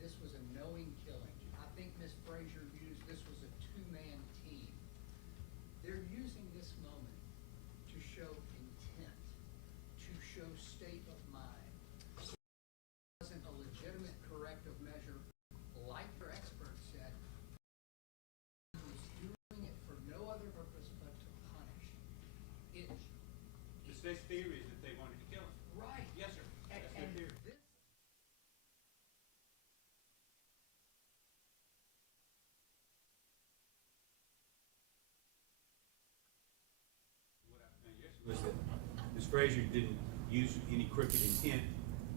this was a knowing killing. I think Ms. Frazier used this was a two-man team. They're using this moment to show intent, to show state of mind. It wasn't a legitimate corrective measure like their experts said. He was doing it for no other purpose but to punish. The state's theory is that they wanted to kill him. Right. Yes, sir. That's their theory. Was that Ms. Frazier didn't use any crooked intent,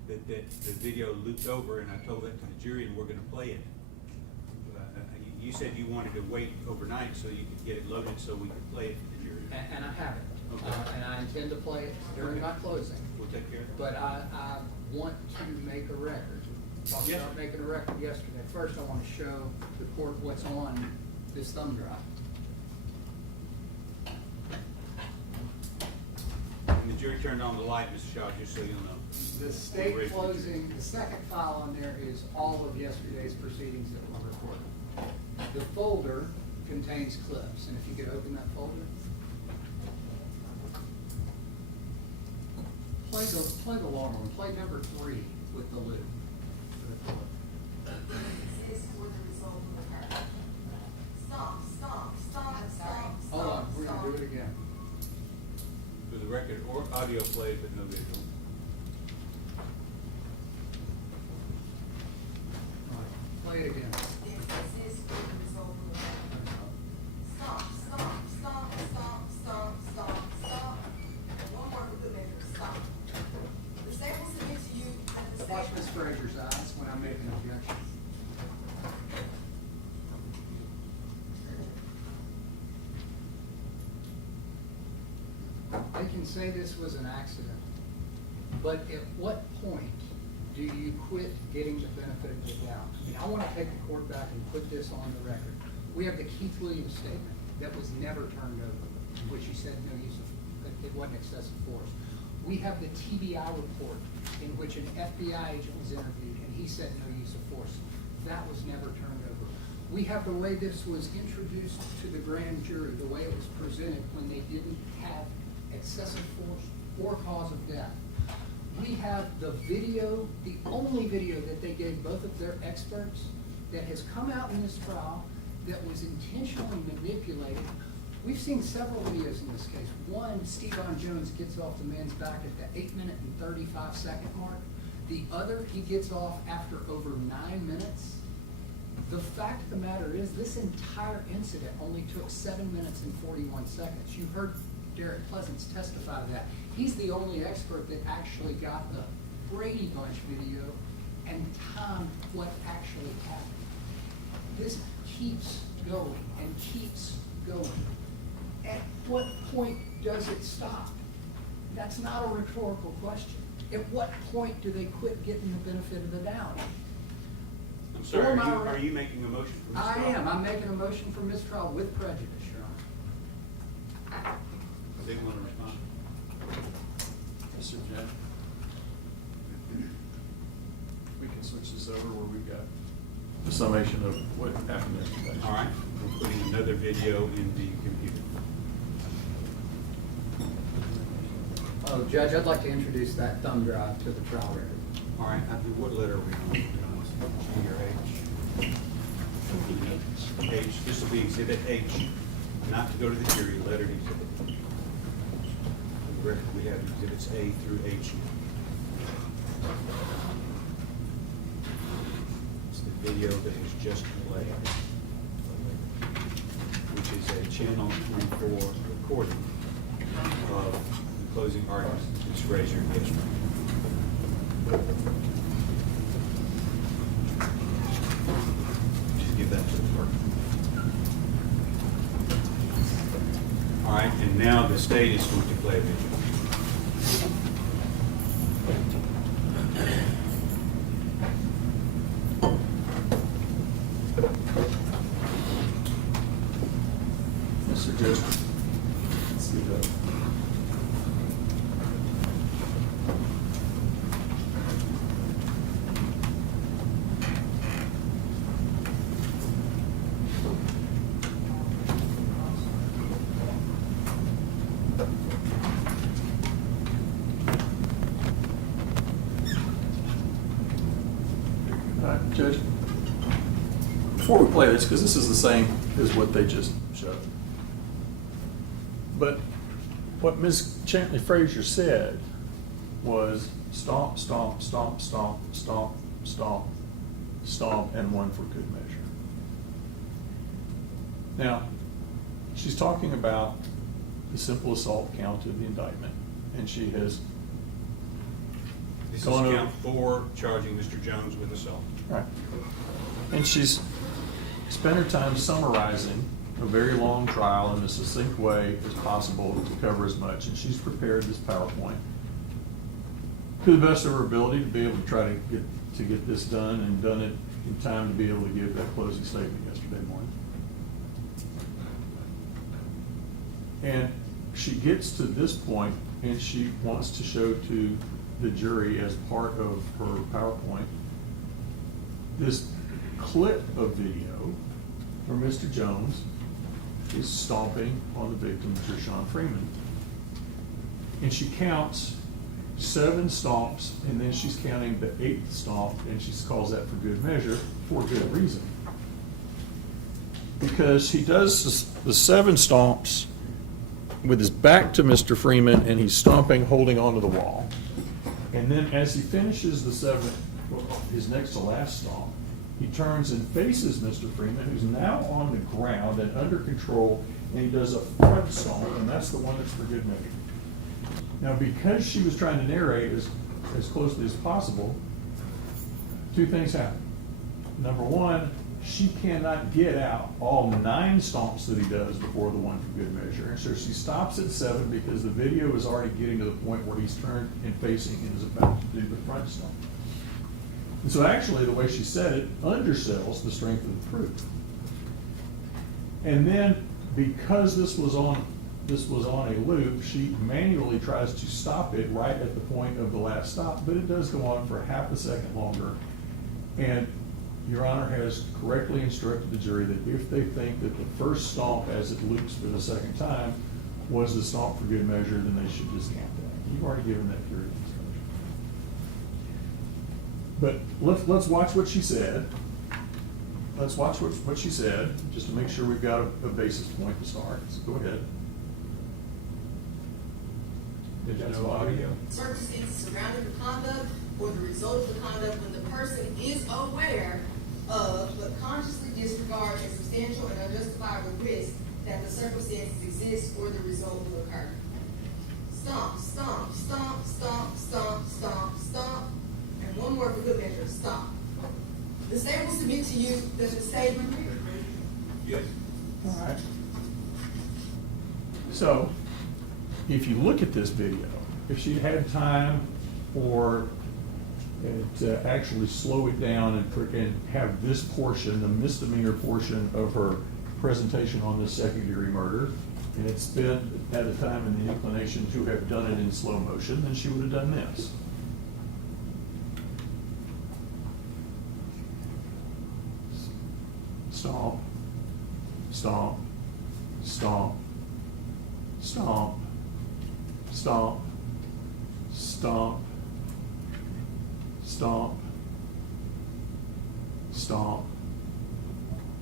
that the video looped over, and I told that to the jury, and we're going to play it. You said you wanted to wait overnight so you could get it loaded so we could play it to the jury. And I have it. Okay. And I intend to play it during my closing. We'll take care of it. But I want to make a record. Talked Yes. about making a record yesterday. First, I want to show the court what's on this thumb drive. And the jury turned on the light, Mr. Shaw, just so you'll know. The state closing, the second file on there is all of yesterday's proceedings that were recorded. The folder contains clips, and if you could open that folder. Play the long one. Play number 3 with the loop. Stop. Hold on, we're gonna do it again. For the record, or audio played, but no visual. All right, play it again. Watch Ms. Frazier's eyes when I make an objection. They can say this was an accident, but at what point do you quit getting the benefit of the doubt? I mean, I want to take the court back and put this on the record. We have the Keith Williams statement that was never turned over, which he said no use of, it wasn't excessive force. We have the TBI report in which an FBI agent was interviewed and he said no use of force. That was never turned over. We have the way this was introduced to the grand jury, the way it was presented when they didn't have excessive force or cause of death. We have the video, the only video that they gave both of their experts that has come out in this trial that was intentionally manipulated. We've seen several videos in this case. One, Stevon Jones gets off the man's back at the 8-minute and 35-second mark. The other, he gets off after over 9 minutes. The fact of the matter is, this entire incident only took 7 minutes and 41 seconds. You heard Derek Pleasance testify to that. He's the only expert that actually got the Brady Bunch video and timed what actually happened. This keeps going and keeps going. At what point does it stop? That's not a rhetorical question. At what point do they quit getting the benefit of the doubt? I'm sorry, are you making a motion for mistrial? I am. I'm making a motion for mistrial with prejudice, Your Honor. I didn't want to respond. Mr. Judge, we can switch this over where we've got the summation of what happened yesterday. All right, we're putting another video in the computer. Oh, Judge, I'd like to introduce that thumb drive to the trial record. All right, what letter are we on? G or H? H, this will be exhibit H, not to go to the jury, letter to exhibit. For the record, we have exhibits A through H. It's the video that was just played, which is a channel 24 recording of the closing argument Ms. Frazier gives. Just give that to the clerk. All right, and now the state is going to play a video. Mr. Judge, let's see that. All right, Judge, before we play this, because this is the same as what they just showed, but what Ms. Chantley Frazier said was stomp, stomp, stomp, stomp, stomp, stomp, stomp, and one for good measure. Now, she's talking about the simple assault count of the indictment, and she has This is gone over. count 4, charging Mr. Jones with assault. Right. And she's spent her time summarizing a very long trial in a succinct way as possible to cover as much, and she's prepared this PowerPoint to the best of her ability to be able to try to get this done, and done it in time to be able to give that closing statement yesterday morning. And she gets to this point, and she wants to show to the jury as part of her PowerPoint this clip of video where Mr. Jones is stomping on the victim, Gershun Freeman. And she counts 7 stomps, and then she's counting the 8th stomp, and she calls that for good measure, for good reason. Because he does the 7 stomps with his back to Mr. Freeman, and he's stomping, holding onto the wall. And then as he finishes the 7th, his next to last stomp, he turns and faces Mr. Freeman, who's now on the ground and under control, and he does a front stomp, and that's the one that's for good measure. Now, because she was trying to narrate as closely as possible, 2 things happen. Number one, she cannot get out all 9 stomps that he does before the one for good measure. And so she stops at 7 because the video is already getting to the point where he's turned and facing and is about to do the front stomp. And so actually, the way she said it undersells the strength of the proof. And then, because this was on a loop, she manually tries to stop it right at the point of the last stop, but it does go on for half a second longer. And Your Honor has correctly instructed the jury that if they think that the first stomp as it loops for the second time was the stomp for good measure, then they should just count that. You've already given that period of instruction. But let's watch what she said. Let's watch what she said, just to make sure we've got a basis point to start. So go ahead. There's no audio. Circumstances surrounding the conduct or the result of the conduct when the person is aware of but consciously disregard a substantial and unjustifiable risk that the circumstances exist or the result will occur. Stomp, stomp, stomp, stomp, stomp, stomp, stomp, and one more for good measure, stomp. The state will submit to you that the statement. Yes. All right. So, if you look at this video, if she had time or to actually slow it down and have this portion, the misdemeanor portion of her presentation on this second-degree murder, and it's been at a time in the inclination to have done it in slow motion, then she would have done this. Stomp, stomp, stomp, stomp, stomp, stomp, stomp, stomp,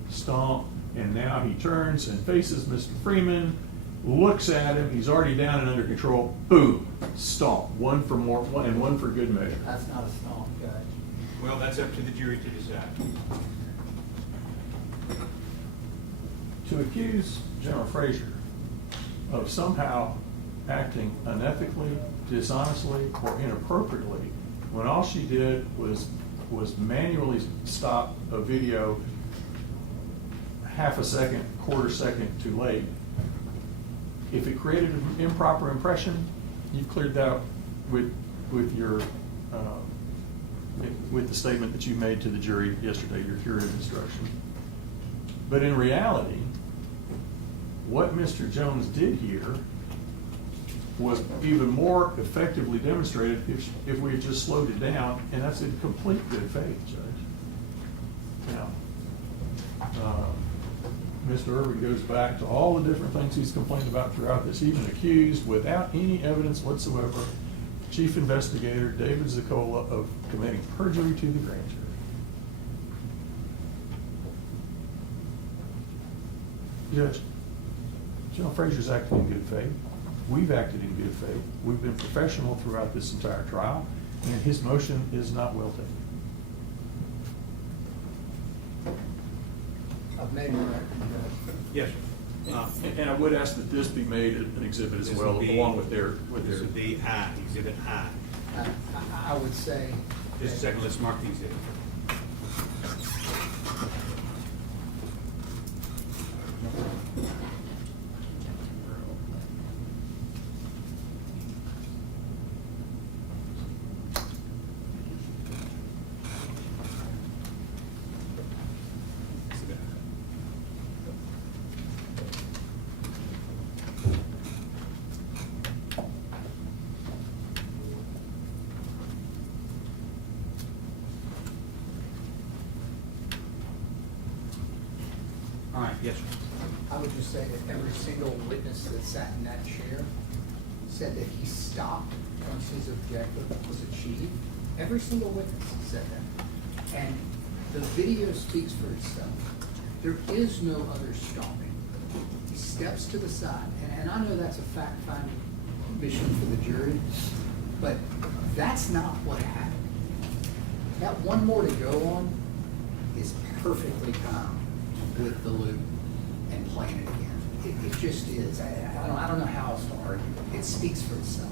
stomp, and now he turns and faces Mr. Freeman, looks at him, he's already down and under control, boom, stomp, one for more, and one for good measure. That's not a stomp, Judge. Well, that's up to the jury to decide. To accuse General Frazier of somehow acting unethically, dishonestly, or inappropriately, when all she did was manually stop a video half a second, quarter second too late. If it created an improper impression, you cleared that with your with the statement that you made to the jury yesterday, your curative instruction. But in reality, what Mr. Jones did here was even more effectively demonstrated if we had just slowed it down, and that's in complete good faith, Judge. Now, Mr. Irvin goes back to all the different things he's complained about throughout this, even accused, without any evidence whatsoever, Chief Investigator David Ziccola of committing perjury to the grand jury. Judge, General Frazier's acted in good faith. We've acted in good faith. We've been professional throughout this entire trial, and his motion is not well taken. I've made my record, Judge. Yes, sir. And I would ask that this be made an exhibit as This well, would be- along with their. This would be I, exhibit I. I would say. Just a second, let's mark the exhibit. Exhibit I. All right, yes, sir. I would just say that every single witness that sat in that chair said that he stopped once his objective was achieved. Every single witness said that. And the video speaks for itself. There is no other stopping. He steps to the side, and I know that's a fact-finding mission for the jury, but that's not what happened. That one more to go on is perfectly timed with the loop and playing it again. It just is. I don't know how else to argue. It speaks for itself.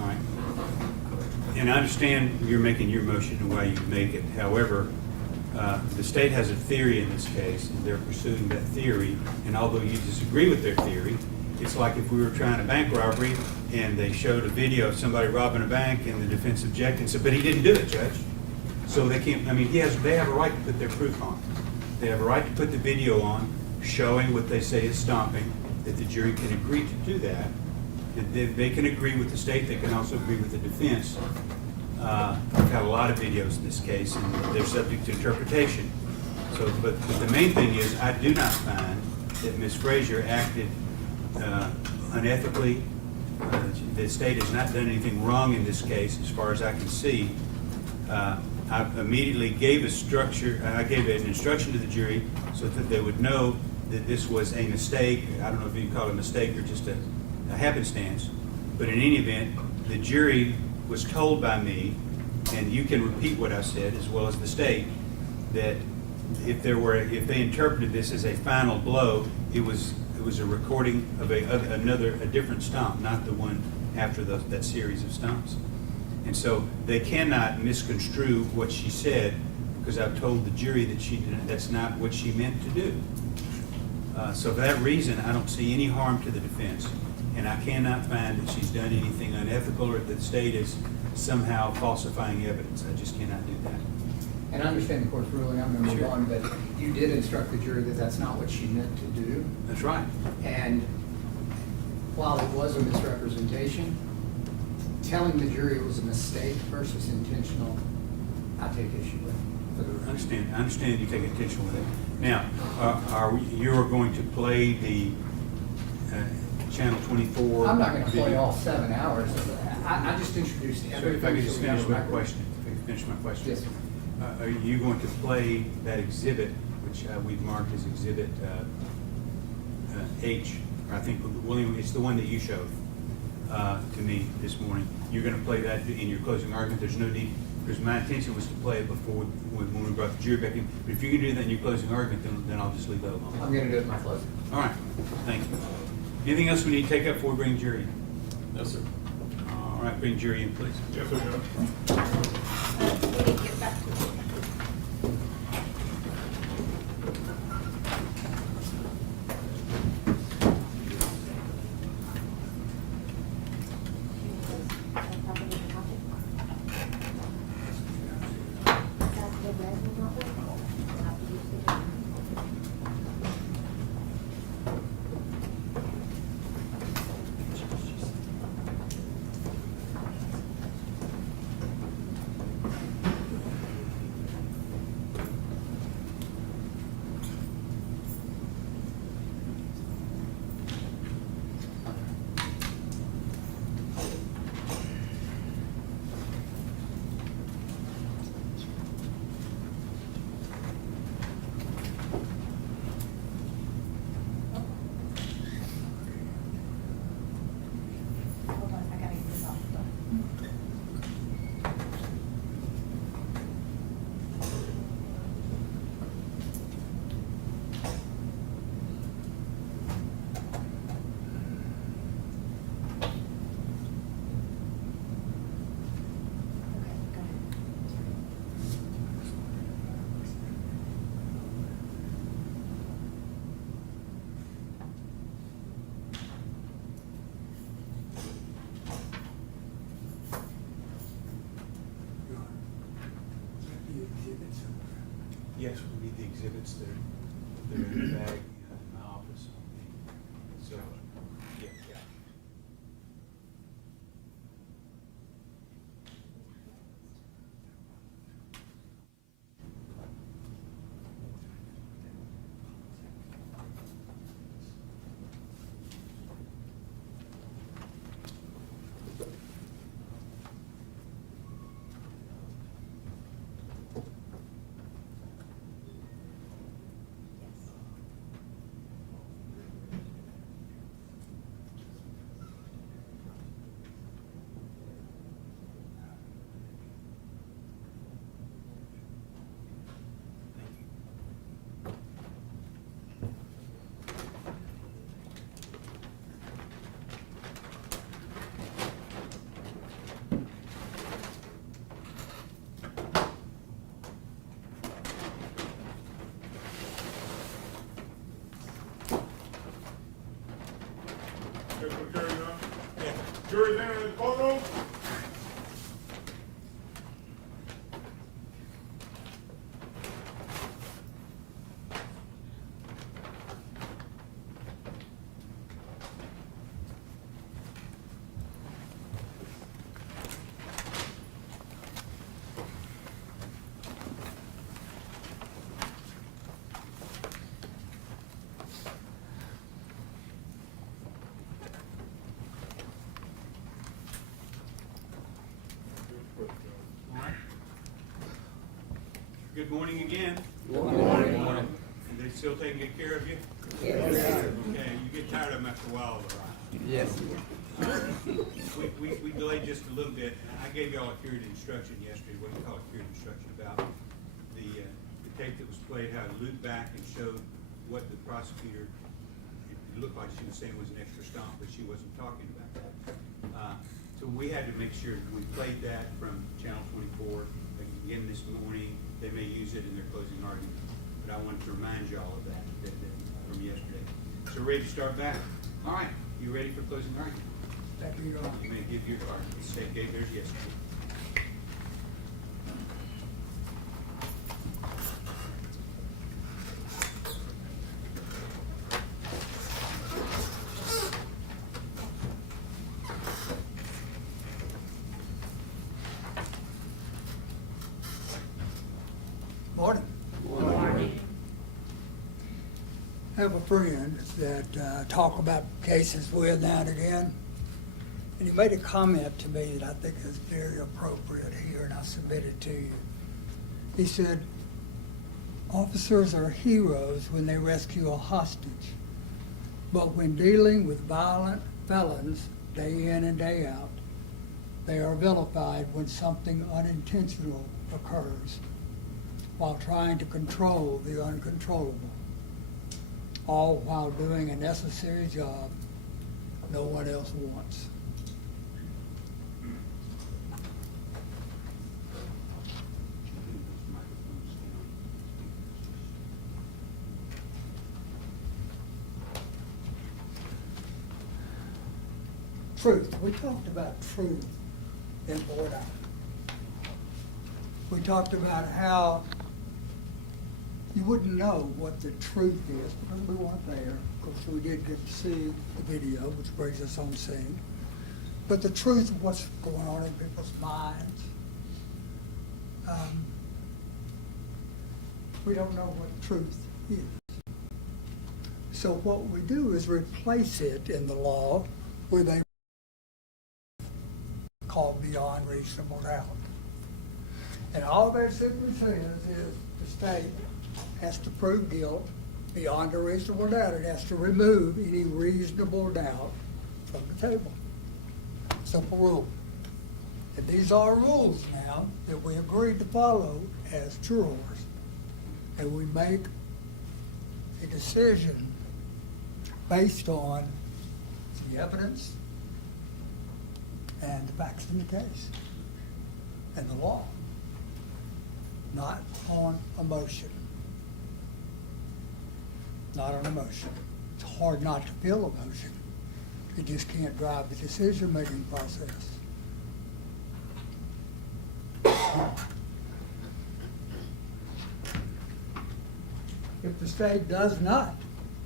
All right. And I understand you're making your motion and why you make it. However, the state has a theory in this case, and they're pursuing that theory. And although you disagree with their theory, it's like if we were trying a bank robbery and they showed a video of somebody robbing a bank and the defense objected and said, but he didn't do it, Judge. So they can't, I mean, they have a right to put their proof on. They have a right to put the video on showing what they say is stomping, that the jury can agree to do that. And they can agree with the state, they can also agree with the defense. We've got a lot of videos in this case, and they're subject to interpretation. So, but the main thing is, I do not find that Ms. Frazier acted unethically. The state has not done anything wrong in this case, as far as I can see. I immediately gave I gave an instruction to the jury so that they would know that this was a mistake. I don't know if you call it a mistake or just a happenstance, but in any event, the jury was told by me, and you can repeat what I said as well as the state, that if they interpreted this as a final blow, it was a recording of a different stomp, not the one after that series of stomps. And so they cannot misconstrue what she said, because I've told the jury that that's not what she meant to do. So for that reason, I don't see any harm to the defense, and I cannot find that she's done anything unethical or that the state is somehow falsifying evidence. I just cannot do that. And I understand the court's ruling, I'm going to move Sure. on, but you did instruct the jury that that's not what she meant to do. That's right. And while it was a misrepresentation, telling the jury it was a mistake versus intentional, I take issue with. I understand you take intention with it. Now, you're going to play the Channel 24? I'm not going to play video? all 7 hours of it. I just introduced So everything. if I could just so we have finish a my record. question, if I could finish my question. Yes, sir. Are you going to play that exhibit, which we've marked as exhibit H? I think, William, it's the one that you showed to me this morning. You're going to play that in your closing argument. There's no need, because my intention was to play it before when we brought the jury back in. But if you can do that in your closing argument, then I'll just leave that alone. I'm going to do it in my closing. All right, thank you. Anything else we need to take up before we bring jury in? No, sir. All right, bring jury in, please. Yes, sir. We need to get back to it. Yes, we need the exhibits that are in the bag in my office. So, yeah. Jury's in the courtroom. Good morning again. Good morning. And they still taking good care of you? Yes. Okay, you get tired of them after a while, though, right? Yes. We delayed just a little bit. I gave y'all a curative instruction yesterday, what do you call a curative instruction, about the tape that was played, how it looped back and showed what the prosecutor, it looked like she was saying was an extra stomp, but she wasn't talking about that. So we had to make sure we played that from Channel 24 again this morning. They may use it in their closing argument, but I wanted to remind y'all of that from yesterday. So ready to start back? All right, you ready for closing argument? Thank you, Your Honor. You may give your card. The state gave theirs yesterday. Morning. I have a friend that I talk about cases with now and again, and he made a comment to me that I think is very appropriate here, and I submit it to you. He said, officers are heroes when they rescue a hostage, but when dealing with violent felons day in and day out, they are vilified when something unintentional occurs, while trying to control the uncontrollable, all while doing a necessary job no one else wants. Truth. We talked about truth in board hour. We talked about how you wouldn't know what the truth is because we weren't there. Of course, we did get to see the video, which brings us on scene. But the truth of what's going on in people's minds, we don't know what truth is. So what we do is replace it in the law with a called beyond reasonable doubt. And all that simply says is the state has to prove guilt beyond a reasonable doubt. It has to remove any reasonable doubt from the table. Simple rule. And these are rules now that we agreed to follow as jurors. And we make a decision based on the evidence and the facts in the case and the law, not on emotion. Not on emotion. It's hard not to feel emotion. You just can't drive the decision-making process. if the state does not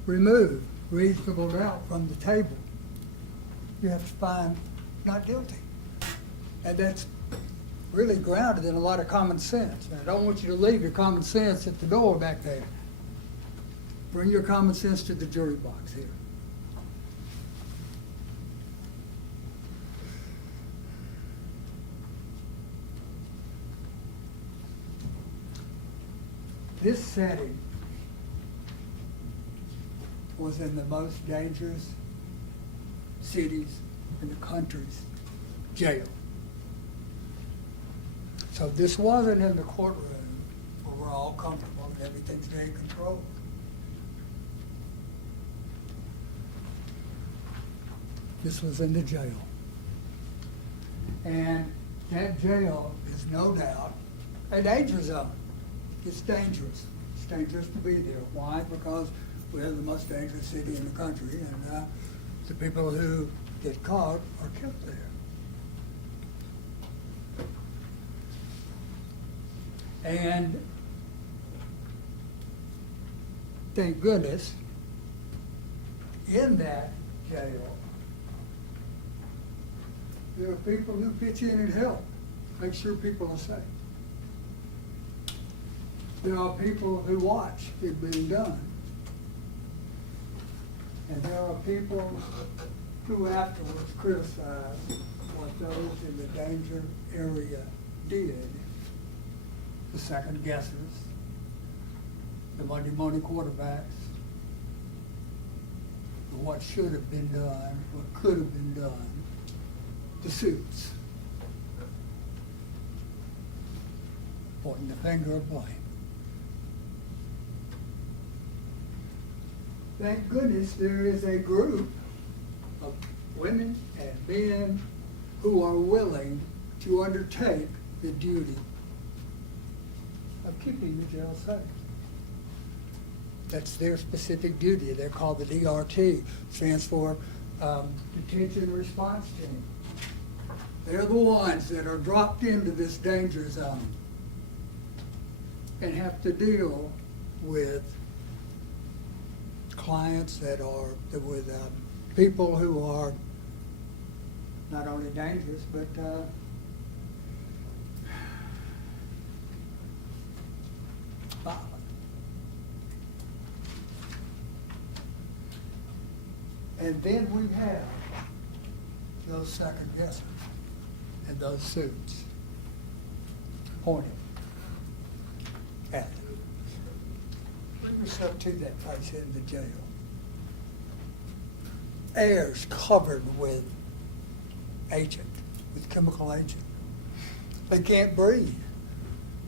remove reasonable doubt from the table, you have to find not guilty. And that's really grounded in a lot of common sense. And I don't want you to leave your common sense at the door back there. Bring your common sense to the jury box here. This setting was in the most dangerous cities in the country's jail. So this wasn't in the courtroom where we're all comfortable and everything's very controlled. This was in the jail. And that jail is no doubt a danger zone. It's dangerous. It's dangerous to be there. Why? Because we're the most dangerous city in the country, and the people who get caught are killed there. And thank goodness, in that jail, there are people who pitch in and help, make sure people are safe. There are people who watch it being done. And there are people who afterwards criticize what those in the danger area did. The second guessers, the Monday morning quarterbacks, what should have been done, what could have been done, the suits, pointing the finger of blame. Thank goodness there is a group of women and men who are willing to undertake the duty of keeping the jail safe. That's their specific duty. They're called the DRT, stands for Detention Response Team. They're the ones that are dropped into this danger zone and have to deal with clients that are with people who are not only dangerous but violent. And then we have those second guessers and those suits pointing at them. Bring yourself to that place in the jail. Air's covered with agent, with chemical agent. They can't breathe.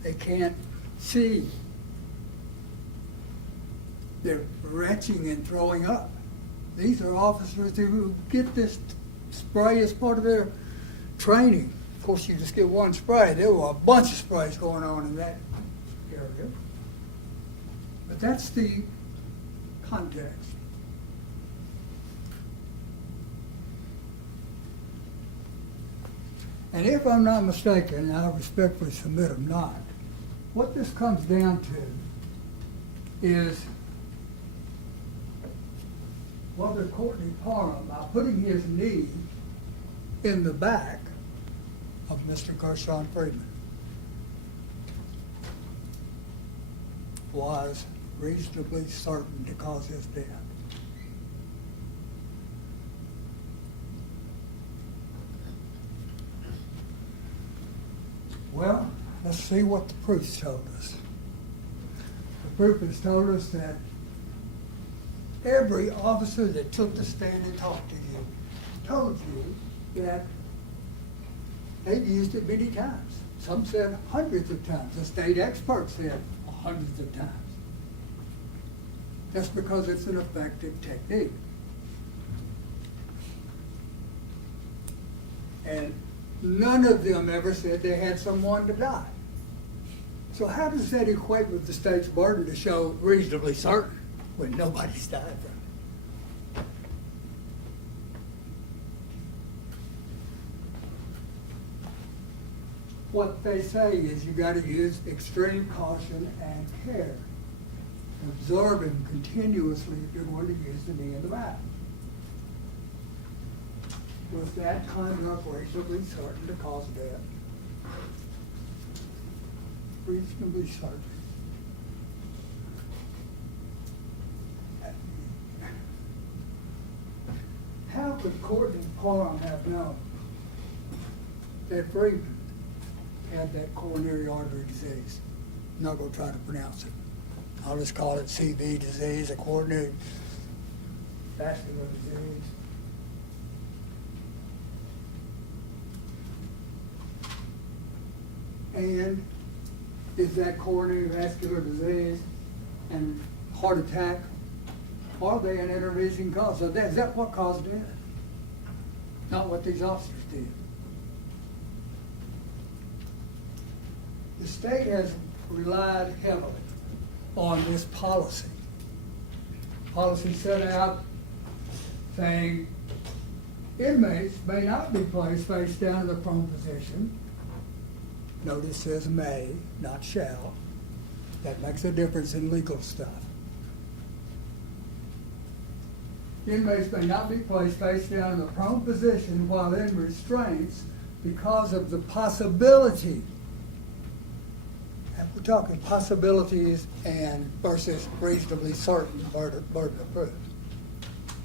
They can't see. They're retching and throwing up. These are officers who get this spray as part of their training. Of course, you just get one spray. There were a bunch of sprays going on in that area. But that's the context. And if I'm not mistaken, and I respectfully submit I'm not, what this comes down to is whether Courtney Parham, by putting his knee in the back of Mr. Gershun Freeman, was reasonably certain to cause his death. Well, let's see what the proof's told us. The proof has told us that every officer that took the stand and talked to you told you that they've used it many times. Some said hundreds of times. The state experts said hundreds of times. That's because it's an effective technique. And none of them ever said they had someone to die. So how does that equate with the state's burden to show reasonably certain when nobody's died from it? What they say is you got to use extreme caution and care. observe him continuously if you're going to use the knee in the back. Was that conduct reasonably certain to cause death? Reasonably certain. How could Courtney Parham have known that Freeman had that coronary artery disease? I'm not going to try to pronounce it. I'll just call it CV disease, a coronary vascular disease. And is that coronary vascular disease and heart attack, are they an intervening cause? So is that what caused death? Not what these officers did. The state has relied heavily on this policy. Policy set out saying inmates may not be placed face down in the prone position. Notice says may, not shall. That makes a difference in legal stuff. Inmates may not be placed face down in the prone position while in restraints because of the possibility. And we're talking possibilities and versus reasonably certain burden of proof.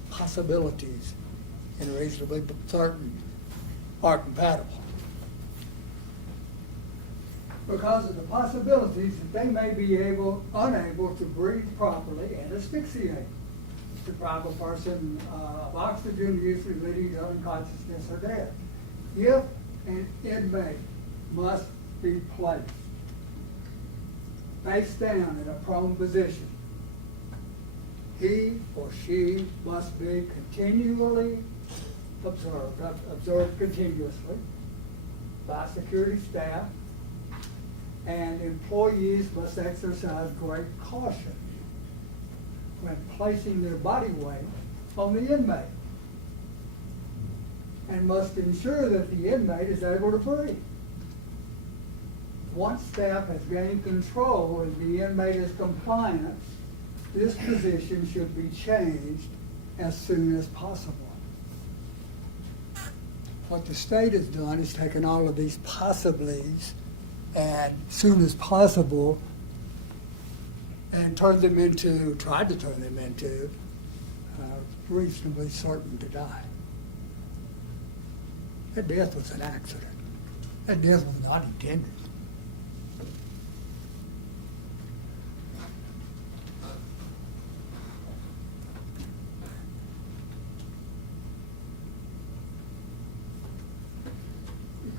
Possibilities and reasonably certain are compatible. Because of the possibilities that they may be unable to breathe properly and asphyxiate, deprive a person of oxygen use leading to unconsciousness or death. If an inmate must be placed face down in a prone position, he or she must be continually observed continuously by security staff, and employees must exercise great caution when placing their body weight on the inmate, and must ensure that the inmate is able to breathe. Once staff has gained control and the inmate is compliant, this position should be changed as soon as possible. What the state has done is taken all of these possibilities and soon as possible and tried to turn them into reasonably certain to die. That death was an accident. That death was not intended.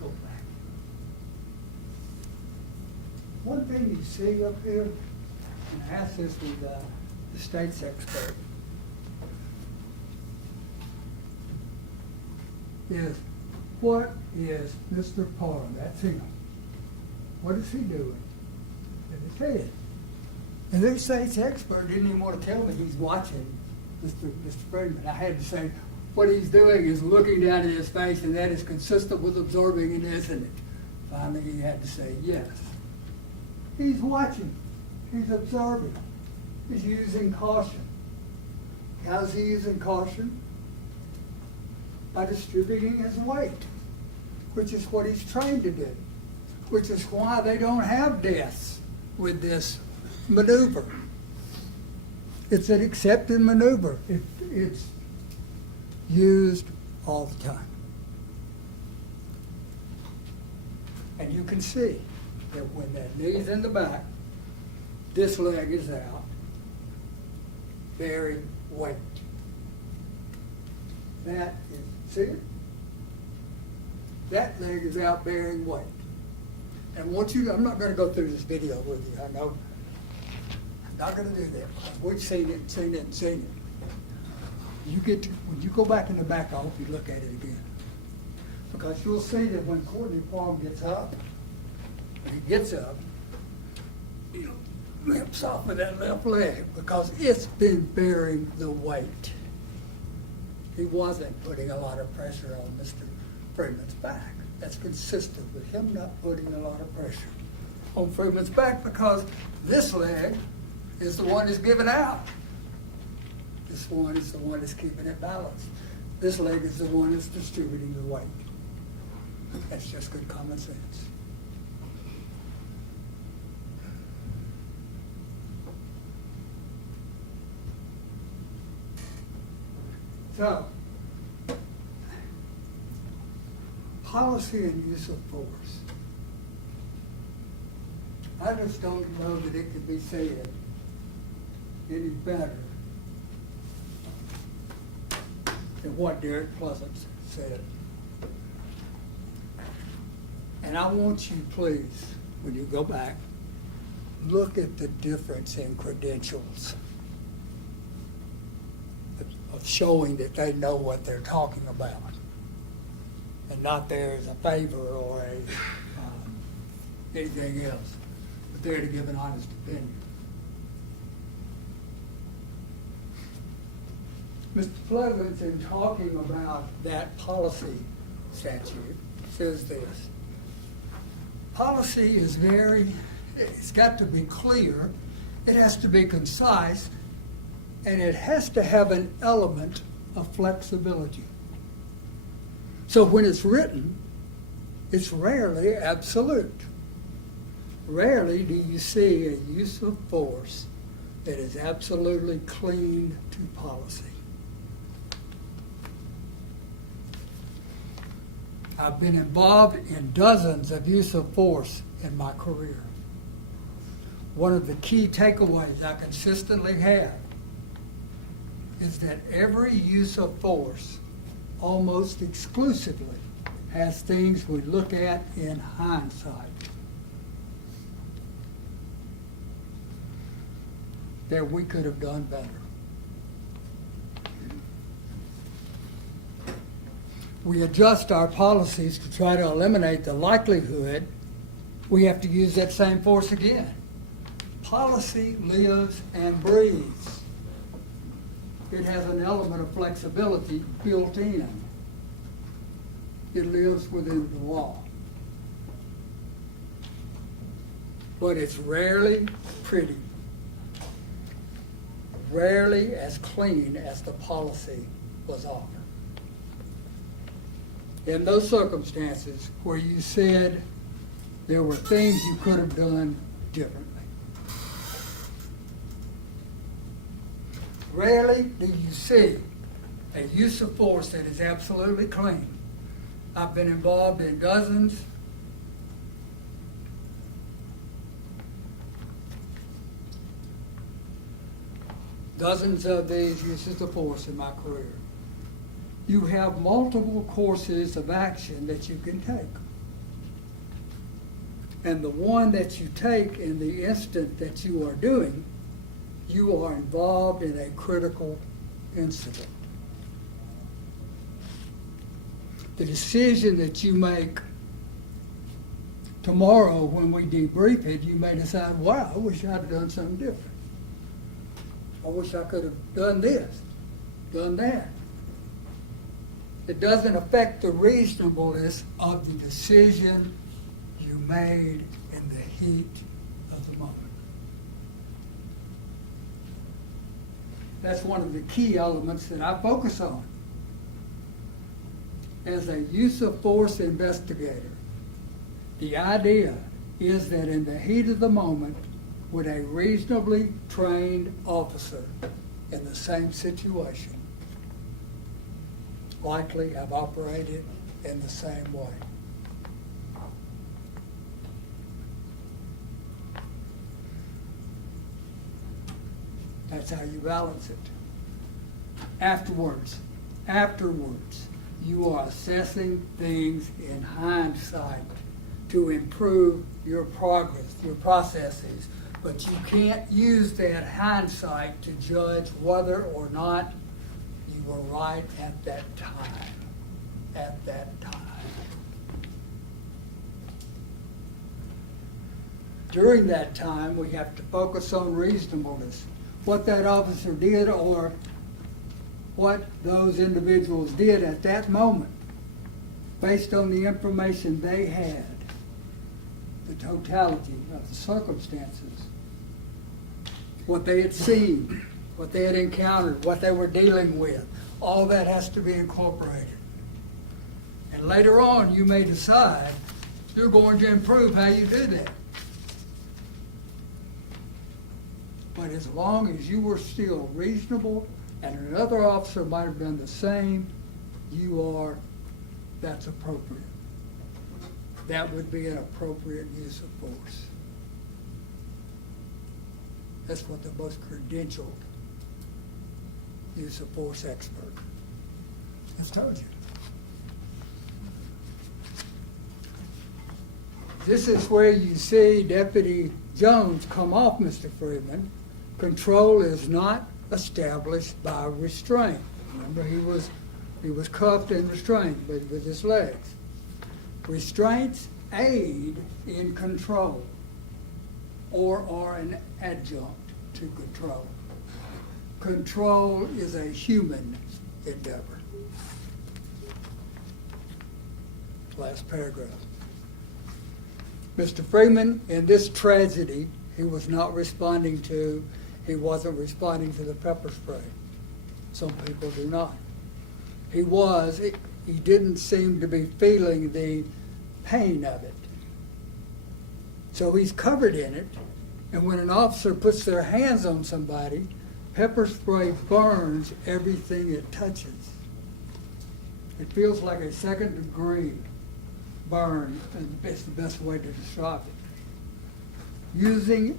Go back. One thing you see up here, and I asked this with the state's expert, is what is Mr. Parham, that's him, what is he doing in his head? And the state's expert didn't even want to tell me he's watching Mr. Freeman. I had to say, what he's doing is looking down at his face, and that is consistent with observing it, isn't it? Finally, he had to say, yes. He's watching. He's observing. He's using caution. How's he using caution? By distributing his weight, which is what he's trained to do, which is why they don't have deaths with this maneuver. It's an accepted maneuver. It's used all the time. And you can see that when that knee's in the back, this leg is out, bearing weight. That is, see it? That leg is out bearing weight. And I'm not going to go through this video with you, I know. I'm not going to do that because we've seen it. When you go back in the back, I hope you look at it again. Because you'll see that when Courtney Parham gets up, when he gets up, he limps off with that left leg because it's been bearing the weight. He wasn't putting a lot of pressure on Mr. Freeman's back. That's consistent with him not putting a lot of pressure on Freeman's back because this leg is the one that's giving out. This one is the one that's keeping it balanced. This leg is the one that's distributing the weight. That's just good common sense. So, policy and use of force. I just don't know that it could be said any better than what Derek Pleasant said. And I want you, please, when you go back, look at the difference in credentials of showing that they know what they're talking about, and not there as a favor or anything else, but there to give an honest opinion. Mr. Pleasant, in talking about that policy statute, says this: policy is it's got to be clear, it has to be concise, and it has to have an element of flexibility. So when it's written, it's rarely absolute. Rarely do you see a use of force that is absolutely clean to policy. I've been involved in dozens of use of force in my career. One of the key takeaways I consistently have is that every use of force almost exclusively has things we look at in hindsight. That we could have done better. We adjust our policies to try to eliminate the likelihood we have to use that same force again. Policy lives and breathes. It has an element of flexibility built in. It lives within the law. But it's rarely pretty, rarely as clean as the policy was offered. In those circumstances where you said there were things you could have done differently. Rarely do you see a use of force that is absolutely clean. I've been involved in dozens. Dozens of these uses of force in my career. You have multiple courses of action that you can take. And the one that you take in the instant that you are doing, you are involved in a critical incident. The decision that you make tomorrow when we debrief it, you may decide, wow, I wish I'd done something different. I wish I could have done this, done that. It doesn't affect the reasonableness of the decision you made in the heat of the moment. That's one of the key elements that I focus on. As a use of force investigator, the idea is that in the heat of the moment, would a reasonably trained officer in the same situation likely have operated in the same way? That's how you balance it. Afterwards, you are assessing things in hindsight to improve your progress, your processes, but you can't use that hindsight to judge whether or not you were right at that time. At that time. During that time, we have to focus on reasonableness. What that officer did or what those individuals did at that moment, based on the information they had, the totality of the circumstances, what they had seen, what they had encountered, what they were dealing with. All that has to be incorporated. And later on, you may decide you're going to improve how you do that. But as long as you were still reasonable and another officer might have done the same, that's appropriate. That would be an appropriate use of force. That's what the most credentialed use of force expert has told you. This is where you see Deputy Jones come off Mr. Freeman. Control is not established by restraint. Remember, he was cuffed and restrained with his legs. Restraints aid in control or are an adjunct to control. Control is a human endeavor. Last paragraph. Mr. Freeman, in this tragedy, he wasn't responding to the pepper spray. Some people do not. He didn't seem to be feeling the pain of it. So he's covered in it, and when an officer puts their hands on somebody, pepper spray burns everything it touches. It feels like a second-degree burn, and it's the best way to describe it. Using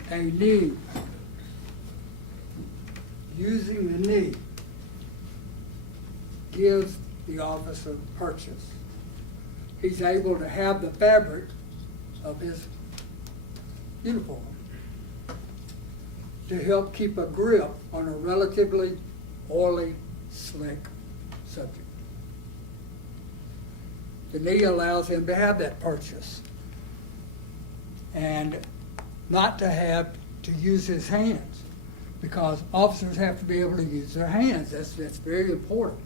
the knee gives the officer purchase. He's able to have the fabric of his uniform to help keep a grip on a relatively oily, slick subject. The knee allows him to have that purchase and not to have to use his hands, because officers have to be able to use their hands. That's very important.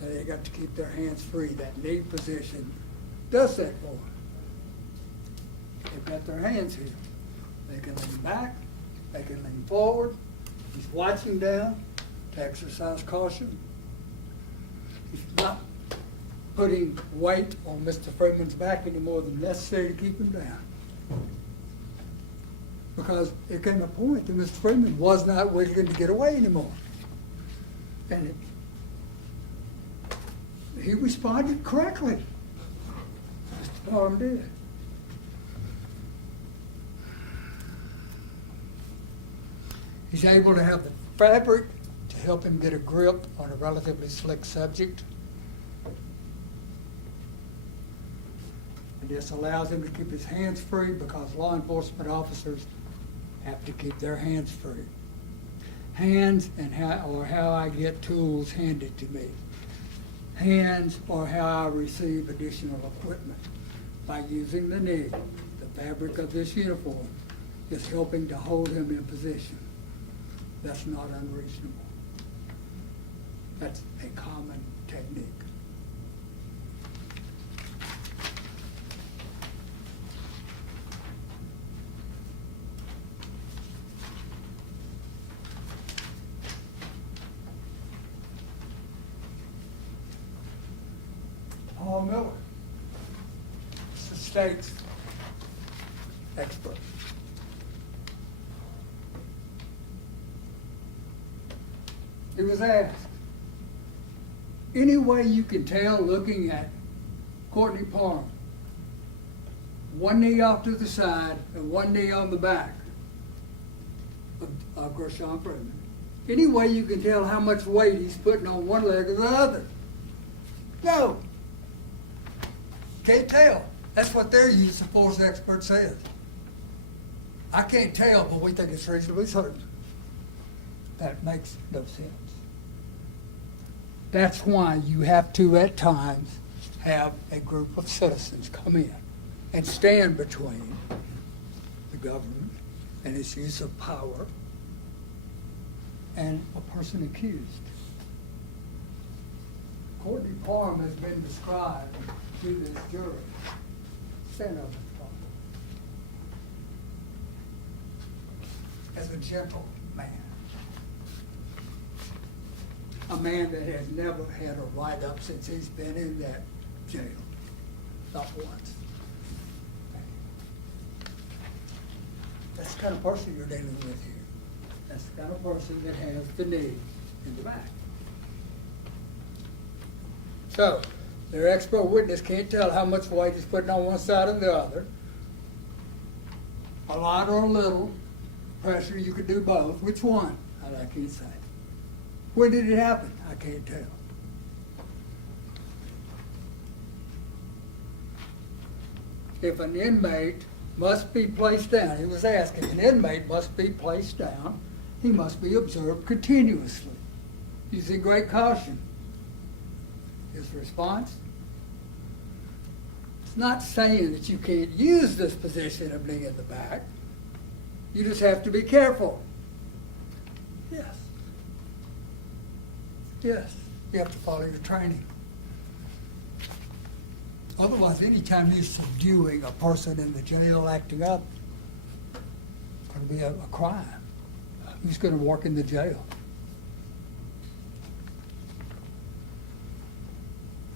So they got to keep their hands free. That knee position does that for them. They've got their hands here. They can lean back, they can lean forward. He's watching down to exercise caution. He's not putting weight on Mr. Freeman's back any more than necessary to keep him down. Because there came a point that Mr. Freeman was not willing to get away anymore. And he responded correctly. Mr. Parham did. He's able to have the fabric to help him get a grip on a relatively slick subject. And this allows him to keep his hands free, because law enforcement officers have to keep their hands free. Hands or how I get tools handed to me. Hands or how I receive additional equipment. By using the knee, the fabric of this uniform is helping to hold him in position. That's not unreasonable. That's a common technique. Paul Miller, the state's expert. He was asked, any way you can tell looking at Courtney Parham, one knee off to the side and one knee on the back of Gershun Freeman, any way you can tell how much weight he's putting on one leg or the other? No. Can't tell. That's what their use of force expert says. I can't tell, but we think it's reasonably certain. That makes no sense. That's why you have to, at times, have a group of citizens come in and stand between the government and its use of power and a person accused. Courtney Parham has been described to this jury. Stand up, Mr. Parham. as a gentleman. A man that has never had a write-up since he's been in that jail, not once. That's the kind of person you're dealing with here. That's the kind of person that has the knee in the back. So, their expert witness can't tell how much weight is putting on one side or the other. A lot or a little pressure, you could do both. Which one? I can't say. When did it happen? I can't tell. If an inmate must be placed down, he was asked, if an inmate must be placed down, he must be observed continuously, using great caution. His response? It's not saying that you can't use this position of knee in the back. You just have to be careful. Yes. Yes, you have to follow your training. Otherwise, anytime you're subduing a person in the jail acting up, it's going to be a crime. Who's going to work in the jail?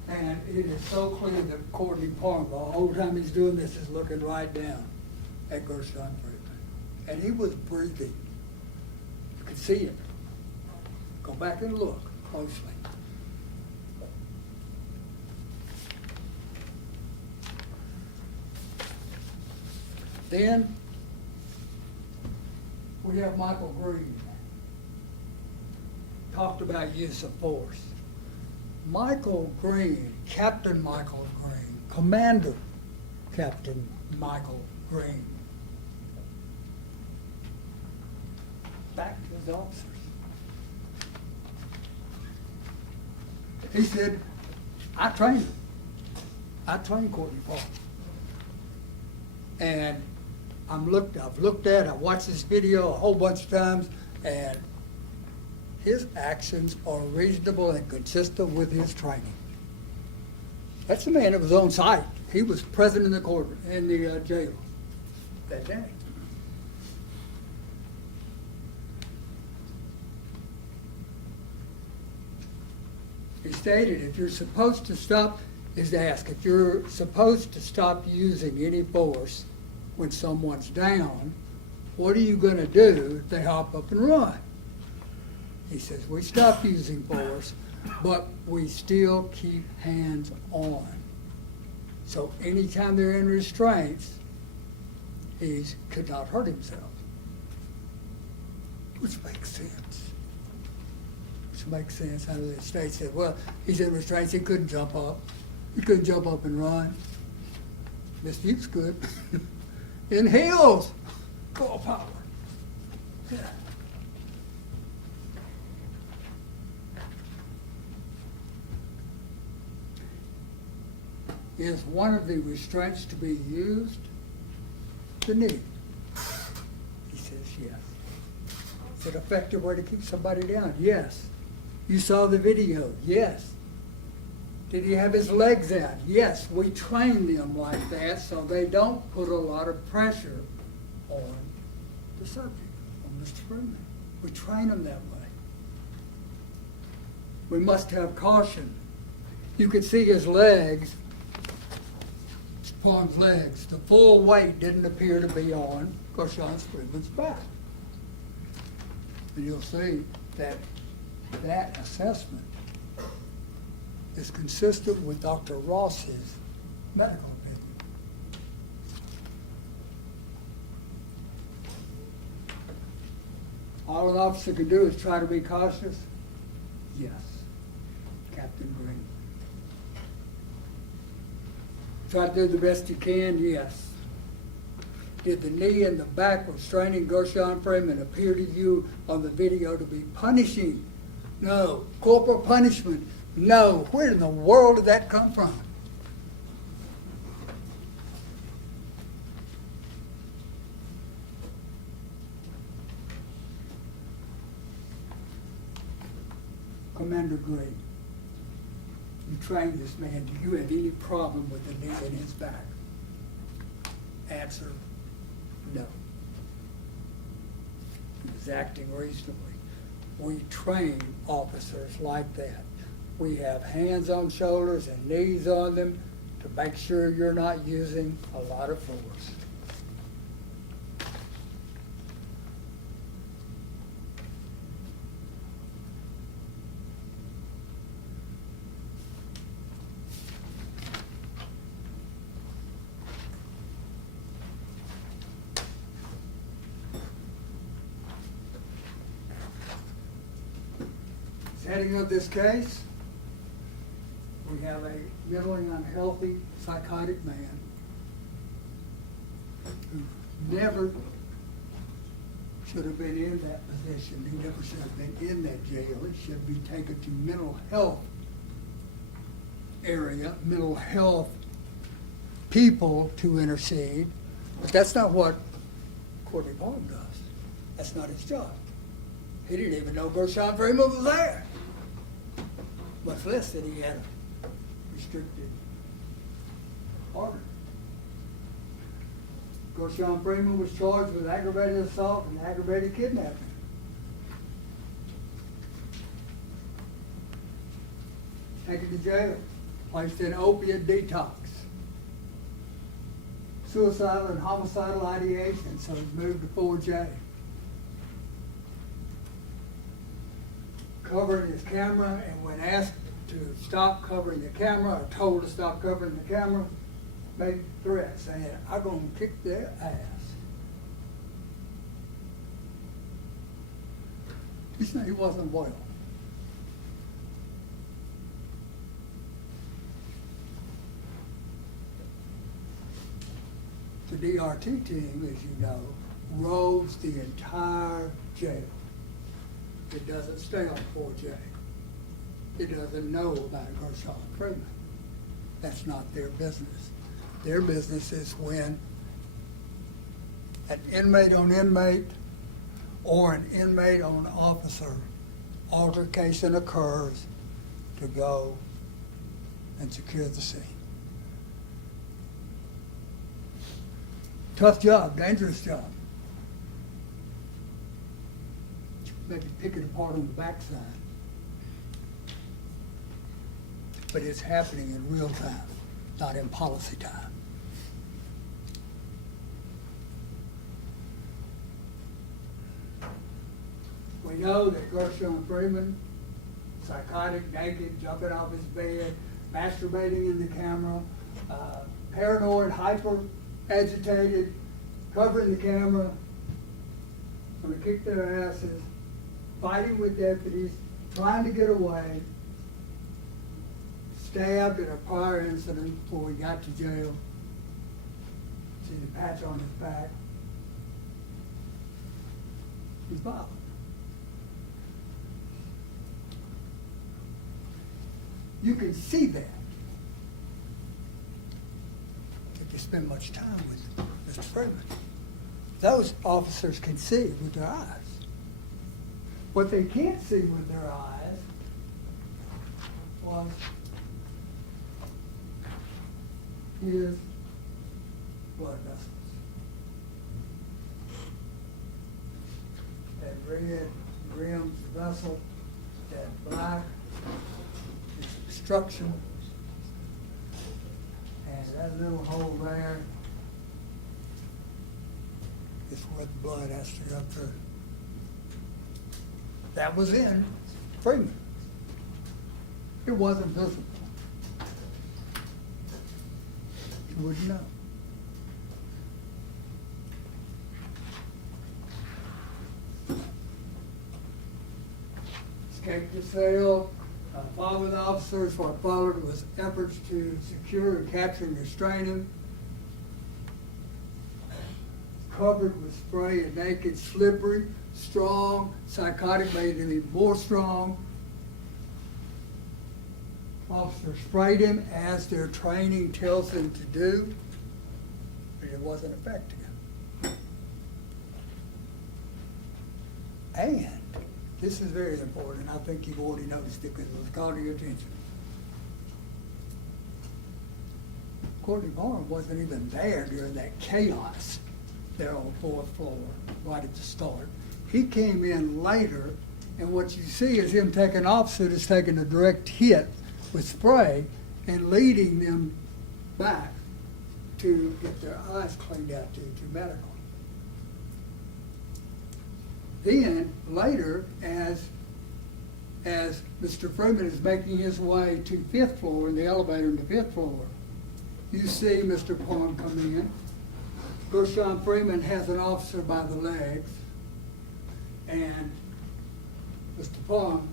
And it is so clear that Courtney Palmer, the whole time he's doing this, is looking right down at Gershun Freeman. And he was breathing. You could see it. Go back and look closely. Then we have Michael Green. Talked about use of force. Michael Green, Captain Michael Green, Commander Captain Michael Green. Back to his officers. He said, I trained him. I trained Courtney Palmer. And I've watched this video a whole bunch of times, and his actions are reasonable and consistent with his training. That's a man that was on site. He was present in the court, in the jail that day. He stated, if you're supposed to stop using any force when someone's down, what are you going to do if they hop up and run? He says, we stop using force, but we still keep hands on. So anytime they're in restraints, he could not hurt himself. Which makes sense. Makes sense. How the state said, well, he's in restraints, he couldn't jump up. He couldn't jump up and run. Miss Fuchs could. In heels, full power. Yeah. Is one of the restraints to be used the knee? He says yes. Is it an effective way to keep somebody down? Yes. You saw the video? Yes. Did he have his legs out? Yes. We train them like that so they don't put a lot of pressure on the subject, on Mr. Freeman. We train them that way. We must have caution. You could see his legs, Palmer's legs. The full weight didn't appear to be on Gershun Freeman's back. And you'll see that that assessment is consistent with Dr. Ross's medical opinion. All an officer can do is try to be cautious? Yes, Captain Green. Try to do the best you can? Yes. Did the knee and the back restraining Gershun Freeman appear to you on the video to be punishing? No. Corporal punishment? No. Where in the world did that come from? Commander Green, you trained this man. Do you have any problem with the knee in his back? Answer, no. is acting reasonably. We train officers like that. We have hands on shoulders and knees on them to make sure you're not using a lot of force. Setting of this case, we have a mentally unhealthy psychotic man who never should have been in that position. He never should have been in that jail. He should be taken to mental health area, mental health people to intercede. But that's not what Courtney Palm does. That's not his job. He didn't even know Gershun Freeman was there. Much less that he had a restricted order. Gershun Freeman was charged with aggravated assault and aggravated kidnapping. Taken to jail, placed in opiate detox. Suicidal and homicidal ideation, so he's moved to 4J. Covering his camera, and when asked to stop covering the camera, or told to stop covering the camera, made threats saying, "I'm gonna kick their ass." He said he wasn't well. The DRT team, as you know, roves the entire jail. It doesn't stay on 4J. It doesn't know about Gershun Freeman. That's not their business. Their business is when an inmate on inmate or an inmate on officer altercation occurs, to go and secure the scene. Tough job, dangerous job. Maybe pick it apart on the backside. But it's happening in real time, not in policy time. We know that Gershun Freeman, psychotic, naked, jumping off his bed, masturbating in the camera, paranoid, hyper agitated, covering the camera, gonna kick their asses, fighting with deputies, trying to get away, stabbed in a prior incident before he got to jail. See the patch on his back. He's violent. You can see that if you spend much time with Mr. Freeman. Those officers can see with their eyes. What they can't see with their eyes was his blood vessels. That red rimmed vessel, that black is obstruction, and that little hole there is where the blood has to go through. That was in Freeman. It wasn't visible. You wouldn't know. Escaped the cell. Following the officers, what followed was efforts to secure and capture and restrain him. Covered with spray and naked, slippery, strong, psychotic, made him even more strong. Officers sprayed him as their training tells them to do, but it wasn't effective. And this is very important, I think you've already noticed it because it was called to your attention. Courtney Barnes wasn't even there during that chaos there on the 4th floor, right at the start. He came in later, and what you see is him taking an officer that's taking a direct hit with spray and leading them back to get their eyes cleaned out to medical. Then, later, as Mr. Freeman is making his way to 5th floor, in the elevator in the 5th floor, you see Mr. Plum come in. Gershun Freeman has an officer by the legs, and Mr. Plum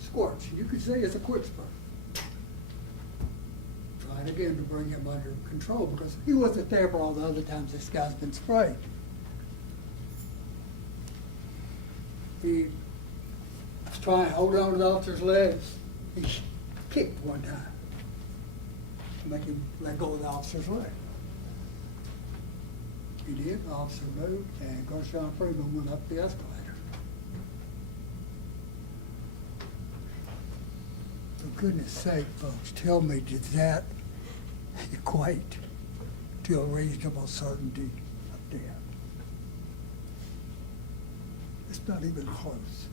squirts. You can see it's a quick spurt. Trying again to bring him under control because he wasn't there for all the other times this guy's been sprayed. He was trying to hold on to the officer's legs. He kicked one time to make him let go of the officer's leg. He did, the officer moved, and Gershun Freeman went up the escalator. For goodness sake, folks, tell me, did that equate to a reasonable certainty of death? It's not even close.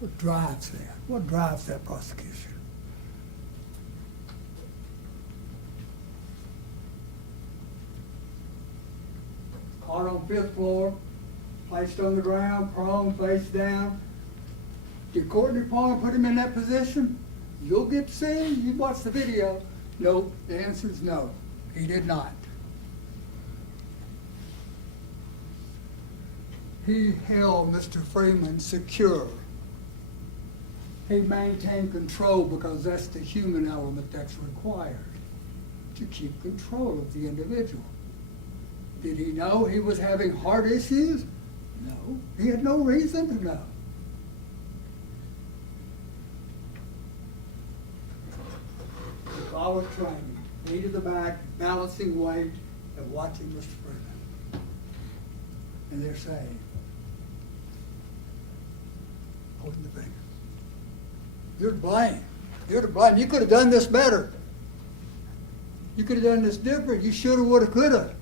What drives that? What drives that prosecution? Caught on 5th floor, placed on the ground, prone, face down. Did Courtney Palmer put him in that position? You'll get to see, you watch the video. No, the answer is no, he did not. He held Mr. Freeman secure. He maintained control because that's the human element that's required to keep control of the individual. Did he know he was having heart issues? No, he had no reason to know. He followed training, knee to the back, balancing weight, and watching Mr. Freeman. And they're saying, holding the finger. You're to blame. You're to blame. You could have done this better. You could have done this different. You should have, would have, could have.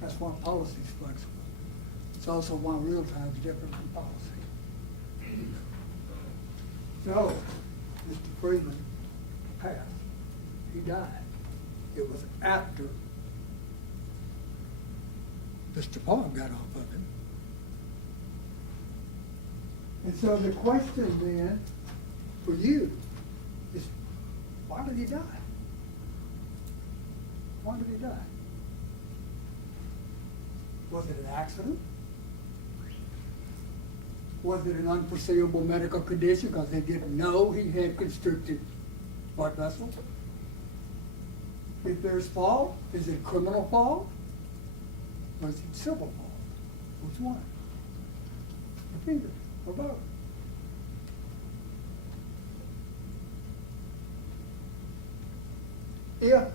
That's why policy is flexible. It's also why real time is different from policy. So, Mr. Freeman passed. He died. It was after Mr. Palm got off of him. And so the question then for you is, why did he die? Why did he die? Was it an accident? Was it an unforeseeable medical condition because they didn't know he had constricted blood vessels? If there's fault, is it criminal fault? Or is it civil fault? Which one? Or neither, or both. If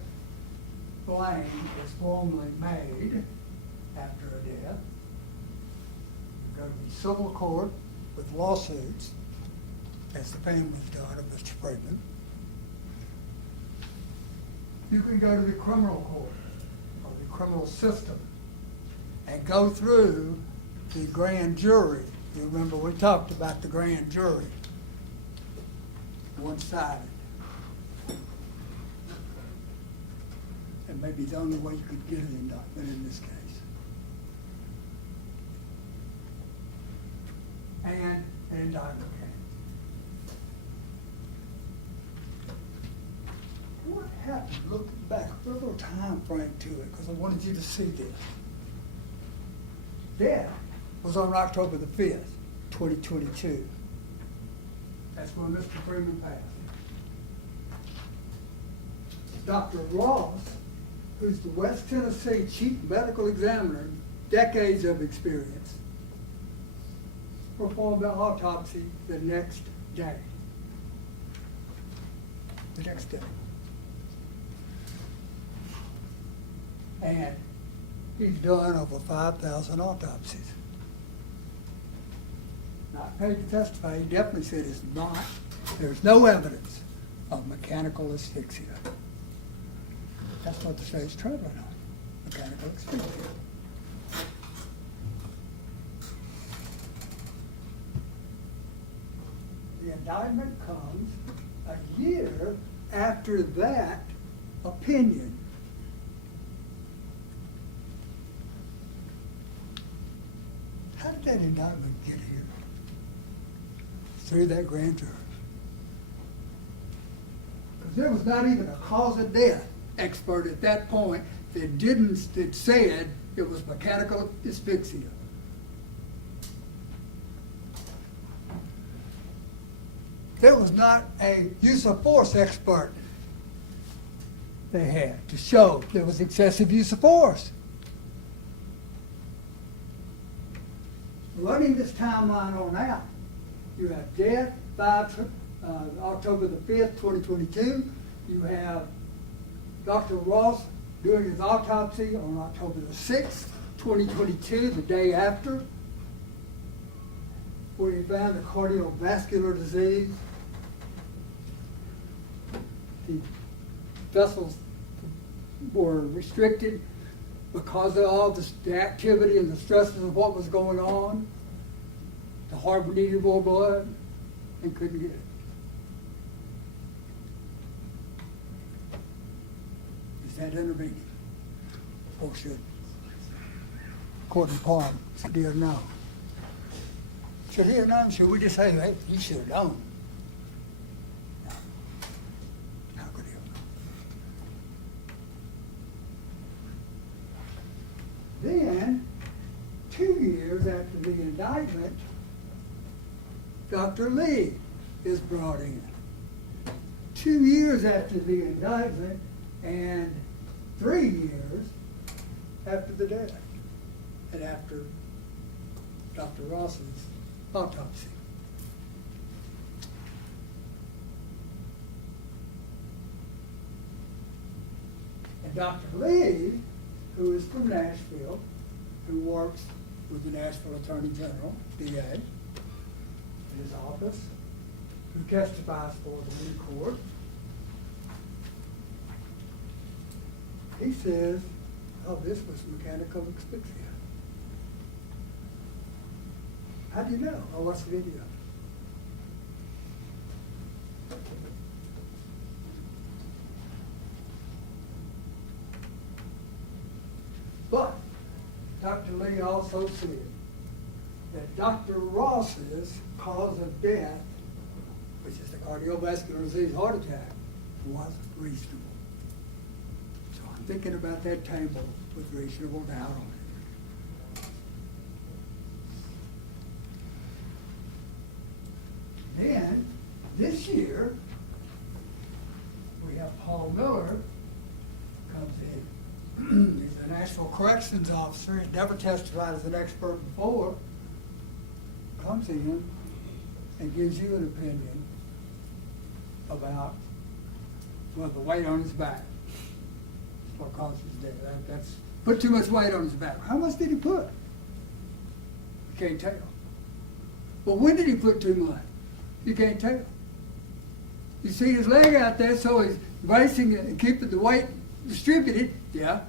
blame is formally made after a death, you go to the civil court with lawsuits, as the family's done of Mr. Freeman. You can go to the criminal court or the criminal system and go through the grand jury. You remember we talked about the grand jury, one-sided. And maybe the only way you could get an indictment in this case. And an indictment came. What happened, looking back, put a little time frame to it, because I wanted you to see this. Death was on October the 5th, 2022. That's when Mr. Freeman passed. Dr. Ross, who's the West Tennessee Chief Medical Examiner, decades of experience, performed the autopsy the next day. The next day. And he's done over 5,000 autopsies. Not paid to testify, he definitely said it's not. There's no evidence of mechanical asphyxia. That's what the state's traveling on. mechanical asphyxia. The indictment comes a year after that opinion. How did that indictment get here? Through that grand jury. Because there was not even a cause of death expert at that point that said it was mechanical asphyxia. There was not a use of force expert they had to show there was excessive use of force. Running this timeline on out, you have death, October the 5th, 2022. You have Dr. Ross doing his autopsy on October the 6th, 2022, the day after, where he found the cardiovascular disease. The vessels were restricted because of all the activity and the stresses of what was going on. The heart needed more blood and couldn't get it. Is that intervening? Or should Court and Palm should he have known? Should he have known? Should we just say, hey, he should have known? No. How could he have known? Then, 2 years after the indictment, Dr. Lee is brought in. 2 years after the indictment and 3 years after the death and after Dr. Ross's autopsy. And Dr. Lee, who is from Nashville, who works with the Nashville Attorney General, DA, in his office, who testifies for the new court, he says, oh, this was mechanical asphyxia. How do you know? Oh, watch the video. But Dr. Lee also said that Dr. Ross's cause of death, which is the cardiovascular disease heart attack, was reasonable. So I'm thinking about that table with reasonable doubt on it. Then, this year, we have Paul Miller comes in. He's a National Corrections Officer. He's never testified as an expert before. Comes in and gives you an opinion about, well, the weight on his back. That's what causes death. That's put too much weight on his back. How much did he put? You can't tell. But when did he put too much? You can't tell. You see his leg out there, so he's bracing it and keeping the weight distributed. Yeah.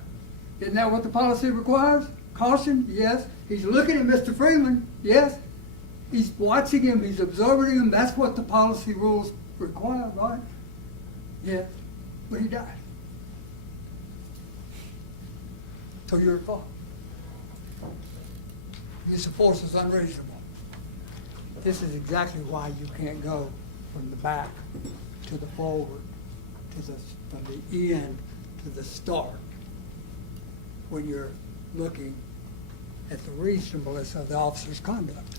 Isn't that what the policy requires? Caution? Yes. He's looking at Mr. Freeman. Yes. He's watching him. He's observing him. That's what the policy rules require, right? Yes. But he died. So you're at fault. Use of force is unreasonable. This is exactly why you can't go from the back to the forward, from the end to the start, when you're looking at the reasonableness of the officer's conduct.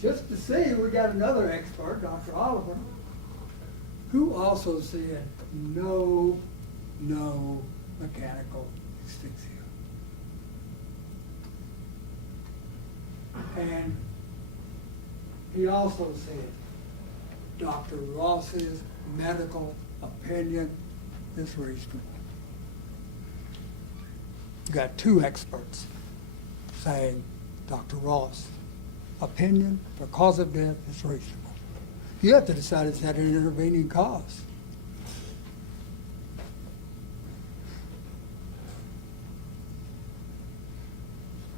Just to see, we got another expert, Dr. Oliver, who also said no mechanical asphyxia. And he also said Dr. Ross's medical opinion is reasonable. You got two experts saying Dr. Ross' opinion for cause of death is reasonable. You have to decide, is that an intervening cause?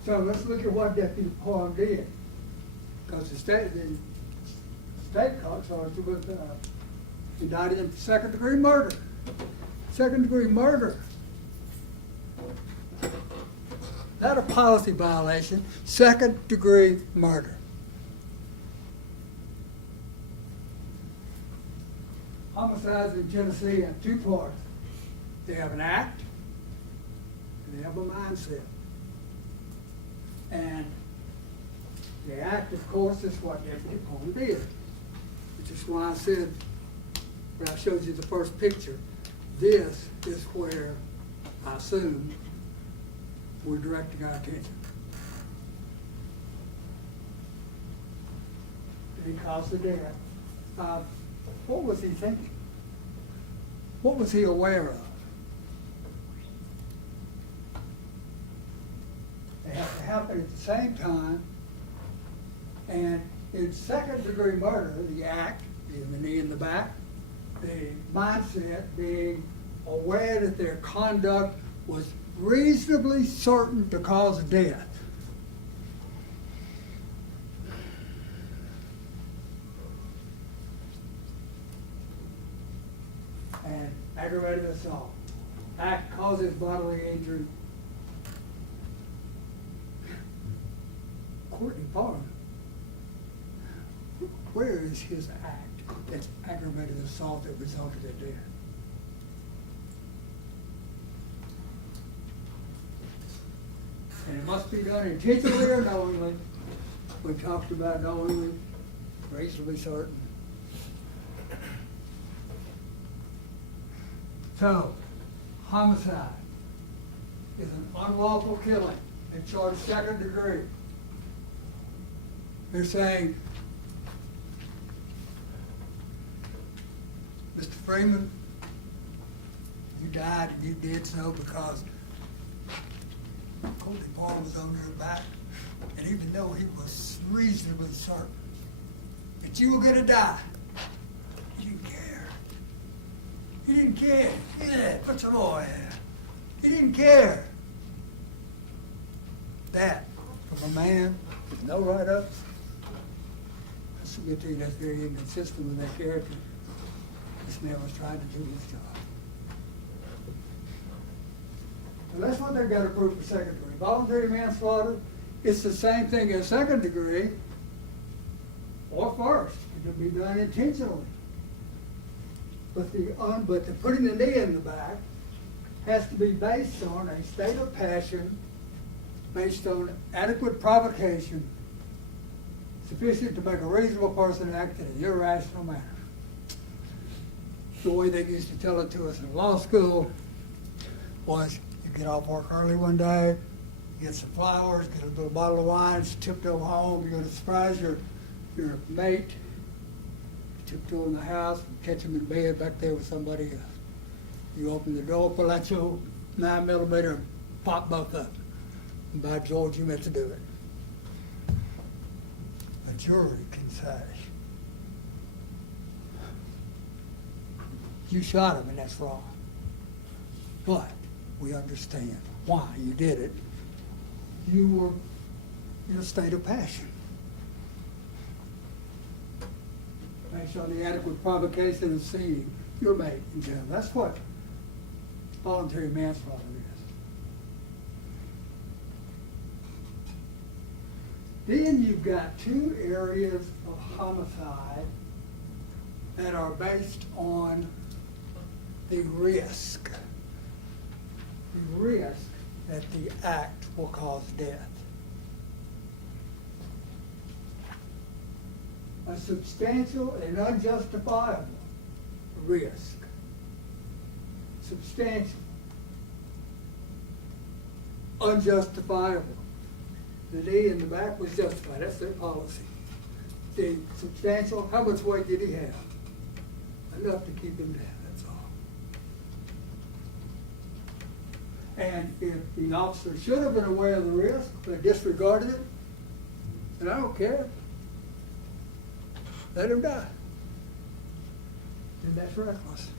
So let's look at what Deputy Parham did. Because the state court charged him with, indicted him for second-degree murder. Second-degree murder. Not a policy violation, second-degree murder. Homicides in Tennessee have two parts. They have an act, and they have a mindset. And the act, of course, is what Deputy Parham did, which is why I said, when I showed you the first picture, this is where I assume we're directing our attention. He caused the death. What was he thinking? What was he aware of? They have to happen at the same time. And in second-degree murder, the act, being the knee in the back, the mindset being aware that their conduct was reasonably certain to cause death. And aggravated assault. Act causes bodily injury. Courtney Parham, where is his act that's aggravated assault that resulted in death? And it must be done intentionally or knowingly. We talked about knowingly, reasonably certain. So, homicide is an unlawful killing and charged second degree. They're saying, Mr. Freeman, you died and you did so because Courtney Parham was on your back, and even though he was reasonably certain that you were going to die, he didn't care. He didn't care. Yeah, put some more in. He didn't care. That, from a man with no write-ups, I submit to you that's very inconsistent with that character. This man was trying to do his job. And that's what they've got to prove for second degree. Voluntary manslaughter, it's the same thing as second degree or first. It can be done intentionally. But the putting the knee in the back has to be based on a state of passion, based on adequate provocation, sufficient to make a reasonable person act in an irrational manner. The way they used to tell it to us in law school was, you get off work early one day, get some flowers, get a little bottle of wine, tiptoe home, you're going to surprise your mate, tiptoe in the house, catch him in bed back there with somebody else. You open the door, pull out your 9mm, and pop both up. And by George, you meant to do it. A jury can say, you shot him and that's wrong. But we understand why you did it. You were in a state of passion. Based on the adequate provocation of seeing your mate in jail. That's what voluntary manslaughter is. Then you've got two areas of homicide that are based on the risk. The risk that the act will cause death. A substantial and unjustifiable risk. Substantial. Unjustifiable. The knee in the back was justified. That's their policy. The substantial, how much weight did he have? Enough to keep him down, that's all. And if the officer should have been aware of the risk, but disregarded it, then I don't care. Let him die. Then that's reckless.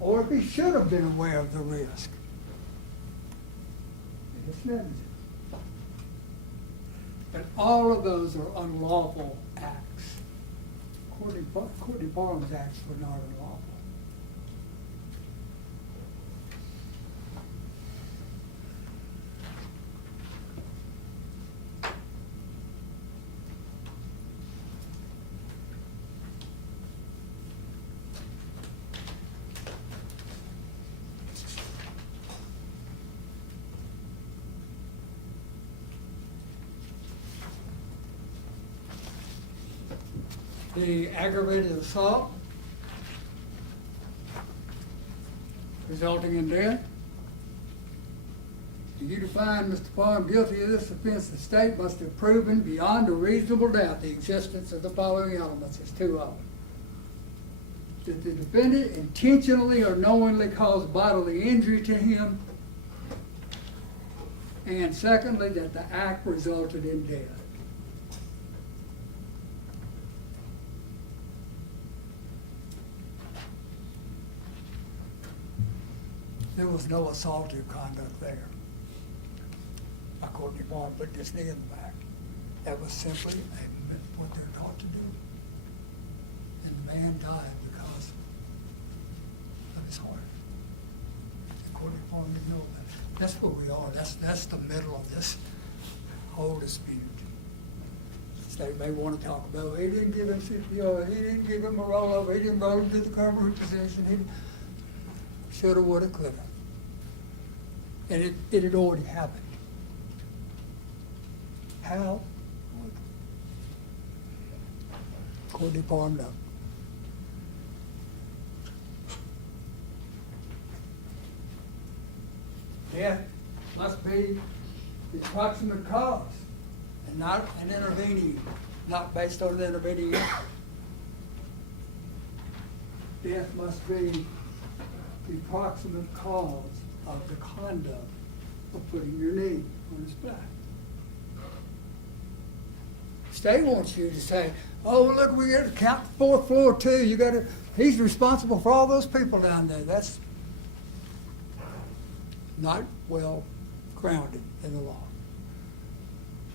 Or if he should have been aware of the risk, then it's negligent. But all of those are unlawful acts. Courtney Barnes' acts were not unlawful. The aggravated assault resulting in death. For you to find Mr. Farm guilty of this offense, the state must have proven beyond a reasonable doubt the existence of the following elements. There's two of them. That the defendant intentionally or knowingly caused bodily injury to him. And secondly, that the act resulted in death. There was no assaultive conduct there. By Courtney Barnes put this knee in the back. That was simply what they're taught to do. And the man died because of his heart. And Courtney Barnes didn't know that. That's where we are. That's the middle of this whole dispute. State may want to talk about, he didn't give him CPR, he didn't give him a rollover, he didn't roll him to the covering position, he shoulda, woulda, coulda. And it had already happened. How? Courtney Barnes up. Death must be the proximate cause and not an intervening, not based on an intervening act. Death must be the proximate cause of the conduct of putting your knee on his back. State wants you to say, oh, look, we got to count the fourth floor too. You got to, he's responsible for all those people down there. That's not well grounded in the law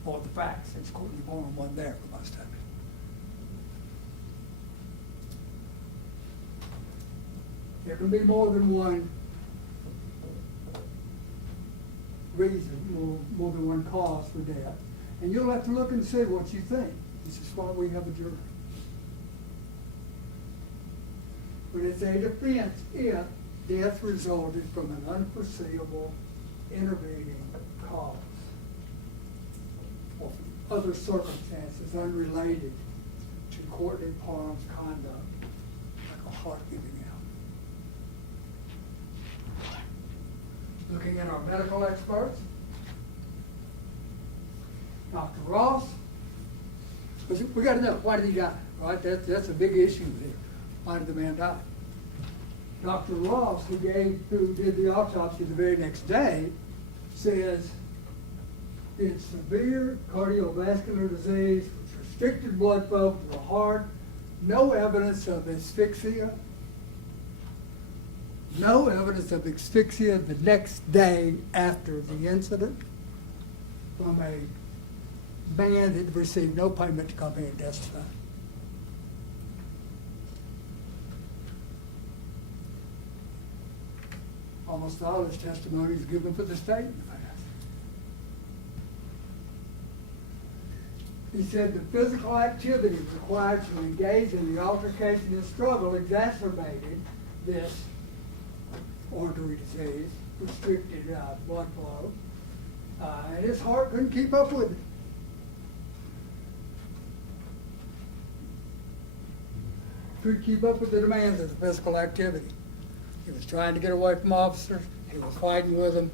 or the facts, since Courtney Barnes wasn't there for most of it. There can be more than one reason, more than one cause for death. And you'll have to look and see what you think. This is why we have a jury. But it's a defense if death resulted from an unforeseeable intervening cause or from other circumstances unrelated to Courtney Barnes' conduct, like a heart giving out. Looking at our medical experts, Dr. Ross, we got to know, why did he die, right? That's a big issue here. Why did the man die? Dr. Ross, who did the autopsy the very next day, says it's severe cardiovascular disease, with restricted blood flow to the heart, no evidence of asphyxia, no evidence of asphyxia the next day after the incident from a man that received no payment to come here and testify. Almost all his testimony is given for the state in the past. He said the physical activity required to engage in the altercation and struggle exacerbated this artery disease, restricted blood flow, and his heart couldn't keep up with it. Couldn't keep up with the demands of the physical activity. He was trying to get away from officers, he was fighting with them,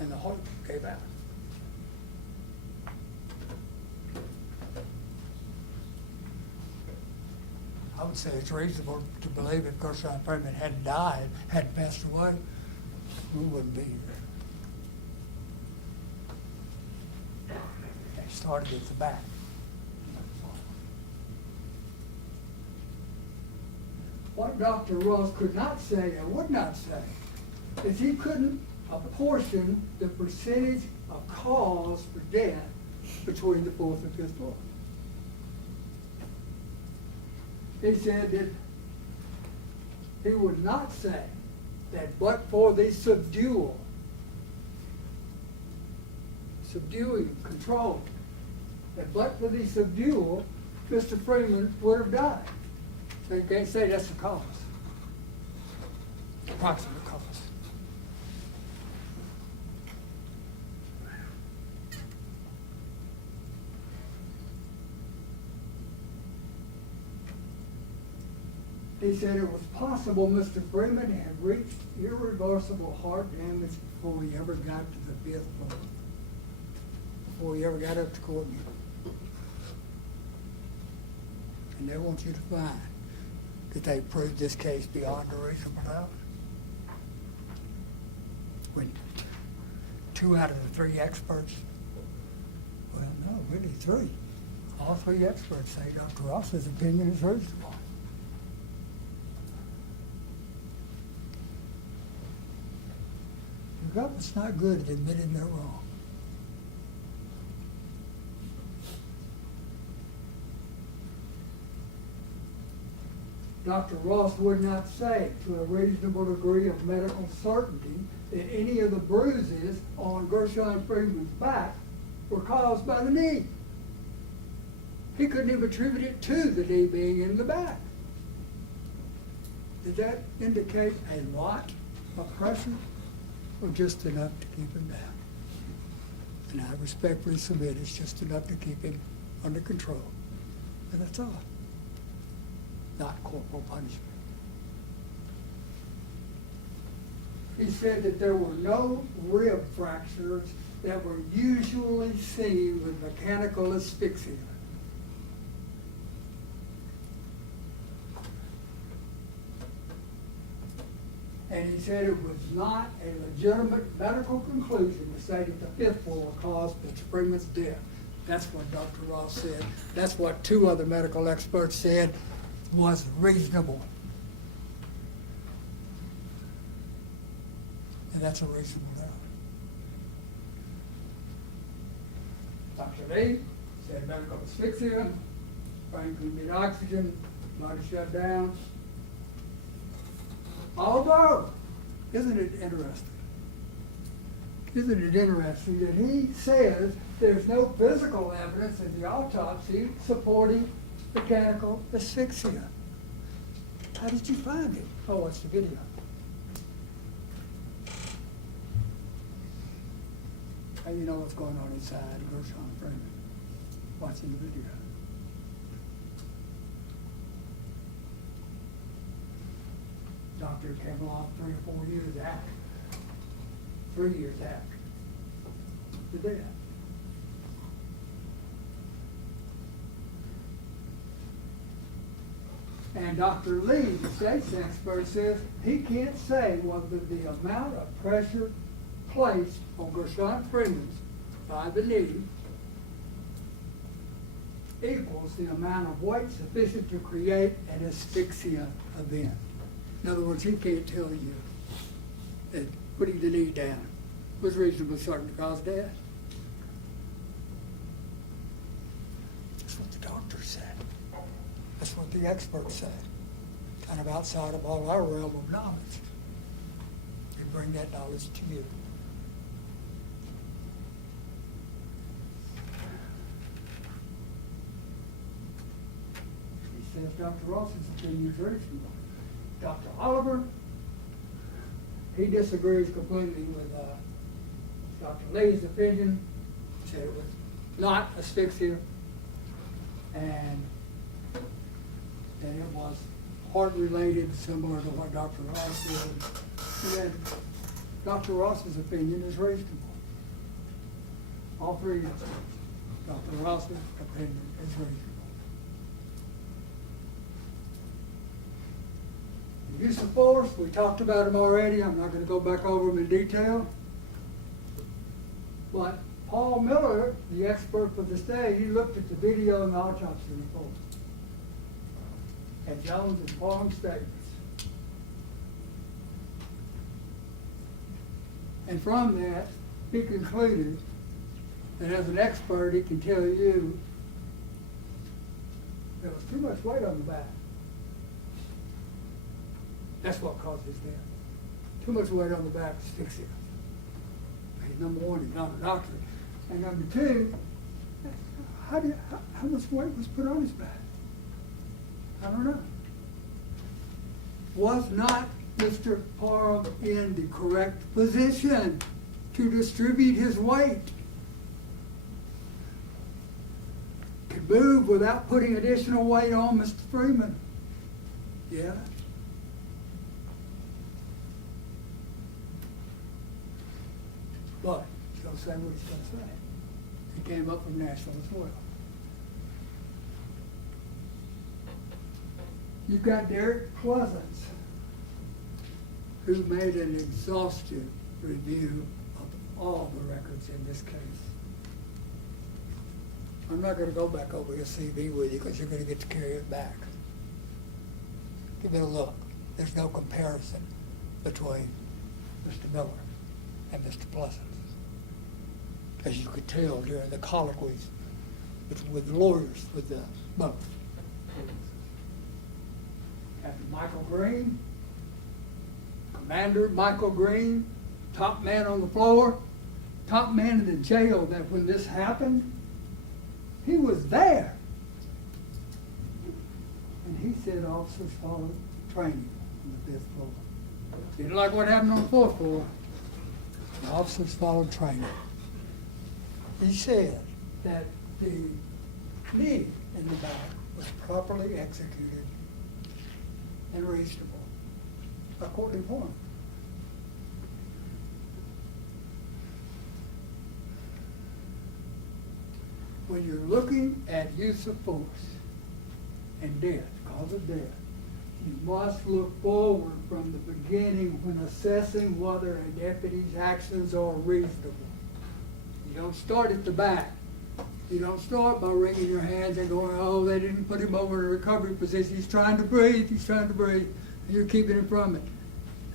and the heart gave out. I would say it's reasonable to believe if Gershun Freeman hadn't died, hadn't passed away, we wouldn't be here. They started at the back. What Dr. Ross could not say and would not say is he couldn't apportion the percentage a cause for death between the fourth and fifth floor. He said that he would not say that but for the subduing control, that but for the subdual, Mr. Freeman would have died. So you can't say that's the cause. Approximate cause. He said it was possible Mr. Freeman had reached irreversible heart damage before he ever got to the fifth floor, before he ever got up to court. And they want you to find that they proved this case beyond a reasonable doubt. When 2 out of the 3 experts, well, no, really 3. All 3 experts say Dr. Ross's opinion is reasonable. The government's not good at admitting they're wrong. Dr. Ross would not say to a reasonable degree of medical certainty that any of the bruises on Gershun Freeman's back were caused by the knee. He couldn't even attribute it to the knee being in the back. Did that indicate a lot of pressure or just enough to keep him down? And I respectfully submit it's just enough to keep him under control. And that's all. Not corporal punishment. He said that there were no rib fractures that were usually seen with mechanical asphyxia. And he said it was not a legitimate medical conclusion to say that the fifth floor caused Mr. Freeman's death. That's what Dr. Ross said. That's what 2 other medical experts said was reasonable. And that's a reasonable doubt. Dr. Lee said medical asphyxia, brain couldn't get oxygen, body shut down. Although, isn't it interesting? Isn't it interesting that he says there's no physical evidence in the autopsy supporting mechanical asphyxia? How did you find it? Oh, what's the video? How do you know what's going on inside Gershun Freeman? Watching the video. Doctor came off 3 or 4 years after. 3 years after the death. And Dr. Lee, the state's expert, says he can't say whether the amount of pressure placed on Gershun Freeman by the knee equals the amount of weight sufficient to create an asphyxia event. In other words, he can't tell you that putting the knee down was reasonably certain to cause death. That's what the doctor said. That's what the experts said. Kind of outside of all our realm of knowledge. They bring that knowledge to you. He says Dr. Ross's opinion is reasonable. Dr. Oliver, he disagrees completely with Dr. Lee's opinion. He said it was not asphyxia and that it was heart-related, similar to what Dr. Ross did. And then Dr. Ross's opinion is reasonable. All 3 experts. Dr. Ross's opinion is reasonable. Use of force, we talked about them already. I'm not going to go back over them in detail. But Paul Miller, the expert for the state, he looked at the video and the autopsy report. And Jones' informed statements. And from that, he concluded And as an expert, he can tell you there was too much weight on the back. That's what caused his death. Too much weight on the back asphyxia. He's number one, he's not a doctor. And number two, how much weight was put on his back? I don't know. Was not Mr. Parham in the correct position to distribute his weight? Could move without putting additional weight on Mr. Freeman. Yeah. But he's gonna say what he's gonna say. He came up from national as well. You've got Derek Pleasance, who made an exhaustive review of all the records in this case. I'm not gonna go back over his CV with you because you're gonna get to carry it back. Give it a look. There's no comparison between Mr. Miller and Mr. Pleasance. As you could tell during the colloquies with lawyers, with the both. Captain Michael Green, Commander Michael Green, top man on the floor, top man in the jail, that when this happened, he was there. And he said officers followed training on the 5th floor. Didn't like what happened on the 4th floor. The officers followed training. He said that the knee in the back was properly executed and reasonable, according to him. When you're looking at use of force and death, cause of death, you must look forward from the beginning when assessing whether a deputy's actions are reasonable. You don't start at the back. You don't start by wringing your hands and going, oh, they didn't put him over in a recovery position. He's trying to breathe. He's trying to breathe. And you're keeping him from it.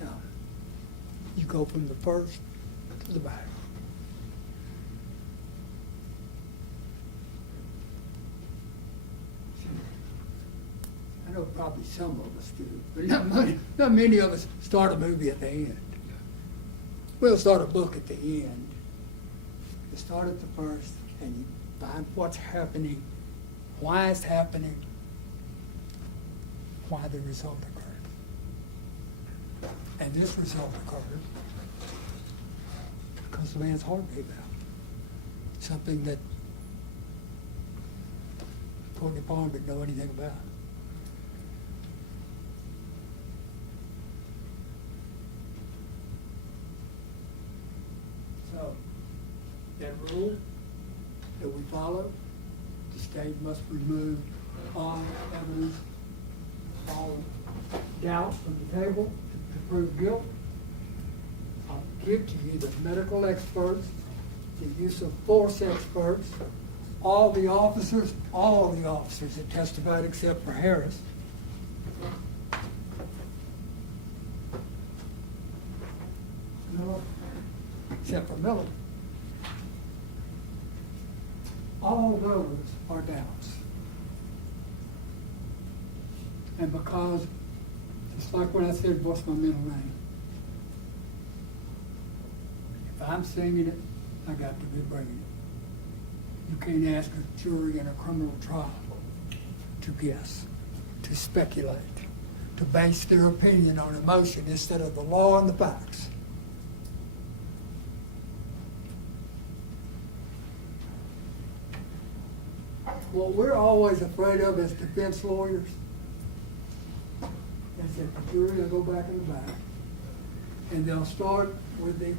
No. You go from the first to the back. I know probably some of us do, but not many of us start a movie at the end. We'll start a book at the end. You start at the first and you find what's happening, why it's happening, why the result occurred. And this result occurred because the man's heart gave out. Something that Courtney Palmer didn't know anything about. So, that rule that we follow, the state must remove all evidence, all doubt from the table to prove guilt. I'll give to you the medical experts, the use of force experts, all the officers that testified except for Harris. Except for Miller. All those are doubts. And because, just like when I said, what's my middle name? If I'm singing it, I got to be bringing it. You can't ask a jury in a criminal trial to guess, to speculate, to base their opinion on emotion instead of the law and the facts. What we're always afraid of as defense lawyers is that the jury will go back in the back and they'll start with the,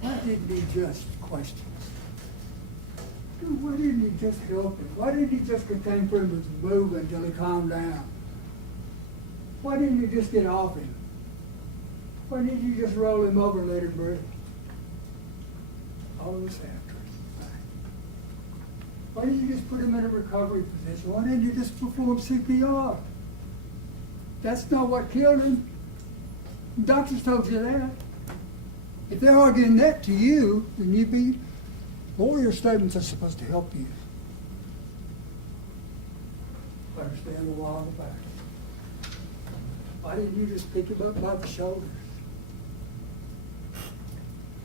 why didn't he just question us? Dude, why didn't he just help him? Why didn't he just contain Freeman's move until he calmed down? Why didn't you just get off him? Why didn't you just roll him over and let him breathe? All those factors. Why didn't you just put him in a recovery position? Why didn't you just perform CPR? That's not what killed him. Doctors told you that. If they're arguing that to you, then you'd be Lawyer statements are supposed to help you understand the law and the facts. Why didn't you just pick him up by the shoulders?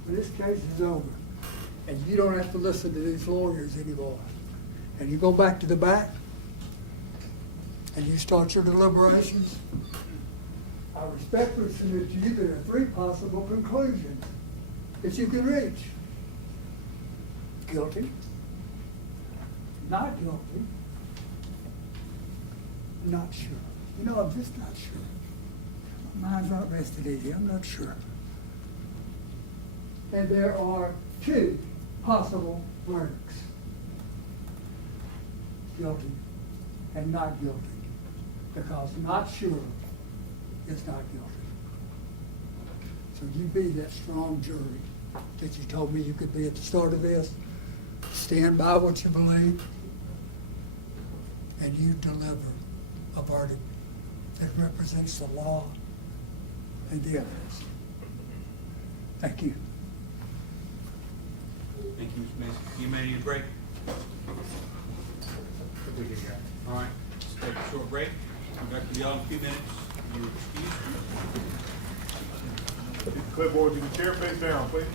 When this case is over, and you don't have to listen to these lawyers anymore, and you go back to the back, and you start your deliberations, I respectfully submit to you there are three possible conclusions that you can reach. Guilty, not guilty, not sure. You know, I'm just not sure. My mind's not rested easy, I'm not sure. And there are two possible verdicts. Guilty and not guilty. Because not sure is not guilty. So you be that strong jury that you told me you could be at the start of this. Stand by what you believe, and you deliver a verdict that represents the law and the evidence. Thank you. Thank you, Mr. Mason. You may need a break. We did that. All right, let's take a short break. Come back to y'all in a few minutes. You're excused. Get the clipboard to the chair, face down, please.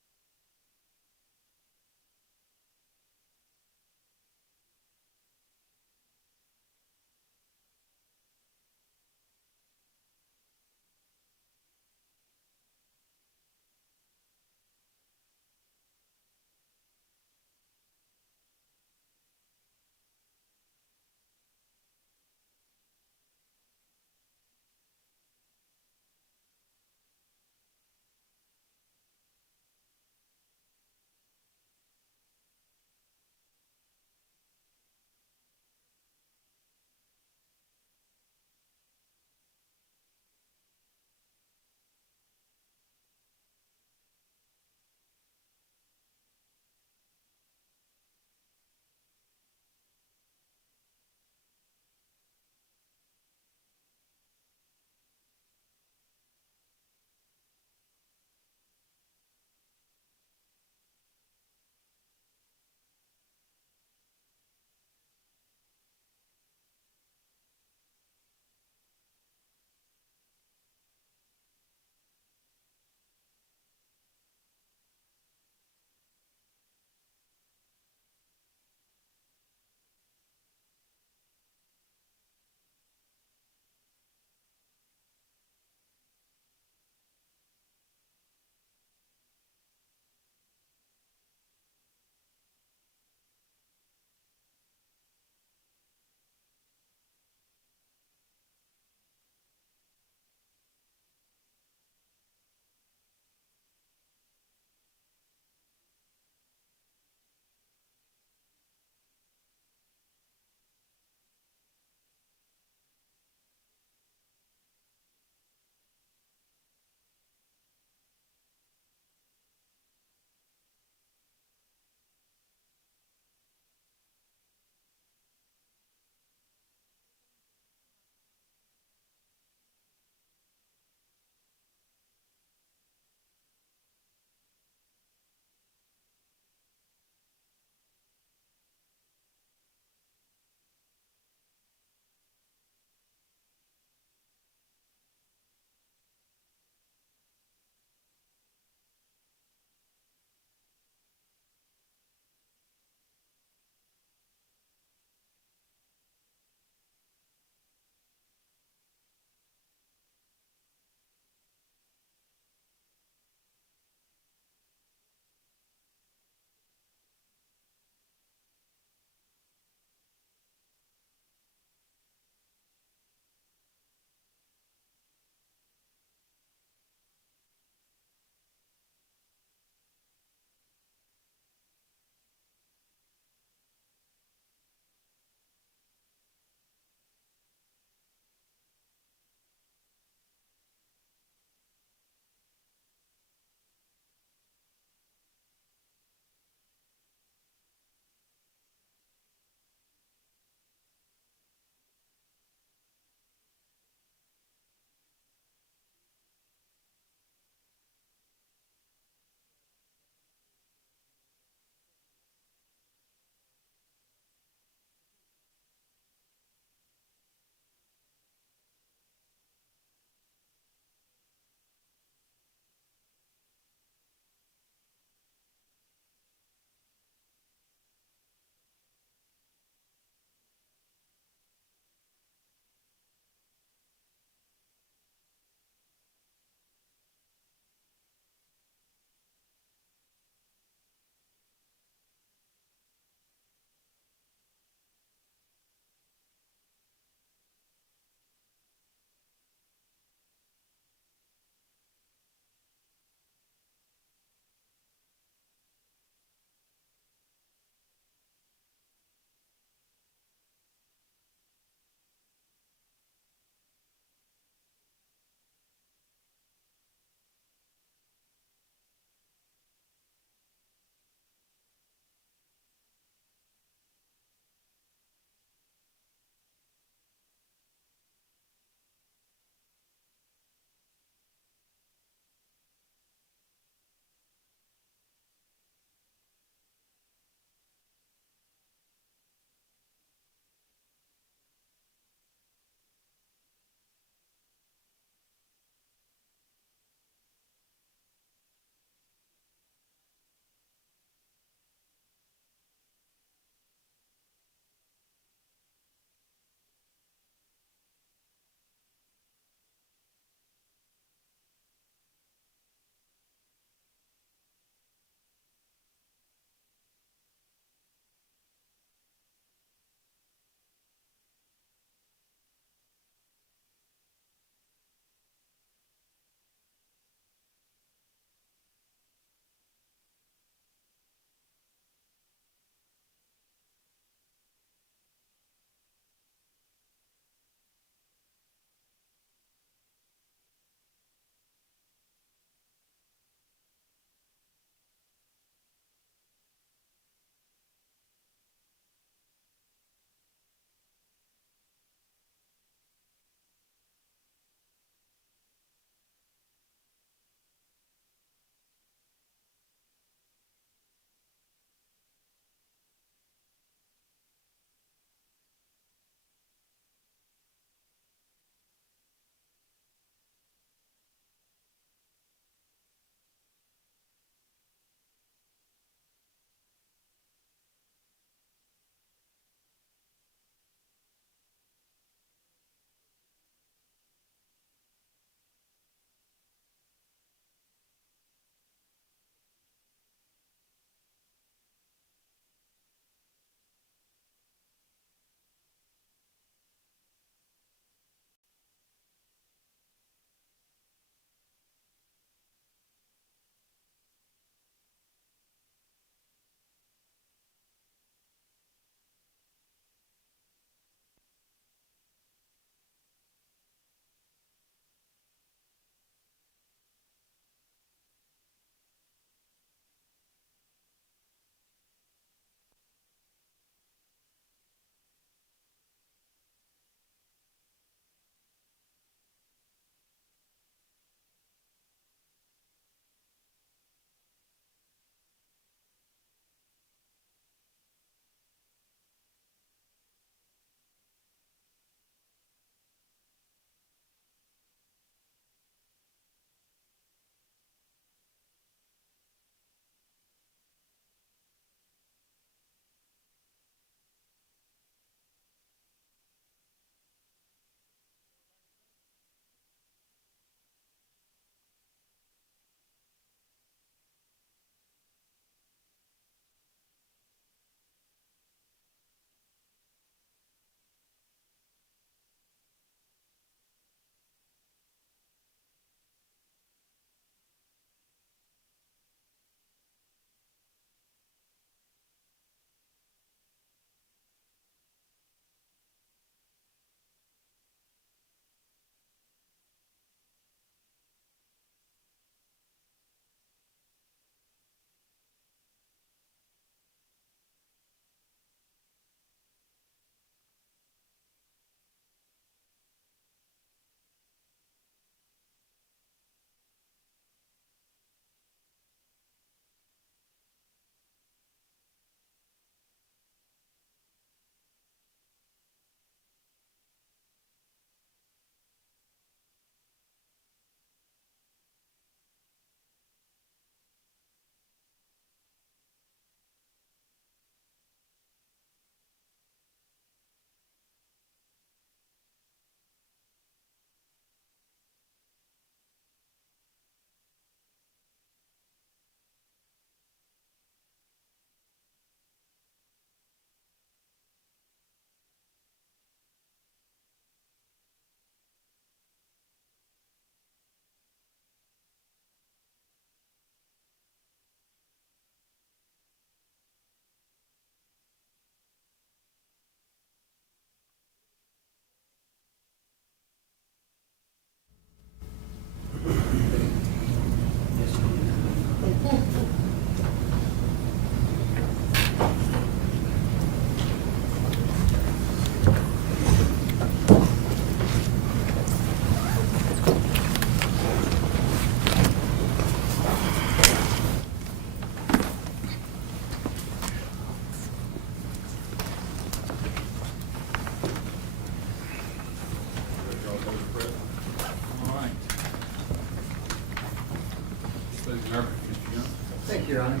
Closing argument, Mr. Young. Thank you, Your Honor.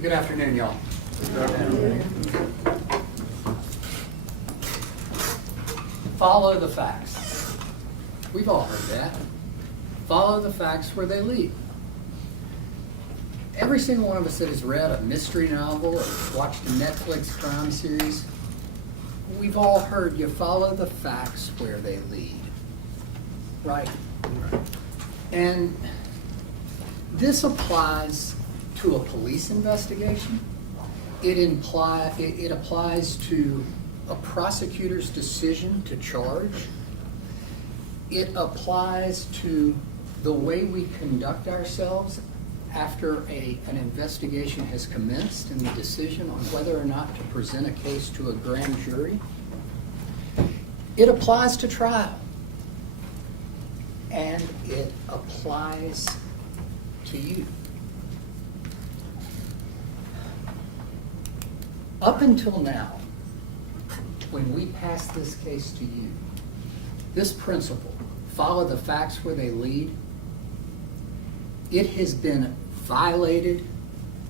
Good afternoon, y'all. Follow the facts. We've all heard that. Follow the facts where they lead. Every single one of us that has read a mystery novel or watched a Netflix crime series, we've all heard you follow the facts where they lead. Right? And this applies to a police investigation. It applies to a prosecutor's decision to charge. It applies to the way we conduct ourselves after an investigation has commenced and the decision on whether or not to present a case to a grand jury. It applies to trial. And it applies to you. Up until now, when we pass this case to you, this principle, follow the facts where they lead, it has been violated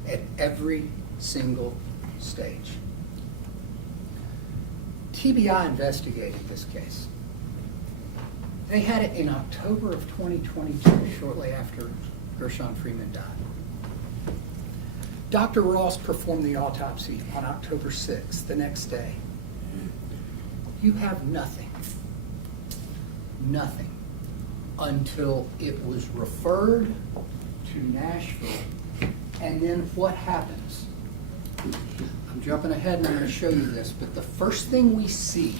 at every single stage. TBI investigated this case. They had it in October of 2022, shortly after Gershun Freeman died. Dr. Ross performed the autopsy on October 6th, the next day. You have nothing until it was referred to Nashville. And then what happens? I'm jumping ahead and I'm going to show you this, but the first thing we see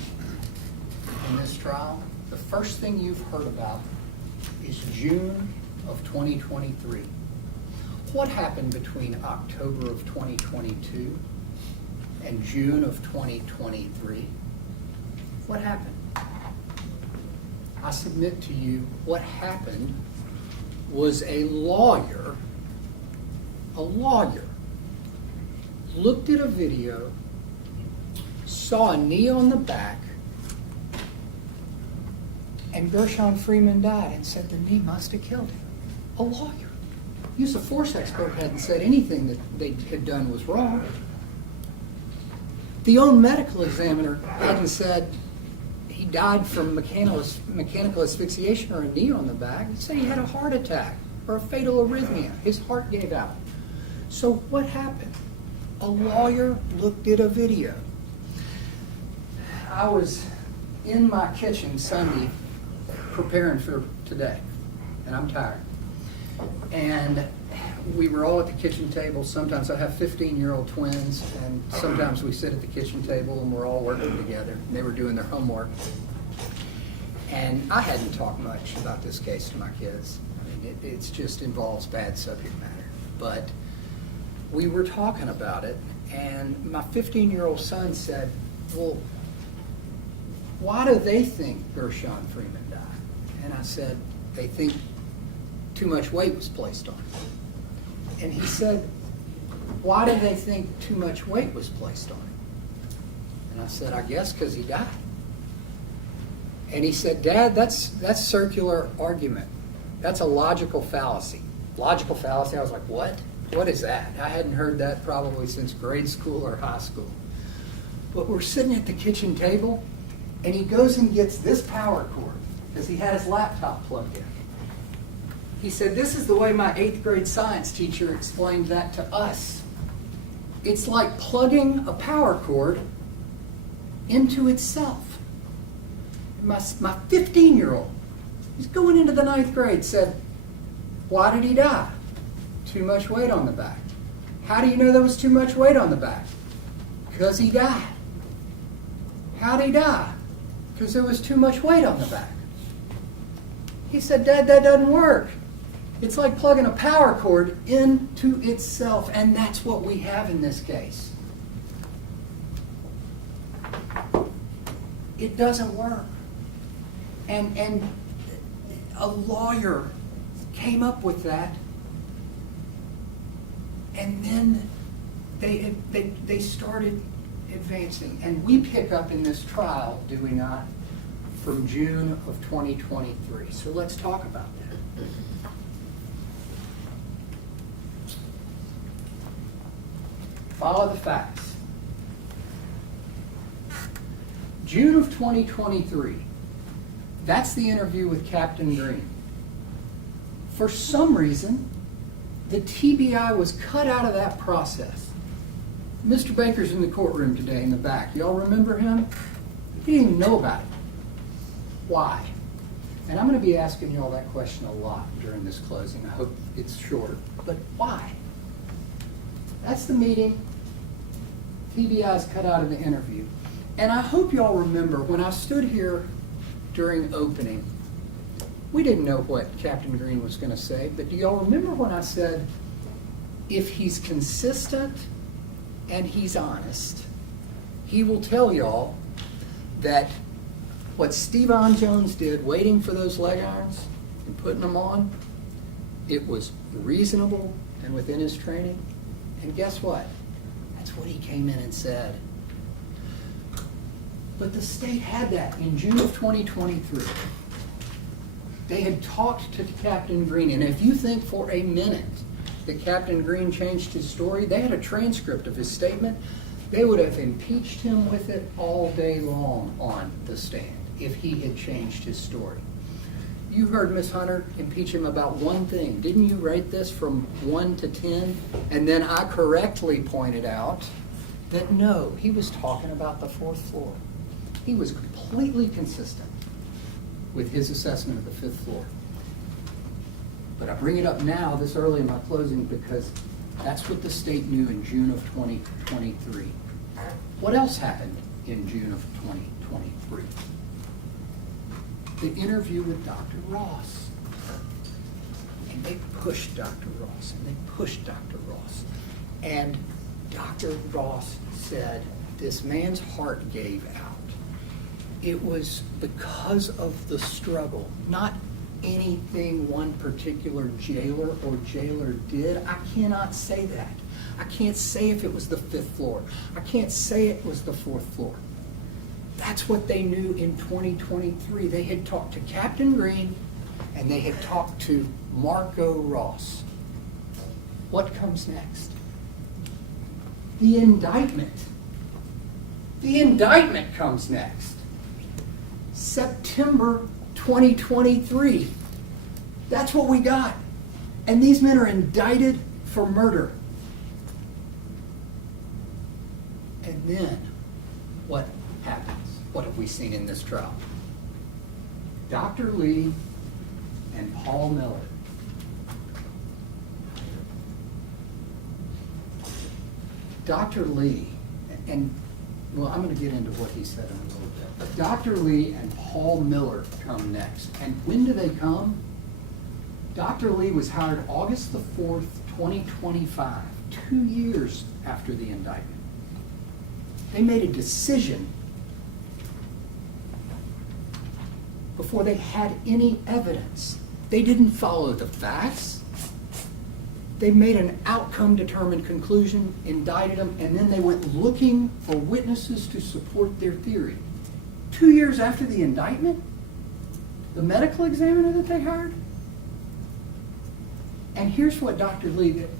in this trial, the first thing you've heard about is June of 2023. What happened between October of 2022 and June of 2023? What happened? I submit to you, what happened was a lawyer looked at a video, saw a knee on the back, and Gershun Freeman died and said the knee must have killed him. A lawyer. Use of force expert hadn't said anything that they had done was wrong. The own medical examiner hadn't said he died from mechanical asphyxiation or a knee on the back. He said he had a heart attack or a fatal arrhythmia. His heart gave out. So what happened? A lawyer looked at a video. I was in my kitchen Sunday preparing for today, and I'm tired. And we were all at the kitchen table. Sometimes I have 15-year-old twins, and sometimes we sit at the kitchen table and we're all working together. And they were doing their homework. And I hadn't talked much about this case to my kids. I mean, it just involves bad subject matter. But we were talking about it, and my 15-year-old son said, well, why do they think Gershun Freeman died? And I said, they think too much weight was placed on him. And he said, why do they think too much weight was placed on him? And I said, I guess because he died. And he said, Dad, that's circular argument. That's a logical fallacy. Logical fallacy? I was like, what? What is that? I hadn't heard that probably since grade school or high school. But we're sitting at the kitchen table, and he goes and gets this power cord because he had his laptop plugged in. He said, this is the way my 8th grade science teacher explained that to us. It's like plugging a power cord into itself. My 15-year-old, he's going into the 9th grade, said, why did he die? Too much weight on the back. How do you know there was too much weight on the back? Because he died. How did he die? Because there was too much weight on the back. He said, Dad, that doesn't work. It's like plugging a power cord into itself, and that's what we have in this case. It doesn't work. And a lawyer came up with that, and then they started advancing. And we pick up in this trial, do we not, from June of 2023. So let's talk about that. Follow the facts. June of 2023. That's the interview with Captain Green. For some reason, the TBI was cut out of that process. Mr. Baker's in the courtroom today in the back. Y'all remember him? He didn't even know about it. Why? And I'm going to be asking y'all that question a lot during this closing. I hope it's short. But why? That's the meeting. TBI's cut out of the interview. And I hope y'all remember when I stood here during opening, we didn't know what Captain Green was going to say, but do y'all remember when I said, if he's consistent and he's honest, he will tell y'all that what Stevon Jones did, waiting for those leg irons and putting them on, it was reasonable and within his training. And guess what? That's what he came in and said. But the state had that in June of 2023. They had talked to Captain Green, and if you think for a minute that Captain Green changed his story, they had a transcript of his statement. They would have impeached him with it all day long on the stand if he had changed his story. You heard Ms. Hunter impeach him about one thing. Didn't you rate this from 1 to 10? And then I correctly pointed out that no, he was talking about the 4th floor. He was completely consistent with his assessment of the 5th floor. But I bring it up now, this early in my closing, because that's what the state knew in June of 2023. What else happened in June of 2023? The interview with Dr. Ross. And they pushed Dr. Ross, and they pushed Dr. Ross. And Dr. Ross said, this man's heart gave out. It was because of the struggle, not anything one particular jailer or jailer did. I cannot say that. I can't say if it was the 5th floor. I can't say it was the 4th floor. That's what they knew in 2023. They had talked to Captain Green and they had talked to Marco Ross. What comes next? The indictment. The indictment comes next. September 2023. That's what we got. And these men are indicted for murder. And then, what happens? What have we seen in this trial? Dr. Lee and Paul Miller. Dr. Lee, and well, I'm going to get into what he said in a little bit. But Dr. Lee and Paul Miller come next. And when do they come? Dr. Lee was hired August the 4th, 2025, 2 years after the indictment. They made a decision before they had any evidence. They didn't follow the facts. They made an outcome-determined conclusion, indicted them, and then they went looking for witnesses to support their theory. 2 years after the indictment, the medical examiner that they hired. And here's what Dr. Lee did.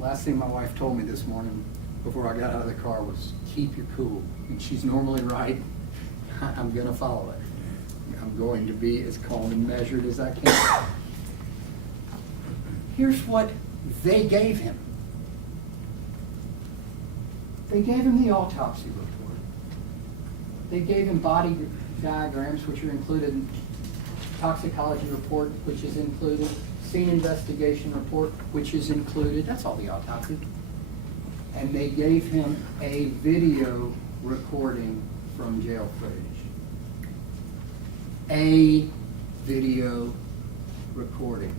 Last thing my wife told me this morning before I got out of the car was, keep your cool. And she's normally right. I'm going to follow it. I'm going to be as calm and measured as I can. Here's what they gave him. They gave him the autopsy report. They gave him body diagrams, which are included in toxicology report, which is included, scene investigation report, which is included. That's all the autopsy. And they gave him a video recording from jail footage. A video recording.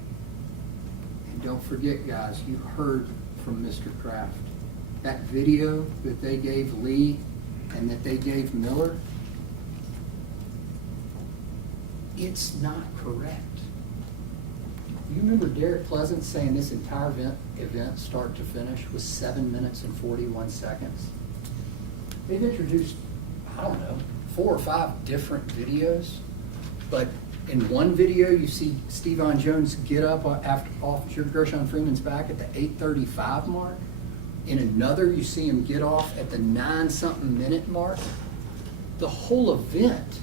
And don't forget, guys, you heard from Mr. Kraft. That video that they gave Lee and that they gave Miller, it's not correct. You remember Derek Pleasant saying this entire event, start to finish, was 7 minutes and 41 seconds? They've introduced I don't know, 4 or 5 different videos. But in one video, you see Steven Jones get up off Gershun Freeman's back at the 8:35 mark. In another, you see him get off at the 9-something minute mark. The whole event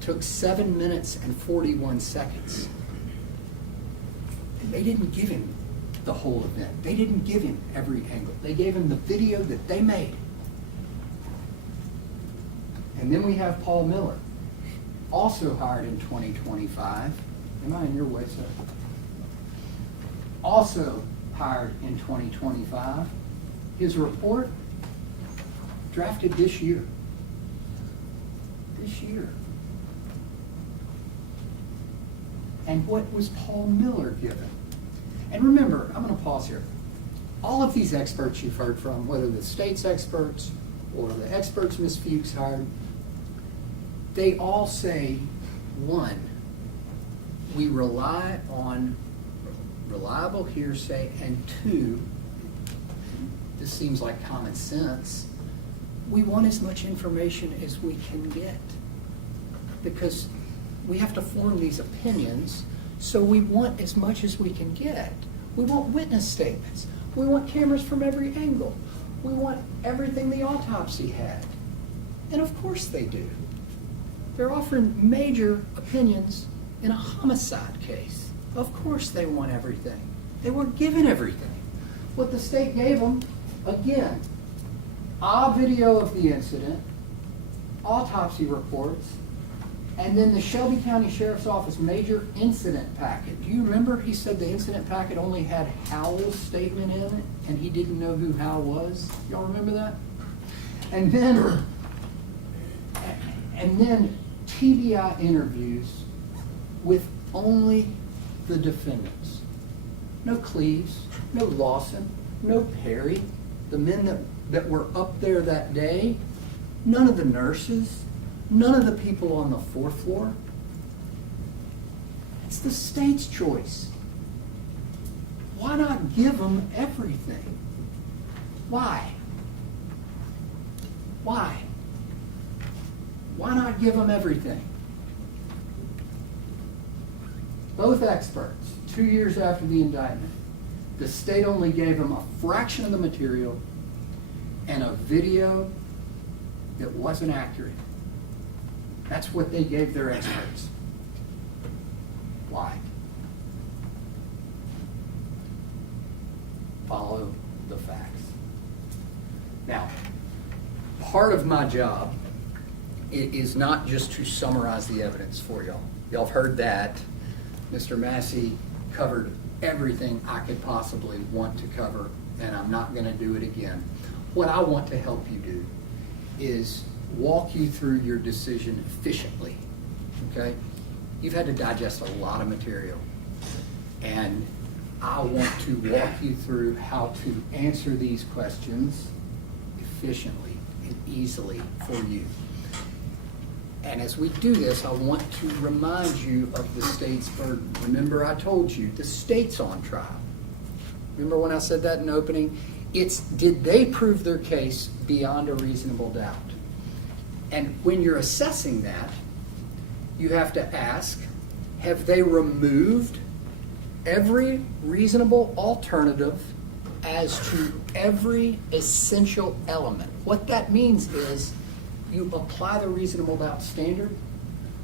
took 7 minutes and 41 seconds. And they didn't give him the whole event. They didn't give him every angle. They gave him the video that they made. And then we have Paul Miller, also hired in 2025. Am I in your way, sir? Also hired in 2025. His report drafted this year. This year. And what was Paul Miller given? And remember, I'm going to pause here. All of these experts you've heard from, whether the state's experts or the experts Ms. Fuchs hired, they all say, one, we rely on reliable hearsay, and two, this seems like common sense, we want as much information as we can get. Because we have to form these opinions, so we want as much as we can get. We want witness statements. We want cameras from every angle. We want everything the autopsy had. And of course they do. They're offering major opinions in a homicide case. Of course they want everything. They weren't given everything. What the state gave them, again, a video of the incident, autopsy reports, and then the Shelby County Sheriff's Office major incident packet. Do you remember he said the incident packet only had Howell's statement in it, and he didn't know who Howell was? Y'all remember that? And then TBI interviews with only the defendants. No Cleaves, no Lawson, no Perry, the men that were up there that day, none of the nurses, none of the people on the 4th floor. It's the state's choice. Why not give them everything? Why? Why? Why not give them everything? Both experts, 2 years after the indictment, the state only gave them a fraction of the material and a video that wasn't accurate. That's what they gave their experts. Why? Follow the facts. Now, part of my job is not just to summarize the evidence for y'all. Y'all have heard that. Mr. Massey covered everything I could possibly want to cover, and I'm not going to do it again. What I want to help you do is walk you through your decision efficiently, okay? You've had to digest a lot of material, and I want to walk you through how to answer these questions efficiently and easily for you. And as we do this, I want to remind you of the state's burden. Remember, I told you, the state's on trial. Remember when I said that in opening? It's, did they prove their case beyond a reasonable doubt? And when you're assessing that, you have to ask, have they removed every reasonable alternative as to every essential element? What that means is you apply the reasonable doubt standard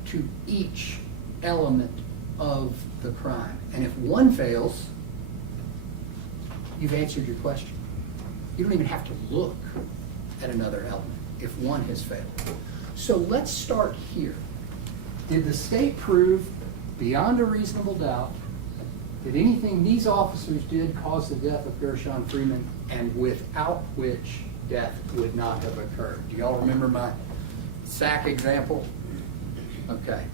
to each element of the crime. And if one fails, you've answered your question. You don't even have to look at another element if one has failed. So let's start here. Did the state prove beyond a reasonable doubt that anything these officers did cause the death of Gershun Freeman, and without which death would not have occurred? Do y'all remember my SAC example? Okay.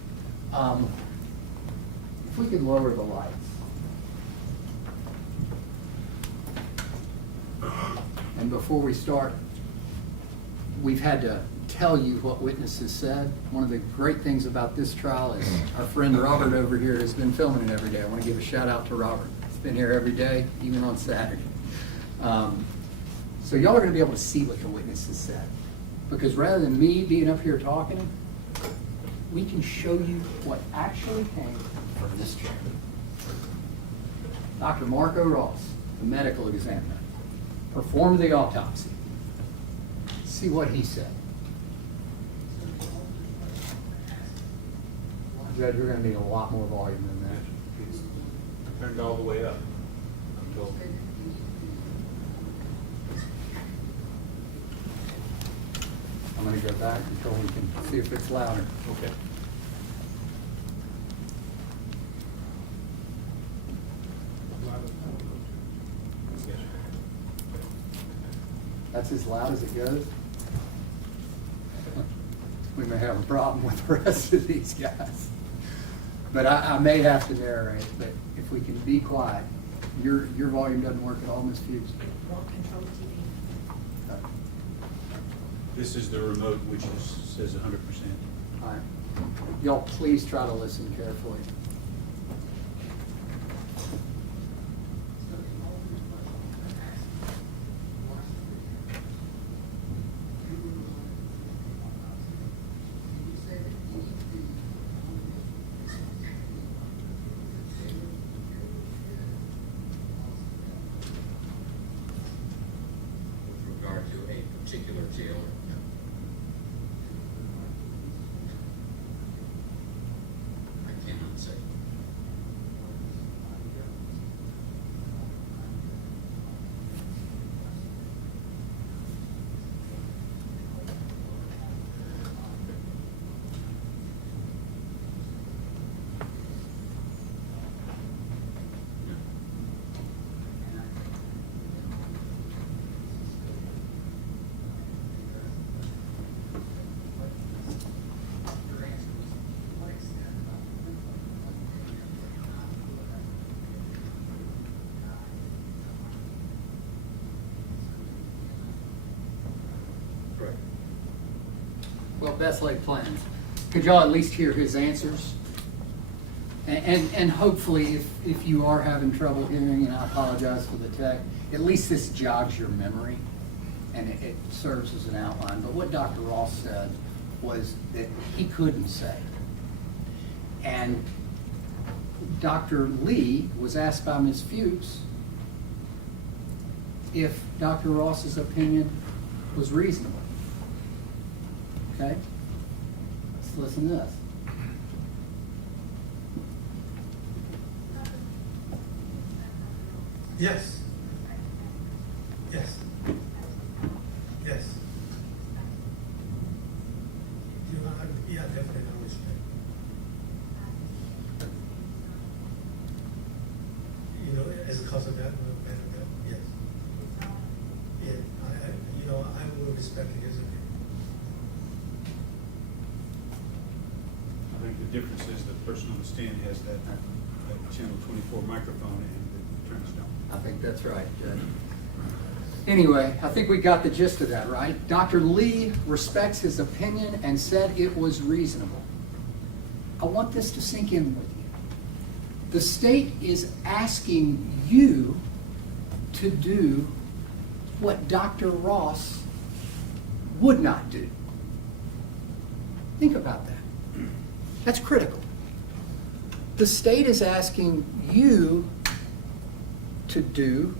If we could lower the lights. And before we start, we've had to tell you what witnesses said. One of the great things about this trial is our friend Robert over here has been filming it every day. I want to give a shout out to Robert. He's been here every day, even on Saturday. So y'all are going to be able to see what the witnesses said. Because rather than me being up here talking, we can show you what actually came from this chair. Dr. Marco Ross, the medical examiner, performed the autopsy. See what he said. Judge, you're gonna need a lot more volume than that. It's turned all the way up. I'm told. I'm gonna go back until we can see if it's louder. Okay. That's as loud as it goes. We may have a problem with the rest of these guys. But I may have to narrate, but if we can be quiet, your volume doesn't work at all, Ms. Fuchs. This is the remote, which says 100%. All right. Y'all please try to listen carefully. With regard to a particular jailer. I cannot say. Correct. Well, best laid plans. Could y'all at least hear his answers? And hopefully, if you are having trouble hearing, and I apologize for the tech, at least this jogs your memory and it serves as an outline. But what Dr. Ross said was that he couldn't say. And Dr. Lee was asked by Ms. Fuchs if Dr. Ross's opinion was reasonable. Okay? Let's listen to this. Yes. Yes. Yes. You know, yeah, definitely I respect. You know, as a cause of that, yes. Yeah, you know, I will respect his opinion. I think the difference is the person on the stand has that channel 24 microphone and the attorneys don't. I think that's right, Judge. Anyway, I think we got the gist of that, right? Dr. Lee respects his opinion and said it was reasonable. I want this to sink in with you. The state is asking you to do what Dr. Ross would not do. Think about that. That's critical. The state is asking you to do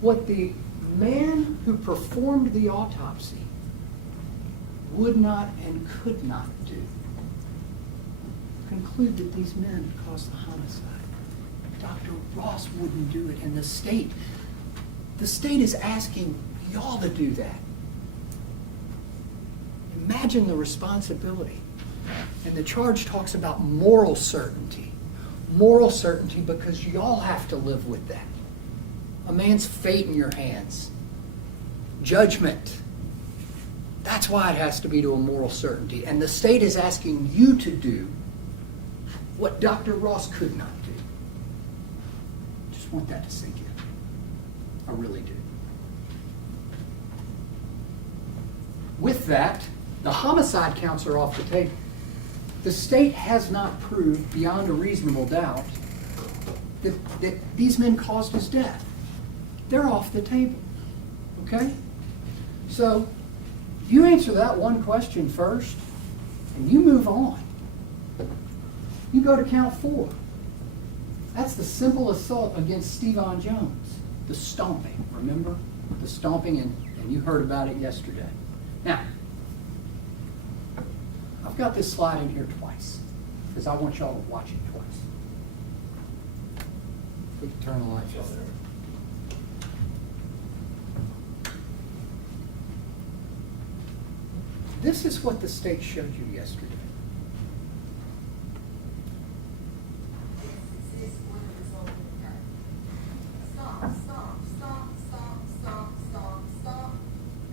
what the man who performed the autopsy would not and could not do. Conclude that these men caused the homicide. Dr. Ross wouldn't do it, and the state is asking y'all to do that. Imagine the responsibility. And the charge talks about moral certainty. Moral certainty because y'all have to live with that. A man's fate in your hands. Judgment. That's why it has to be to a moral certainty. And the state is asking you to do what Dr. Ross could not do. Just want that to sink in. I really do. With that, the homicide counts are off the table. The state has not proved beyond a reasonable doubt that these men caused his death. They're off the table. Okay? So, You answer that one question first, and you move on. You go to count 4. That's the simple assault against Stevan Jones. The stomping, remember? The stomping, and you heard about it yesterday. Now, I've got this slide in here twice, because I want y'all to watch it twice. We can turn the lights off there. This is what the state showed you yesterday. Stop, stop, stop, stop, stop, stop, stop,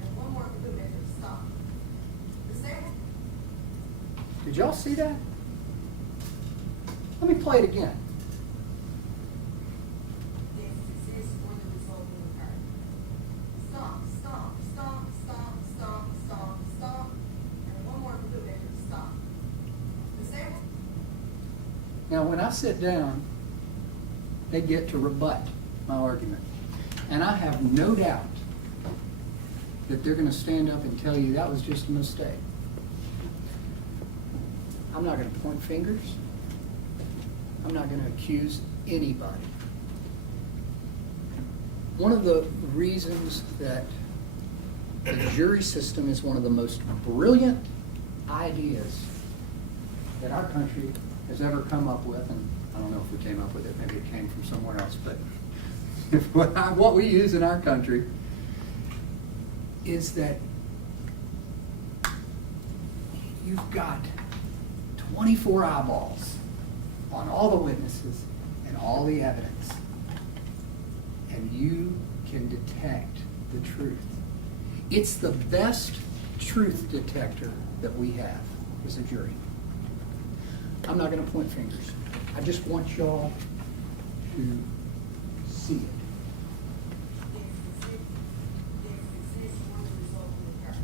and one more for good measure, stop. Disabled? Did y'all see that? Let me play it again. Yes, exists for the result will occur. Stop, stop, stop, stop, stop, stop, stop, and one more for good measure, stop. Disabled? Now, when I sit down, they get to rebut my argument. And I have no doubt that they're going to stand up and tell you that was just a mistake. I'm not going to point fingers. I'm not going to accuse anybody. One of the reasons that the jury system is one of the most brilliant ideas that our country has ever come up with, and I don't know if we came up with it, maybe it came from somewhere else, but what we use in our country is that you've got 24 eyeballs on all the witnesses and all the evidence, and you can detect the truth. It's the best truth detector that we have as a jury. I'm not going to point fingers. I just want y'all to see it. Yes, exists for the result will occur.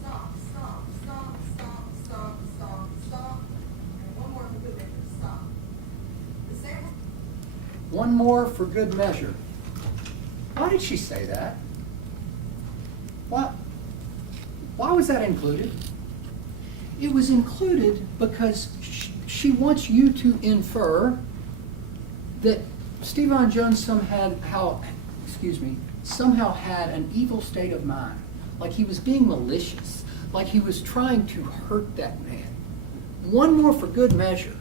Stop, stop, stop, stop, stop, stop, stop, and one more for good measure, stop. Disabled? One more for good measure. Why did she say that? Why was that included? It was included because she wants you to infer that Stevan Jones somehow had an evil state of mind, like he was being malicious, like he was trying to hurt that man. One more for good measure.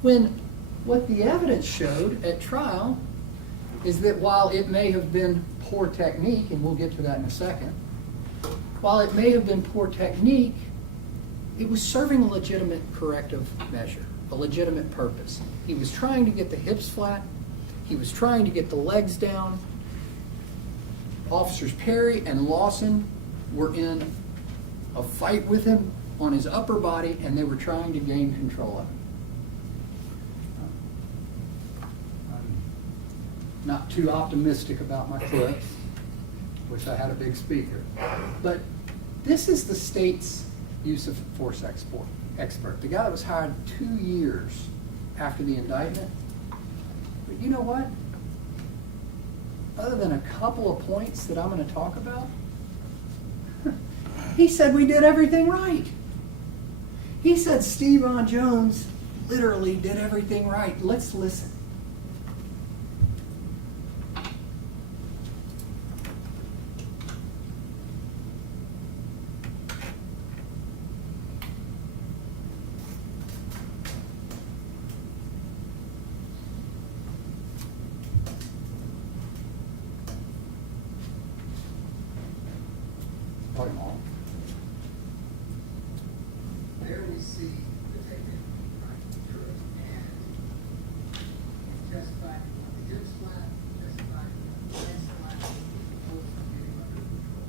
When what the evidence showed at trial is that while it may have been poor technique, and we'll get to that in a second, while it may have been poor technique, it was serving a legitimate corrective measure, a legitimate purpose. He was trying to get the hips flat. He was trying to get the legs down. Officers Perry and Lawson were in a fight with him on his upper body, and they were trying to gain control of him. I'm not too optimistic about my clips. Wish I had a big speaker. But this is the state's use of force expert. The guy that was hired 2 years after the indictment. But you know what? Other than a couple of points that I'm going to talk about, he said we did everything right. He said Stevan Jones literally did everything right. Let's listen. There we see the tape-in, right? And testifying on the hips flat, testifying on the legs flat, both are getting under control.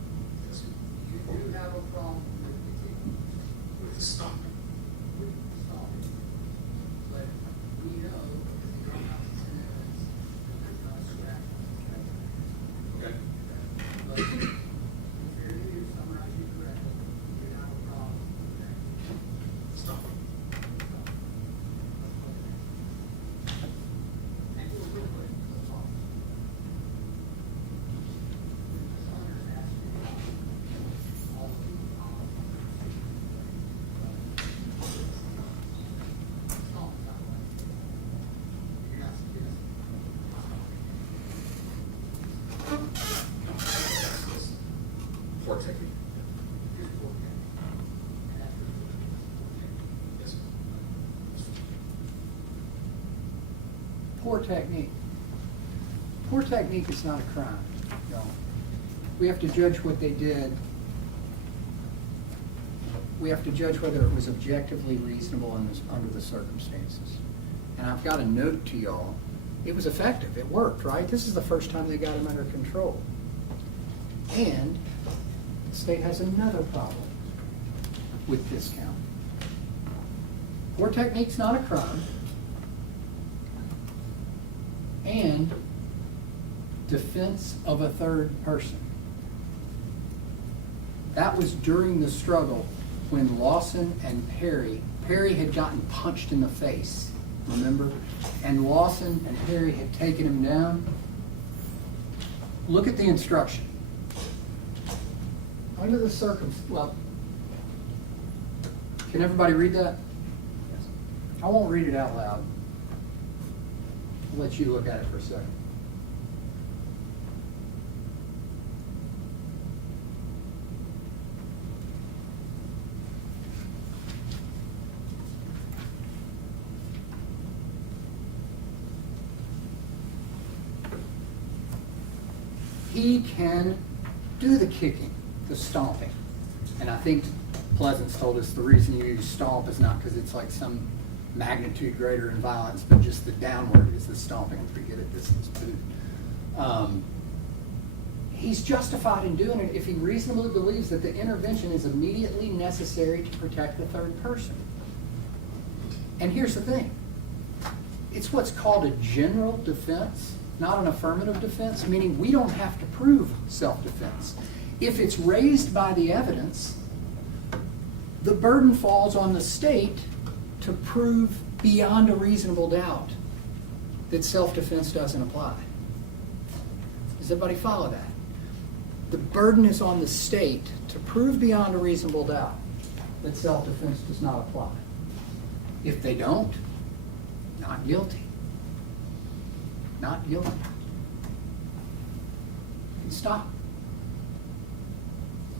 You do have a problem with With stopping. stopping, but we know because the autopsy evidence that there's not a scratch on the trailer. Okay. But if you're going to summarize you correctly, you have a problem with that. Stopping. poor technique. Poor technique is not a crime, y'all. We have to judge what they did. We have to judge whether it was objectively reasonable under the circumstances. And I've got a note to y'all. It was effective. It worked, right? This is the first time they got him under control. And the state has another problem with discount. Poor technique's not a crime. And defense of a third person. That was during the struggle when Lawson and Perry had gotten punched in the face, remember? And Lawson and Perry had taken him down. Look at the instruction. Under the well, can everybody read that? I won't read it out loud. I'll let you look at it for a second. He can do the kicking, the stomping. And I think Pleasance told us the reason you use stomp is not because it's like some magnitude greater in violence, but just the downward is the stomping. I forget it, this is food. He's justified in doing it if he reasonably believes that the intervention is immediately necessary to protect the third person. And here's the thing. It's what's called a general defense, not an affirmative defense, meaning we don't have to prove self-defense. If it's raised by the evidence, the burden falls on the state to prove beyond a reasonable doubt that self-defense doesn't apply. Does everybody follow that? The burden is on the state to prove beyond a reasonable doubt that self-defense does not apply. If they don't, not guilty. Not guilty. You can stop.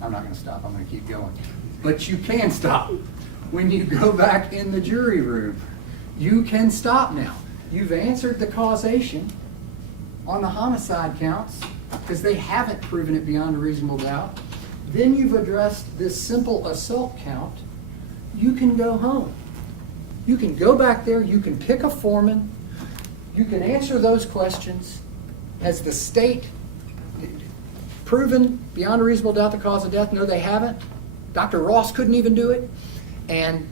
I'm not going to stop. I'm going to keep going. But you can stop. When you go back in the jury room, you can stop now. You've answered the causation on the homicide counts because they haven't proven it beyond a reasonable doubt. Then you've addressed this simple assault count. You can go home. You can go back there. You can pick a foreman. You can answer those questions. Has the state proven beyond a reasonable doubt the cause of death? No, they haven't. Dr. Ross couldn't even do it. And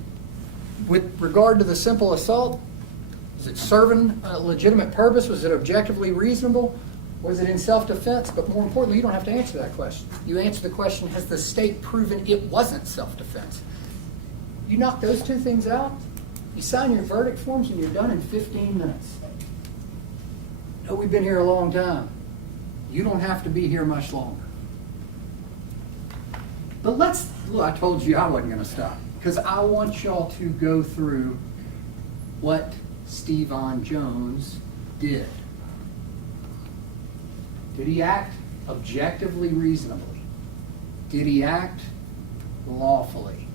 with regard to the simple assault, was it serving a legitimate purpose? Was it objectively reasonable? Was it in self-defense? But more importantly, you don't have to answer that question. You answer the question, has the state proven it wasn't self-defense? You knock those two things out, you sign your verdict forms, and you're done in 15 minutes. No, we've been here a long time. You don't have to be here much longer. But look, I told you I wasn't going to stop, because I want y'all to go through what Steven Jones did. Did he act objectively reasonably? Did he act lawfully?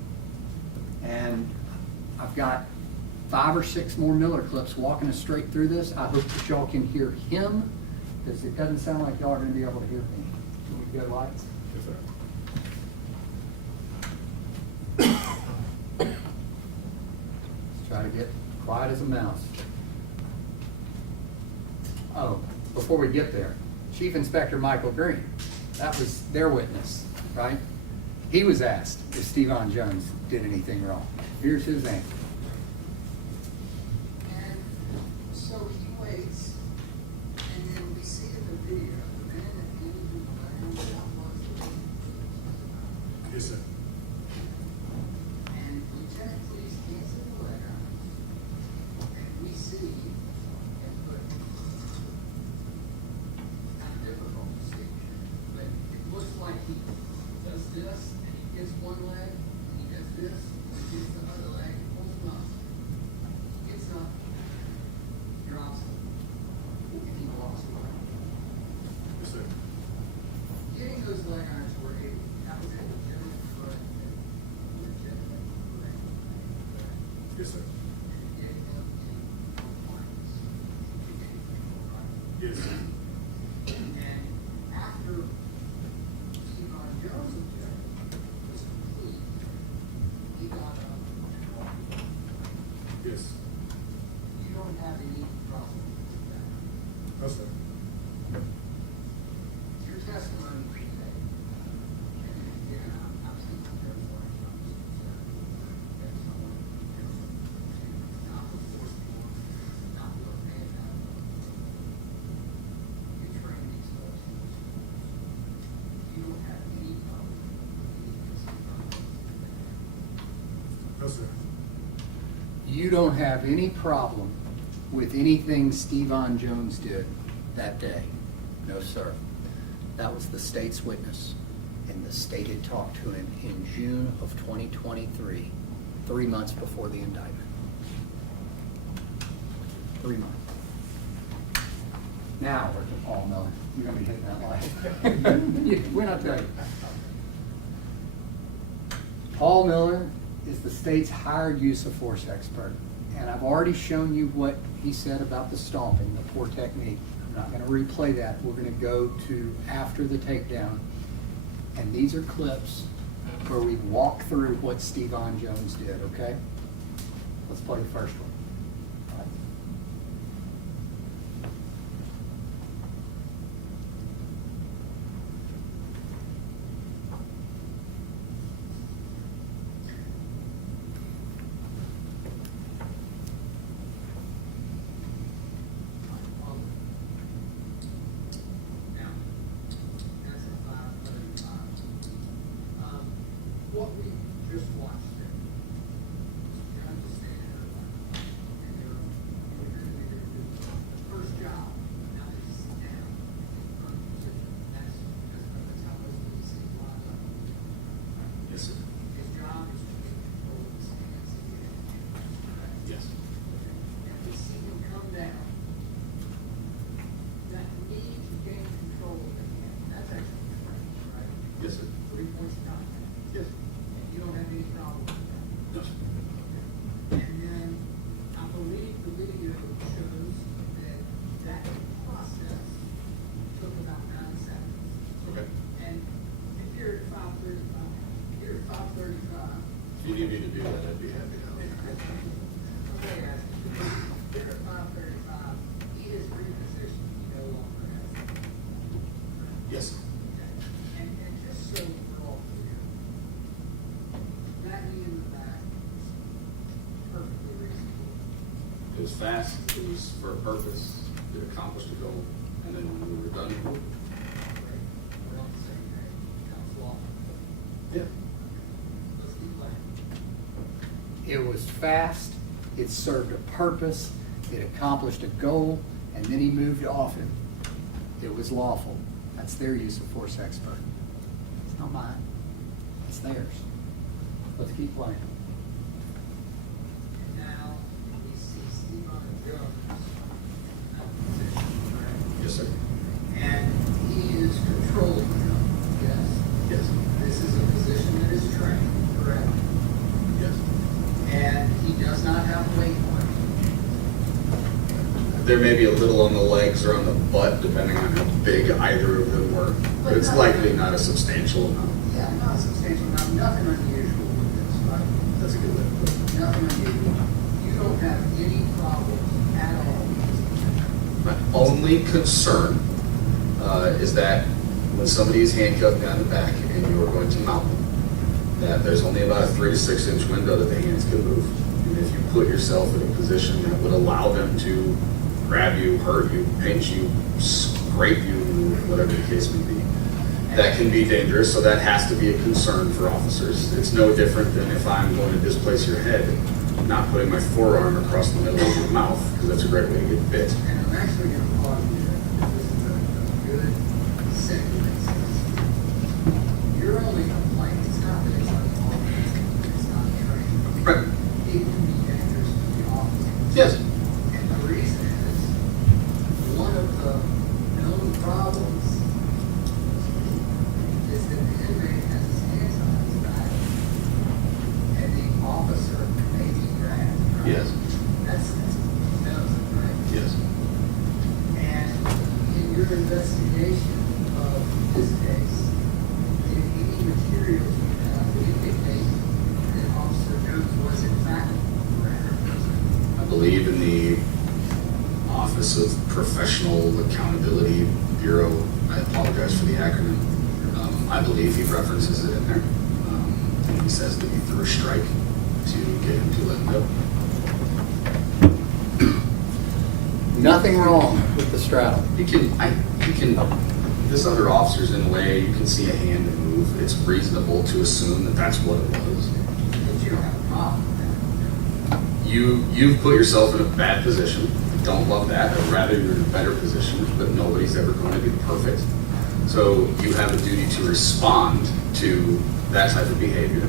And I've got 5 or 6 more Miller clips walking us straight through this. I hope that y'all can hear him, because it doesn't sound like y'all are going to be able to hear me. Can we go lights? Yes, sir. Let's try to get quiet as a mouse. Oh, before we get there, Chief Inspector Michael Green, that was their witness, right? He was asked if Steven Jones did anything wrong. Here's his answer. And so he waits, and then we see in the video, the man at the end of the line outlaws the Yes, sir. and Lieutenant Police hands him the letter, and we see him put not difficult to see, but it looks like he does this, and he gets one leg, and he does this, and he gets the other leg, and pulls him up. He gets up, drops him, and he walks away. Yes, sir. Getting those leg irons were able, that was a legitimate threat, legitimate threat. Yes, sir. And getting them in compliance. And after Stephen Jones' objection was complete, he got up and walked away. Yes. You don't have any problem with that. No, sir. Your testimony today, and again, I'm thinking there's one that someone, not the force one, not the man that you train these folks in the schools. You don't have any problem with No, sir. You don't have any problem with anything Stephen Jones did that day? No, sir. That was the state's witness, and the state had talked to him in June of 2023, 3 months before the indictment. 3 months. Now, we're to Paul Miller. You're gonna be hitting that light. We're not telling you. Paul Miller is the state's hired use of force expert. And I've already shown you what he said about the stomping, the poor technique. I'm not gonna replay that. We're gonna go to after the takedown. And these are clips where we walk through what Stephen Jones did, okay? Let's play the first one. All right. Now, that's a 535. What we just watched there, you understand, and you're the first job, now they sit down in front of the position. That's how those things see lines up. Yes, sir. His job is to take control of the stance and get it. Yes. And we see him come down. That need to gain control of the hand, that's actually training, right? Yes, sir. 3 points of contact. Yes. And you don't have any problem with that. No, sir. And then I believe the video shows that that process took about 9 seconds. Okay. And if you're at 5:35, you're at 5:35. If you need me to do that, I'd be happy to help. Okay, guys, you're at 5:35, he is repositioned, he no longer has. Yes, sir. And just so we're all clear, that knee in the back, perfectly reasonable. It was fast, it was for a purpose, it accomplished a goal, and then when we were done, we moved. Right? We're on the same page, counts law. Yeah. Let's keep playing. It was fast, it served a purpose, it accomplished a goal, and then he moved off him. It was lawful. That's their use of force expert. It's not mine, it's theirs. Let's keep playing. And now, we see Stephen Jones in that position, correct? Yes, sir. And he is controlling him, yes? Yes. This is a position that is trained, correct? Yes. And he does not have weight on him. There may be a little on the legs or on the butt, depending on how big either of them were, but it's likely not a substantial amount. Yeah, not substantial amount, nothing unusual with this, right? That's a good way to put it. Nothing unusual. You don't have any problems at all with this position. My only concern is that when somebody is handcuffed down the back and you are going to mount them, that there's only about a 3 to 6 inch window that the hands can move. And if you put yourself in a position that would allow them to grab you, hurt you, pinch you, scrape you, whatever the case may be, that can be dangerous, so that has to be a concern for officers. It's no different than if I'm going to displace your head, not putting my forearm across the middle of your mouth, because that's a great way to get bit. And I'm actually going to pause you there, because this is a good segue. Your only complaint is not that it's unlawful, it's not trained. Right. It can be dangerous to the officers. Yes. And the reason is, one of the known problems is that the inmate has his hands on his back, and the officer may be grabbed, right? Yes. That's known, right? Yes. And believe in the Office of Professional Accountability Bureau. I apologize for the acronym. I believe he references it in there. And he says that he threw a strike to get him to let him go. Nothing wrong with the straddle. This other officer's in the way, you can see a hand move. It's reasonable to assume that that's what it was. But you don't have a problem with that. You've put yourself in a bad position. I don't love that. I'd rather you're in a better position, but nobody's ever going to be perfect. So you have a duty to respond to that type of behavior.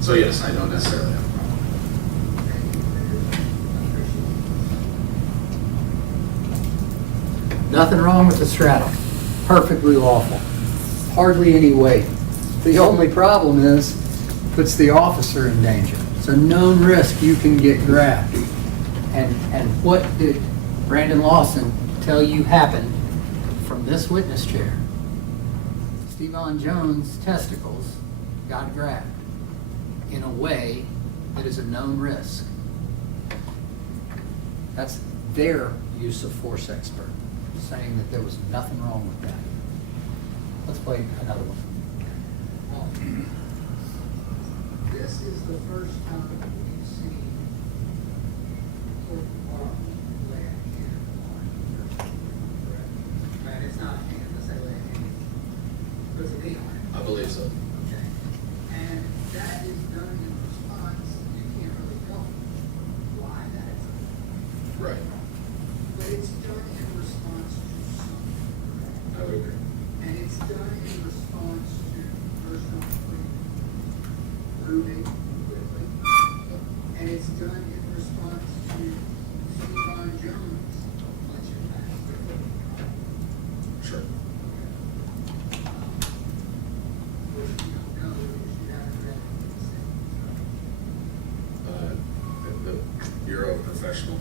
So yes, I don't necessarily have a problem. Nothing wrong with the straddle. Perfectly lawful. Hardly any weight. The only problem is, puts the officer in danger. It's a known risk you can get grabbed. And what did Brandon Lawson tell you happened from this witness chair? Steven Jones' testicles got grabbed in a way that is a known risk. That's their use of force expert, saying that there was nothing wrong with that. Let's play another one. This is the first time we've seen Court lay a hand on your correct? Right, it's not a hand, let's say lay a hand. Puts a knee on it. I believe so. Okay. And that is done in response, you can't really tell why that is. Right. But it's done in response to something, correct? I would agree. And it's done in response to personal grooming quickly. And it's done in response to Steven Jones punching back quickly. Sure. Which you don't know because you haven't read the The Bureau of Professional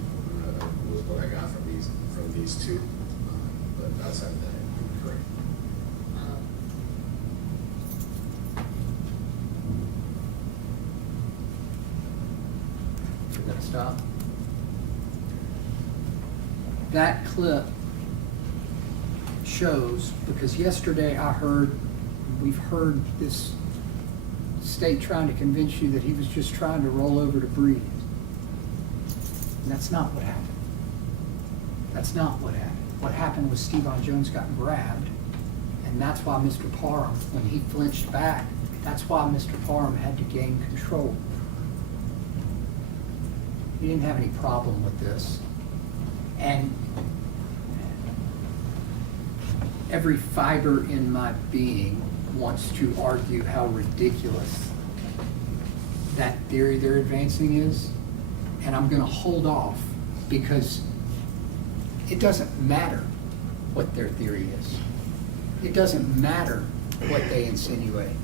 was what I got from these two. But outside of that, you're correct. We're gonna stop. That clip shows, because yesterday we've heard this state trying to convince you that he was just trying to roll over to breathe. And that's not what happened. That's not what happened. What happened was Steven Jones got grabbed, and that's why Mr. Parham, when he flinched back, that's why Mr. Parham had to gain control. He didn't have any problem with this. And every fiber in my being wants to argue how ridiculous that theory they're advancing is. And I'm gonna hold off because it doesn't matter what their theory is. It doesn't matter what they insinuate.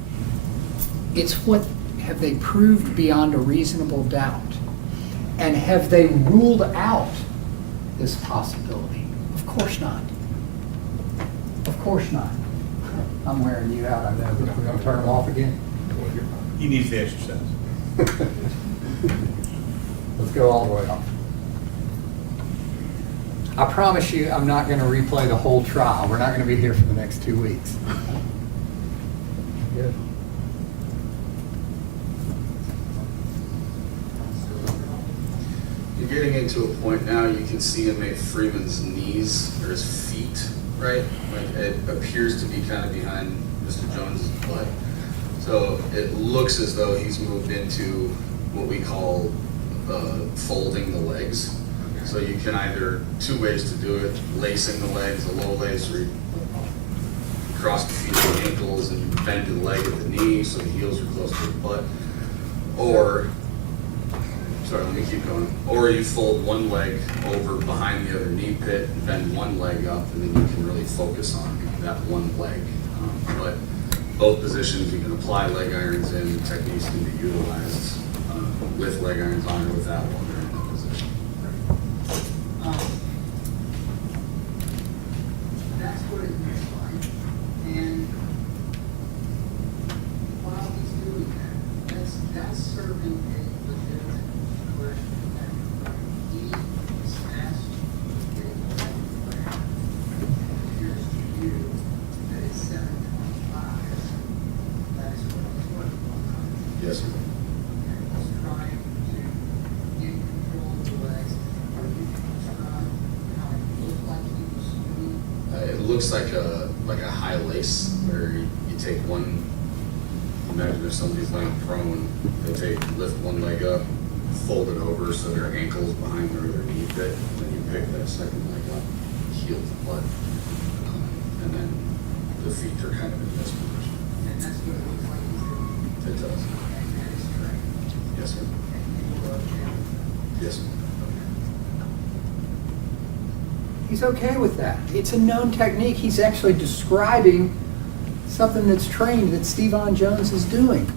It's what have they proved beyond a reasonable doubt? And have they ruled out this possibility? Of course not. Of course not. I'm wearing you out, I know, but we're gonna turn them off again. He needs the exercise. Let's go all the way off. I promise you, I'm not gonna replay the whole trial. We're not gonna be here for the next 2 weeks. Good. You're getting into a point now, you can see in Freeman's knees, or his feet, right? Like it appears to be kind of behind Mr. Jones's butt. So it looks as though he's moved into what we call folding the legs. So you can either, two ways to do it, lacing the legs, a low lace, where you cross the feet to the ankles and bend the leg at the knee so the heels are close to the butt. Or, sorry, let me keep going. Or you fold one leg over behind the other knee pit and bend one leg up, and then you can really focus on that one leg. But both positions, you can apply leg irons in, techniques can be utilized with leg irons on or without while they're in that position. That's what it looks like. And while he's doing that, that's serving a legitimate question. looks like a high lace where you take one. Imagine if somebody's laying prone, they lift one leg up, fold it over so their ankle's behind where their knee fit, and then you pick that second leg up, heel to butt, and then the feet are kind of in this position. And that's what it looks like he's doing. It does. And that is correct. Yes, sir. And you love him. Yes, sir. He's okay with that. It's a known technique. He's actually describing something that's trained that Stevon Jones is doing.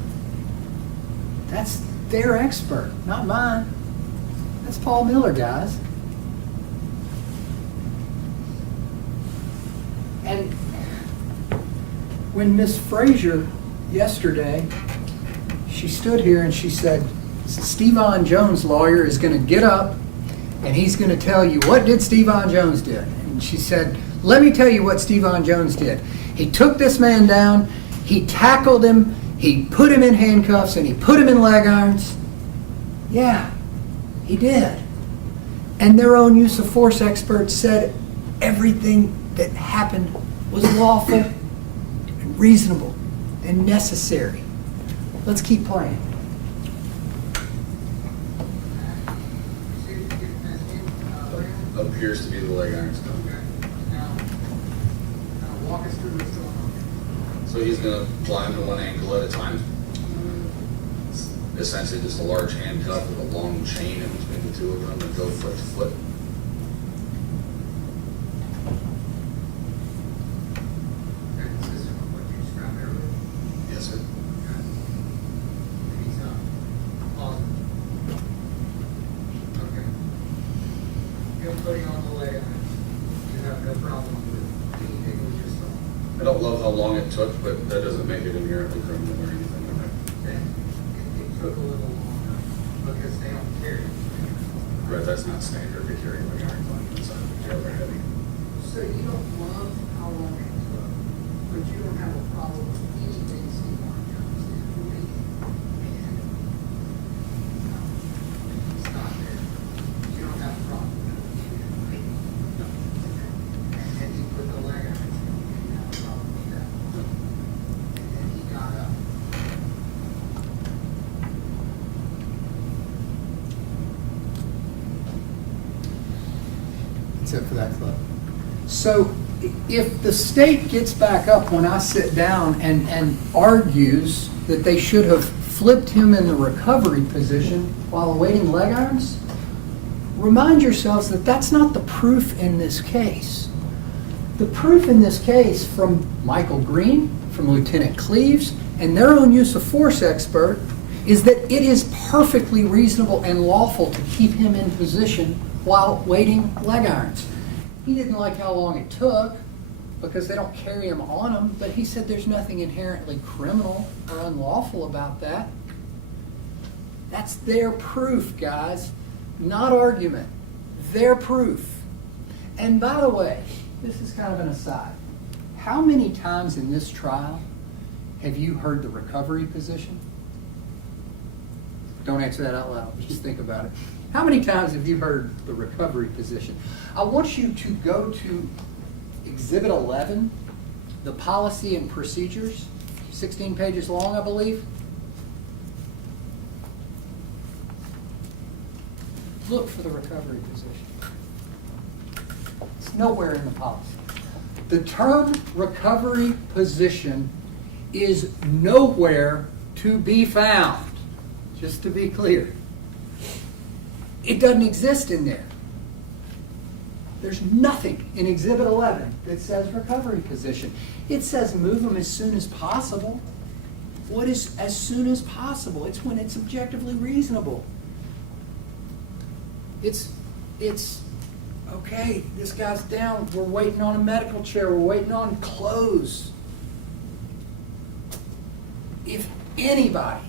That's their expert, not mine. That's Paul Miller, guys. And when Miss Frazier yesterday, she stood here and she said, Stevon Jones' lawyer is going to get up and he's going to tell you, what did Stevon Jones do? And she said, let me tell you what Stevon Jones did. He took this man down, he tackled him, he put him in handcuffs, and he put him in leg irons. Yeah, he did. And their own use of force experts said everything that happened was lawful and reasonable and necessary. Let's keep playing. See if you get that in, Brandon? Appears to be the leg irons coming. Okay. Now walk us through what's going on. So he's going to climb to one ankle at a time. It's essentially just a large handcuff with a long chain in between the two of them and go foot to foot. Okay, consistent with what you described earlier. Yes, sir. Okay. And he's up. Positive. Okay. Him putting on the leg irons, you have no problem with anything we just saw. I don't love how long it took, but that doesn't make it inherently criminal or anything like that. Okay. It took a little longer because they don't carry. Right, that's not standard to carry leg irons on the inside of the jail. They're heavy. So you don't love how long it took, but you don't have a problem with anything Stevon Jones did. And it's not there. You don't have a problem with it. No. And he put the leg on it. You didn't have a problem with that. And then he got up. Except for that club. So if the state gets back up when I sit down and argues that they should have flipped him in the recovery position while awaiting leg irons, remind yourselves that that's not the proof in this case. The proof in this case from Michael Green, from Lieutenant Cleaves, and their own use of force expert is that it is perfectly reasonable and lawful to keep him in position while waiting leg irons. He didn't like how long it took because they don't carry him on them, but he said there's nothing inherently criminal or unlawful about that. That's their proof, guys, not argument. Their proof. And by the way, this is kind of an aside. How many times in this trial have you heard the recovery position? Don't answer that out loud. Just think about it. How many times have you heard the recovery position? I want you to go to Exhibit 11, the policy and procedures, 16 pages long, I believe. Look for the recovery position. It's nowhere in the policy. The term recovery position is nowhere to be found, just to be clear. It doesn't exist in there. There's nothing in Exhibit 11 that says recovery position. It says move them as soon as possible. What is as soon as possible? It's when it's objectively reasonable. It's okay, this guy's down. We're waiting on a medical chair. We're waiting on clothes. If anybody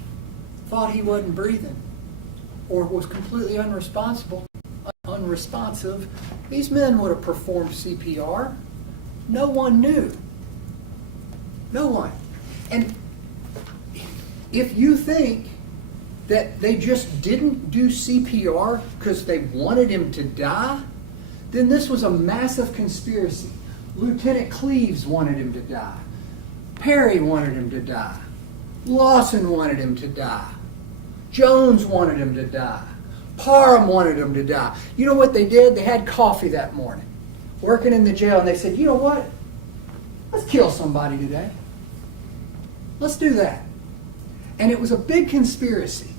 thought he wasn't breathing or was completely unresponsive, these men would have performed CPR. No one knew. No one. And if you think that they just didn't do CPR because they wanted him to die, then this was a massive conspiracy. Lieutenant Cleaves wanted him to die. Perry wanted him to die. Lawson wanted him to die. Jones wanted him to die. Parham wanted him to die. You know what they did? They had coffee that morning, working in the jail, and they said, you know what? Let's kill somebody today. Let's do that. And it was a big conspiracy.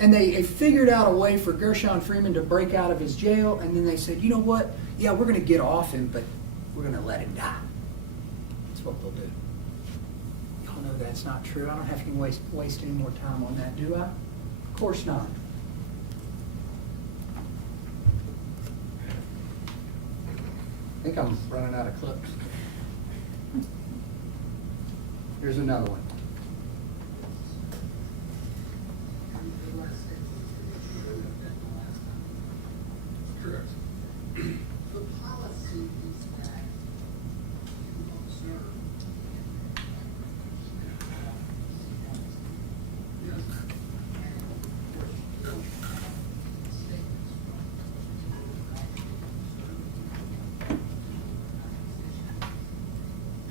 And they figured out a way for Gershun Freeman to break out of his jail, and then they said, you know what? Yeah, we're going to get off him, but we're going to let him die. That's what they'll do. Y'all know that's not true. I don't have to waste any more time on that, do I? Of course not. I think I'm running out of clips. Here's another one. Correct. The policy is that you observe. Yes.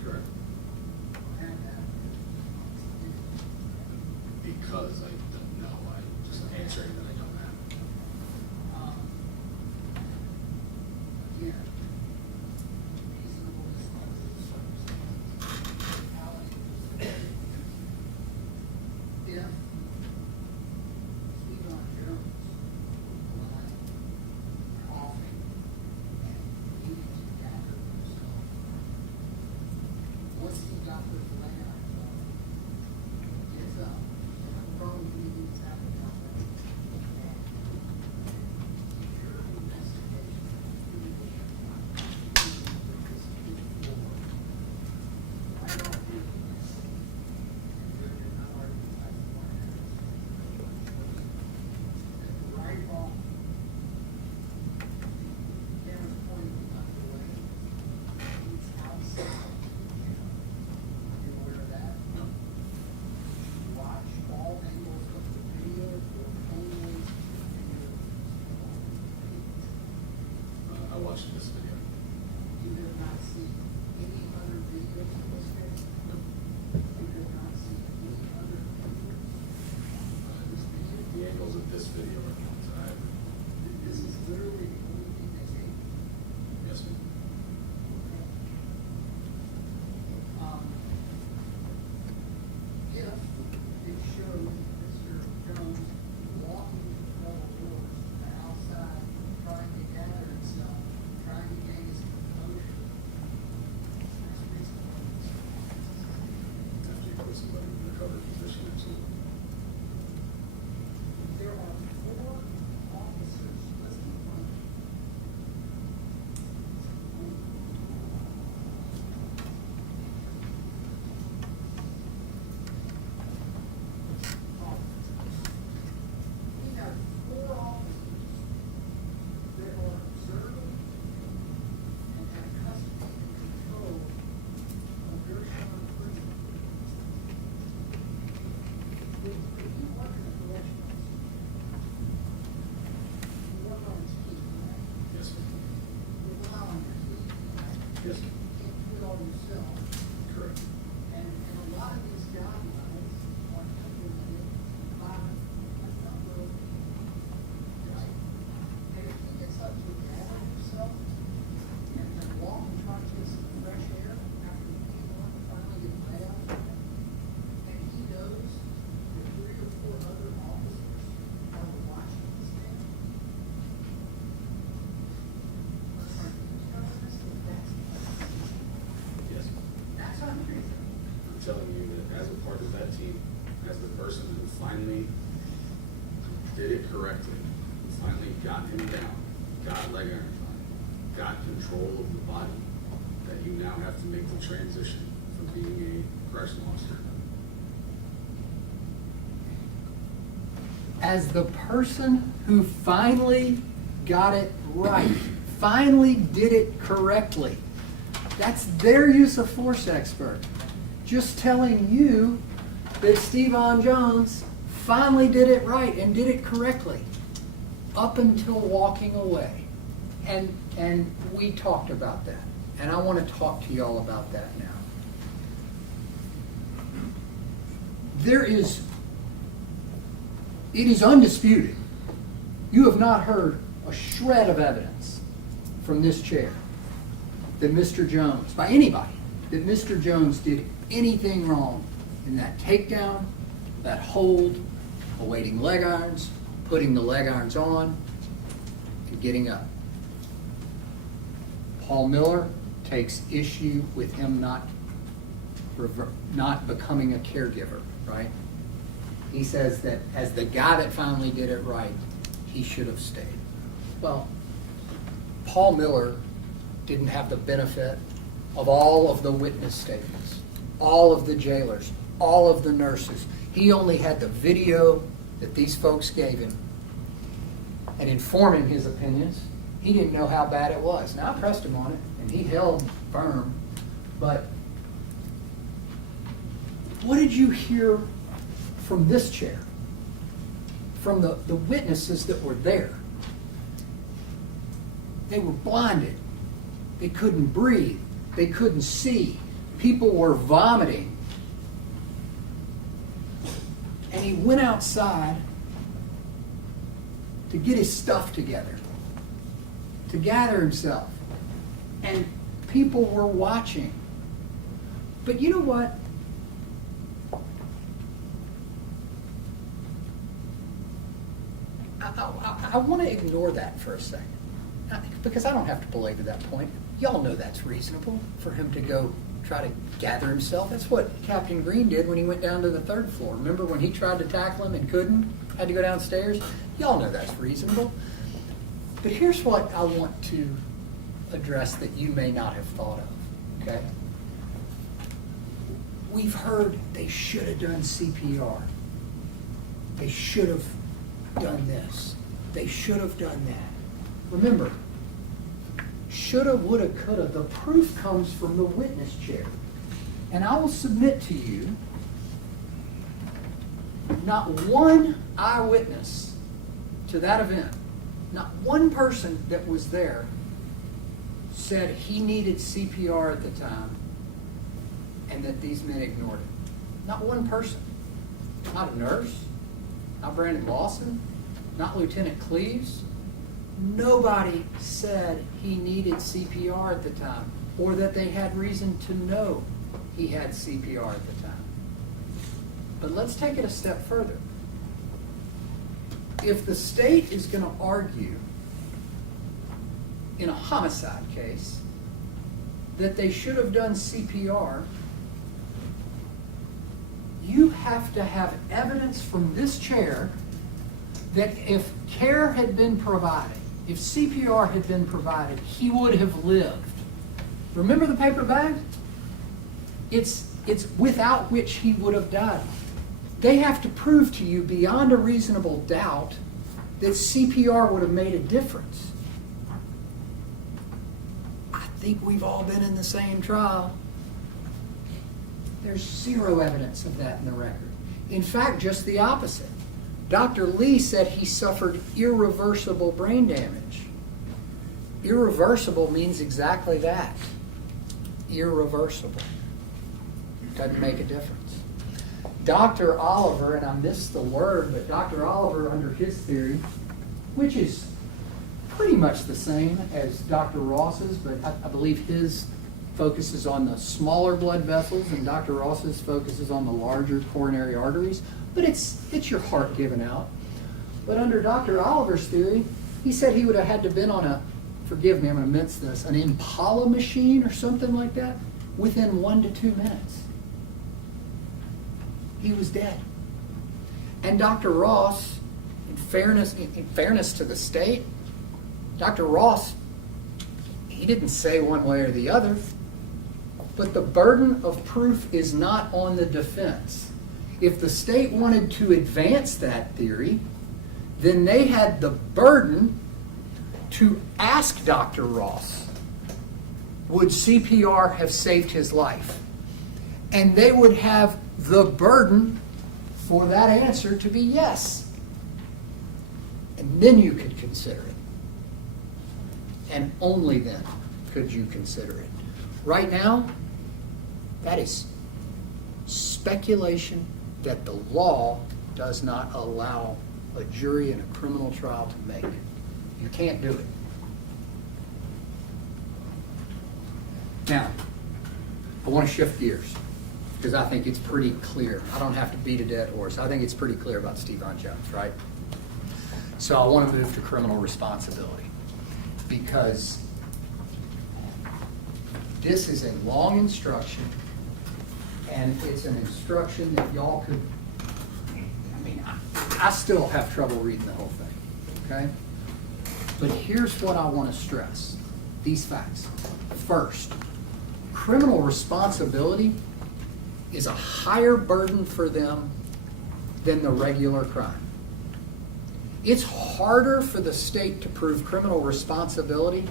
Correct. Because I don't know, I'm just answering that I don't have. Yeah. Reasonable if Stephen Jones was coughing and needing to gather himself, once he got the flag out, gets up, from meetings after nothing, and security investigation. I watched this video. You did not see any other videos of this case? You did not see any other videos of this video? The angles of this video are the ones I have. This is literally the only thing they take. Yes, ma'am. If it showed Mr. Jones walking double doors to the outside, trying to gather himself, trying to gain his composure, that's reasonable. After you put somebody in the cover position, absolutely. There are 4 officers listed on we have 4 officers that are observing and have custody and control of Gershun Freeman. If you work in a corrections, you work on his team, right? Yes, ma'am. You rely on your team, right? Yes, ma'am. You can't do it all yourself. Correct. And a lot of these guidelines are implemented by a number of people, right? And if he gets up to gather himself and walk and try to get some fresh air after the people finally get let out of him, and he knows that 3 or 4 other officers are watching this man, are you telling us that Yes. that's unreasonable? I'm telling you that as a part of that team, as the person who finally did it correctly, who finally got him down, got leg iron on him, got control of the body, that you now have to make the transition from being a correctional officer. As the person who finally got it right, finally did it correctly, that's their use of force expert. Just telling you that Stephen Jones finally did it right and did it correctly up until walking away. And we talked about that. And I want to talk to y'all about that now. It is undisputed. You have not heard a shred of evidence from this chair that Mr. Jones, by anybody, that Mr. Jones did anything wrong in that takedown, that hold, awaiting leg irons, putting the leg irons on, and getting up. Paul Miller takes issue with him not becoming a caregiver, right? He says that as the guy that finally did it right, he should have stayed. Well, Paul Miller didn't have the benefit of all of the witness statements, all of the jailers, all of the nurses. He only had the video that these folks gave him. And in forming his opinions, he didn't know how bad it was. Now, I pressed him on it, and he held firm. But what did you hear from this chair? From the witnesses that were there? They were blinded. They couldn't breathe. They couldn't see. People were vomiting. And he went outside to get his stuff together, to gather himself. And people were watching. But you know what? I want to ignore that for a second, because I don't have to belabor that point. Y'all know that's reasonable for him to go try to gather himself. That's what Captain Green did when he went down to the 3rd floor. Remember when he tried to tackle him and couldn't? Had to go downstairs? Y'all know that's reasonable. But here's what I want to address that you may not have thought of, okay? We've heard they should have done CPR. They should have done this. They should have done that. Remember, shoulda, woulda, coulda. The proof comes from the witness chair. And I will submit to you, not one eyewitness to that event, not one person that was there said he needed CPR at the time and that these men ignored it. Not one person. Not a nurse, not Brandon Lawson, not Lieutenant Cleaves. Nobody said he needed CPR at the time, or that they had reason to know he had CPR at the time. But let's take it a step further. If the state is going to argue in a homicide case that they should have done CPR, you have to have evidence from this chair that if care had been provided, if CPR had been provided, he would have lived. Remember the paper bag? It's without which he would have died. They have to prove to you beyond a reasonable doubt that CPR would have made a difference. I think we've all been in the same trial. There's zero evidence of that in the record. In fact, just the opposite. Dr. Lee said he suffered irreversible brain damage. Irreversible means exactly that. Irreversible. Doesn't make a difference. Dr. Oliver, and I missed the word, but Dr. Oliver, under his theory, which is pretty much the same as Dr. Ross's, but I believe his focuses on the smaller blood vessels and Dr. Ross's focuses on the larger coronary arteries. But it's your heart giving out. But under Dr. Oliver's theory, he said he would have had to been on a, forgive me, I'm going to mince this, an Impala machine or something like that within 1 to 2 minutes. He was dead. And Dr. Ross, in fairness to the state, Dr. Ross, he didn't say one way or the other, but the burden of proof is not on the defense. If the state wanted to advance that theory, then they had the burden to ask Dr. Ross, would CPR have saved his life? And they would have the burden for that answer to be yes. And then you could consider it. And only then could you consider it. Right now, that is speculation that the law does not allow a jury in a criminal trial to make. You can't do it. Now, I want to shift gears because I think it's pretty clear. I don't have to beat a dead horse. I think it's pretty clear about Stevan Jones, right? So I want to move to criminal responsibility because this is a long instruction, and it's an instruction that y'all could, I mean, I still have trouble reading the whole thing, okay? But here's what I want to stress, these facts. First, criminal responsibility is a higher burden for them than the regular crime. It's harder for the state to prove criminal responsibility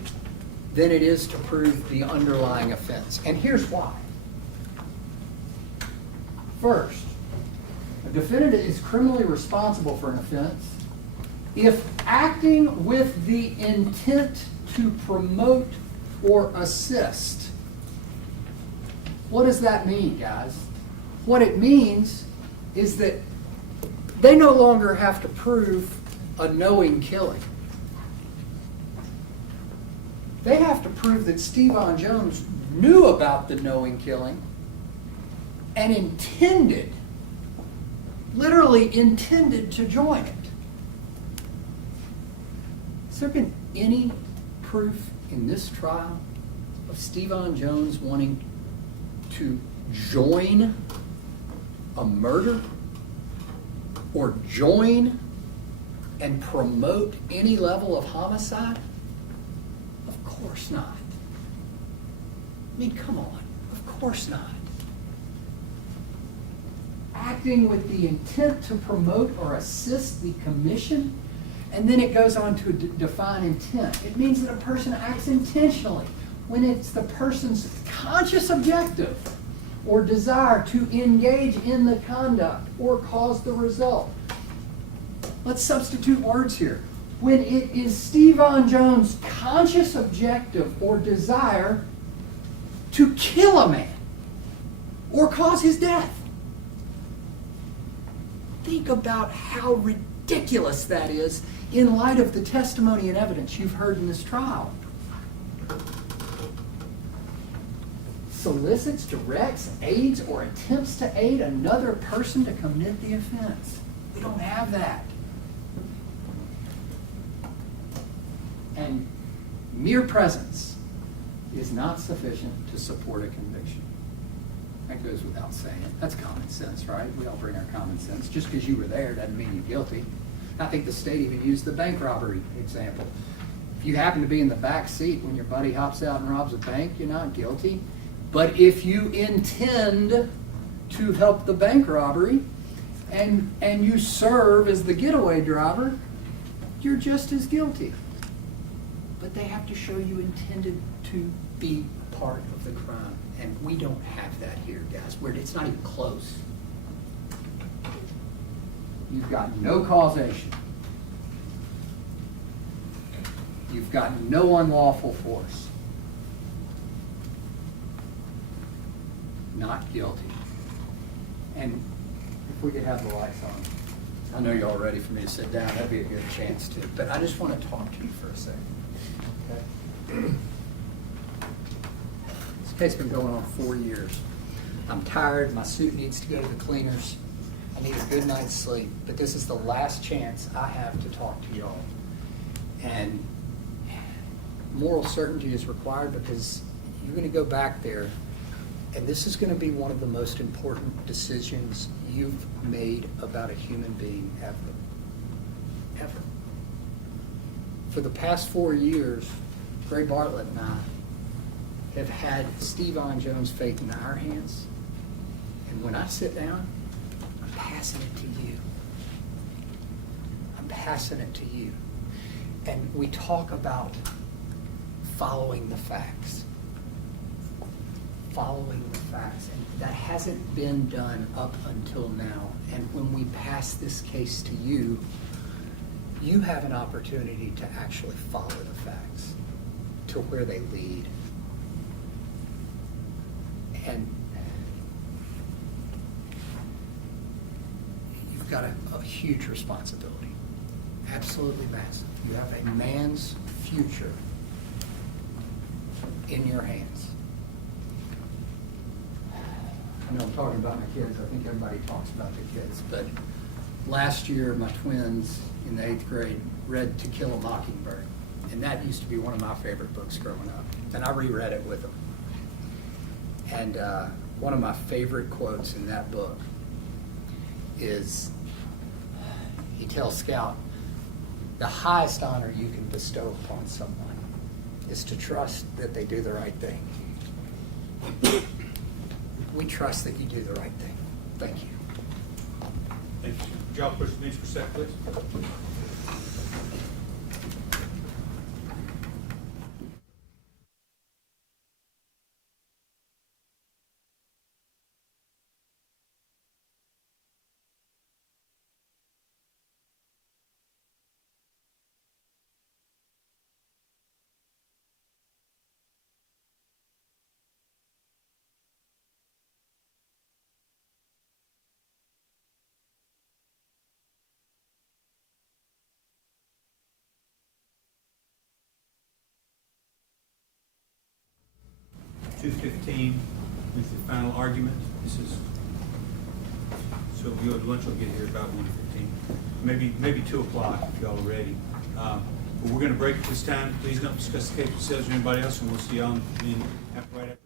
than it is to prove the underlying offense. And here's why. First, a defendant is criminally responsible for an offense if acting with the intent to promote or assist. What does that mean, guys? What it means is that they no longer have to prove a knowing killing. They have to prove that Stevan Jones knew about the knowing killing and intended, literally intended to join it. Has there been any proof in this trial of Stevan Jones wanting to join a murder or join and promote any level of homicide? Of course not. I mean, come on. Of course not. Acting with the intent to promote or assist the commission, and then it goes on to define intent. It means that a person acts intentionally when it's the person's conscious objective or desire to engage in the conduct or cause the result. Let's substitute words here. When it is Stevan Jones' conscious objective or desire to kill a man or cause his death. Think about how ridiculous that is in light of the testimony and evidence you've heard in this trial. Solicits, directs, aids, or attempts to aid another person to commit the offense. We don't have that. And mere presence is not sufficient to support a conviction. That goes without saying. That's common sense, right? We all bring our common sense. Just because you were there doesn't mean you're guilty. I think the state even used the bank robbery example. If you happen to be in the back seat when your buddy hops out and robs a bank, you're not guilty. But if you intend to help the bank robbery and you serve as the getaway driver, you're just as guilty. But they have to show you intended to be part of the crime. And we don't have that here, guys. It's not even close. You've got no causation. You've got no unlawful force. Not guilty. And if we could have the lights on. I know you're all ready for me to sit down. That'd be a good chance to. But I just want to talk to you for a second. Okay? This case has been going on 4 years. I'm tired. My suit needs to go to the cleaners. I need a good night's sleep. But this is the last chance I have to talk to y'all. And moral certainty is required because you're going to go back there, and this is going to be one of the most important decisions you've made about a human being ever. Ever. For the past 4 years, Ray Bartlett and I have had Stevan Jones' fate in our hands. And when I sit down, I'm passing it to you. I'm passing it to you. And we talk about following the facts. Following the facts. And that hasn't been done up until now. And when we pass this case to you, you have an opportunity to actually follow the facts to where they lead. And you've got a huge responsibility, absolutely massive. You have a man's future in your hands. I know I'm talking about my kids, I think everybody talks about the kids, but last year, my twins in the 8th grade read To Kill a Mockingbird, and that used to be one of my favorite books growing up, and I reread it with them. And one of my favorite quotes in that book is, he tells Scout, the highest honor you can bestow upon someone is to trust that they do the right thing. We trust that you do the right thing. Thank you. Thank you. Would y'all push the bench for a sec, please? (2:15) is the final argument. This is, so lunch will get here about 1:15, maybe 2 o'clock if y'all are ready. But we're going to break at this time. Please don't discuss the case with yourselves or anybody else, and we'll see y'all right after.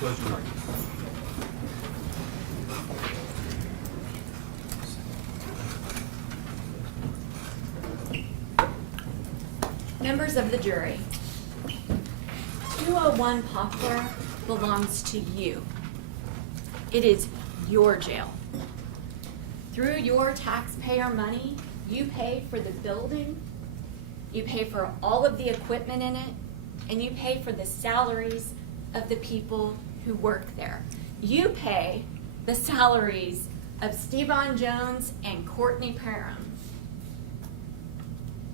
closing argument. Members of the jury, 201 Poplar belongs to you. It is your jail. Through your taxpayer money, you pay for the building, you pay for all of the equipment in it, and you pay for the salaries of the people who work there. You pay the salaries of Stevan Jones and Courtney Parham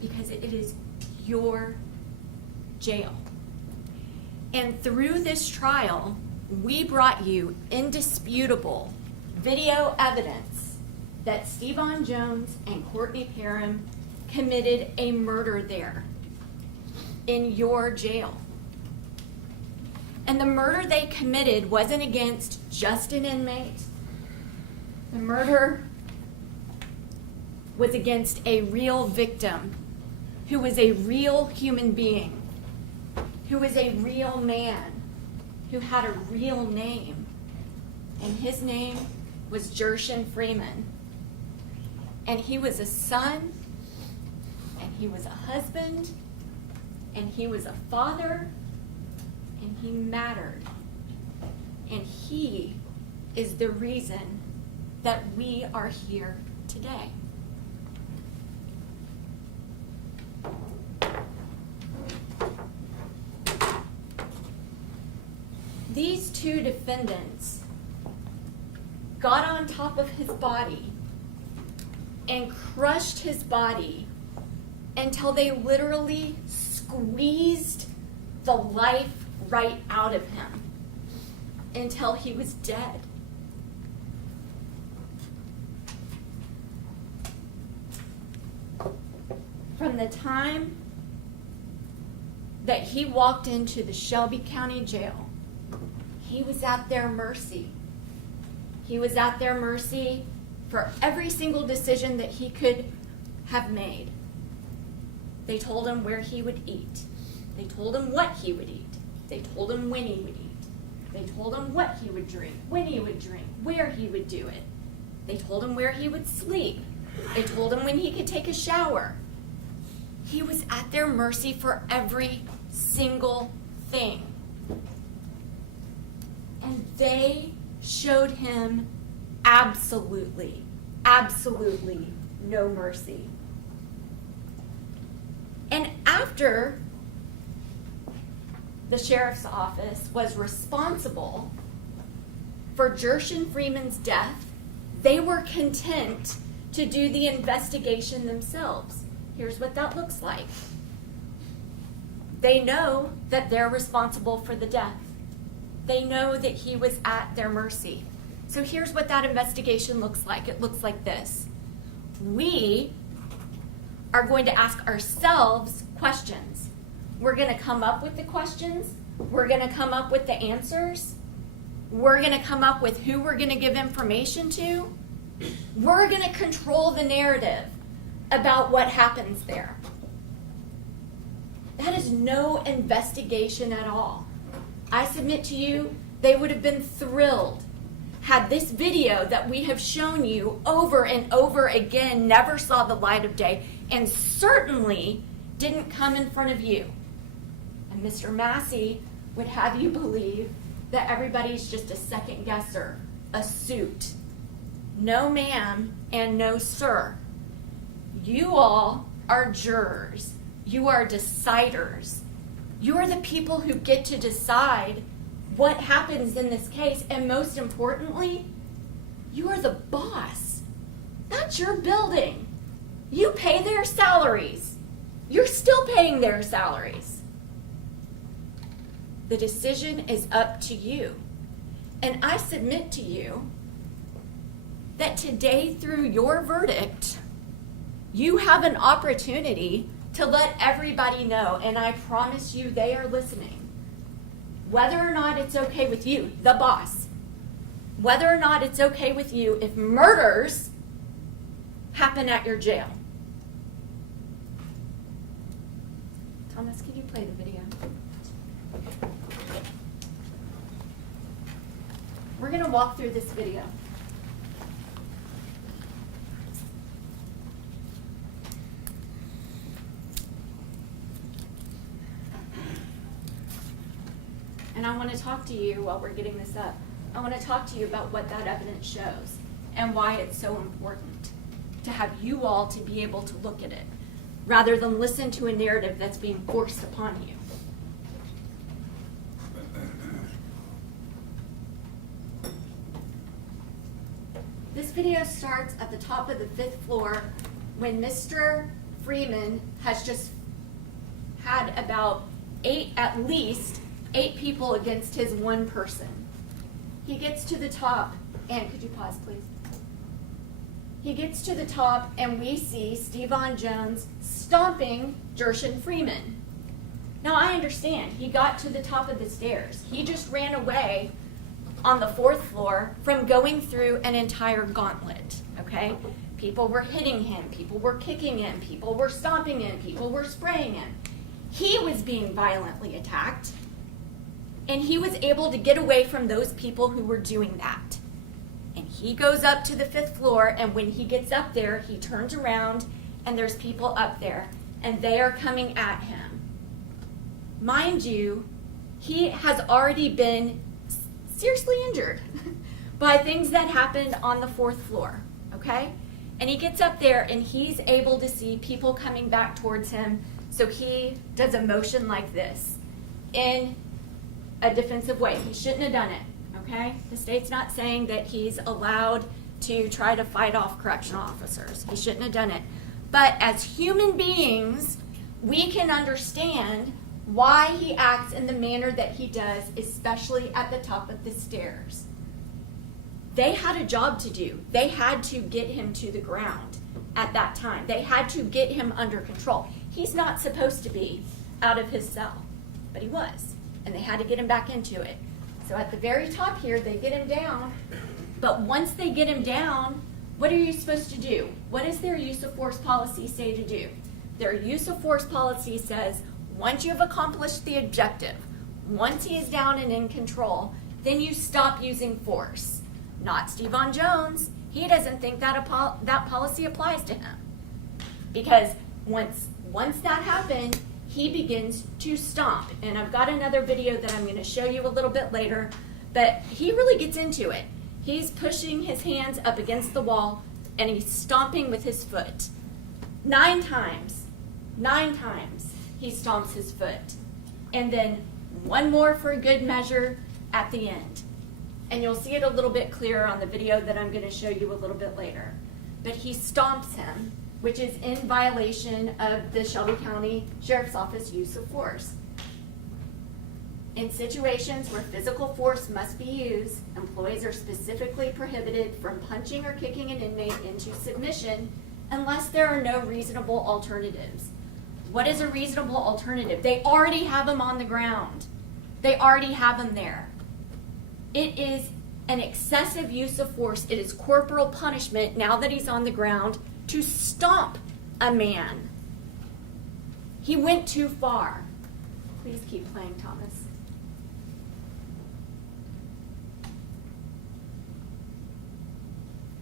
because it is your jail. And through this trial, we brought you indisputable video evidence that Stevan Jones and Courtney Parham committed a murder there in your jail. And the murder they committed wasn't against just an inmate. The murder was against a real victim who was a real human being, who was a real man, who had a real name. And his name was Gershun Freeman. And he was a son, and he was a husband, and he was a father, and he mattered. And he is the reason that we are here today. These two defendants got on top of his body and crushed his body until they literally squeezed the life right out of him until he was dead. From the time that he walked into the Shelby County Jail, he was at their mercy. He was at their mercy for every single decision that he could have made. They told him where he would eat. They told him what he would eat. They told him when he would eat. They told him what he would drink, when he would drink, where he would do it. They told him where he would sleep. They told him when he could take a shower. He was at their mercy for every single thing. And they showed him absolutely no mercy. And after the sheriff's office was responsible for Gershun Freeman's death, they were content to do the investigation themselves. Here's what that looks like. They know that they're responsible for the death. They know that he was at their mercy. So here's what that investigation looks like. It looks like this. We are going to ask ourselves questions. We're going to come up with the questions. We're going to come up with the answers. We're going to come up with who we're going to give information to. We're going to control the narrative about what happens there. That is no investigation at all. I submit to you, they would have been thrilled had this video that we have shown you over and over again never saw the light of day and certainly didn't come in front of you. And Mr. Massey would have you believe that everybody's just a second guesser, a suit. No ma'am and no sir. You all are jurors. You are deciders. You are the people who get to decide what happens in this case, and most importantly, you are the boss. That's your building. You pay their salaries. You're still paying their salaries. The decision is up to you. And I submit to you that today, through your verdict, you have an opportunity to let everybody know, and I promise you they are listening, whether or not it's okay with you, the boss, whether or not it's okay with you if murders happen at your jail. Thomas, can you play the video? We're gonna walk through this video. And I want to talk to you while we're getting this up. I want to talk to you about what that evidence shows and why it's so important to have you all to be able to look at it rather than listen to a narrative that's being forced upon you. This video starts at the top of the 5th floor when Mr. Freeman has just had about at least eight people against his one person. He gets to the top, and could you pause, please? He gets to the top, and we see Stevan Jones stomping Gershun Freeman. Now, I understand. He got to the top of the stairs. He just ran away on the 4th floor from going through an entire gauntlet, okay? People were hitting him. People were kicking him. People were stomping him. People were spraying him. He was being violently attacked. And he was able to get away from those people who were doing that. And he goes up to the 5th floor, and when he gets up there, he turns around, and there's people up there, and they are coming at him. Mind you, he has already been seriously injured by things that happened on the 4th floor, okay? And he gets up there, and he's able to see people coming back towards him, so he does a motion like this in a defensive way. He shouldn't have done it, okay? The state's not saying that he's allowed to try to fight off correctional officers. He shouldn't have done it. But as human beings, we can understand why he acts in the manner that he does, especially at the top of the stairs. They had a job to do. They had to get him to the ground at that time. They had to get him under control. He's not supposed to be out of his cell, but he was. And they had to get him back into it. So at the very top here, they get him down. But once they get him down, what are you supposed to do? What does their use of force policy say to do? Their use of force policy says, once you have accomplished the objective, once he is down and in control, then you stop using force. Not Stevan Jones. He doesn't think that that policy applies to him. Because once that happened, he begins to stomp. And I've got another video that I'm going to show you a little bit later, but he really gets into it. He's pushing his hands up against the wall, and he's stomping with his foot. 9 times he stomps his foot. And then one more for good measure at the end. And you'll see it a little bit clearer on the video that I'm going to show you a little bit later. But he stomps him, which is in violation of the Shelby County Sheriff's Office use of force. In situations where physical force must be used, employees are specifically prohibited from punching or kicking an inmate into submission unless there are no reasonable alternatives. What is a reasonable alternative? They already have him on the ground. They already have him there. It is an excessive use of force. It is corporal punishment now that he's on the ground to stomp a man. He went too far. Please keep playing, Thomas.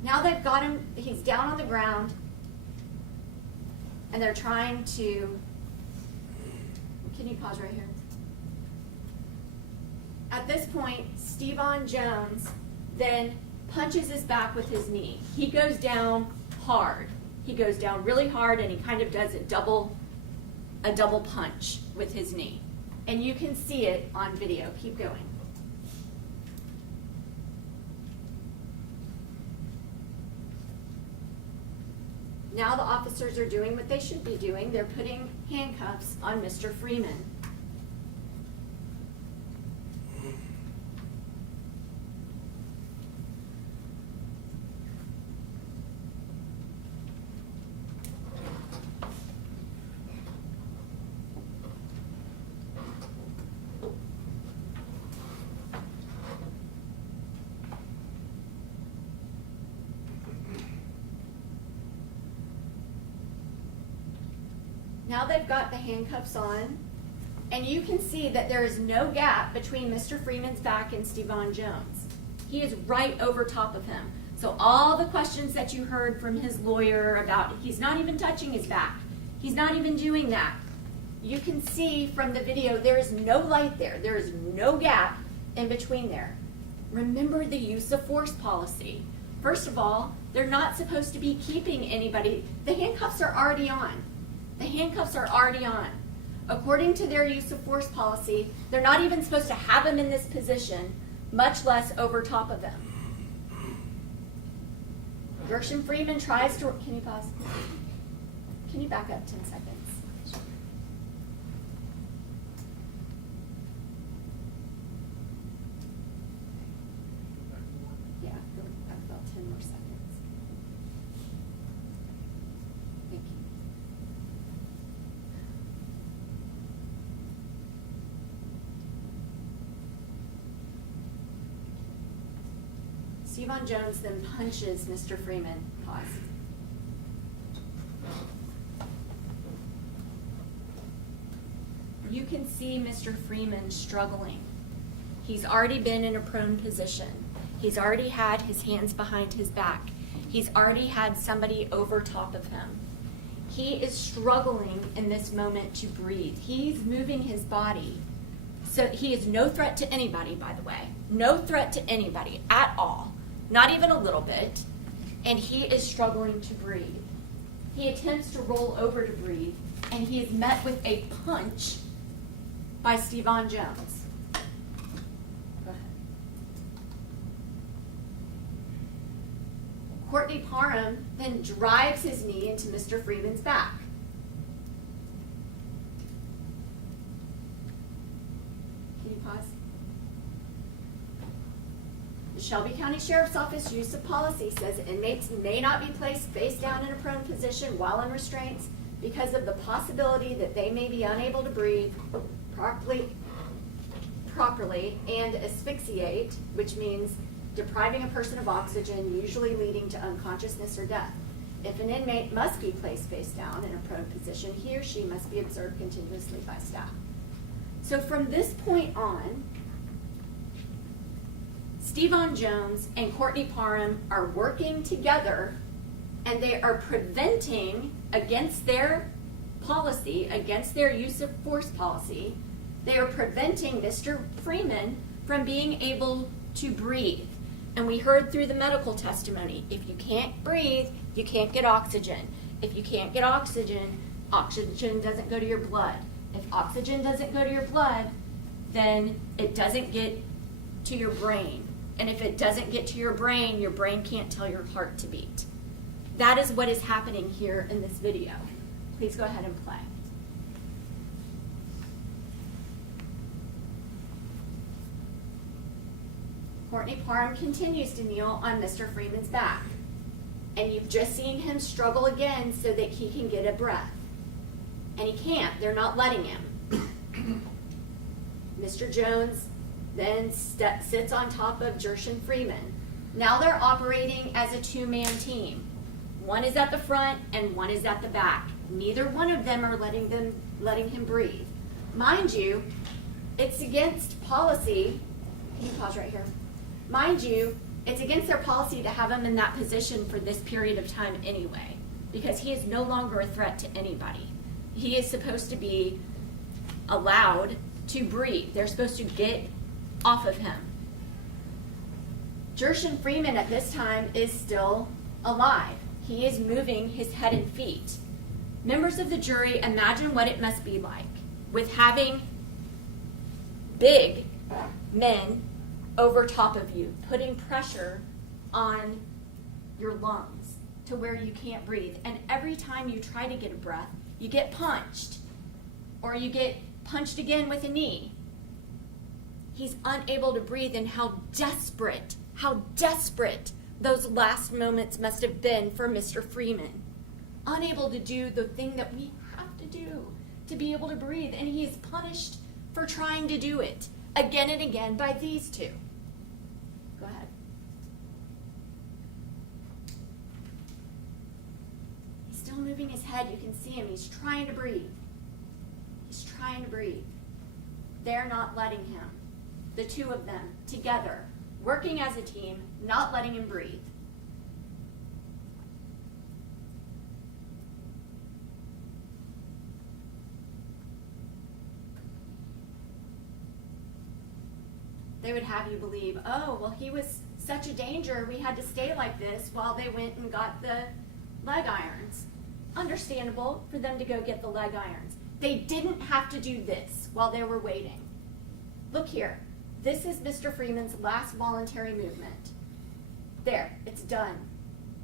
Now they've got him, he's down on the ground, and they're trying to, can you pause right here? At this point, Stevan Jones then punches his back with his knee. He goes down hard. He goes down really hard, and he kind of does a double punch with his knee. And you can see it on video. Keep going. Now the officers are doing what they should be doing. They're putting handcuffs on Mr. Freeman. Now they've got the handcuffs on, and you can see that there is no gap between Mr. Freeman's back and Stevan Jones. He is right over top of him. So all the questions that you heard from his lawyer about he's not even touching his back, he's not even doing that. You can see from the video there is no light there. There is no gap in between there. Remember the use of force policy. First of all, they're not supposed to be keeping anybody. The handcuffs are already on. The handcuffs are already on. According to their use of force policy, they're not even supposed to have him in this position, much less over top of him. Gershun Freeman tries to, can you pause? Can you back up 10 seconds? Yeah, go back about 10 more seconds. Thank you. Stevon Jones then punches Mr. Freeman. Pause. You can see Mr. Freeman struggling. He's already been in a prone position. He's already had his hands behind his back. He's already had somebody over top of him. He is struggling in this moment to breathe. He's moving his body. So he is no threat to anybody, by the way. No threat to anybody at all. Not even a little bit. And he is struggling to breathe. He attempts to roll over to breathe, and he is met with a punch by Stevon Jones. Go ahead. Courtney Parham then drives his knee into Mr. Freeman's back. Can you pause? The Shelby County Sheriff's Office use of policy says inmates may not be placed face down in a prone position while in restraints because of the possibility that they may be unable to breathe properly and asphyxiate, which means depriving a person of oxygen, usually leading to unconsciousness or death. If an inmate must be placed face down in a prone position, he or she must be observed continuously by staff. So from this point on, Stevon Jones and Courtney Parham are working together, and they are preventing, against their policy, against their use of force policy, they are preventing Mr. Freeman from being able to breathe. And we heard through the medical testimony, if you can't breathe, you can't get oxygen. If you can't get oxygen, oxygen doesn't go to your blood. If oxygen doesn't go to your blood, then it doesn't get to your brain. And if it doesn't get to your brain can't tell your heart to beat. That is what is happening here in this video. Please go ahead and play. Courtney Parham continues to kneel on Mr. Freeman's back. And you've just seen him struggle again so that he can get a breath. And he can't. They're not letting him. Mr. Jones then sits on top of Gershun Freeman. Now they're operating as a two-man team. One is at the front and one is at the back. Neither one of them are letting him breathe. Mind you, it's against policy. Can you pause right here? Mind you, it's against their policy to have him in that position for this period of time anyway, because he is no longer a threat to anybody. He is supposed to be allowed to breathe. They're supposed to get off of him. Gershun Freeman at this time is still alive. He is moving his head and feet. Members of the jury, imagine what it must be like with having big men over top of you, putting pressure on your lungs to where you can't breathe. And every time you try to get a breath, you get punched, or you get punched again with a knee. He's unable to breathe, and how desperate those last moments must have been for Mr. Freeman. Unable to do the thing that we have to do to be able to breathe, and he is punished for trying to do it again and again by these two. Go ahead. He's still moving his head. You can see him. He's trying to breathe. He's trying to breathe. They're not letting him. The two of them together, working as a team, not letting him breathe. They would have you believe, oh, well, he was such a danger, we had to stay like this while they went and got the leg irons. Understandable for them to go get the leg irons. They didn't have to do this while they were waiting. Look here. This is Mr. Freeman's last voluntary movement. There, it's done.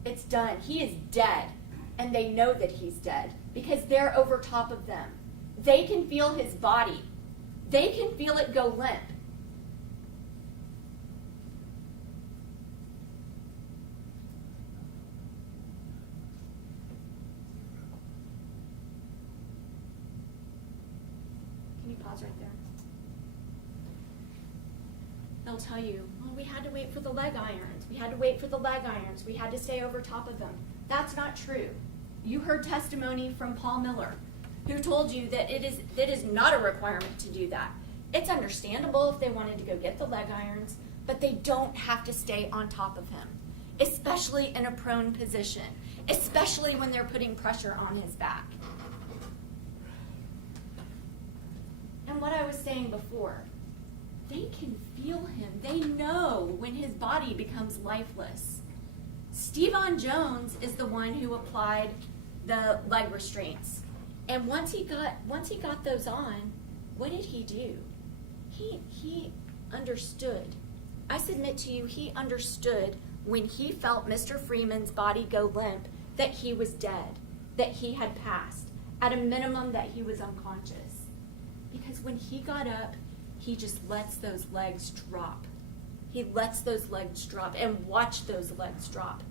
It's done. He is dead, and they know that he's dead because they're over top of them. They can feel his body. They can feel it go limp. Can you pause right there? They'll tell you, well, we had to wait for the leg irons. We had to wait for the leg irons. We had to stay over top of them. That's not true. You heard testimony from Paul Miller, who told you that it is not a requirement to do that. It's understandable if they wanted to go get the leg irons, but they don't have to stay on top of him, especially in a prone position, especially when they're putting pressure on his back. And what I was saying before, they can feel him. They know when his body becomes lifeless. Stevon Jones is the one who applied the leg restraints. And once he got those on, what did he do? He understood. I submit to you, he understood when he felt Mr. Freeman's body go limp that he was dead, that he had passed, at a minimum that he was unconscious. Because when he got up, he just lets those legs drop. He lets those legs drop and watch those legs drop.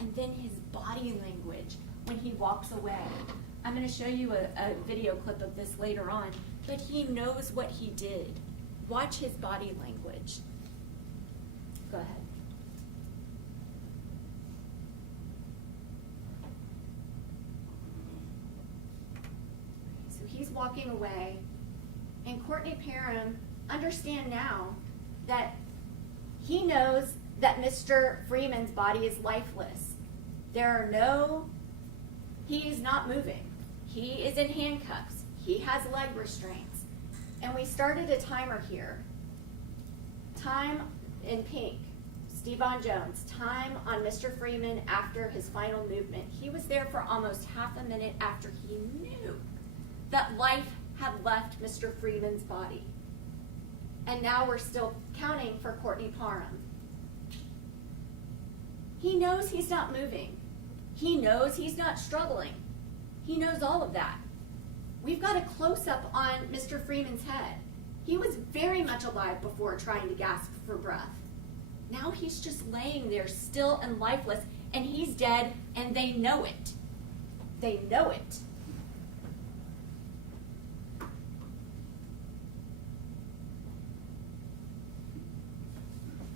And then his body language when he walks away. I'm going to show you a video clip of this later on, but he knows what he did. Watch his body language. Go ahead. So he's walking away, and Courtney Parham, understand now that he knows that Mr. Freeman's body is lifeless. He is not moving. He is in handcuffs. He has leg restraints. And we started a timer here. Time in pink, Stevon Jones, time on Mr. Freeman after his final movement. He was there for almost half a minute after he knew that life had left Mr. Freeman's body. And now we're still counting for Courtney Parham. He knows he's not moving. He knows he's not struggling. He knows all of that. We've got a close-up on Mr. Freeman's head. He was very much alive before trying to gasp for breath. Now he's just laying there still and lifeless, and he's dead, and they know it. They know it.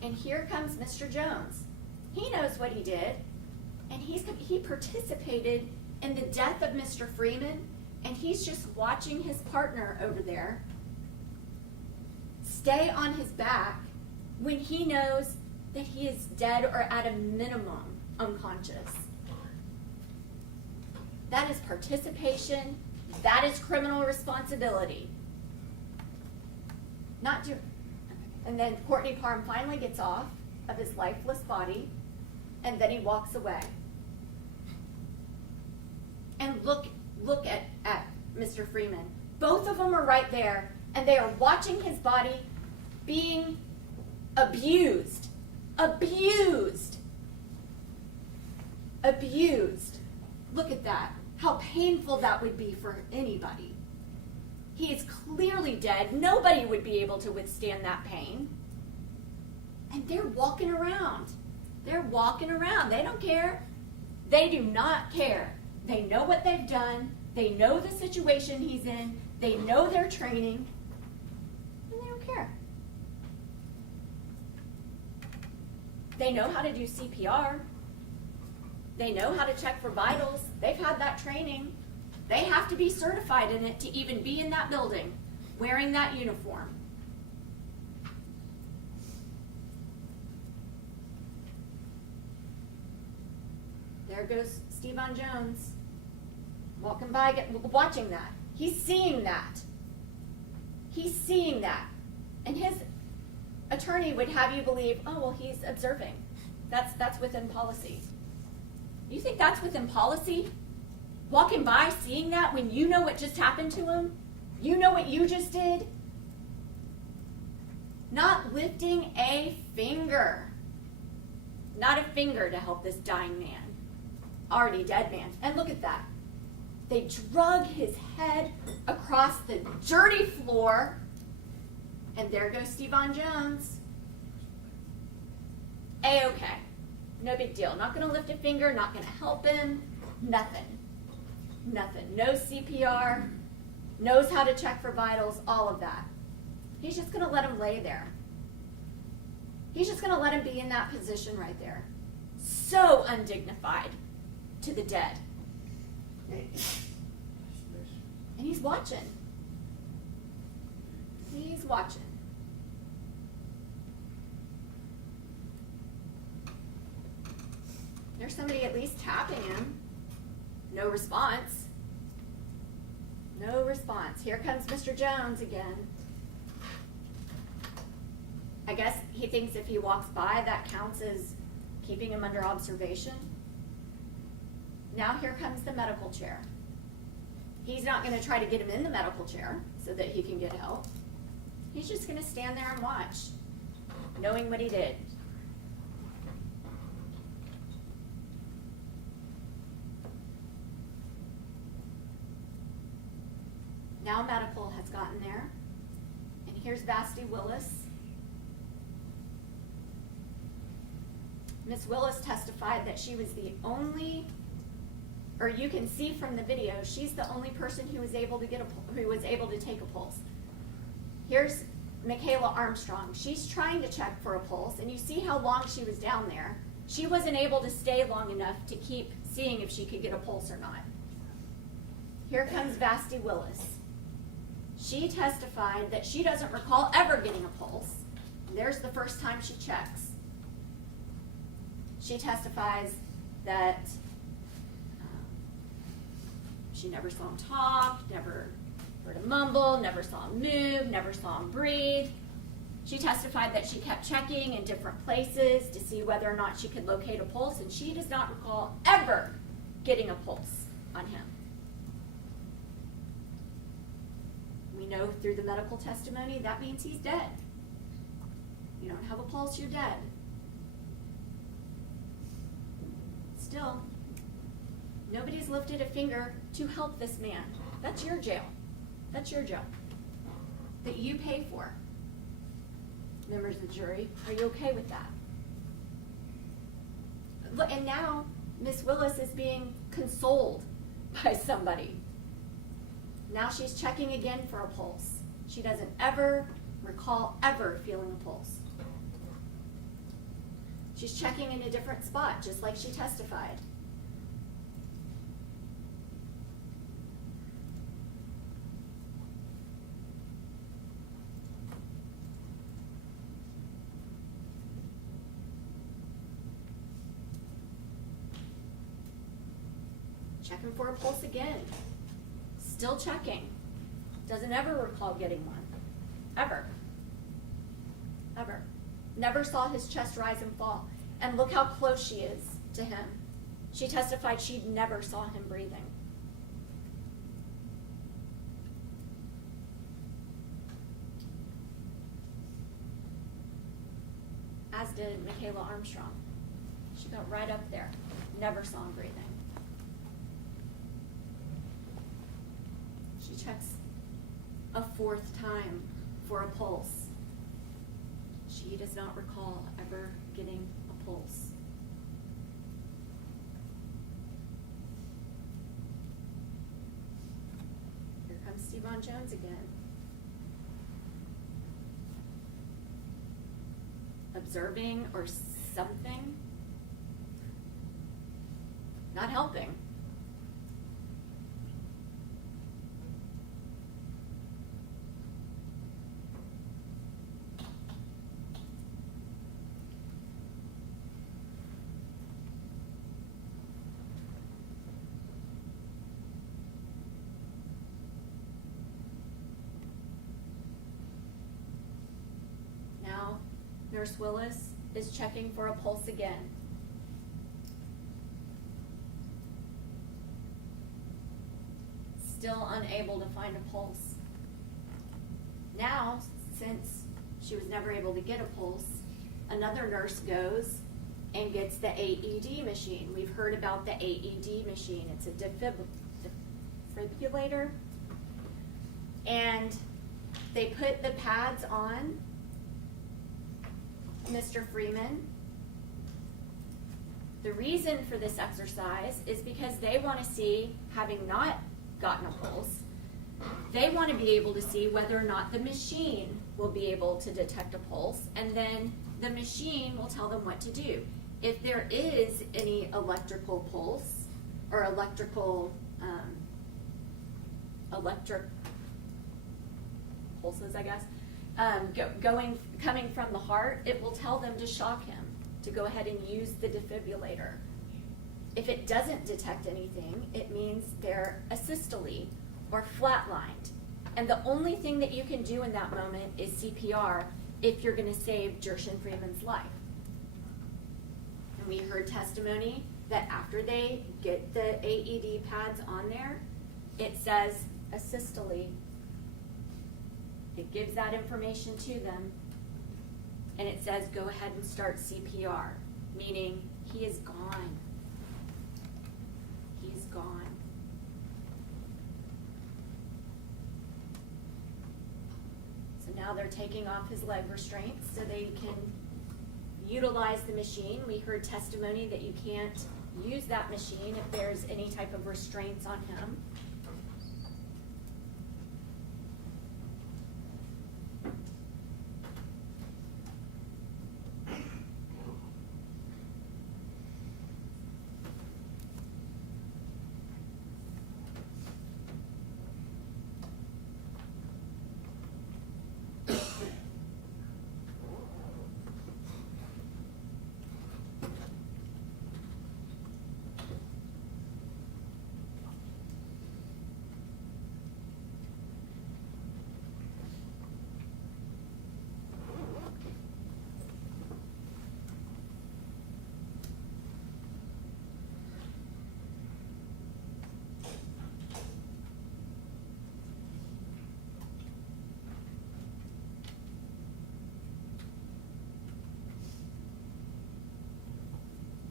And here comes Mr. Jones. He knows what he did, and he participated in the death of Mr. Freeman, and he's just watching his partner over there stay on his back when he knows that he is dead or at a minimum unconscious. That is participation. That is criminal responsibility. And then Courtney Parham finally gets off of his lifeless body, and then he walks away. And look at Mr. Freeman. Both of them are right there, and they are watching his body being abused. Abused. Abused. Look at that. How painful that would be for anybody. He is clearly dead. Nobody would be able to withstand that pain. And they're walking around. They're walking around. They don't care. They do not care. They know what they've done. They know the situation he's in. They know their training. And they don't care. They know how to do CPR. They know how to check for vitals. They've had that training. They have to be certified in it to even be in that building, wearing that uniform. There goes Stevon Jones, walking by, watching that. He's seeing that. He's seeing that. And his attorney would have you believe, oh, well, he's observing. That's within policy. You think that's within policy? Walking by, seeing that when you know what just happened to him? You know what you just did? Not lifting a finger. Not a finger to help this dying man. Already dead man. And look at that. They drug his head across the dirty floor. And there goes Stevon Jones. A-okay. No big deal. Not going to lift a finger, not going to help him. Nothing. Nothing. No CPR. Knows how to check for vitals, all of that. He's just going to let him lay there. He's just going to let him be in that position right there. So undignified to the dead. And he's watching. He's watching. There's somebody at least tapping him. No response. No response. Here comes Mr. Jones again. I guess he thinks if he walks by, that counts as keeping him under observation. Now here comes the medical chair. He's not going to try to get him in the medical chair so that he can get help. He's just going to stand there and watch, knowing what he did. Now medical has gotten there. And here's Vasti Willis. Miss Willis testified that she was the only, or you can see from the video, she's the only person who was able to take a pulse. Here's Michaela Armstrong. She's trying to check for a pulse, and you see how long she was down there. She wasn't able to stay long enough to keep seeing if she could get a pulse or not. Here comes Vasti Willis. She testified that she doesn't recall ever getting a pulse. And there's the first time she checks. She testifies that she never saw him talk, never heard him mumble, never saw him move, never saw him breathe. She testified that she kept checking in different places to see whether or not she could locate a pulse, and she does not recall ever getting a pulse on him. We know through the medical testimony that means he's dead. You don't have a pulse, you're dead. Still, nobody's lifted a finger to help this man. That's your jail. That's your jail that you pay for. Members of the jury, are you okay with that? Look, and now Miss Willis is being consoled by somebody. Now she's checking again for a pulse. She doesn't ever recall ever feeling a pulse. She's checking in a different spot, just like she testified. Checking for a pulse again. Still checking. Doesn't ever recall getting one. Ever. Ever. Never saw his chest rise and fall. And look how close she is to him. She testified she never saw him breathing. As did Michaela Armstrong. She got right up there. Never saw him breathing. She checks a fourth time for a pulse. She does not recall ever getting a pulse. Here comes Stevon Jones again. Observing or something. Not helping. Nurse Willis is checking for a pulse again. Still unable to find a pulse. Now, since she was never able to get a pulse, another nurse goes and gets the AED machine. We've heard about the AED machine. It's a defibrillator. And they put the pads on Mr. Freeman. The reason for this exercise is because they want to see, having not gotten a pulse, they want to be able to see whether or not the machine will be able to detect a pulse, and then the machine will tell them what to do. If there is any electrical pulse or electric pulses, I guess, coming from the heart, it will tell them to shock him, to go ahead and use the defibrillator. If it doesn't detect anything, it means they're asystole or flatlined. And the only thing that you can do in that moment is CPR if you're going to save Gershun Freeman's life. And we heard testimony that after they get the AED pads on there, it says asystole. It gives that information to them, and it says go ahead and start CPR, meaning he is gone. He's gone. So now they're taking off his leg restraints so they can utilize the machine. We heard testimony that you can't use that machine if there's any type of restraints on him.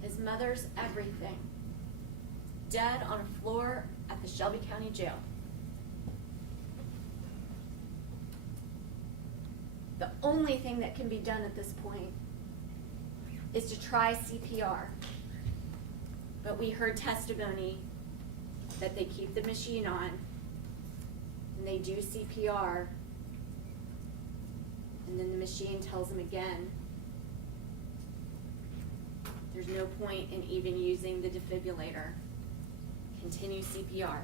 His mother's everything. Dead on a floor at the Shelby County Jail. The only thing that can be done at this point is to try CPR. But we heard testimony that they keep the machine on and they do CPR, and then the machine tells them again there's no point in even using the defibrillator. Continue CPR.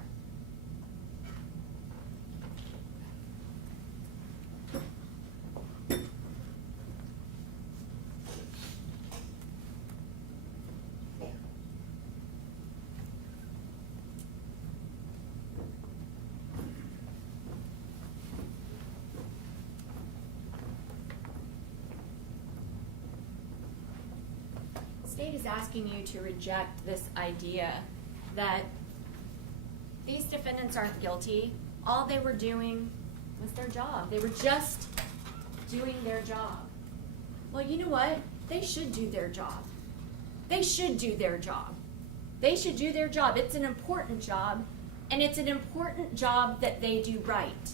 The state is asking you to reject this idea that these defendants aren't guilty. All they were doing was their job. They were just doing their job. Well, you know what? They should do their job. They should do their job. They should do their job. It's an important job, and it's an important job that they do right.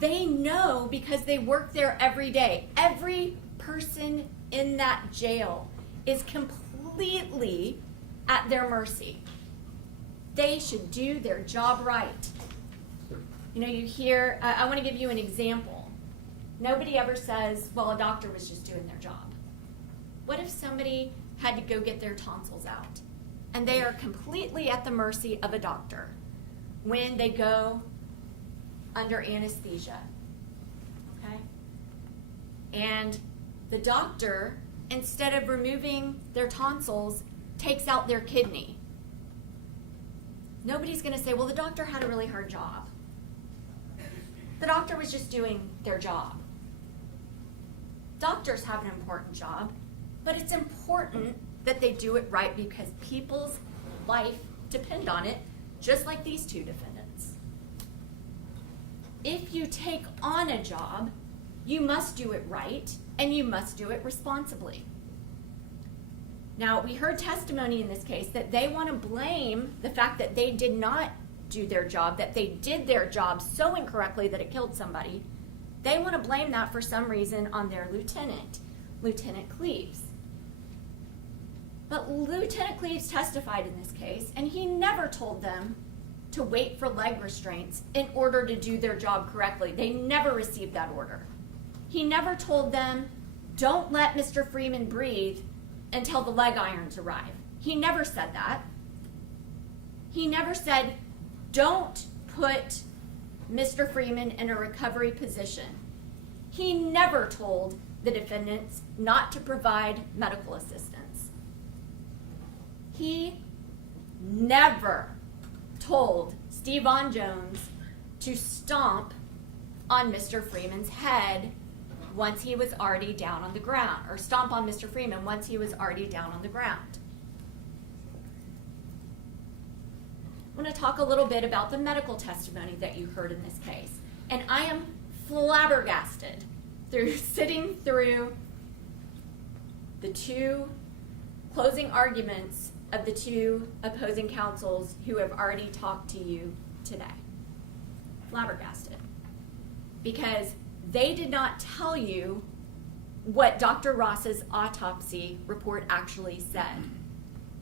They know because they work there every day. Every person in that jail is completely at their mercy. They should do their job right. You know, you hear, I want to give you an example. Nobody ever says, well, a doctor was just doing their job. What if somebody had to go get their tonsils out? And they are completely at the mercy of a doctor when they go under anesthesia. Okay? And the doctor, instead of removing their tonsils, takes out their kidney. Nobody's going to say, well, the doctor had a really hard job. The doctor was just doing their job. Doctors have an important job, but it's important that they do it right because people's life depend on it, just like these two defendants. If you take on a job, you must do it right and you must do it responsibly. Now, we heard testimony in this case that they want to blame the fact that they did not do their job, that they did their job so incorrectly that it killed somebody. They want to blame that for some reason on their lieutenant, Lieutenant Cleaves. But Lieutenant Cleaves testified in this case, and he never told them to wait for leg restraints in order to do their job correctly. They never received that order. He never told them, don't let Mr. Freeman breathe until the leg irons arrive. He never said that. He never said, don't put Mr. Freeman in a recovery position. He never told the defendants not to provide medical assistance. He never told Steve Von Jones to stomp on Mr. Freeman's head once he was already down on the ground, or stomp on Mr. Freeman once he was already down on the ground. I want to talk a little bit about the medical testimony that you heard in this case. And I am flabbergasted through sitting through the two closing arguments of the two opposing counsels who have already talked to you today. Flabbergasted. Because they did not tell you what Dr. Ross's autopsy report actually said.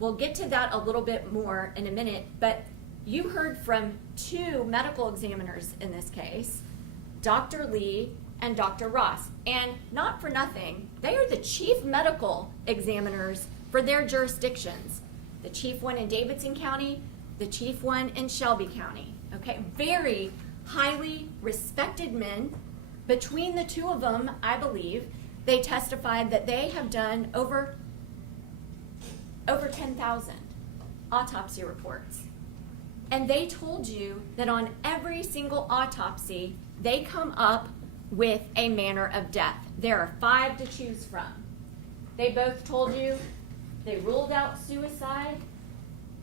We'll get to that a little bit more in a minute, but you heard from two medical examiners in this case, Dr. Lee and Dr. Ross. And not for nothing, they are the chief medical examiners for their jurisdictions. The chief one in Davidson County, the chief one in Shelby County. Okay, very highly respected men. Between the two of them, I believe, they testified that they have done over 10,000 autopsy reports. And they told you that on every single autopsy, they come up with a manner of death. There are 5 to choose from. They both told you they ruled out suicide.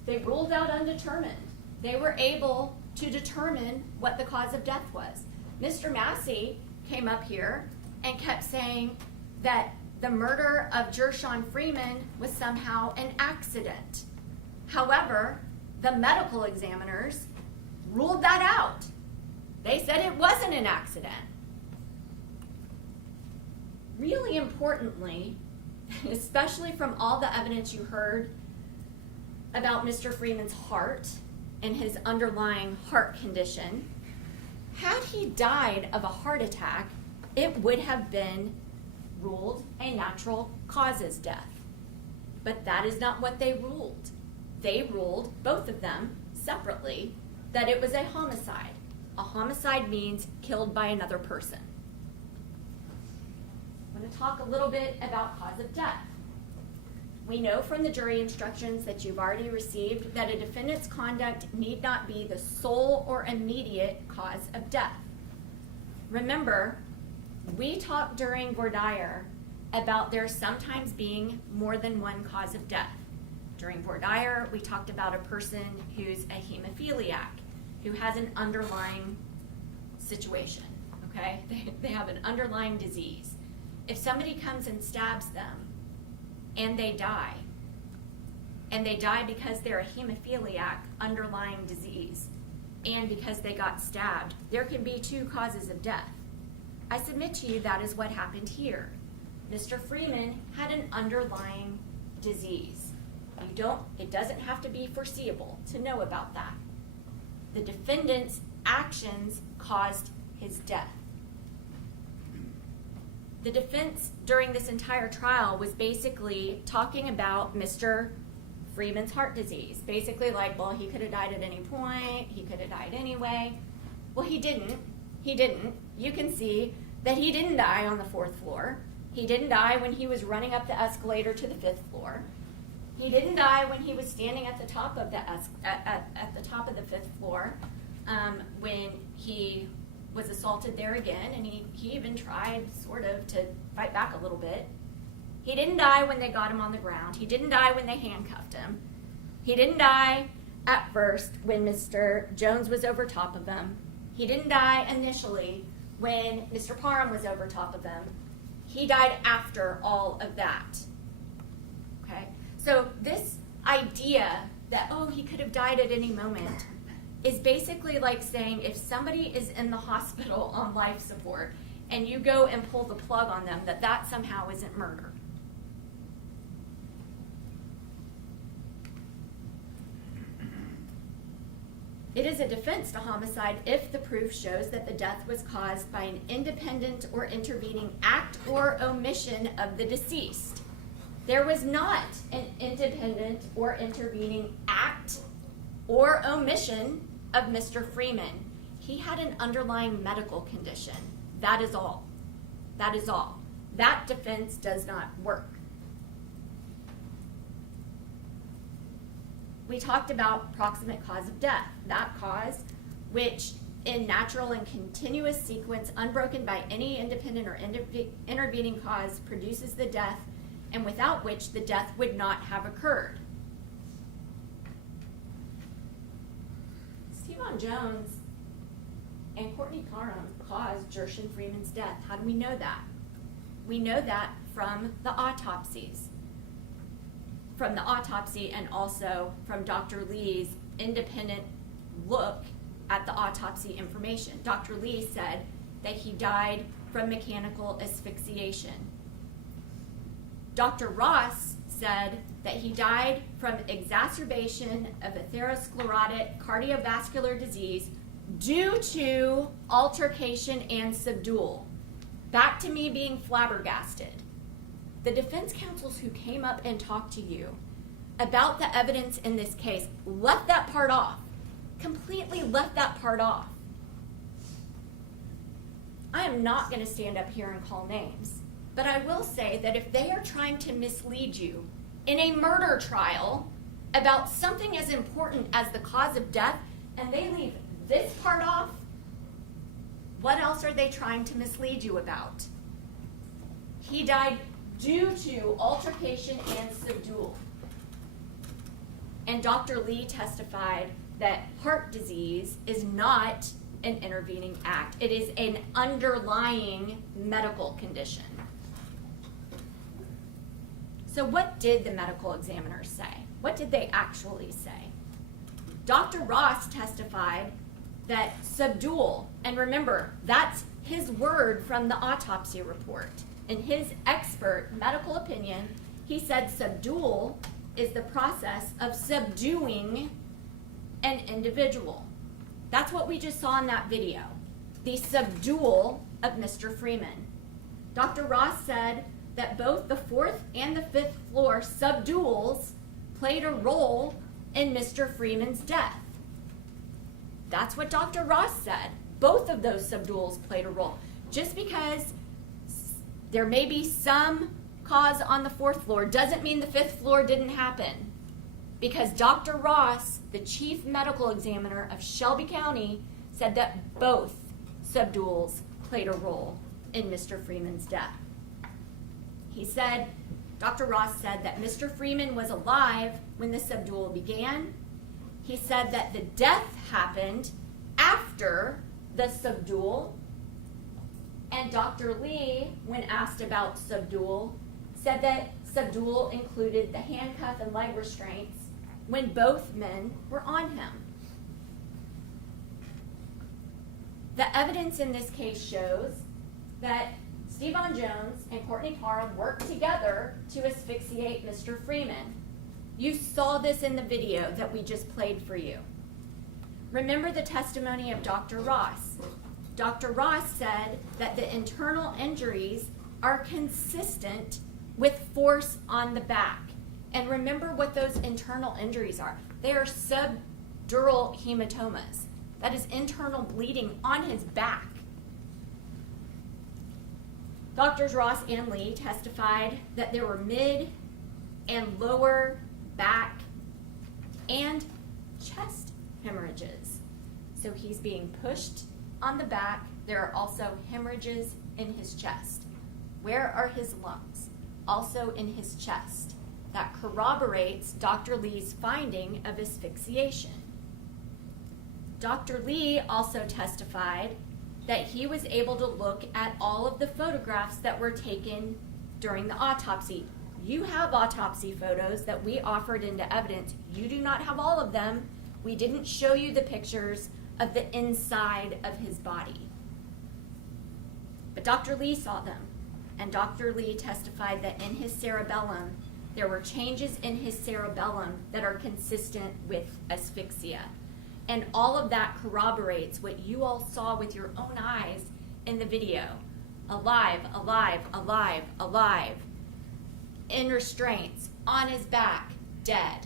They ruled out undetermined. They were able to determine what the cause of death was. Mr. Massey came up here and kept saying that the murder of Gershun Freeman was somehow an accident. However, the medical examiners ruled that out. They said it wasn't an accident. Really importantly, especially from all the evidence you heard about Mr. Freeman's heart and his underlying heart condition, had he died of a heart attack, it would have been ruled a natural causes death. But that is not what they ruled. They ruled, both of them, separately, that it was a homicide. A homicide means killed by another person. I'm going to talk a little bit about cause of death. We know from the jury instructions that you've already received that a defendant's conduct need not be the sole or immediate cause of death. Remember, we talked during voir dire about there sometimes being more than one cause of death. During voir dire, we talked about a person who's a hemophiliac, who has an underlying situation, okay? They have an underlying disease. If somebody comes and stabs them and they die because they're a hemophiliac underlying disease and because they got stabbed, there can be 2 causes of death. I submit to you that is what happened here. Mr. Freeman had an underlying disease. It doesn't have to be foreseeable to know about that. The defendant's actions caused his death. The defense during this entire trial was basically talking about Mr. Freeman's heart disease. Basically like, well, he could have died at any point, he could have died anyway. Well, he didn't. You can see that he didn't die on the 4th floor. He didn't die when he was running up the escalator to the 5th floor. He didn't die when he was standing at the top of the at the top of the 5th floor when he was assaulted there again, and he even tried sort of to fight back a little bit. He didn't die when they got him on the ground. He didn't die when they handcuffed him. He didn't die at first when Mr. Jones was over top of him. He didn't die initially when Mr. Parham was over top of him. He died after all of that. Okay? So this idea that, oh, he could have died at any moment is basically like saying if somebody is in the hospital on life support and you go and pull the plug on them, that somehow isn't murder. It is a defense to homicide if the proof shows that the death was caused by an independent or intervening act or omission of the deceased. There was not an independent or intervening act or omission of Mr. Freeman. He had an underlying medical condition. That is all. That is all. That defense does not work. We talked about proximate cause of death. That cause, which in natural and continuous sequence, unbroken by any independent or intervening cause, produces the death, and without which the death would not have occurred. Steven Jones and Courtney Parham caused Gershun Freeman's death. How do we know that? We know that from the autopsies. From the autopsy and also from Dr. Lee's independent look at the autopsy information. Dr. Lee said that he died from mechanical asphyxiation. Dr. Ross said that he died from exacerbation of atherosclerotic cardiovascular disease due to altercation and subdual. Back to me being flabbergasted. The defense counsels who came up and talked to you about the evidence in this case left that part off. Completely left that part off. I am not going to stand up here and call names, but I will say that if they are trying to mislead you in a murder trial about something as important as the cause of death, and they leave this part off, what else are they trying to mislead you about? He died due to altercation and subdual. And Dr. Lee testified that heart disease is not an intervening act. It is an underlying medical condition. So what did the medical examiners say? What did they actually say? Dr. Ross testified that subdual, and remember, that's his word from the autopsy report. In his expert medical opinion, he said subdual is the process of subduing an individual. That's what we just saw in that video, the subdual of Mr. Freeman. Dr. Ross said that both the 4th and the 5th floor subduals played a role in Mr. Freeman's death. That's what Dr. Ross said. Both of those subduals played a role. Just because there may be some cause on the 4th floor doesn't mean the 5th floor didn't happen. Because Dr. Ross, the chief medical examiner of Shelby County, said that both subduals played a role in Mr. Freeman's death. He said, Dr. Ross said that Mr. Freeman was alive when the subdual began. He said that the death happened after the subdual. And Dr. Lee, when asked about subdual, said that subdual included the handcuff and leg restraints when both men were on him. The evidence in this case shows that Steven Jones and Courtney Parham worked together to asphyxiate Mr. Freeman. You saw this in the video that we just played for you. Remember the testimony of Dr. Ross. Dr. Ross said that the internal injuries are consistent with force on the back. And remember what those internal injuries are. They are subdural hematomas. That is internal bleeding on his back. Drs. Ross and Lee testified that there were mid and lower back and chest hemorrhages. So he's being pushed on the back There are also hemorrhages in his chest. Where are his lungs? Also in his chest. That corroborates Dr. Lee's finding of asphyxiation. Dr. Lee also testified that he was able to look at all of the photographs that were taken during the autopsy. You have autopsy photos that we offered into evidence. You do not have all of them. We didn't show you the pictures of the inside of his body. But Dr. Lee saw them, and Dr. Lee testified that in his cerebellum, there were changes in his cerebellum that are consistent with asphyxia. And all of that corroborates what you all saw with your own eyes in the video. Alive, alive, alive, alive. In restraints, on his back, dead.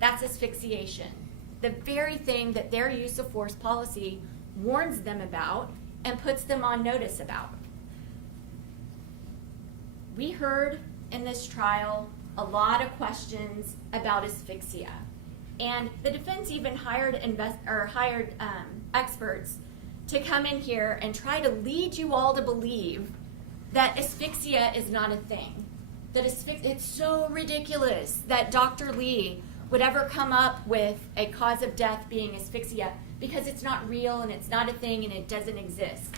That's asphyxiation. The very thing that their use of force policy warns them about and puts them on notice about. We heard in this trial a lot of questions about asphyxia. And the defense even hired experts to come in here and try to lead you all to believe that asphyxia is not a thing. That it's so ridiculous that Dr. Lee would ever come up with a cause of death being asphyxia because it's not real and it's not a thing and it doesn't exist.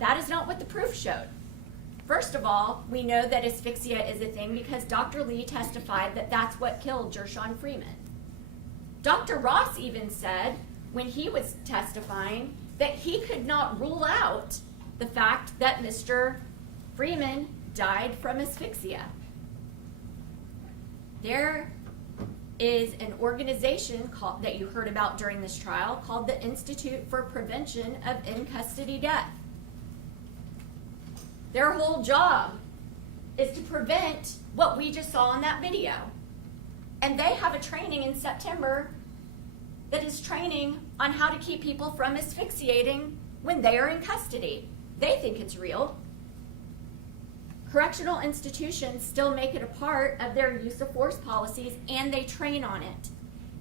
That is not what the proof showed. First of all, we know that asphyxia is a thing because Dr. Lee testified that that's what killed Gershun Freeman. Dr. Ross even said, when he was testifying, that he could not rule out the fact that Mr. Freeman died from asphyxia. There is an organization that you heard about during this trial called the Institute for Prevention of In-Custody Death. Their whole job is to prevent what we just saw in that video. And they have a training in September that is training on how to keep people from asphyxiating when they are in custody. They think it's real. Correctional institutions still make it a part of their use of force policies, and they train on it.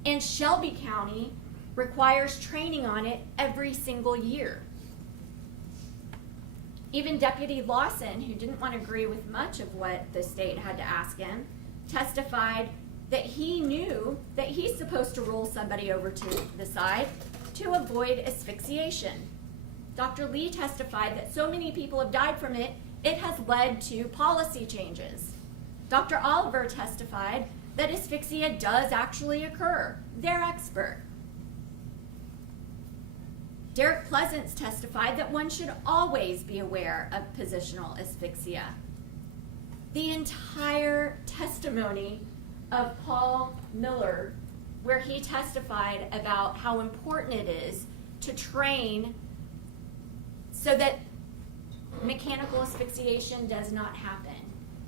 And Shelby County requires training on it every single year. Even Deputy Lawson, who didn't want to agree with much of what the state had to ask him, testified that he knew that he's supposed to roll somebody over to the side to avoid asphyxiation. Dr. Lee testified that so many people have died from it, it has led to policy changes. Dr. Oliver testified that asphyxia does actually occur. They're expert. Derek Pleasance testified that one should always be aware of positional asphyxia. The entire testimony of Paul Miller, where he testified about how important it is to train so that mechanical asphyxiation does not happen.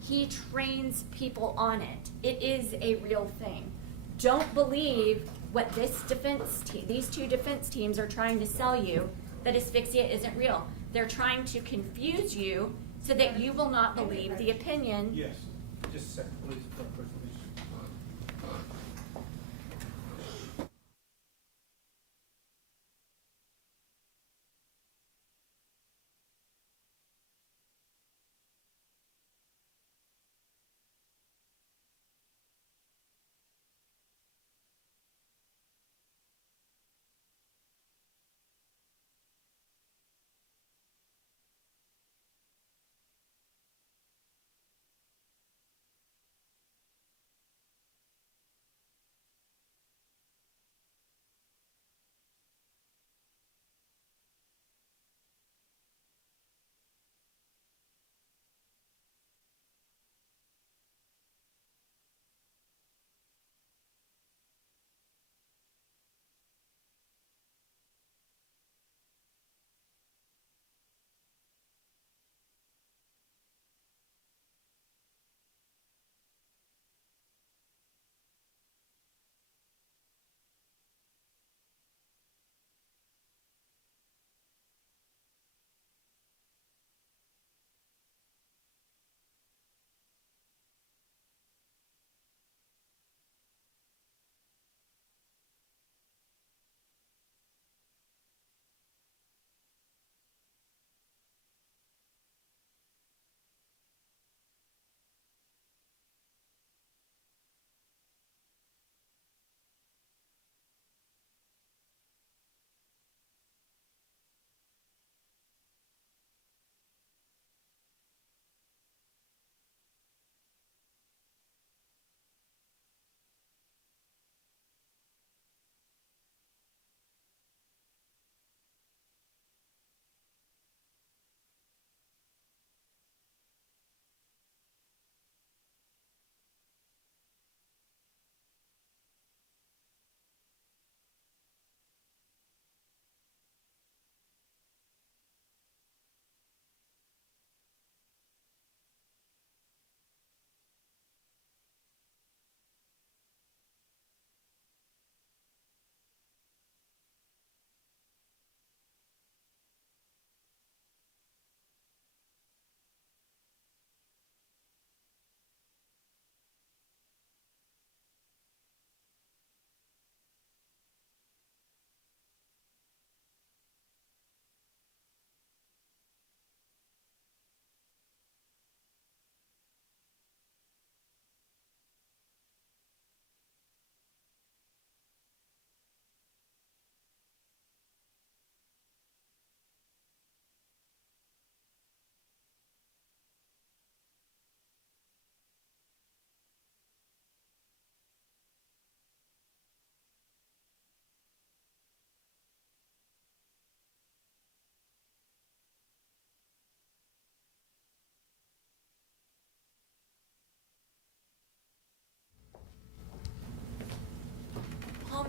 He trains people on it. It is a real thing. Don't believe what these two defense teams are trying to sell you, that asphyxia isn't real. They're trying to confuse you so that you will not believe the opinion. Yes, just a second, please.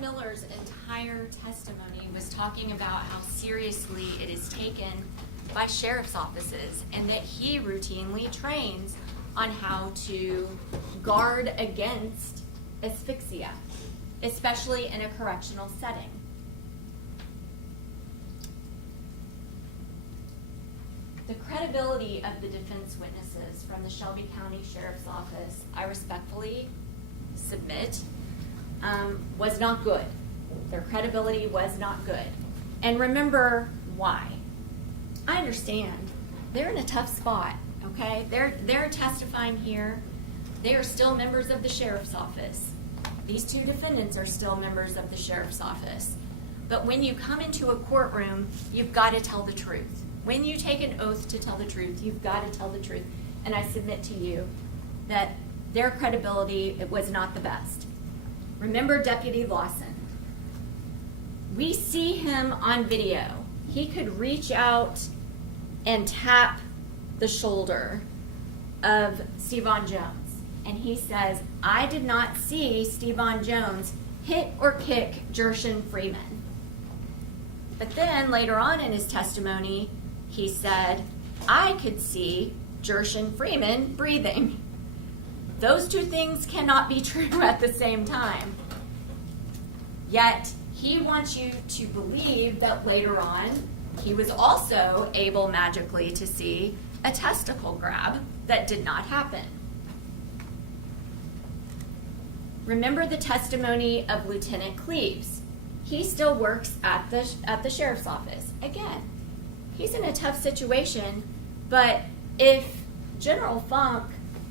Miller's entire testimony was talking about how seriously it is taken by sheriff's offices and that he routinely trains on how to guard against asphyxia, especially in a correctional setting. The credibility of the defense witnesses from the Shelby County Sheriff's Office, I respectfully submit, was not good. Their credibility was not good. And remember why. I understand. They're in a tough spot, okay? They're testifying here. They are still members of the sheriff's office. These two defendants are still members of the sheriff's office. But when you come into a courtroom, you've got to tell the truth. When you take an oath to tell the truth, you've got to tell the truth. And I submit to you that their credibility, it was not the best. Remember Deputy Lawson. We see him on video. He could reach out and tap the shoulder of Stevan Jones. And he says, I did not see Stevan Jones hit or kick Gershun Freeman. But then later on in his testimony, he said, I could see Gershun Freeman breathing. Those two things cannot be true at the same time. Yet, he wants you to believe that later on, he was also able magically to see a testicle grab that did not happen. Remember the testimony of Lieutenant Cleaves. He still works at the sheriff's office. Again, he's in a tough situation, but if General Funk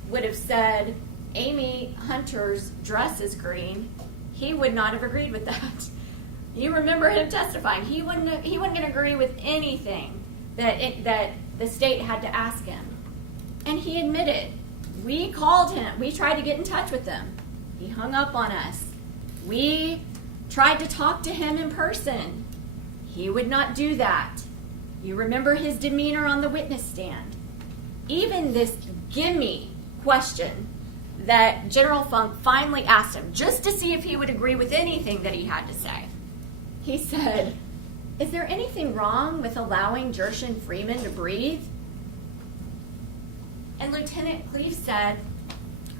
would have said Amy Hunter's dress is green, he would not have agreed with that. You remember him testifying. He wasn't going to agree with anything that the state had to ask him. And he admitted, we called him. We tried to get in touch with him. He hung up on us. We tried to talk to him in person. He would not do that. You remember his demeanor on the witness stand. Even this gimme question that General Funk finally asked him, just to see if he would agree with anything that he had to say. He said, is there anything wrong with allowing Gershun Freeman to breathe? And Lieutenant Cleaves said,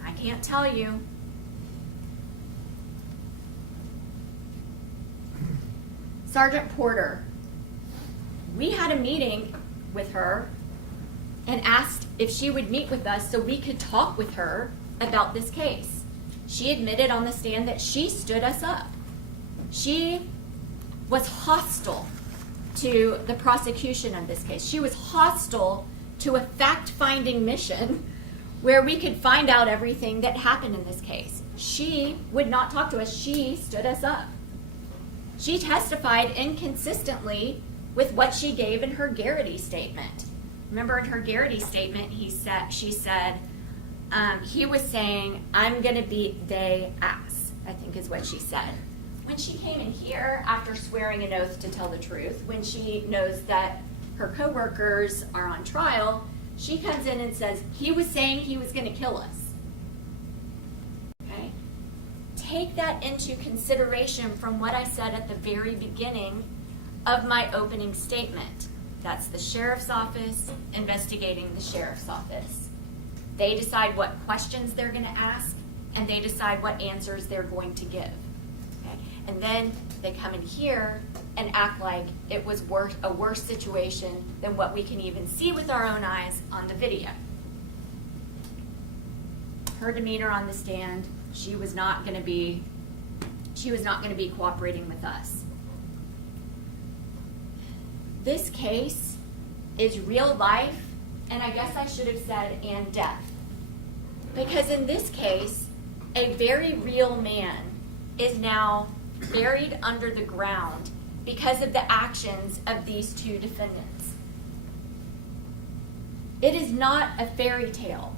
I can't tell you. Sergeant Porter, we had a meeting with her and asked if she would meet with us so we could talk with her about this case. She admitted on the stand that she stood us up. She was hostile to the prosecution of this case. She was hostile to a fact-finding mission where we could find out everything that happened in this case. She would not talk to us. She stood us up. She testified inconsistently with what she gave in her Garrity statement. Remember in her Garrity statement, she said, he was saying, I'm going to beat they ass, I think is what she said. When she came in here after swearing an oath to tell the truth, when she knows that her coworkers are on trial, she comes in and says, he was saying he was going to kill us. Okay? Take that into consideration from what I said at the very beginning of my opening statement. That's the sheriff's office investigating the sheriff's office. They decide what questions they're going to ask, and they decide what answers they're going to give. Okay? And then they come in here and act like it was a worse situation than what we can even see with our own eyes on the video. Her demeanor on the stand, she was not going to be cooperating with us. This case is real life, and I guess I should have said and death. Because in this case, a very real man is now buried under the ground because of the actions of these two defendants. It is not a fairy tale.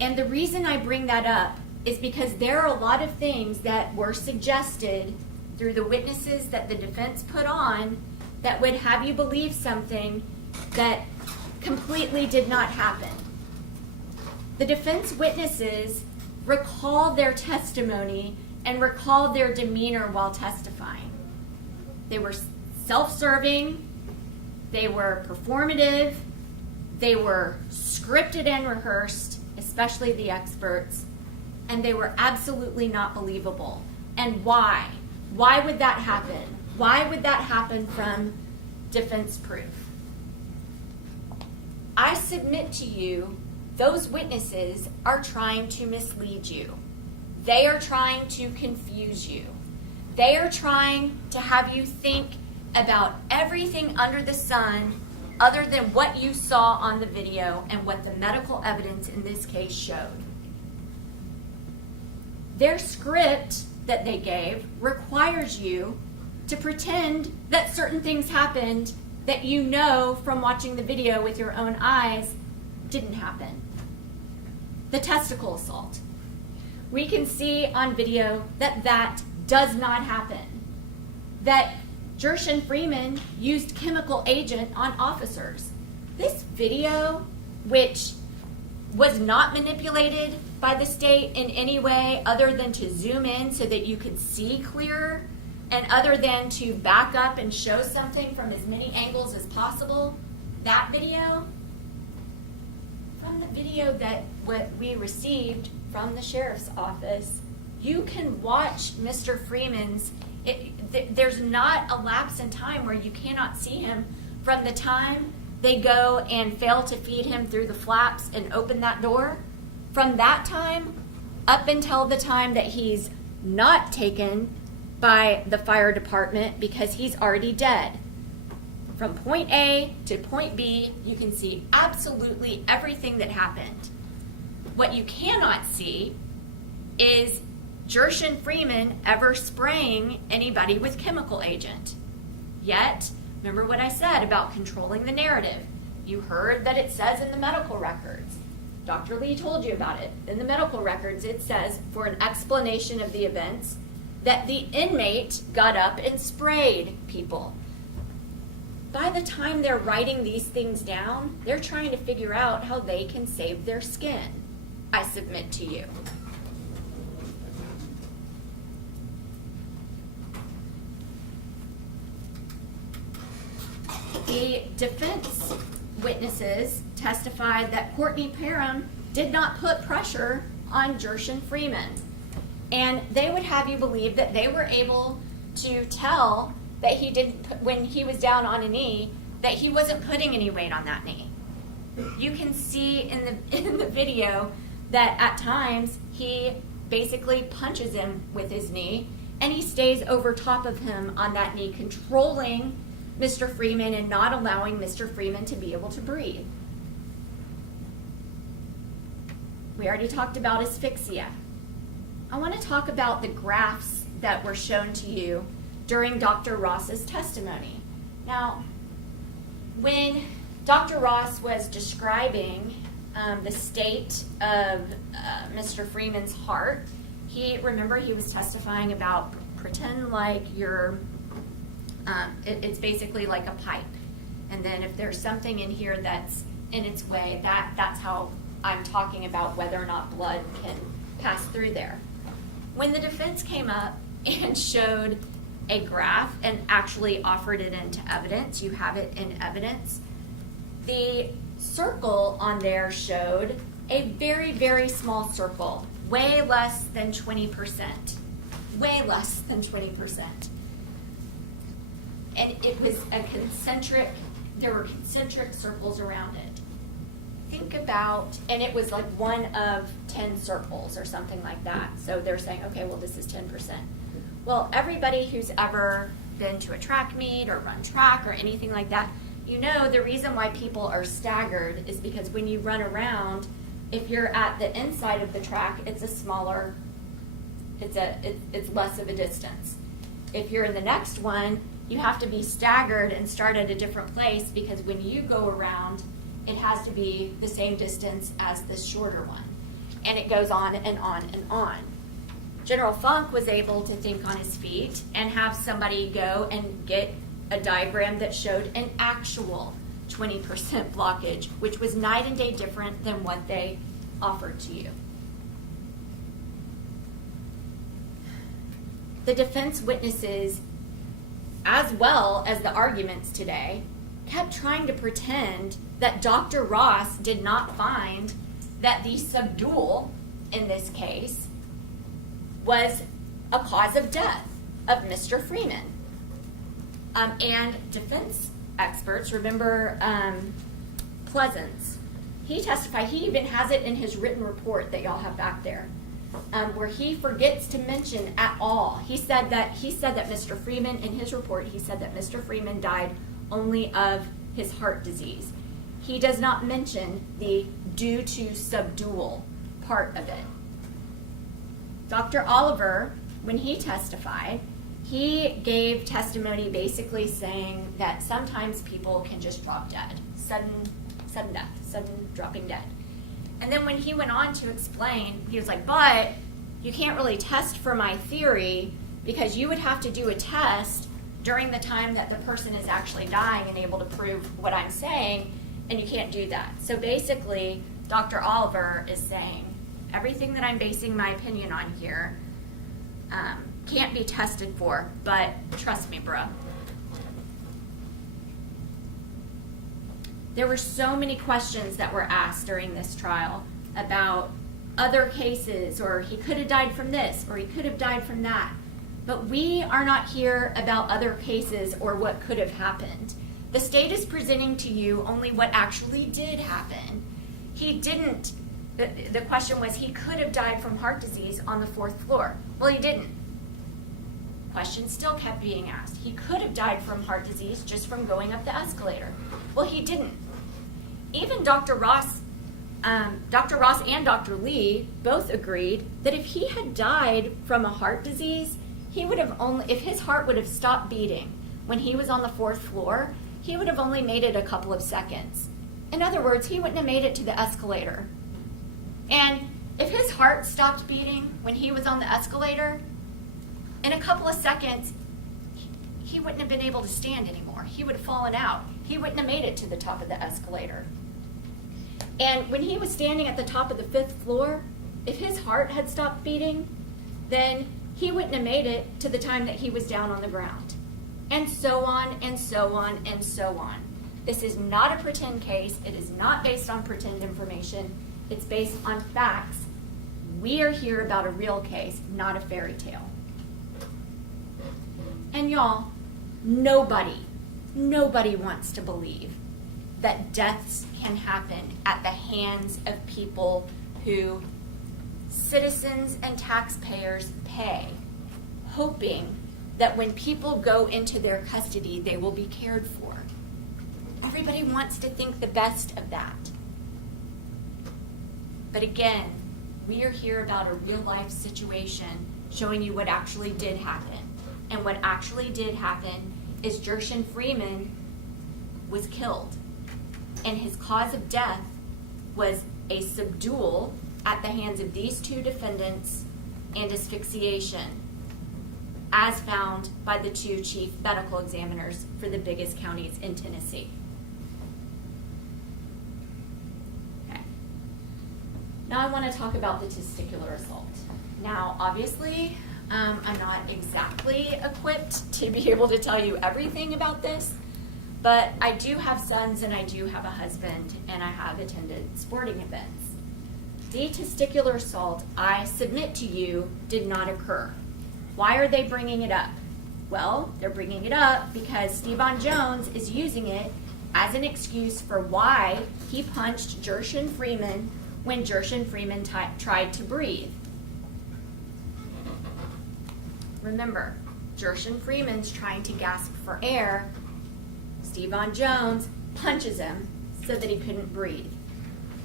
And the reason I bring that up is because there are a lot of things that were suggested through the witnesses that the defense put on that would have you believe something that completely did not happen. The defense witnesses recall their testimony and recall their demeanor while testifying. They were self-serving, they were performative, they were scripted and rehearsed, especially the experts, and they were absolutely not believable. And why? Why would that happen? Why would that happen from defense proof? I submit to you, those witnesses are trying to mislead you. They are trying to confuse you. They are trying to have you think about everything under the sun other than what you saw on the video and what the medical evidence in this case showed. Their script that they gave requires you to pretend that certain things happened that you know from watching the video with your own eyes didn't happen. The testicle assault. We can see on video that that does not happen. That Gershun Freeman used chemical agent on officers. This video, which was not manipulated by the state in any way other than to zoom in so that you could see clearer, and other than to back up and show something from as many angles as possible, that video, from the video that what we received from the sheriff's office, you can watch Mr. Freeman's, there's not a lapse in time where you cannot see him from the time they go and fail to feed him through the flaps and open that door. From that time up until the time that he's not taken by the fire department because he's already dead. From point A to point B, you can see absolutely everything that happened. What you cannot see is Gershun Freeman ever spraying anybody with chemical agent. Yet, remember what I said about controlling the narrative. You heard that it says in the medical records. Dr. Lee told you about it. In the medical records, it says, for an explanation of the events, that the inmate got up and sprayed people. By the time they're writing these things down, they're trying to figure out how they can save their skin. I submit to you. The defense witnesses testified that Courtney Parham did not put pressure on Gershun Freeman. And they would have you believe that they were able to tell that he didn't, when he was down on a knee, that he wasn't putting any weight on that knee. You can see in the video that at times he basically punches him with his knee, and he stays over top of him on that knee, controlling Mr. Freeman and not allowing Mr. Freeman to be able to breathe. We already talked about asphyxia. I want to talk about the graphs that were shown to you during Dr. Ross's testimony. Now, when Dr. Ross was describing the state of Mr. Freeman's heart, he was testifying about pretend like you're, it's basically like a pipe. And then if there's something in here that's in its way, that's how I'm talking about whether or not blood can pass through there. When the defense came up and showed a graph and actually offered it into evidence, you have it in evidence, the circle on there showed a very, very small circle, way less than 20%. Way less than 20%. And it was there were concentric circles around it. Think about, and it was like one of 10 circles or something like that. So they're saying, okay, well, this is 10%. Well, everybody who's ever been to a track meet or run track or anything like that, you know the reason why people are staggered is because when you run around, if you're at the inside of the track, it's a smaller, it's less of a distance. If you're in the next one, you have to be staggered and start at a different place because when you go around, it has to be the same distance as this shorter one. And it goes on and on and on. General Funk was able to think on his feet and have somebody go and get a diagram that showed an actual 20% blockage, which was night and day different than what they offered to you. the defense witnesses, as well as the arguments today, kept trying to pretend that Dr. Ross did not find that the subdual, in this case, was a cause of death of Mr. Freeman. And defense experts, remember Pleasance, he testified, he even has it in his written report that y'all have back there, where he forgets to mention at all. He said that Mr. Freeman, in his report, he said that Mr. Freeman died only of his heart disease. He does not mention the due to subdual part of it. Dr. Oliver, when he testified, he gave testimony basically saying that sometimes people can just drop dead, sudden death, sudden dropping dead. And then when he went on to explain, he was like, but you can't really test for my theory because you would have to do a test during the time that the person is actually dying and able to prove what I'm saying, and you can't do that. So basically, Dr. Oliver is saying everything that I'm basing my opinion on here can't be tested for, but trust me, bro. There were so many questions that were asked during this trial about other cases, or he could have died from this, or he could have died from that. But we are not here about other cases or what could have happened. The state is presenting to you only what actually did happen. He didn't, the question was, he could have died from heart disease on the 4th floor. Well, he didn't. Questions still kept being asked. He could have died from heart disease just from going up the escalator. Well, he didn't. Even Dr. Ross and Dr. Lee both agreed that if he had died from a heart disease, he would have if his heart would have stopped beating when he was on the 4th floor, he would have only made it a couple of seconds. In other words, he wouldn't have made it to the escalator. And if his heart stopped beating when he was on the escalator, in a couple of seconds, he wouldn't have been able to stand anymore. He would have fallen out. He wouldn't have made it to the top of the escalator. And when he was standing at the top of the 5th floor, if his heart had stopped beating, then he wouldn't have made it to the time that he was down on the ground. And so on, and so on, and so on. This is not a pretend case. It is not based on pretend information. It's based on facts. We are here about a real case, not a fairy tale. And y'all, nobody wants to believe that deaths can happen at the hands of people who citizens and taxpayers pay, hoping that when people go into their custody, they will be cared for. Everybody wants to think the best of that. But again, we are here about a real-life situation showing you what actually did happen. And what actually did happen is Gershun Freeman was killed. And his cause of death was a subdual at the hands of these 2 defendants and asphyxiation, as found by the 2 chief medical examiners for the biggest counties in Tennessee. Okay. Now I want to talk about the testicular assault. Now, obviously, I'm not exactly equipped to be able to tell you everything about this, but I do have sons and I do have a husband and I have attended sporting events. The testicular assault, I submit to you, did not occur. Why are they bringing it up? Well, they're bringing it up because Steven Jones is using it as an excuse for why he punched Gershun Freeman when Gershun Freeman tried to breathe. Remember, Gershun Freeman's trying to gasp for air. Steven Jones punches him so that he couldn't breathe.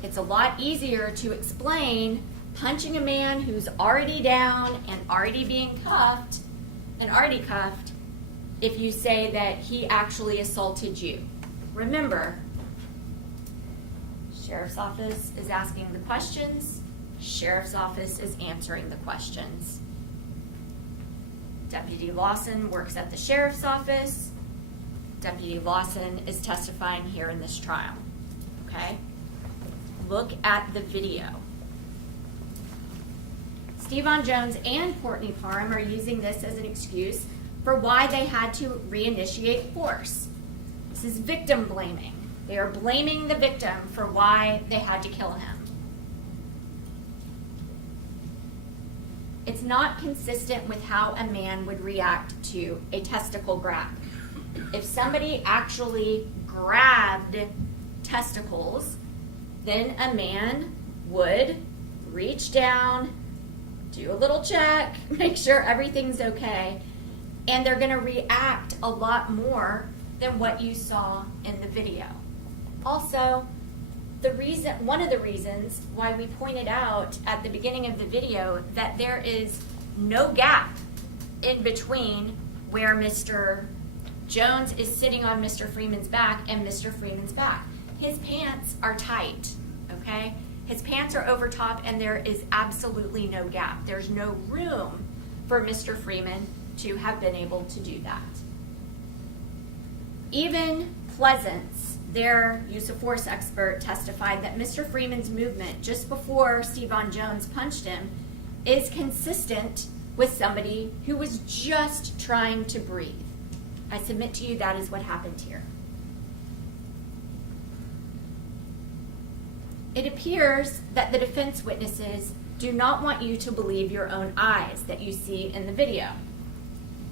It's a lot easier to explain punching a man who's already down and already being cuffed if you say that he actually assaulted you. Remember, Sheriff's Office is asking the questions, Sheriff's Office is answering the questions. Deputy Lawson works at the Sheriff's Office. Deputy Lawson is testifying here in this trial, okay? Look at the video. Stevan Jones and Courtney Parham are using this as an excuse for why they had to reinitiate force. This is victim blaming. They are blaming the victim for why they had to kill him. It's not consistent with how a man would react to a testicle grab. If somebody actually grabbed testicles, then a man would reach down, do a little check, make sure everything's okay, and they're going to react a lot more than what you saw in the video. Also, one of the reasons why we pointed out at the beginning of the video that there is no gap in between where Mr. Jones is sitting on Mr. Freeman's back and Mr. Freeman's back. His pants are tight, okay? His pants are over top and there is absolutely no gap. There's no room for Mr. Freeman to have been able to do that. Even Pleasance, their use of force expert, testified that Mr. Freeman's movement just before Stevan Jones punched him is consistent with somebody who was just trying to breathe. I submit to you that is what happened here. It appears that the defense witnesses do not want you to believe your own eyes that you see in the video.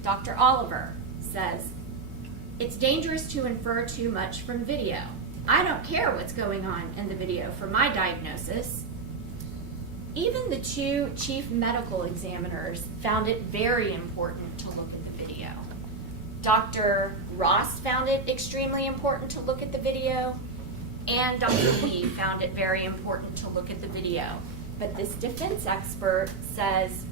Dr. Oliver says, "It's dangerous to infer too much from video. I don't care what's going on in the video for my diagnosis." Even the two chief medical examiners found it very important to look at the video. Dr. Ross found it extremely important to look at the video, and Dr. Lee found it very important to look at the video. But this defense expert says,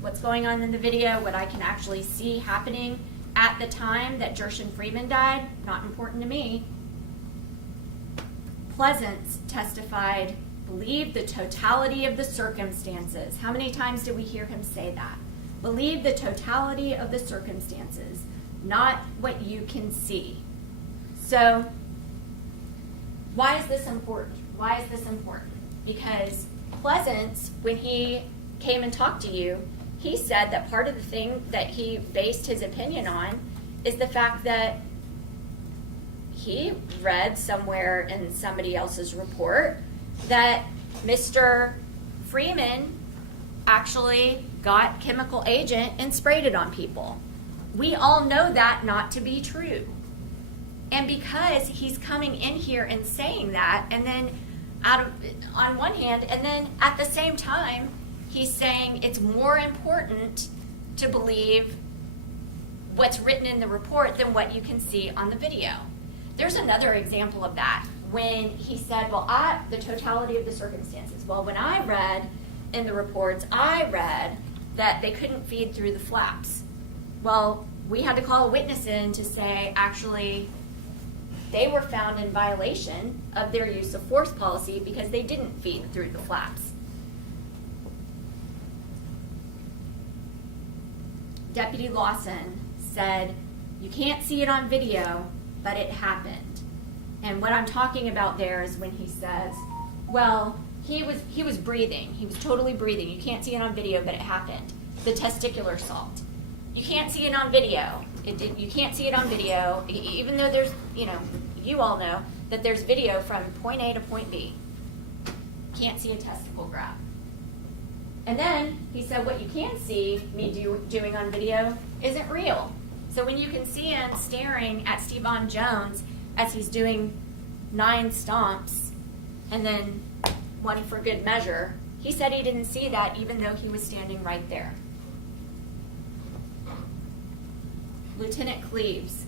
what's going on in the video, what I can actually see happening at the time that Gershun Freeman died, not important to me. Pleasance testified, believe the totality of the circumstances. How many times did we hear him say that? Believe the totality of the circumstances, not what you can see. So, why is this important? Why is this important? Because Pleasance, when he came and talked to you, he said that part of the thing that he based his opinion on is the fact that he read somewhere in somebody else's report that Mr. Freeman actually got chemical agent and sprayed it on people. We all know that not to be true. And because he's coming in here and saying that, and then on one hand, and then at the same time, he's saying it's more important to believe what's written in the report than what you can see on the video. There's another example of that when he said, well, the totality of the circumstances. Well, when I read in the reports, I read that they couldn't feed through the flaps. Well, we had to call a witness in to say, actually, they were found in violation of their use of force policy because they didn't feed through the flaps. Deputy Lawson said, you can't see it on video, but it happened. And what I'm talking about there is when he says, well, he was breathing. He was totally breathing. You can't see it on video, but it happened. The testicular assault. You can't see it on video. You can't see it on video, even though there's, you all know that there's video from point A to point B. Can't see a testicle grab. And then he said, what you can see me doing on video isn't real. So when you can see him staring at Stevan Jones as he's doing 9 stomps and then one for good measure, he said he didn't see that even though he was standing right there. Lieutenant Cleaves.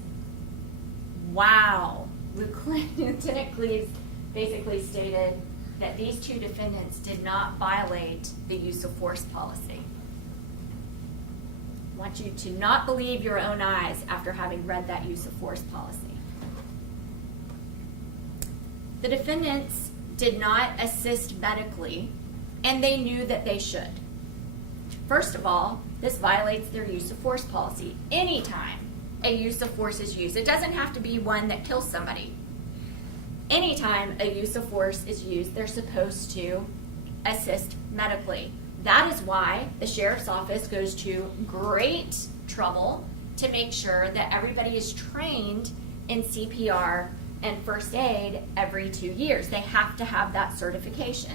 Wow. Lieutenant Cleaves basically stated that these two defendants did not violate the use of force policy. I want you to not believe your own eyes after having read that use of force policy. The defendants did not assist medically, and they knew that they should. First of all, this violates their use of force policy. Anytime a use of force is used, it doesn't have to be one that kills somebody. Anytime a use of force is used, they're supposed to assist medically. That is why the sheriff's office goes to great trouble to make sure that everybody is trained in CPR and first aid every 2 years. They have to have that certification.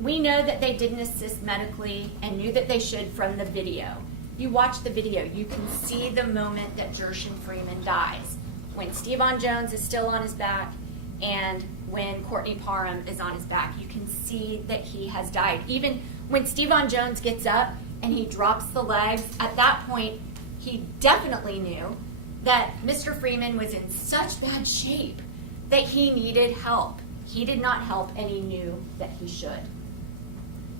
We know that they didn't assist medically and knew that they should from the video. You watch the video, you can see the moment that Gershun Freeman dies. When Stevan Jones is still on his back and when Courtney Parham is on his back, you can see that he has died. Even when Stevan Jones gets up and he drops the legs, at that point, he definitely knew that Mr. Freeman was in such bad shape that he needed help. He did not help, and he knew that he should.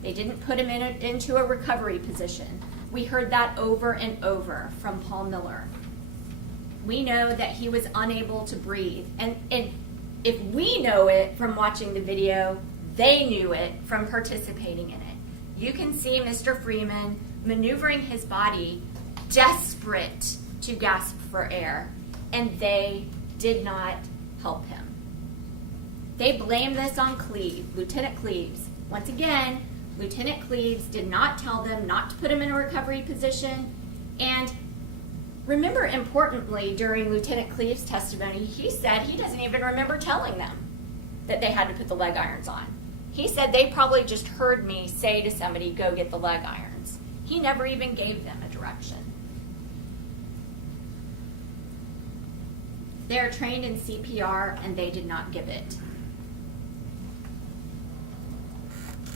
They didn't put him into a recovery position. We heard that over and over from Paul Miller. We know that he was unable to breathe. And if we know it from watching the video, they knew it from participating in it. You can see Mr. Freeman maneuvering his body, desperate to gasp for air, and they did not help him. They blame this on Lieutenant Cleaves. Once again, Lieutenant Cleaves did not tell them not to put him in a recovery position. And remember, importantly, during Lieutenant Cleaves' testimony, he said he doesn't even remember telling them that they had to put the leg irons on. He said they probably just heard me say to somebody, go get the leg irons. He never even gave them a direction. They are trained in CPR and they did not give it.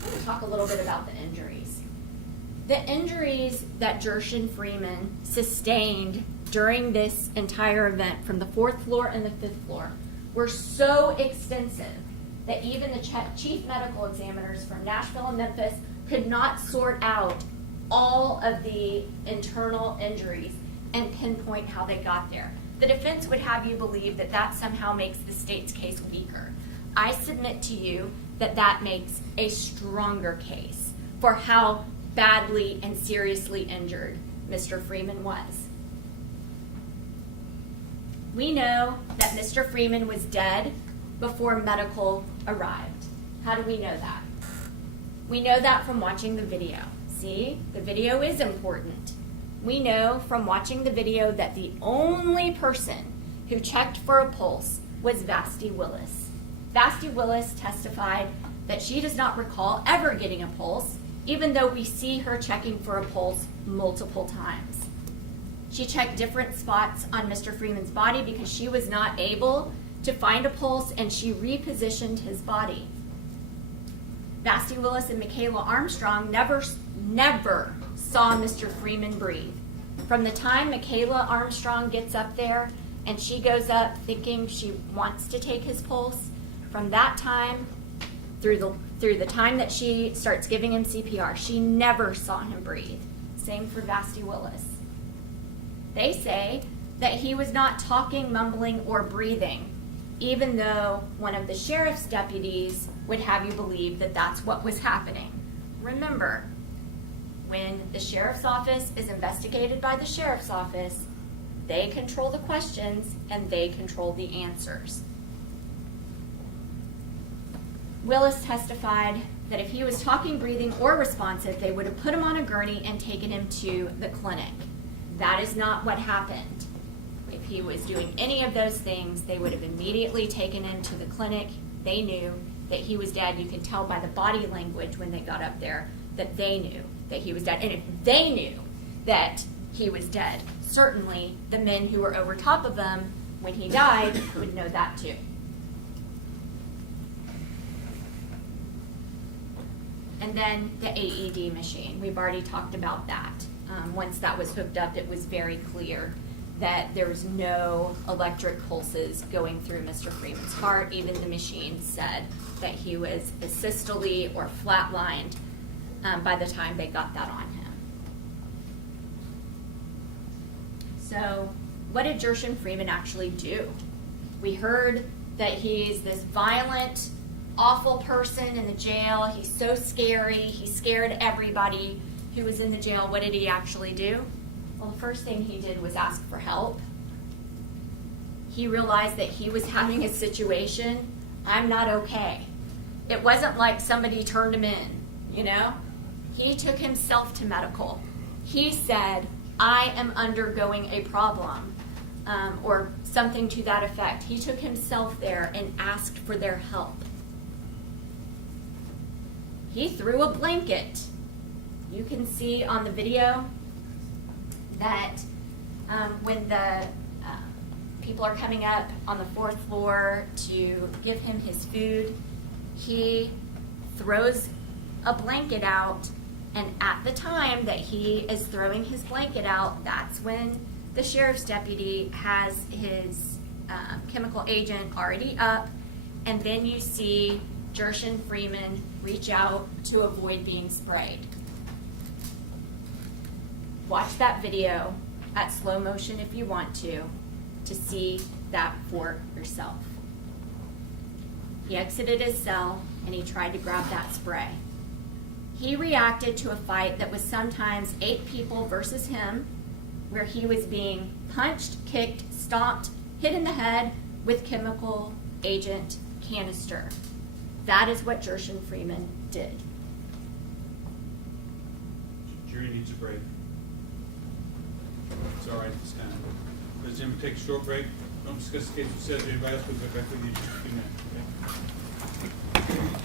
I'm going to talk a little bit about the injuries. The injuries that Gershun Freeman sustained during this entire event from the 4th floor and the 5th floor were so extensive that even the chief medical examiners from Nashville and Memphis could not sort out all of the internal injuries and pinpoint how they got there. The defense would have you believe that that somehow makes the state's case weaker. I submit to you that that makes a stronger case for how badly and seriously injured Mr. Freeman was. We know that Mr. Freeman was dead before medical arrived. How do we know that? We know that from watching the video. See, the video is important. We know from watching the video that the only person who checked for a pulse was Vasti Willis. Vasti Willis testified that she does not recall ever getting a pulse, even though we see her checking for a pulse multiple times. She checked different spots on Mr. Freeman's body because she was not able to find a pulse, and she repositioned his body. Vasti Willis and Michaela Armstrong never saw Mr. Freeman breathe. From the time Michaela Armstrong gets up there and she goes up thinking she wants to take his pulse, from that time through the time that she starts giving him CPR, she never saw him breathe. Same for Vasti Willis. They say that he was not talking, mumbling, or breathing, even though one of the sheriff's deputies would have you believe that that's what was happening. Remember, when the sheriff's office is investigated by the sheriff's office, they control the questions and they control the answers. Willis testified that if he was talking, breathing, or responsive, they would have put him on a gurney and taken him to the clinic. That is not what happened. If he was doing any of those things, they would have immediately taken him to the clinic. They knew that he was dead. You could tell by the body language when they got up there that they knew that he was dead. And if they knew that he was dead, certainly the men who were over top of them when he died would know that too. And then the AED machine, we've already talked about that. Once that was hooked up, it was very clear that there was no electric pulses going through Mr. Freeman's heart. Even the machine said that he was asystole or flatlined by the time they got that on him. So what did Gershun Freeman actually do? We heard that he's this violent, awful person in the jail. He's so scary. He scared everybody who was in the jail. What did he actually do? Well, the first thing he did was ask for help. He realized that he was having a situation. I'm not okay. It wasn't like somebody turned him in, you know? He took himself to medical. He said, I am undergoing a problem, or something to that effect. He took himself there and asked for their help. He threw a blanket. You can see on the video that when the people are coming up on the 4th floor to give him his food, he throws a blanket out, and at the time that he is throwing his blanket out, that's when the sheriff's deputy has his chemical agent already up, and then you see Gershun Freeman reach out to avoid being sprayed. Watch that video at slow motion if you want to see that for yourself. He exited his cell and he tried to grab that spray. He reacted to a fight that was sometimes 8 people versus him, where he was being punched, kicked, stomped, hit in the head with chemical agent canister. That is what Gershun Freeman did. Jury needs a break. It's all right this time. Let's take a short break. Don't discuss the case with Cesar. Anybody else? We'll get back with you in just a few minutes. Okay?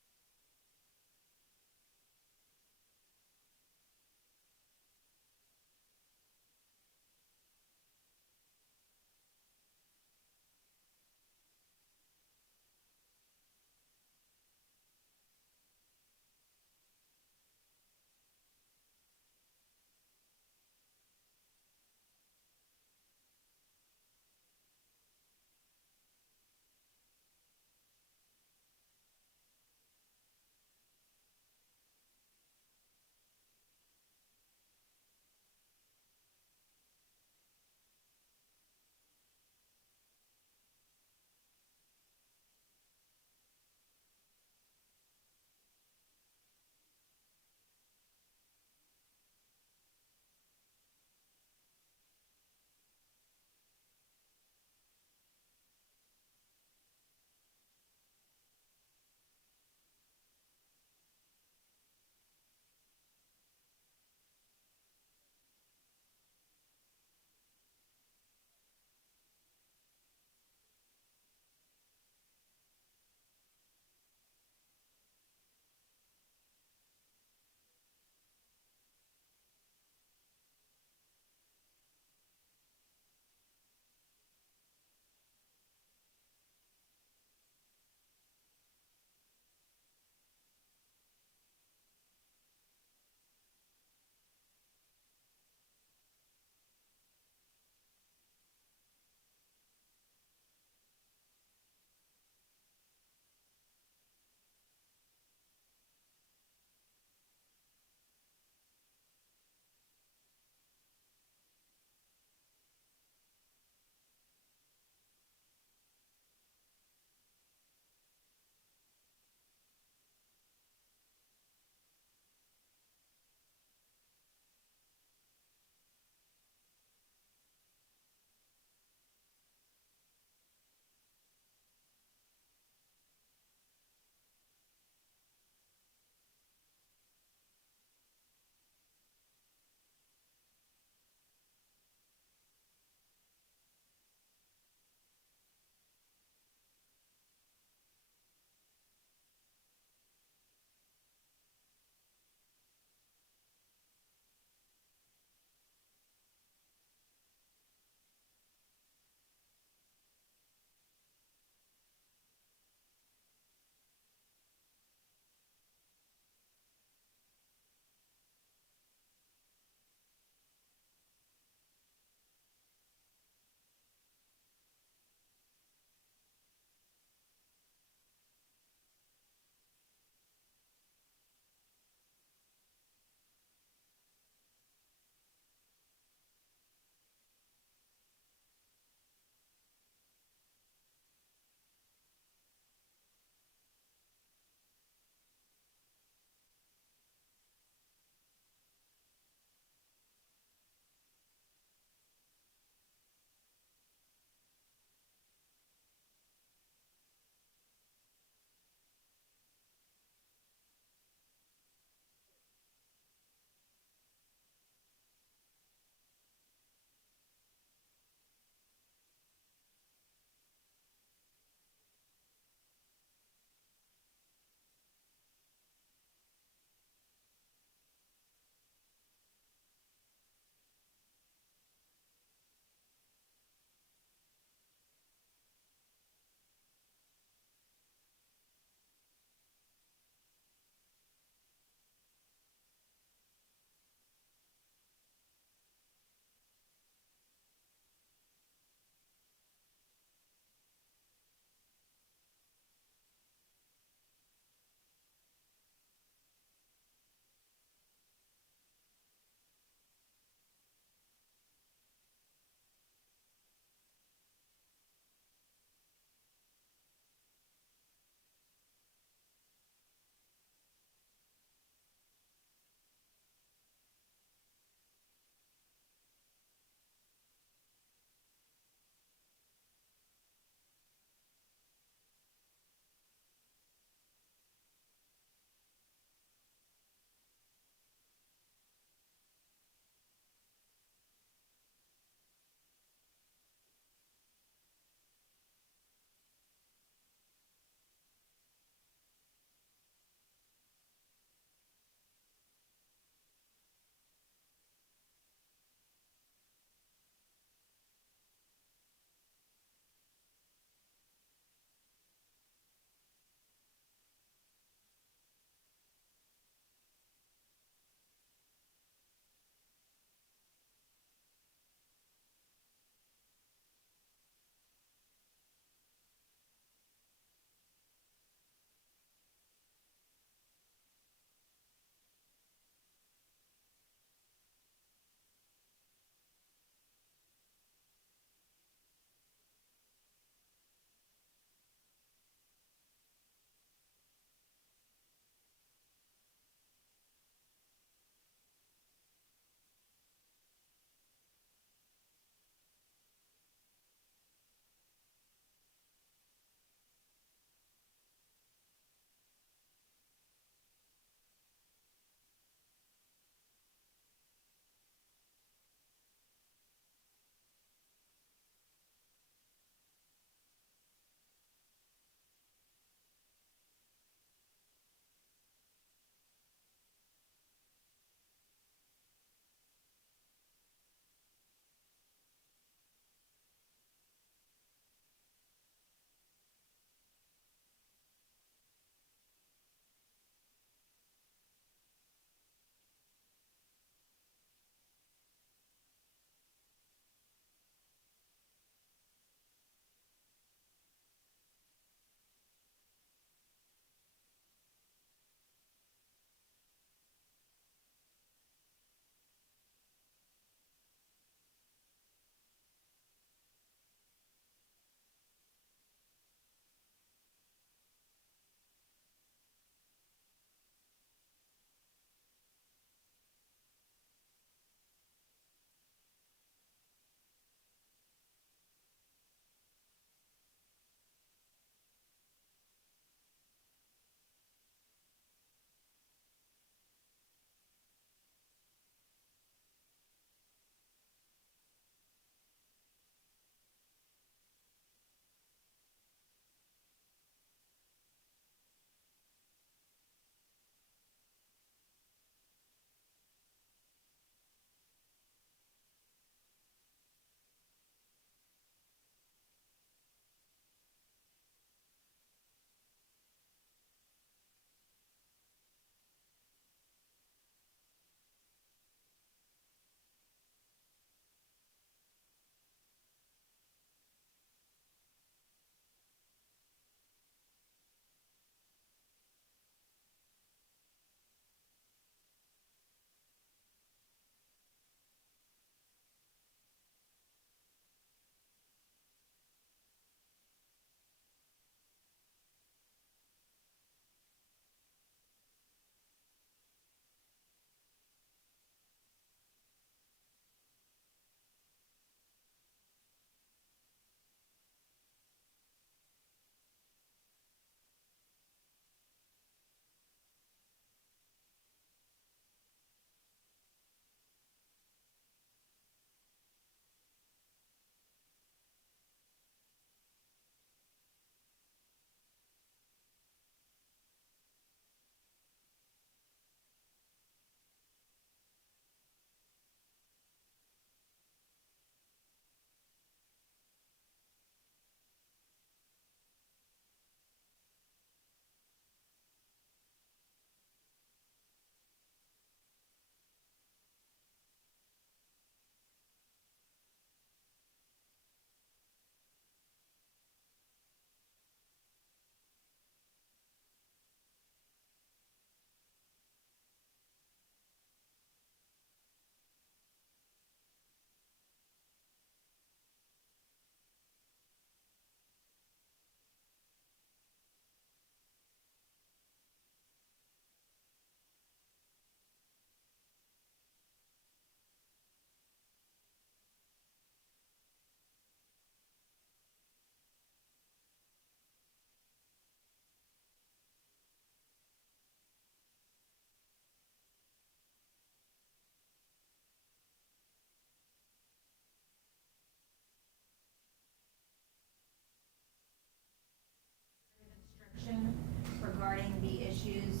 issues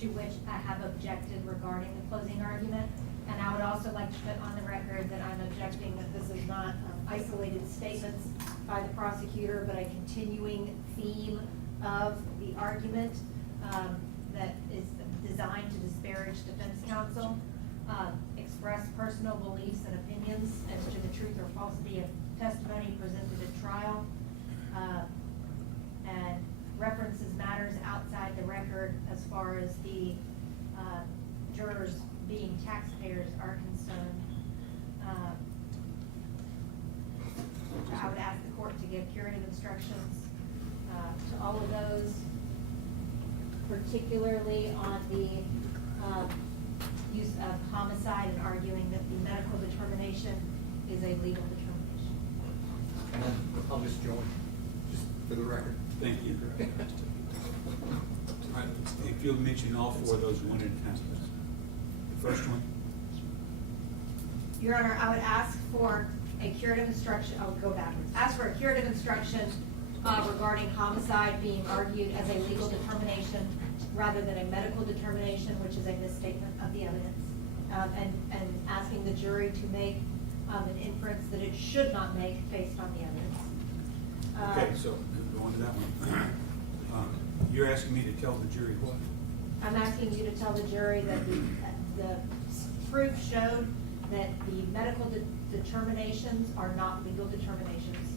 to which I have objected regarding the closing argument. And I would also like to put on the record that I'm objecting that this is not isolated statements by the prosecutor, but a continuing theme of the argument that is designed to disparage defense counsel, express personal beliefs and opinions as to the truth or falsity of testimony presented at trial, and references matters outside the record as far as the jurors being taxpayers are concerned. I would ask the court to give curative instructions to all of those, particularly on the use of homicide and arguing that the medical determination is a legal determination. And then I'll just join, just for the record. Thank you. All right, if you'll mention all four of those one at a time, please. The first one. Your Honor, I would ask for a curative instruction, I'll go backwards. Ask for a curative instruction regarding homicide being argued as a legal determination rather than a medical determination, which is a misstatement of the evidence. And asking the jury to make an inference that it should not make based on the evidence. Okay, so go on to that one. You're asking me to tell the jury what? I'm asking you to tell the jury that the proof showed that the medical determinations are not legal determinations.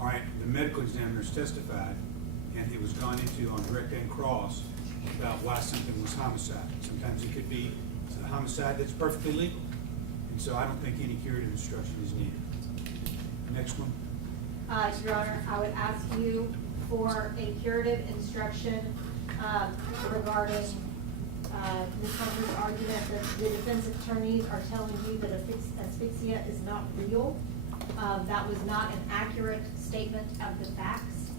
All right, the medical examiners testified, and it was gone into on direct and cross about why something was homicide. Sometimes it could be a homicide that's perfectly legal. And so I don't think any curative instruction is needed. Next one. Your Honor, I would ask you for a curative instruction regarding Ms. Hunter's argument that the defense attorneys are telling you that asphyxia is not real. That was not an accurate statement of the facts.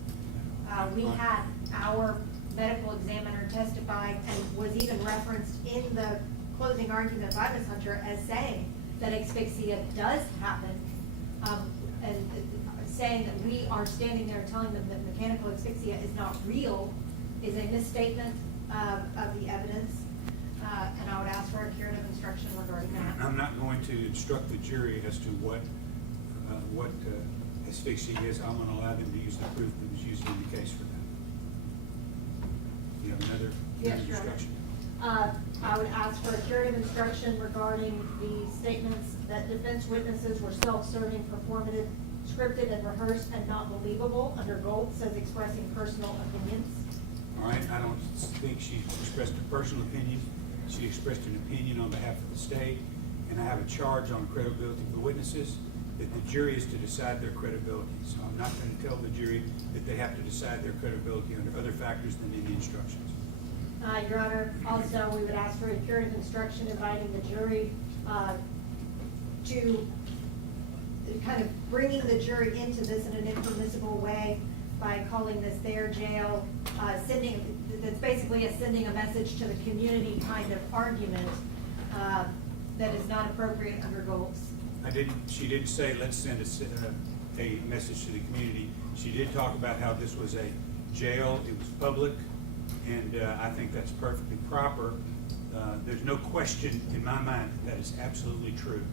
We had our medical examiner testify and was even referenced in the closing argument by Ms. Hunter as saying that asphyxia does happen, and saying that we are standing there telling them that mechanical asphyxia is not real is a misstatement of the evidence, and I would ask for a curative instruction regarding that. I'm not going to instruct the jury as to what asphyxia is. I'm going to allow them to use the proof that was used in the case for that. You have another Yes, Your Honor. instruction? I would ask for a curative instruction regarding the statements that defense witnesses were self-serving, performative, scripted and rehearsed, and not believable under Gold says expressing personal opinions. All right, I don't think she expressed a personal opinion. She expressed an opinion on behalf of the state, and I have a charge on credibility of the witnesses that the jury is to decide their credibility. So I'm not going to tell the jury that they have to decide their credibility under other factors than in the instructions. Your Honor, also, we would ask for a curative instruction inviting the jury to kind of bringing the jury into this in an impermissible way by calling this their jail, that's basically sending a message to the community kind of argument that is not appropriate under Gold's. She didn't say, let's send a message to the community. She did talk about how this was a jail, it was public, and I think that's perfectly proper. There's no question in my mind that is absolutely true.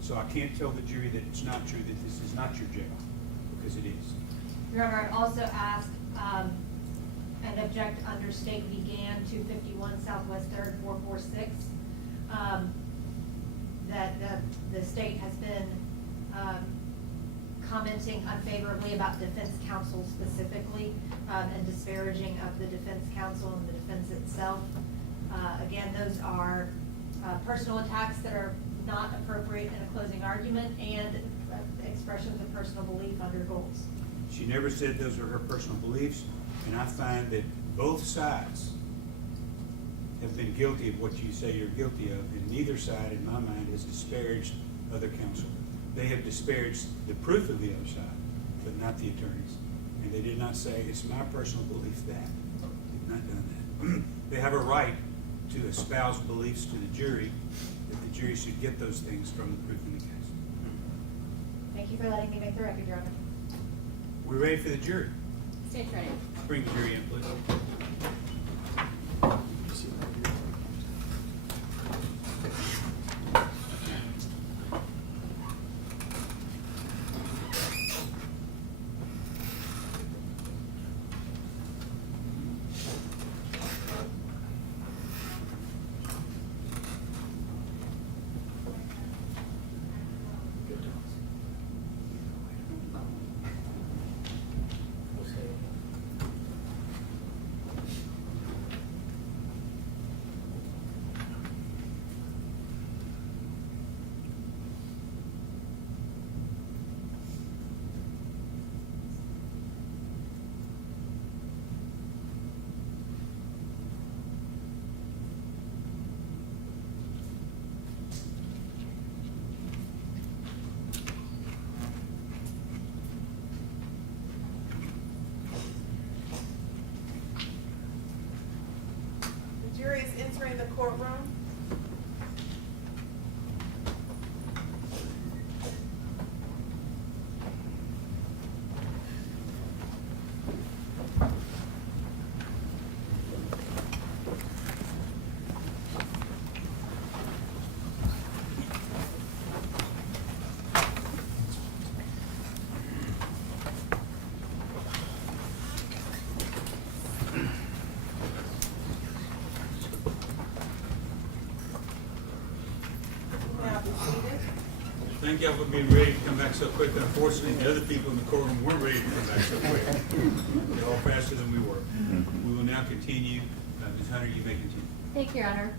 So I can't tell the jury that it's not true, that this is not your jail, because it is. Your Honor, I'd also ask and object under State v. Gann 251 Southwest 3rd 446 that the state has been commenting unfavorably about defense counsel specifically and disparaging of the defense counsel and the defense itself. Again, those are personal attacks that are not appropriate in a closing argument and expressions of personal belief under Gold's. She never said those were her personal beliefs, and I find that both sides have been guilty of what you say you're guilty of, and neither side, in my mind, has disparaged other counsel. They have disparaged the proof of the other side, but not the attorneys. And they did not say, it's my personal belief that. They've not done that. They have a right to espouse beliefs to the jury, that the jury should get those things from the proof in the case. Thank you for letting me make the record, Your Honor. We're ready for the jury. Stage ready. Bring the jury in, please. jury is entering the courtroom. Now be seated. Thank y'all for being ready to come back so quick. Unfortunately, the other people in the courtroom weren't ready to come back so quick. They're all faster than we were. We will now continue. Ms. Hunter, you may continue. Thank you, Your Honor.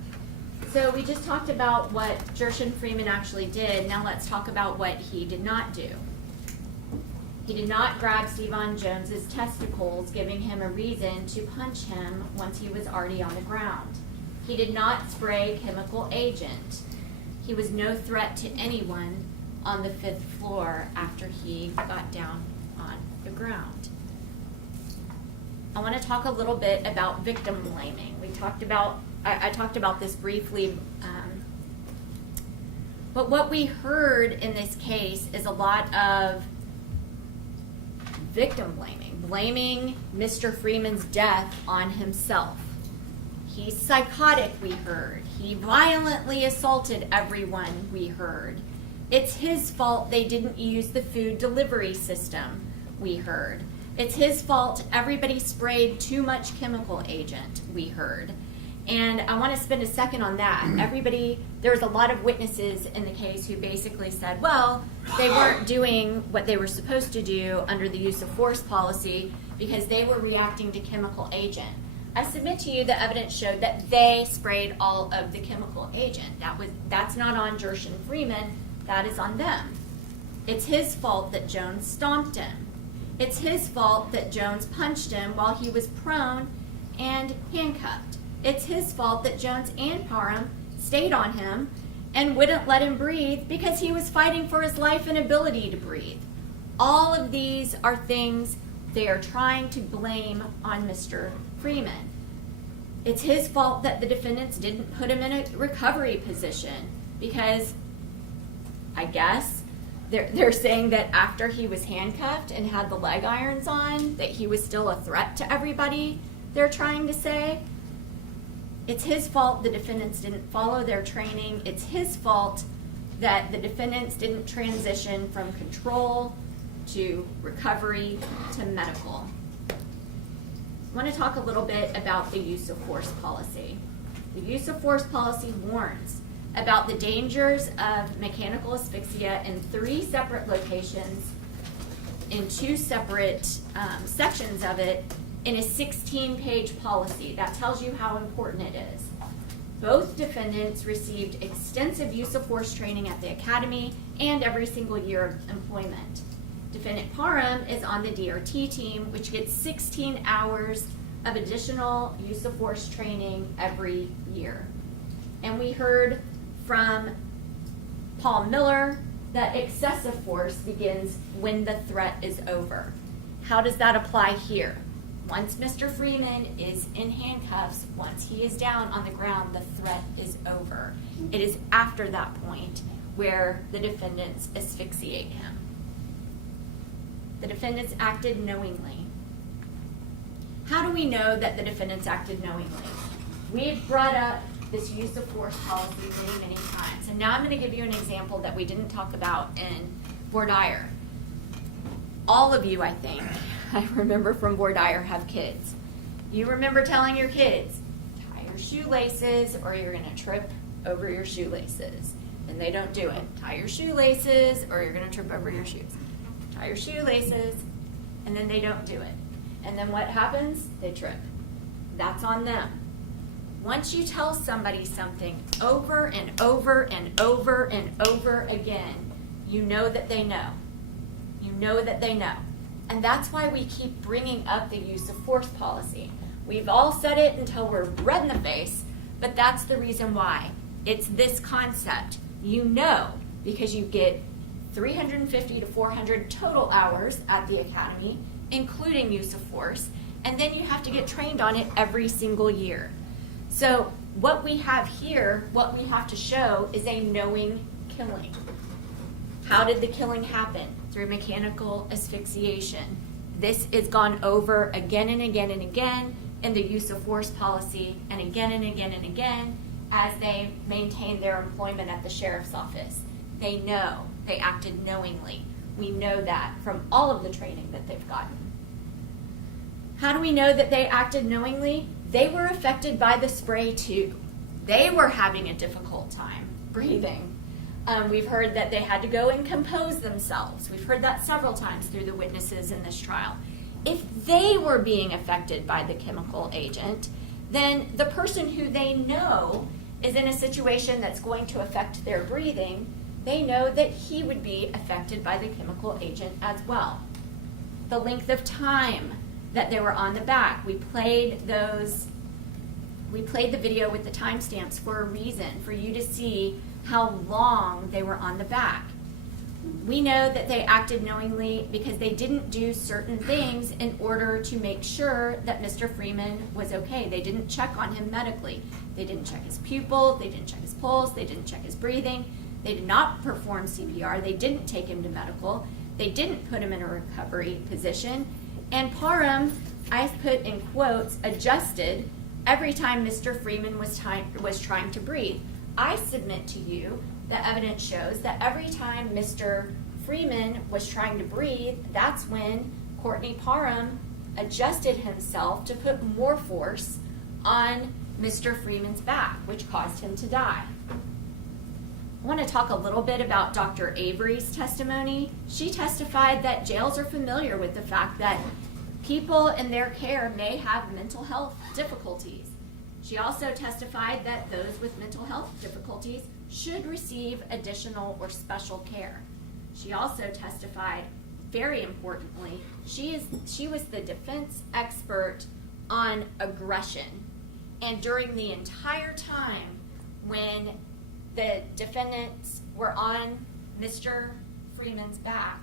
So we just talked about what Gershun Freeman actually did. Now let's talk about what he did not do. He did not grab Stevon Jones's testicles, giving him a reason to punch him once he was already on the ground. He did not spray chemical agent. He was no threat to anyone on the 5th floor after he got down on the ground. I want to talk a little bit about victim blaming. I talked about this briefly, but what we heard in this case is a lot of victim blaming Mr. Freeman's death on himself. He's psychotic, we heard. He violently assaulted everyone, we heard. It's his fault they didn't use the food delivery system, we heard. It's his fault everybody sprayed too much chemical agent, we heard. And I want to spend a second on that. There was a lot of witnesses in the case who basically said, well, they weren't doing what they were supposed to do under the use of force policy because they were reacting to chemical agent. I submit to you the evidence showed that they sprayed all of the chemical agent. That's not on Gershun Freeman, that is on them. It's his fault that Jones stomped him. It's his fault that Jones punched him while he was prone and handcuffed. It's his fault that Jones and Parham stayed on him and wouldn't let him breathe because he was fighting for his life and ability to breathe. All of these are things they are trying to blame on Mr. Freeman. It's his fault that the defendants didn't put him in a recovery position because I guess they're saying that after he was handcuffed and had the leg irons on, that he was still a threat to everybody, they're trying to say. It's his fault the defendants didn't follow their training. It's his fault that the defendants didn't transition from control to recovery to medical. I want to talk a little bit about the use of force policy. The use of force policy warns about the dangers of mechanical asphyxia in 3 separate locations, in 2 separate sections of it, in a 16-page policy. That tells you how important it is. Both defendants received extensive use of force training at the academy and every single year of employment. Defendant Parham is on the DRT team, which gets 16 hours of additional use of force training every year. And we heard from Paul Miller that excessive force begins when the threat is over. How does that apply here? Once Mr. Freeman is in handcuffs, once he is down on the ground, the threat is over. It is after that point where the defendants asphyxiate him. The defendants acted knowingly. How do we know that the defendants acted knowingly? We've brought up this use of force policy many, many times. And now I'm going to give you an example that we didn't talk about in voir dire. All of you, I think, I remember from voir dire, have kids. You remember telling your kids, tie your shoelaces or you're going to trip over your shoelaces. And they don't do it. Tie your shoelaces or you're going to trip over your shoes. Tie your shoelaces, and then they don't do it. And then what happens? They trip. That's on them. Once you tell somebody something over and over and over and over again, you know that they know. You know that they know. And that's why we keep bringing up the use of force policy. We've all said it until we're red in the face, but that's the reason why. It's this concept. You know, because you get 350 to 400 total hours at the academy, including use of force, and then you have to get trained on it every single year. So what we have here, what we have to show is a knowing killing. How did the killing happen? Through mechanical asphyxiation. This is gone over again and again and again in the use of force policy, and again and again and again as they maintain their employment at the sheriff's office. They know they acted knowingly. We know that from all of the training that they've gotten. How do we know that they acted knowingly? They were affected by the spray too. They were having a difficult time breathing. We've heard that they had to go and compose themselves. We've heard that several times through the witnesses in this trial. If they were being affected by the chemical agent, then the person who they know is in a situation that's going to affect their breathing, they know that he would be affected by the chemical agent as well. The length of time that they were on the back, we played the video with the timestamps for a reason, for you to see how long they were on the back. We know that they acted knowingly because they didn't do certain things in order to make sure that Mr. Freeman was okay. They didn't check on him medically. They didn't check his pupil, they didn't check his pulse, they didn't check his breathing, they did not perform CPR, they didn't take him to medical, they didn't put him in a recovery position, and Parham, I put in quotes, adjusted every time Mr. Freeman was trying to breathe. I submit to you that evidence shows that every time Mr. Freeman was trying to breathe, that's when Courtney Parham adjusted himself to put more force on Mr. Freeman's back, which caused him to die. I want to talk a little bit about Dr. Avery's testimony. She testified that jails are familiar with the fact that people in their care may have mental health difficulties. She also testified that those with mental health difficulties should receive additional or special care. She also testified, very importantly, she was the defense expert on aggression. And during the entire time when the defendants were on Mr. Freeman's back,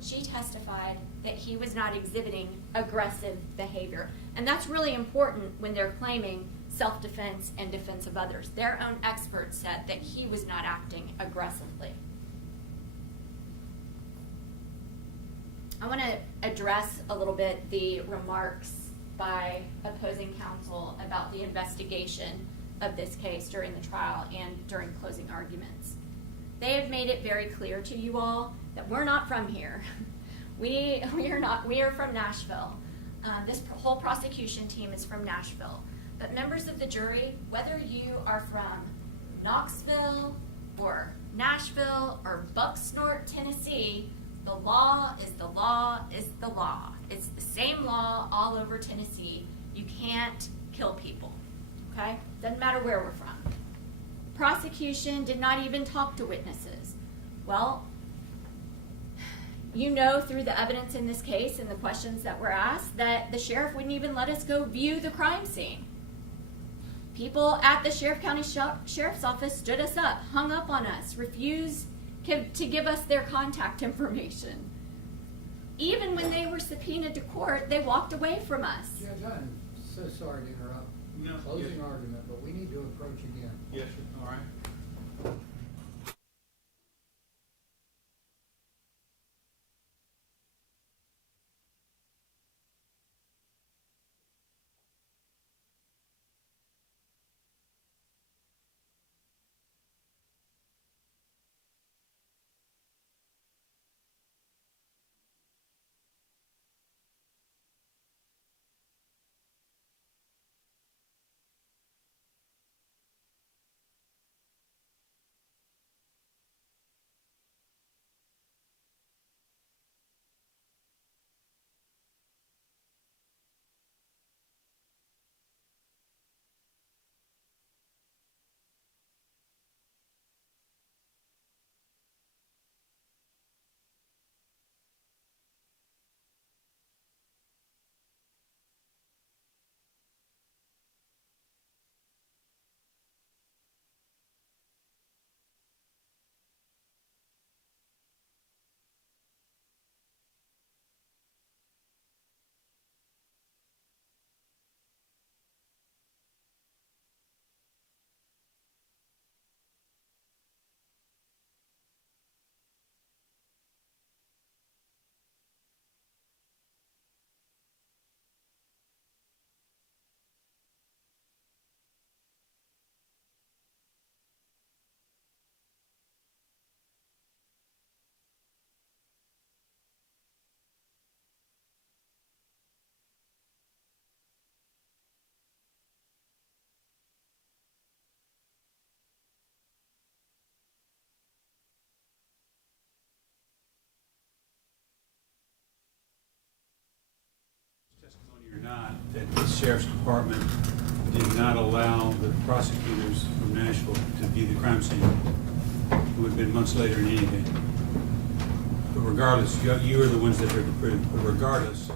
she testified that he was not exhibiting aggressive behavior. And that's really important when they're claiming self-defense and defense of others. Their own experts said that he was not acting aggressively. I want to address a little bit the remarks by opposing counsel about the investigation of this case during the trial and during closing arguments. They have made it very clear to you all that we're not from here. We are from Nashville. This whole prosecution team is from Nashville. But members of the jury, whether you are from Knoxville or Nashville or Bucksnort, Tennessee, the law is the law is the law. It's the same law all over Tennessee. You can't kill people, okay? Doesn't matter where we're from. Prosecution did not even talk to witnesses. Well, you know through the evidence in this case and the questions that were asked that the sheriff wouldn't even let us go view the crime scene. People at the Sheriff County Sheriff's Office stood us up, hung up on us, refused to give us their contact information. Even when they were subpoenaed to court, they walked away from us. Judge, I'm so sorry to interrupt. No, Closing yes. argument, but we need to approach again. Yes, sir. All right. Sheriff's Department did not allow the prosecutors from Nashville to view the crime scene. It would have been months later in any event. But regardless, you are the ones that are the proof. But regardless,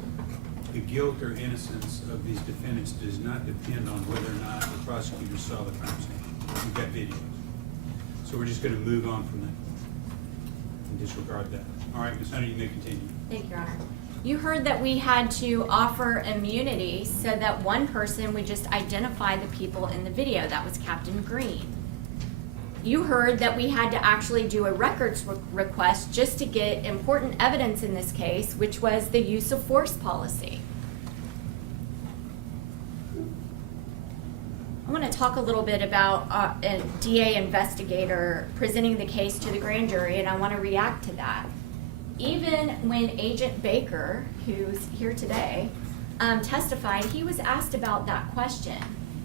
the guilt or innocence of these defendants does not depend on whether or not the prosecutors saw the crime scene. We've got videos. So we're just going to move on from that and disregard that. All right, Ms. Hunter, you may continue. Thank you, Your Honor. You heard that we had to offer immunity so that one person would just identify the people in the video. That was Captain Green. You heard that we had to actually do a records request just to get important evidence in this case, which was the use of force policy. I want to talk a little bit about a DA investigator presenting the case to the grand jury, and I want to react to that. Even when Agent Baker, who's here today, testified, he was asked about that question.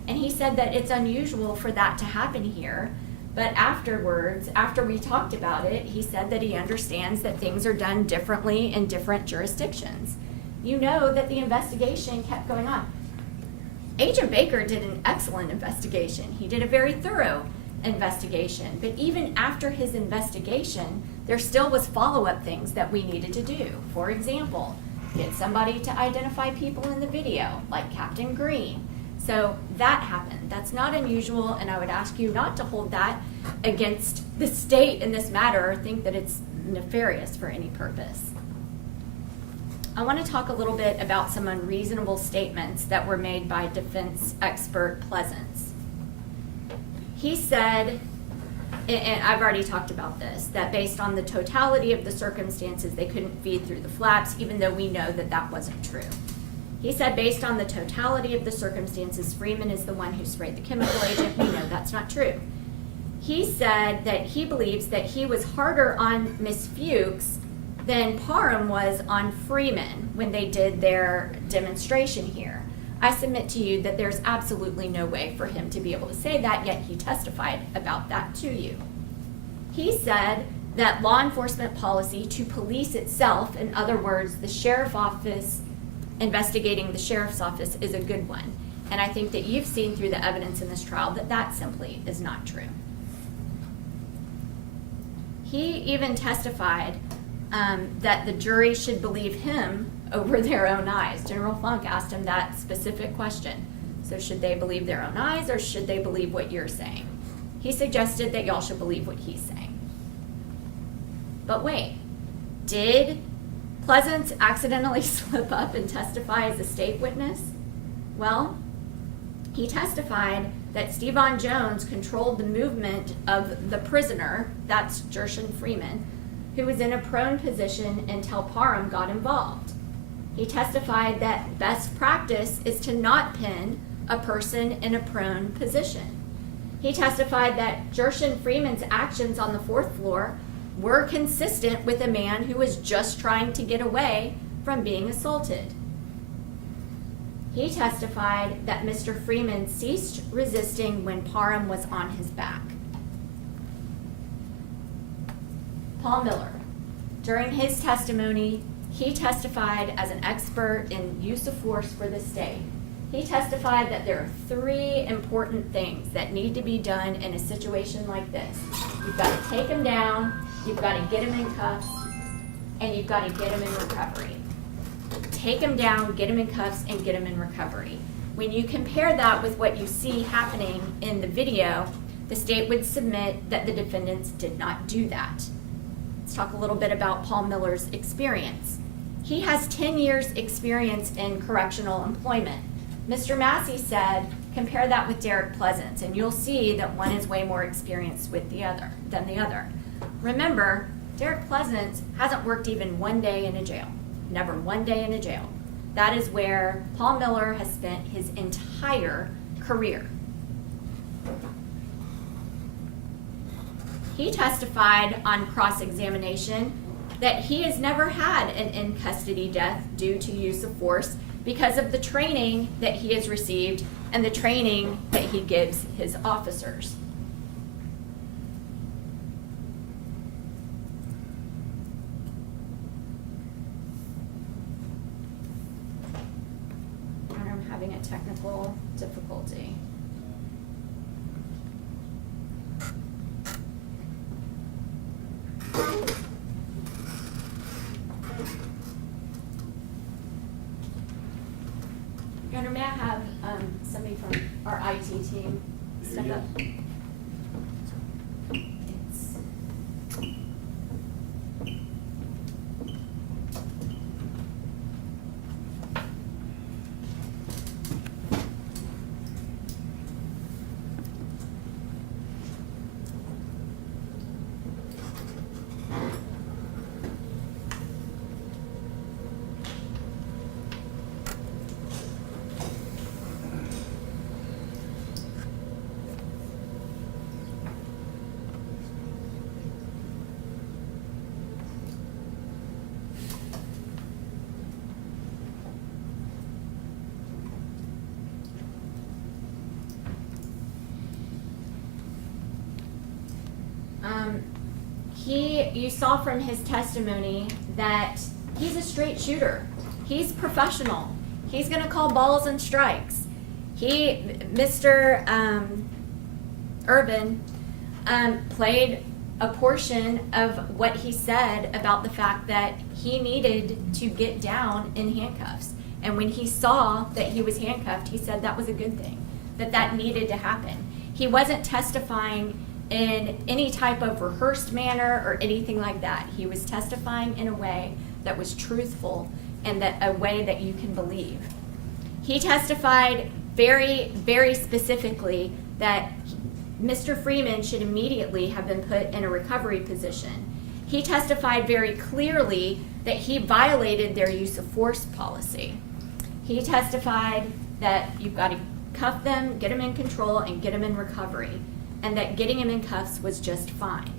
And he said that it's unusual for that to happen here. But afterwards, after we talked about it, he said that he understands that things are done differently in different jurisdictions. You know that the investigation kept going on. Agent Baker did an excellent investigation. He did a very thorough investigation. But even after his investigation, there still was follow-up things that we needed to do. For example, get somebody to identify people in the video, like Captain Green. So that happened. That's not unusual, and I would ask you not to hold that against the state in this matter or think that it's nefarious for any purpose. I want to talk a little bit about some unreasonable statements that were made by defense expert Pleasance. He said, and I've already talked about this, that based on the totality of the circumstances, they couldn't feed through the flaps, even though we know that that wasn't true. He said based on the totality of the circumstances, Freeman is the one who sprayed the chemical agent. We know that's not true. He said that he believes that he was harder on Ms. Fuchs than Parham was on Freeman when they did their demonstration here. I submit to you that there's absolutely no way for him to be able to say that, yet he testified about that to you. He said that law enforcement policy to police itself, in other words, the sheriff's office investigating the sheriff's office, is a good one. And I think that you've seen through the evidence in this trial that that simply is not true. He even testified that the jury should believe him over their own eyes. General Funk asked him that specific question. So should they believe their own eyes or should they believe what you're saying? He suggested that y'all should believe what he's saying. But wait, did Pleasance accidentally slip up and testify as a state witness? Well, he testified that Stevan Jones controlled the movement of the prisoner, that's Gershun Freeman, who was in a prone position until Parham got involved. He testified that best practice is to not pin a person in a prone position. He testified that Gershun Freeman's actions on the 4th floor were consistent with a man who was just trying to get away from being assaulted. He testified that Mr. Freeman ceased resisting when Parham was on his back. Paul Miller, during his testimony, he testified as an expert in use of force for the state. He testified that there are 3 important things that need to be done in a situation like this. You've got to take him down, you've got to get him in cuffs, and you've got to get him in recovery. Take him down, get him in cuffs, and get him in recovery. When you compare that with what you see happening in the video, the state would submit that the defendants did not do that. Let's talk a little bit about Paul Miller's experience. He has 10 years experience in correctional employment. Mr. Massey said, compare that with Derek Pleasance, and you'll see that one is way more experienced than the other. Remember, Derek Pleasance hasn't worked even one day in a jail. Never one day in a jail. That is where Paul Miller has spent his entire career. He testified on cross-examination that he has never had an in-custody death due to use of force because of the training that he has received and the training that he gives his officers. I'm having a technical our IT team step There up? he is. It's- You saw from his testimony that he's a straight shooter. He's professional. He's gonna call balls and strikes. Mr. Urban, played a portion of what he said about the fact that he needed to get down in handcuffs. And when he saw that he was handcuffed, he said that was a good thing, that needed to happen. He wasn't testifying in any type of rehearsed manner or anything like that. He was testifying in a way that was truthful and that a way that you can believe. He testified very, very specifically that Mr. Freeman should immediately have been put in a recovery position. He testified very clearly that he violated their use of force policy. He testified that you've got to cuff them, get them in control, and get them in recovery, and that getting him in cuffs was just fine.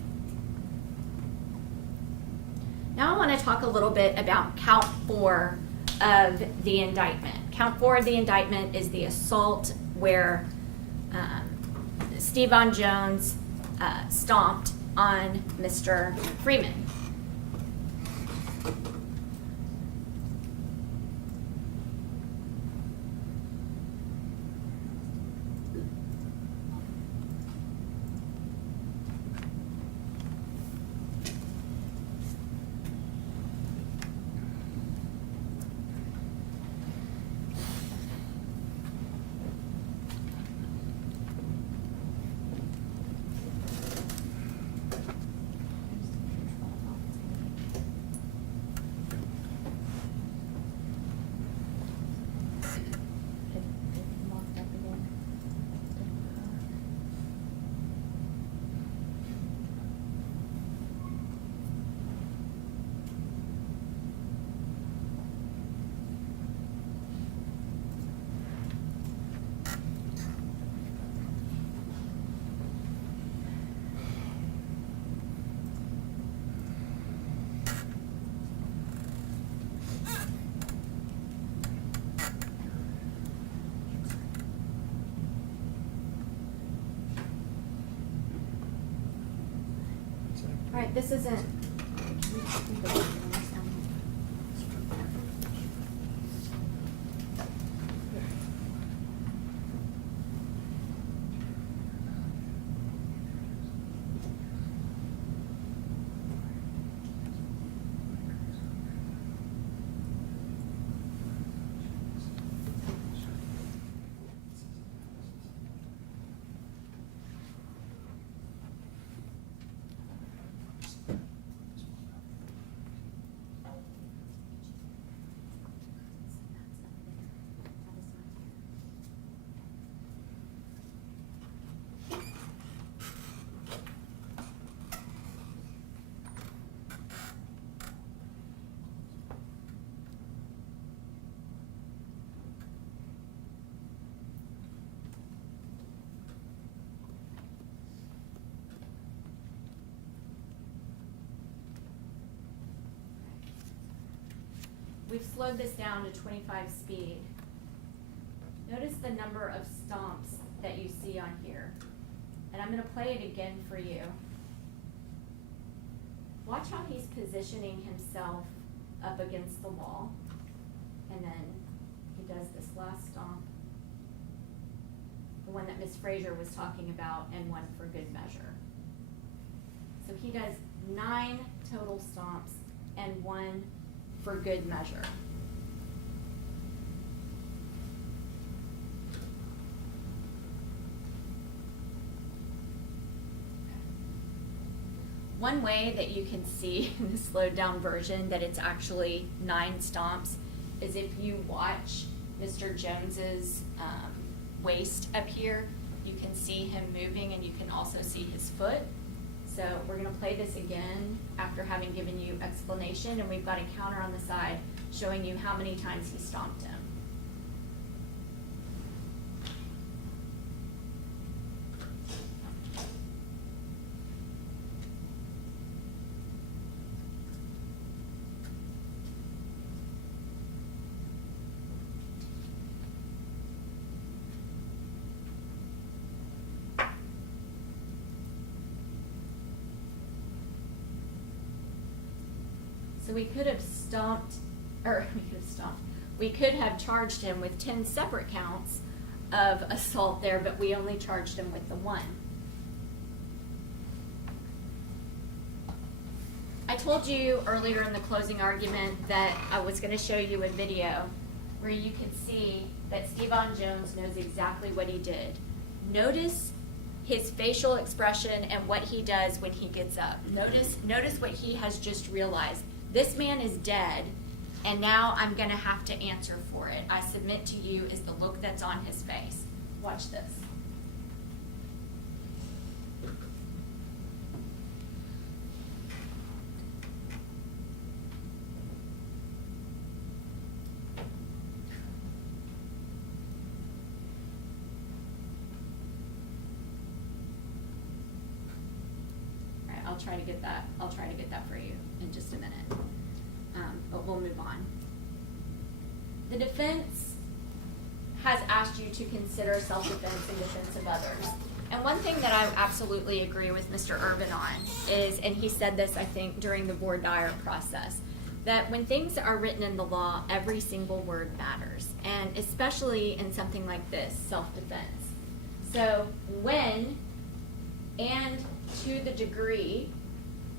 Now I want to talk a little bit about count 4 of the indictment. Count 4 of the indictment is the assault where Stevan Jones stomped on Mr. Freeman. All right, this isn't. We've slowed this down to 25 speed. Notice the number of stomps that you see on here. And I'm going to play it again for you. Watch how he's positioning himself up against the wall. And then he does this last stomp. The one that Ms. Frazier was talking about, and one for good measure. So he does 9 total stomps and 1 for good measure. One way that you can see in the slowed down version that it's actually 9 stomps is if you watch Mr. Jones's waist up here, you can see him moving and you can also see his foot. So we're gonna play this again after having given you explanation, and we've got a counter on the side showing you how many times he stomped him. So we could have we could have charged him with 10 separate counts of assault there, but we only charged him with the 1. I told you earlier in the closing argument that I was going to show you a video where you can see that Steven Jones knows exactly what he did. Notice his facial expression and what he does when he gets up. Notice what he has just realized. This man is dead, and now I'm going to have to answer for it. I submit to you is the look that's on his face. Watch this. All right, I'll try to get that for you in just a minute. But we'll move on. The defense has asked you to consider self-defense in defense of others. And one thing that I absolutely agree with Mr. Urban on is, and he said this, I think, during the voir dire process, that when things are written in the law, every single word matters. And especially in something like this, self-defense. So when and to the degree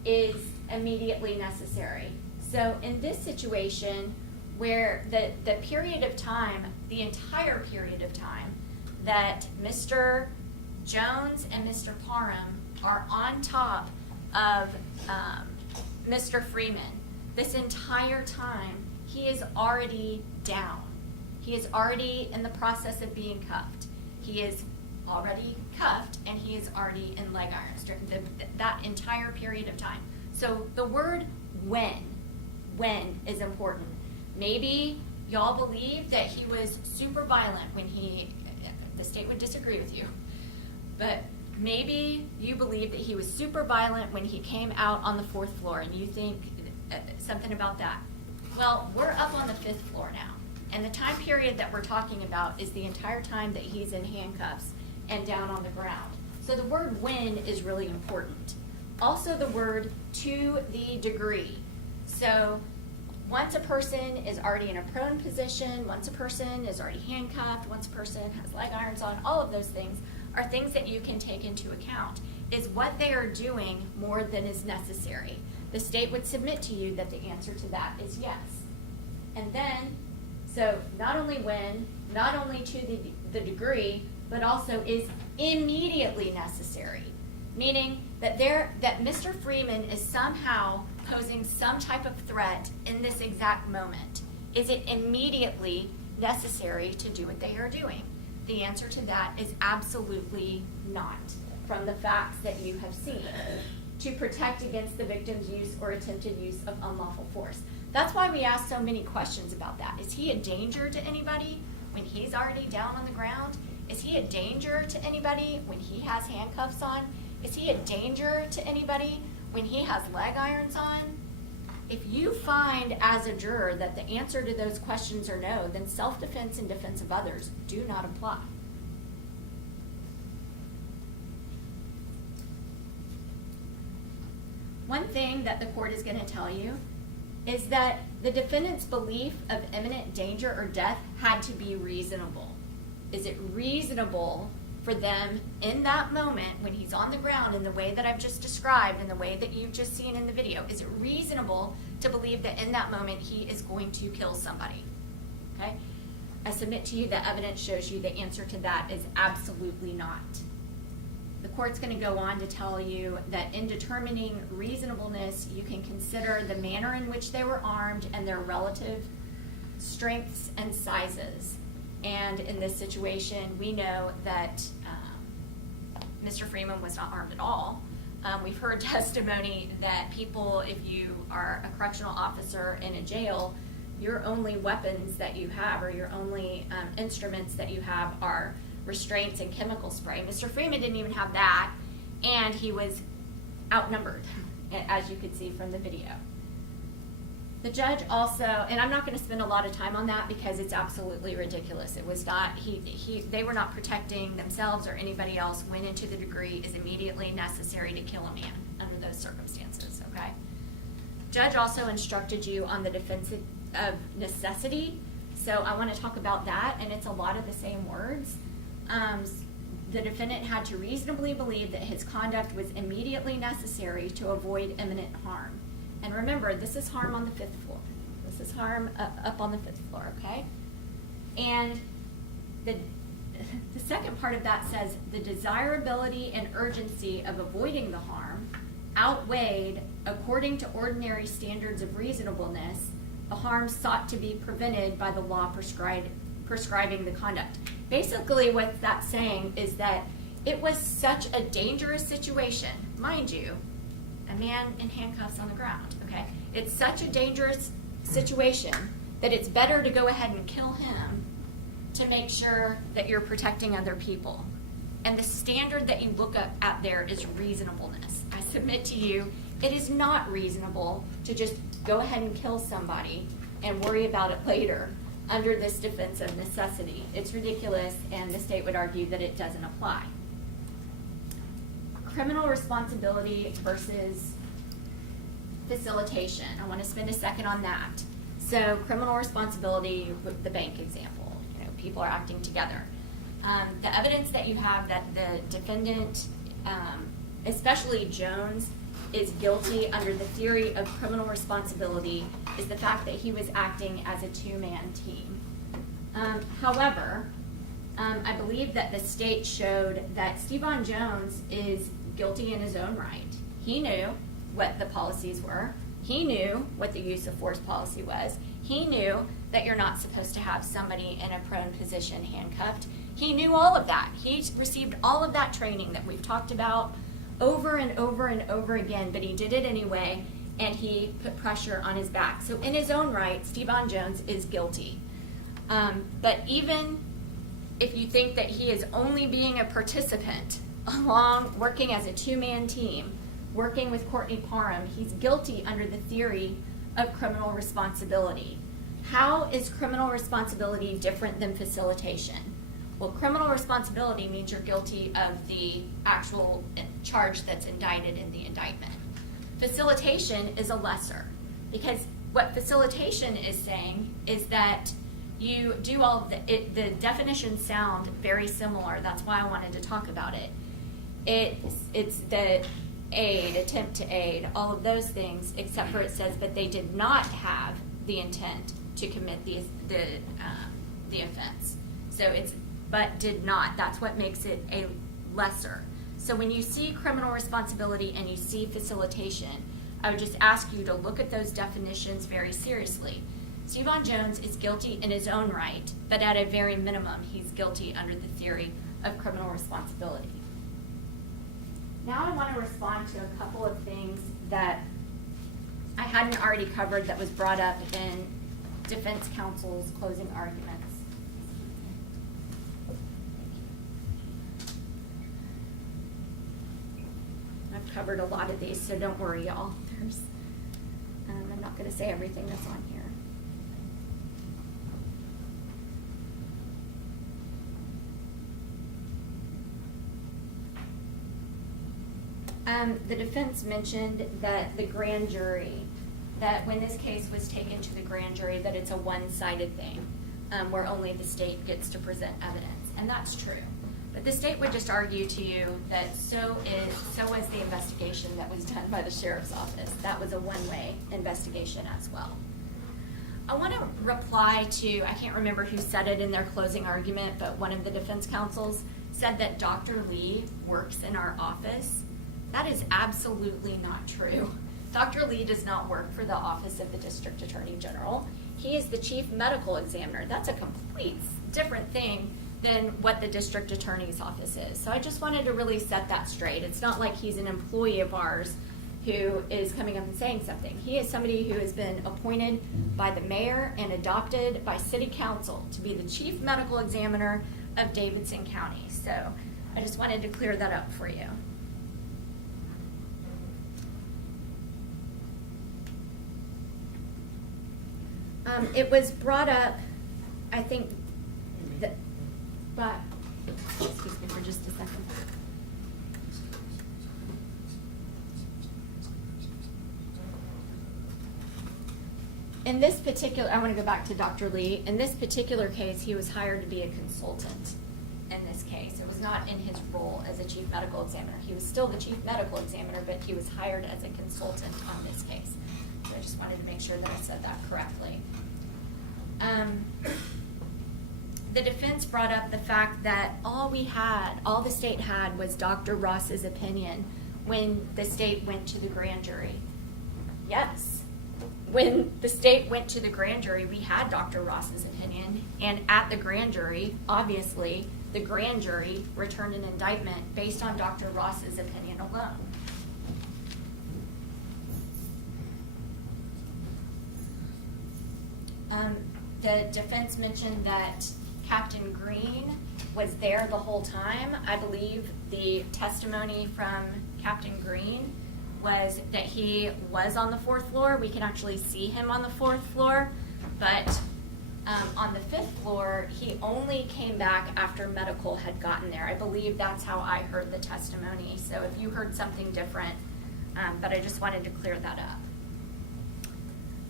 is immediately necessary. So in this situation, where the period of time, the entire period of time that Mr. Jones and Mr. Parham are on top of Mr. Freeman, this entire time, he is already down. He is already in the process of being cuffed. He is already cuffed, and he is already in leg irons during that entire period of time. So the word when is important. Maybe y'all believe that he was super violent when the state would disagree with you, but maybe you believe that he was super violent when he came out on the 4th floor, and you think something about that. Well, we're up on the 5th floor now, and the time period that we're talking about is the entire time that he's in handcuffs and down on the ground. So the word when is really important. Also the word to the degree. So once a person is already in a prone position, once a person is already handcuffed, once a person has leg irons on, all of those things are things that you can take into account. Is what they are doing more than is necessary? The state would submit to you that the answer to that is yes. And then, so not only when, not only to the degree, but also is immediately necessary. Meaning that Mr. Freeman is somehow posing some type of threat in this exact moment. Is it immediately necessary to do what they are doing? The answer to that is absolutely not, from the facts that you have seen, to protect against the victim's use or attempted use of unlawful force. That's why we ask so many questions about that. Is he a danger to anybody when he's already down on the ground? Is he a danger to anybody when he has handcuffs on? Is he a danger to anybody when he has leg irons on? If you find as a juror that the answer to those questions are no, then self-defense and defense of others do not apply. One thing that the court is going to tell you is that the defendant's belief of imminent danger or death had to be reasonable. Is it reasonable for them in that moment when he's on the ground in the way that I've just described, in the way that you've just seen in the video, is it reasonable to believe that in that moment he is going to kill somebody? Okay? I submit to you that evidence shows you the answer to that is absolutely not. The court's going to go on to tell you that in determining reasonableness, you can consider the manner in which they were armed and their relative strengths and sizes. And in this situation, we know that Mr. Freeman was not armed at all. We've heard testimony that people, if you are a correctional officer in a jail, your only weapons that you have, or your only instruments that you have, are restraints and chemical spray. Mr. Freeman didn't even have that, and he was outnumbered, as you could see from the video. The judge also, and I'm not going to spend a lot of time on that because it's absolutely ridiculous. It was not, they were not protecting themselves or anybody else when into the degree is immediately necessary to kill a man under those circumstances, okay? Judge also instructed you on the defense of necessity, so I want to talk about that, and it's a lot of the same words. The defendant had to reasonably believe that his conduct was immediately necessary to avoid imminent harm. And remember, this is harm on the 5th floor. This is harm up on the 5th floor, okay? And the second part of that says, the desirability and urgency of avoiding the harm outweighed, according to ordinary standards of reasonableness, the harm sought to be prevented by the law prescribing the conduct. Basically, what that's saying is that it was such a dangerous situation, mind you, a man in handcuffs on the ground, okay? It's such a dangerous situation that it's better to go ahead and kill him to make sure that you're protecting other people. And the standard that you look up at there is reasonableness. I submit to you, it is not reasonable to just go ahead and kill somebody and worry about it later under this defense of necessity. It's ridiculous, and the state would argue that it doesn't apply. Criminal responsibility versus facilitation. I want to spend a second on that. So criminal responsibility, with the bank example, people are acting together. The evidence that you have that the defendant, especially Jones, is guilty under the theory of criminal responsibility is the fact that he was acting as a two-man team. However, I believe that the state showed that Stevan Jones is guilty in his own right. He knew what the policies were. He knew what the use of force policy was. He knew that you're not supposed to have somebody in a prone position handcuffed. He knew all of that. He received all of that training that we've talked about over and over and over again, but he did it anyway, and he put pressure on his back. So in his own right, Stevan Jones is guilty. But even if you think that he is only being a participant along working as a two-man team, working with Courtney Parham, he's guilty under the theory of criminal responsibility. How is criminal responsibility different than facilitation? Well, criminal responsibility means you're guilty of the actual charge that's indicted in the indictment. Facilitation is a lesser, because what facilitation is saying is that you do all of the definitions sound very similar. That's why I wanted to talk about it. It's the aid, attempt to aid, all of those things, except for it says, but they did not have the intent to commit the offense. So it's but did not. That's what makes it a lesser. So when you see criminal responsibility and you see facilitation, I would just ask you to look at those definitions very seriously. Stevan Jones is guilty in his own right, but at a very minimum, he's guilty under the theory of criminal responsibility. Now I want to respond to a couple of things that I hadn't already covered that was brought up in defense counsel's closing arguments. I've covered a lot of these, so don't worry, y'all. I'm not going to say everything that's on here. The defense mentioned that the grand jury, that when this case was taken to the grand jury, that it's a one-sided thing, where only the state gets to present evidence, and that's true. But the state would just argue to you that so was the investigation that was done by the sheriff's office. That was a one-way investigation as well. I want to reply to, I can't remember who said it in their closing argument, but one of the defense counsels said that Dr. Lee works in our office. That is absolutely not true. Dr. Lee does not work for the Office of the District Attorney General. He is the Chief Medical Examiner. That's a complete different thing than what the District Attorney's Office is. So I just wanted to really set that straight. It's not like he's an employee of ours who is coming up and saying something. He is somebody who has been appointed by the mayor and adopted by city council to be the Chief Medical Examiner of Davidson County. So I just wanted to clear that up for you. It was brought up, I think, that, but, excuse me for just a second. In this particular, I want to go back to Dr. Lee. In this particular case, he was hired to be a consultant in this case. It was not in his role as a chief medical examiner. He was still the chief medical examiner, but he was hired as a consultant on this case. So I just wanted to make sure that I said that correctly. The defense brought up the fact that all the state had was Dr. Ross's opinion when the state went to the grand jury. Yes. When the state went to the grand jury, we had Dr. Ross's opinion, and at the grand jury, obviously, the grand jury returned an indictment based on Dr. Ross's opinion alone. The defense mentioned that Captain Green was there the whole time. I believe the testimony from Captain Green was that he was on the 4th floor. We can actually see him on the 4th floor, but on the 5th floor, he only came back after medical had gotten there. I believe that's how I heard the testimony. So if you heard something different, but I just wanted to clear that up.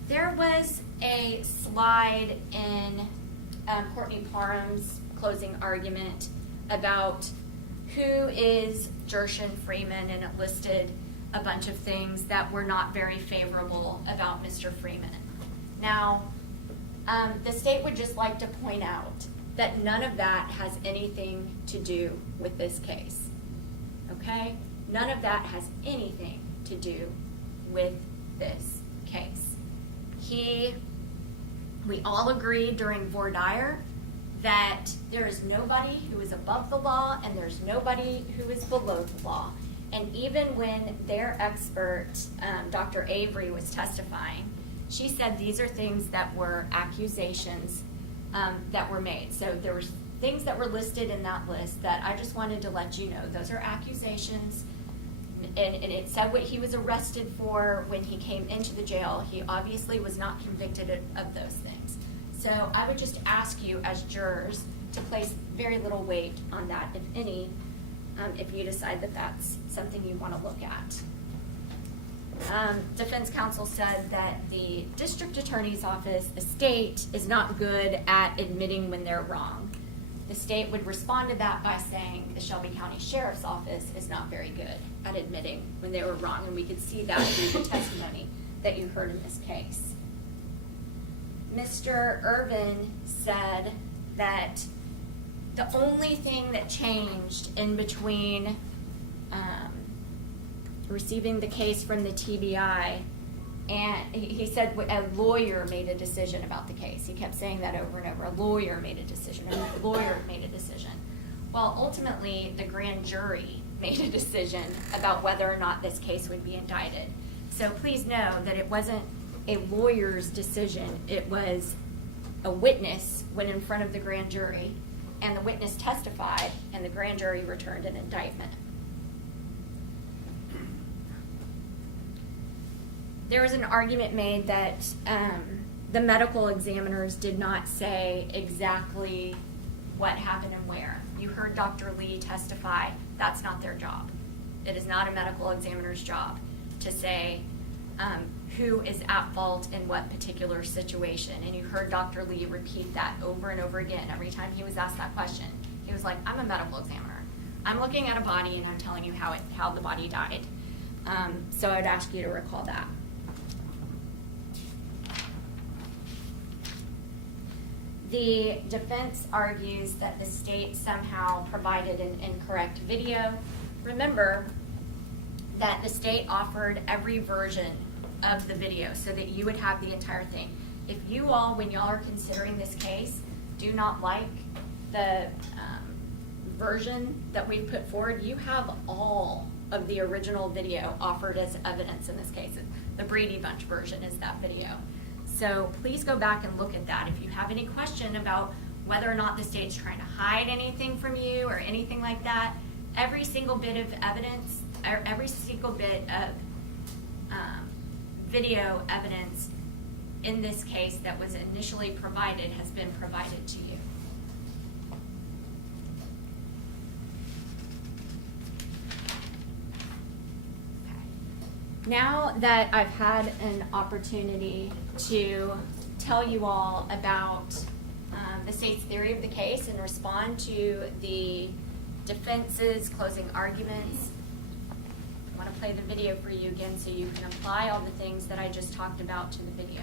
There was a slide in Courtney Parham's closing argument about who is Gershun Freeman, and it listed a bunch of things that were not very favorable about Mr. Freeman. Now, the state would just like to point out that none of that has anything to do with this case, okay? None of that has anything to do with this case. We all agreed during voir dire that there is nobody who is above the law and there's nobody who is below the law. And even when their expert, Dr. Avery, was testifying, she said these are things that were accusations that were made. So there were things that were listed in that list that I just wanted to let you know. Those are accusations. And it said what he was arrested for when he came into the jail. He obviously was not convicted of those things. So I would just ask you as jurors to place very little weight on that, if any, if you decide that that's something you want to look at. Defense counsel said that the district attorney's office, the state, is not good at admitting when they're wrong. The state would respond to that by saying the Shelby County Sheriff's Office is not very good at admitting when they were wrong, and we could see that through the testimony that you heard in this case. Mr. Irvin said that the only thing that changed in between receiving the case from the TBI, and he said a lawyer made a decision about the case. He kept saying that over and over. A lawyer made a decision. A lawyer made a decision. Well, ultimately, the grand jury made a decision about whether or not this case would be indicted. So please know that it wasn't a lawyer's decision. It was a witness went in front of the grand jury, and the witness testified, and the grand jury returned an indictment. There was an argument made that the medical examiners did not say exactly what happened and where. You heard Dr. Lee testify. That's not their job. It is not a medical examiner's job to say who is at fault in what particular situation. And you heard Dr. Lee repeat that over and over again. Every time he was asked that question, he was like, I'm a medical examiner. I'm looking at a body and I'm telling you how the body died. So I would ask you to recall that. The defense argues that the state somehow provided an incorrect video. Remember that the state offered every version of the video so that you would have the entire thing. If you all, when y'all are considering this case, do not like the version that we put forward, you have all of the original video offered as evidence in this case. The Brady Bunch version is that video. So please go back and look at that. If you have any question about whether or not the state's trying to hide anything from you or anything like that, every single bit of evidence, or every single bit of video evidence in this case that was initially provided has been provided to you. Now that I've had an opportunity to tell you all about the state's theory of the case and respond to the defense's closing arguments, I want to play the video for you again so you can apply all the things that I just talked about to the video.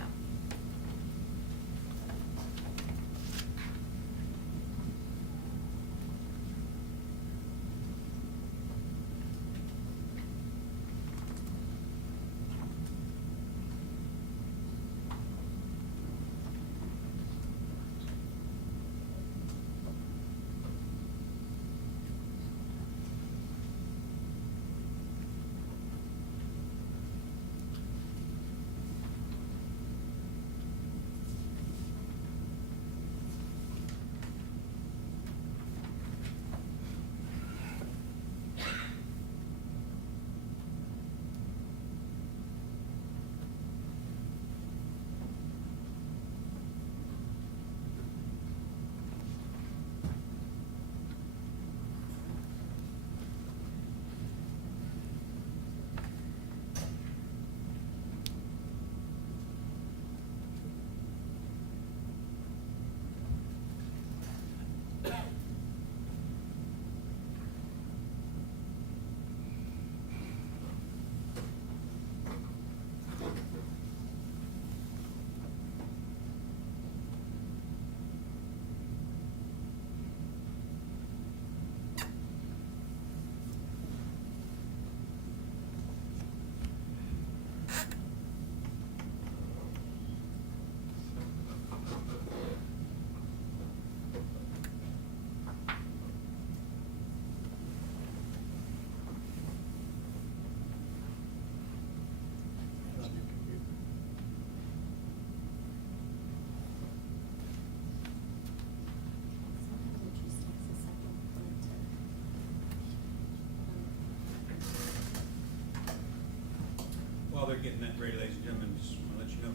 While they're getting that ready, ladies and gentlemen, just want to let you know,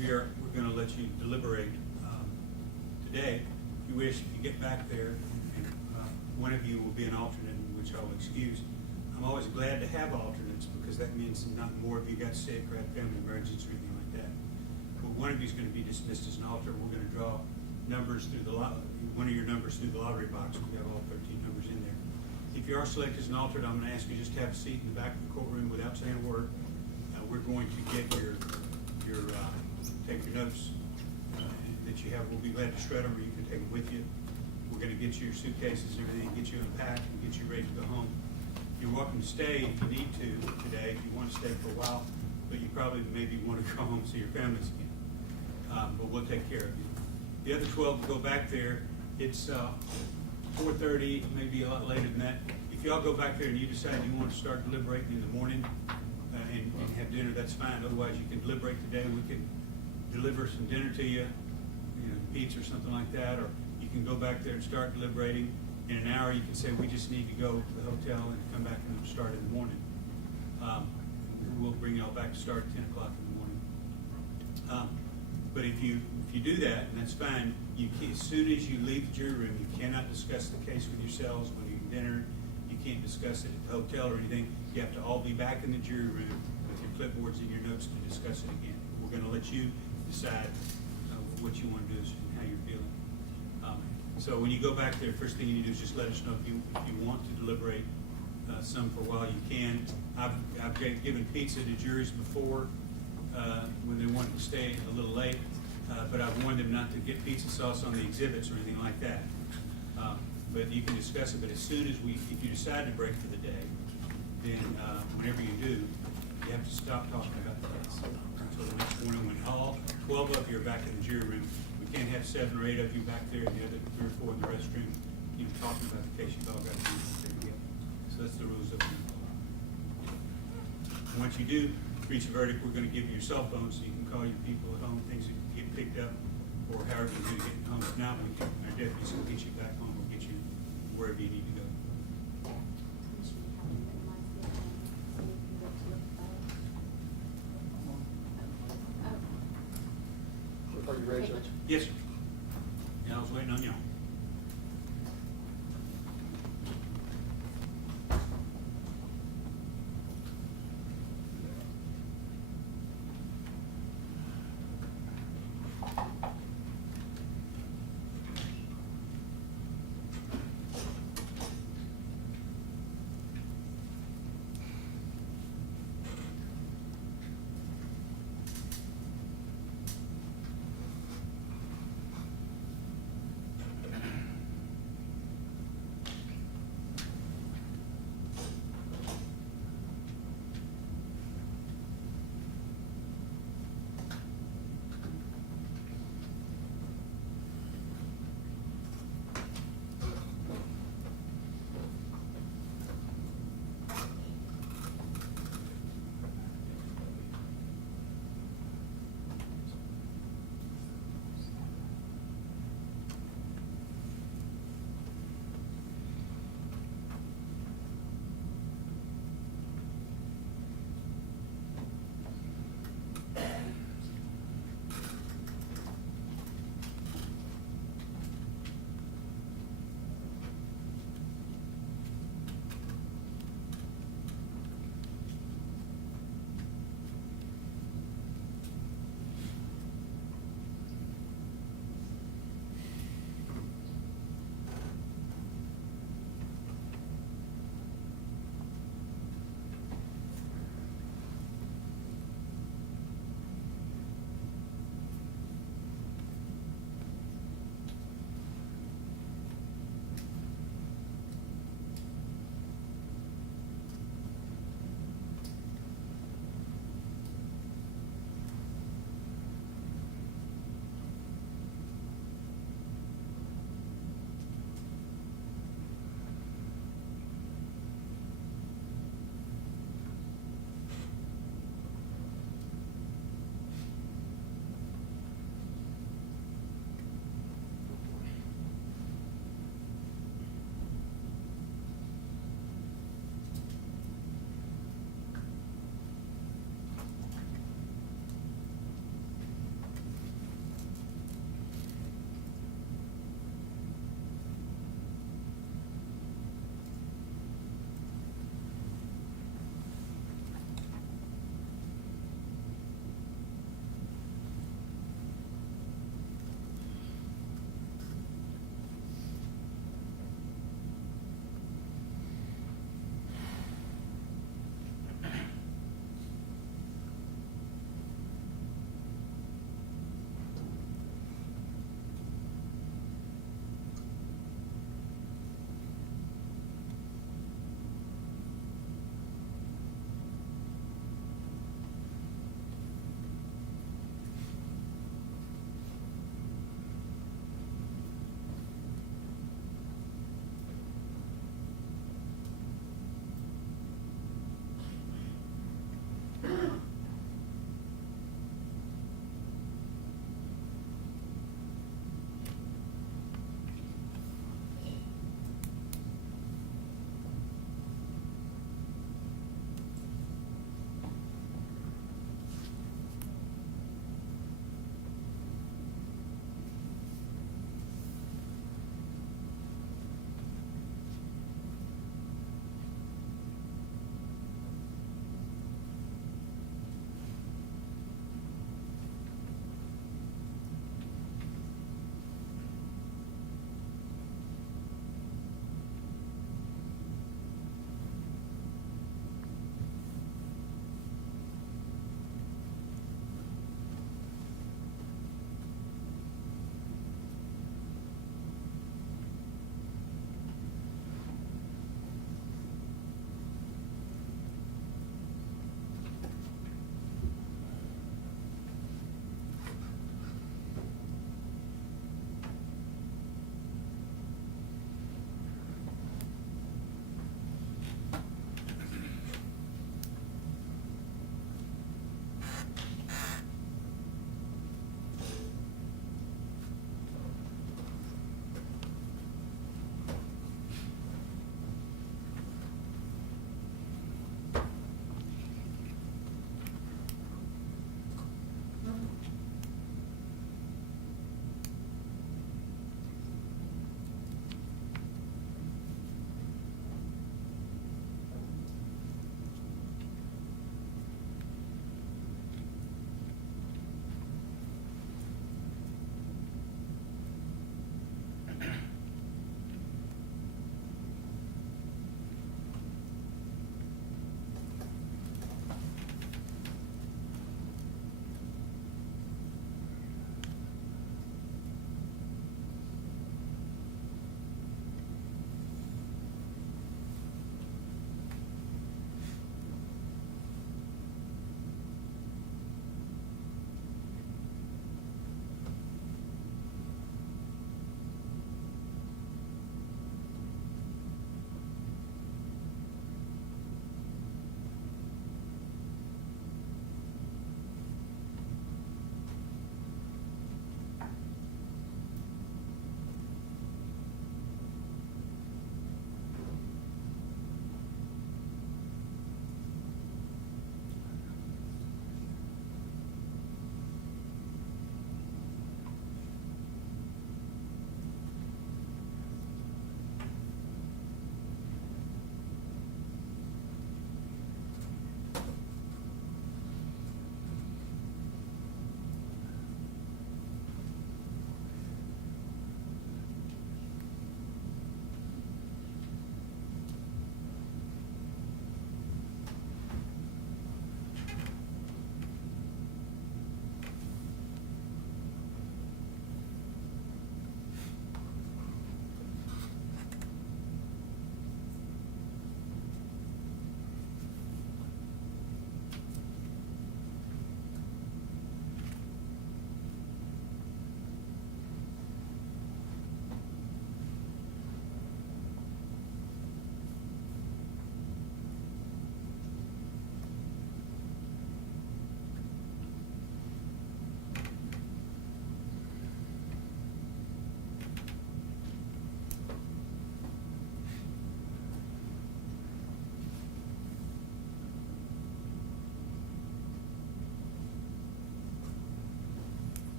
we're going to let you deliberate today. If you wish, if you get back there, and one of you will be an alternate, which I'll excuse. I'm always glad to have alternates because that means not more of you got sick or had family emergencies or anything like that. But one of you is going to be dismissed as an alternate. We're going to draw numbers through one of your numbers through the lottery box. We have all 13 numbers in there. If you are selected as an alternate, I'm going to ask you just to have a seat in the back of the courtroom without saying a word. We're going to get your take your notes that you have. We'll be glad to shred them, or you can take them with you. We're going to get you your suitcases and everything, get you unpacked, and get you ready to go home. You're welcome to stay if you need to today, if you want to stay for a while, but you probably maybe want to go home and see your families again. But we'll take care of you. The other 12 will go back there. It's 4:30, maybe a lot later than that. If y'all go back there and you decide you want to start deliberating in the morning and have dinner, that's fine. Otherwise, you can deliberate today. We can deliver some dinner to you, pizza or something like that, or you can go back there and start deliberating. In an hour, you can say, we just need to go to the hotel and come back and start in the morning. We'll bring y'all back to start at 10 o'clock in the morning. But if you do that, and that's fine, as soon as you leave the jury room, you cannot discuss the case with yourselves when you eat dinner. You can't discuss it at the hotel or anything. You have to all be back in the jury room with your clipboards and your notes to discuss it again. We're going to let you decide what you want to do and how you're feeling. So when you go back there, first thing you need to do is just let us know if you want to deliberate some for a while. You can. I've given pizza to juries before when they wanted to stay a little late. but I've warned them not to get pizza sauce on the exhibits or anything like that. But you can discuss it, but as soon as if you decide to break for the day, then, whenever you do, you have to stop talking about the case. So the next morning, when all 12 of you are back in the jury room, we can't have 7 or 8 of you back there and the other 3 or 4 in the restroom, you know, talking about the case. You've all got to be there together. So that's the rules of the law. Once you do reach a verdict, we're gonna give you your cell phone so you can call your people at home, things that get picked up, or however you're gonna get home. If not, our deputies will get you back home or get you wherever you need to go. Are you ready, Judge? Yes, sir. Yeah, I was waiting on y'all.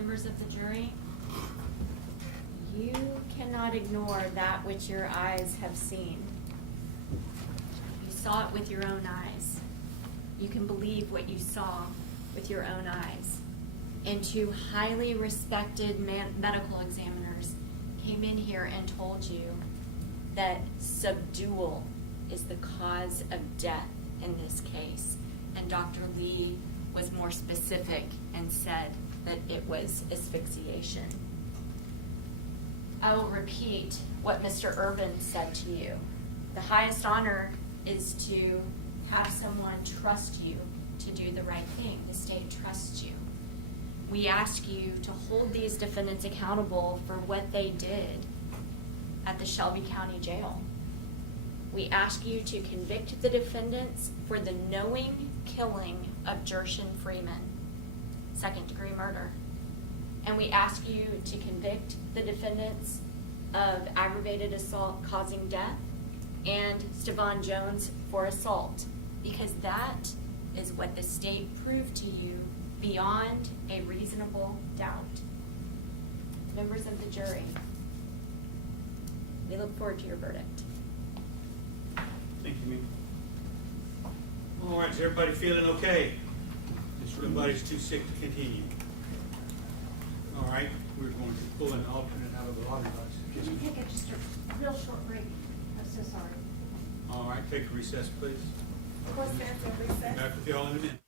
Members of the jury, you cannot ignore that which your eyes have seen. You saw it with your own eyes. You can believe what you saw with your own eyes. And two highly respected medical examiners came in here and told you that subdual is the cause of death in this case. And Dr. Lee was more specific and said that it was asphyxiation. I will repeat what Mr. Urban said to you. The highest honor is to have someone trust you to do the right thing. The state trusts you. We ask you to hold these defendants accountable for what they did at the Shelby County Jail. We ask you to convict the defendants for the knowing killing of Gershun Freeman, second-degree murder. And we ask you to convict the defendants of aggravated assault causing death and Stevan Jones for assault, because that is what the state proved to you beyond a reasonable doubt. Members of the jury, we look forward to your verdict. Thank you, ma'am. All right, is everybody feeling okay? Just everybody's too sick to continue. All right, we're going to pull an alternate out of the lottery box. Could you take just a real short break? I'm so sorry. All right, take a recess, please. Court stands in recess. Back with y'all in a minute.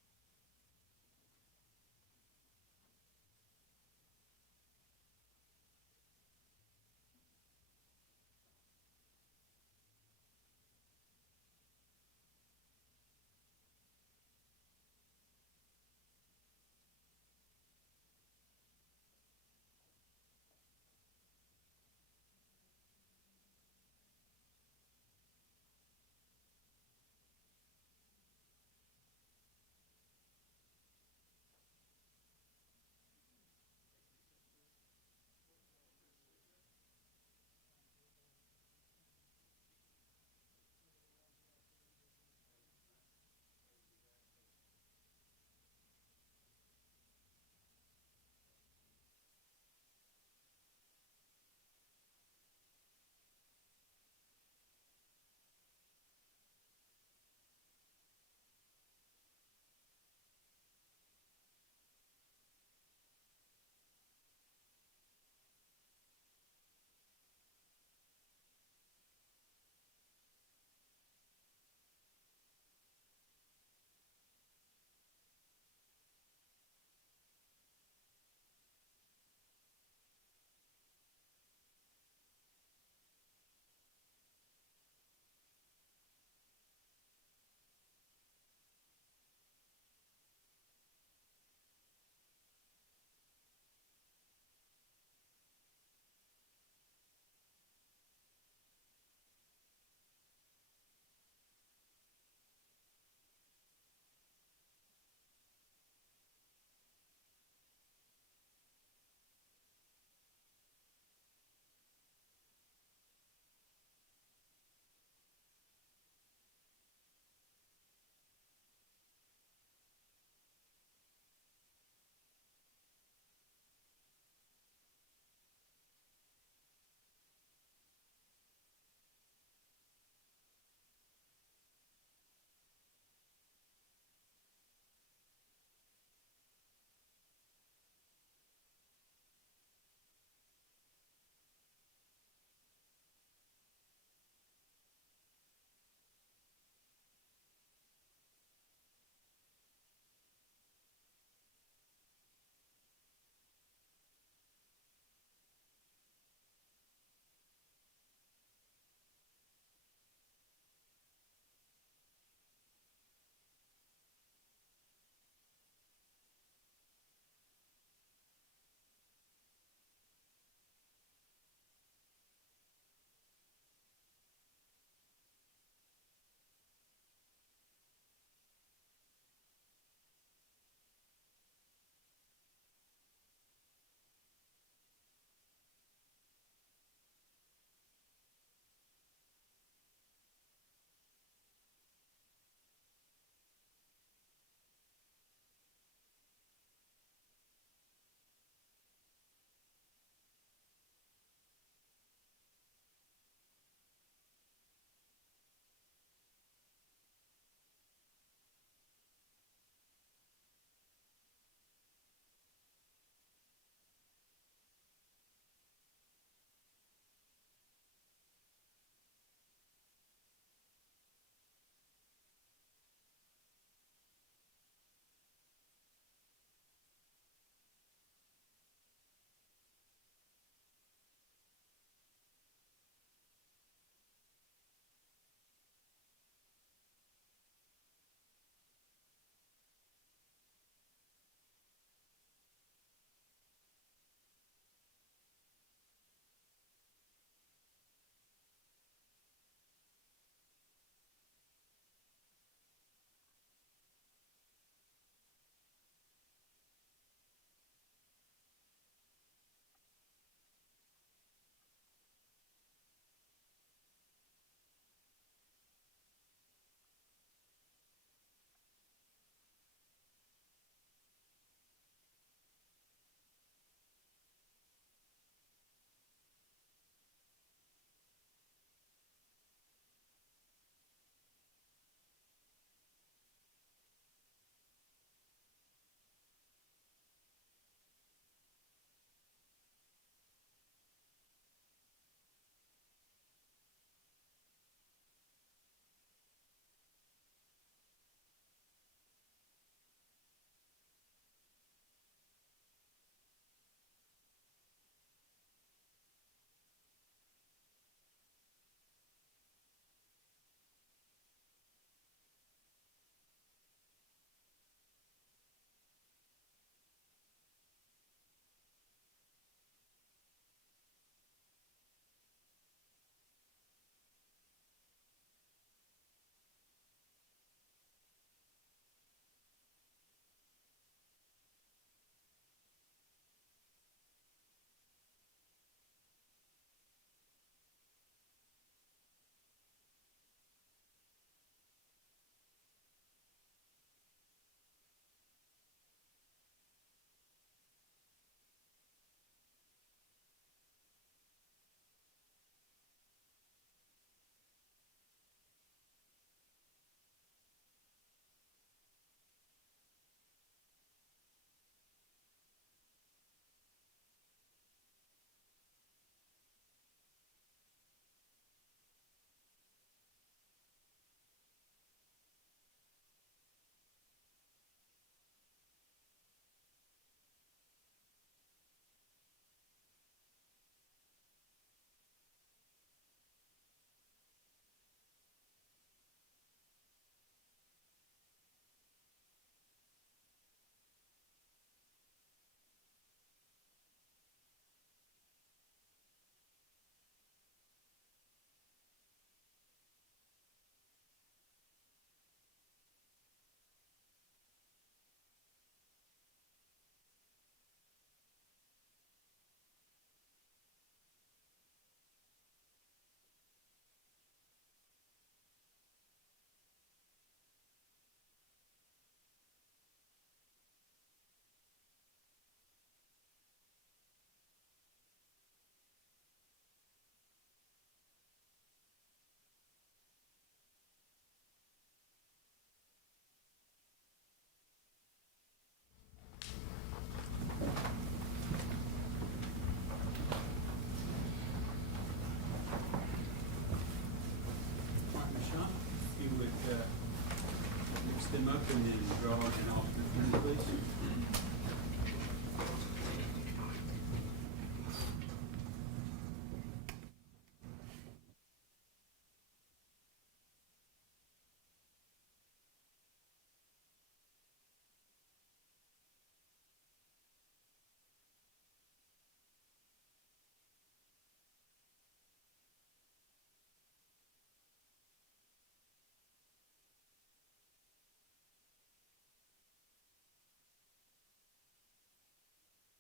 up and then draw an alternate, please.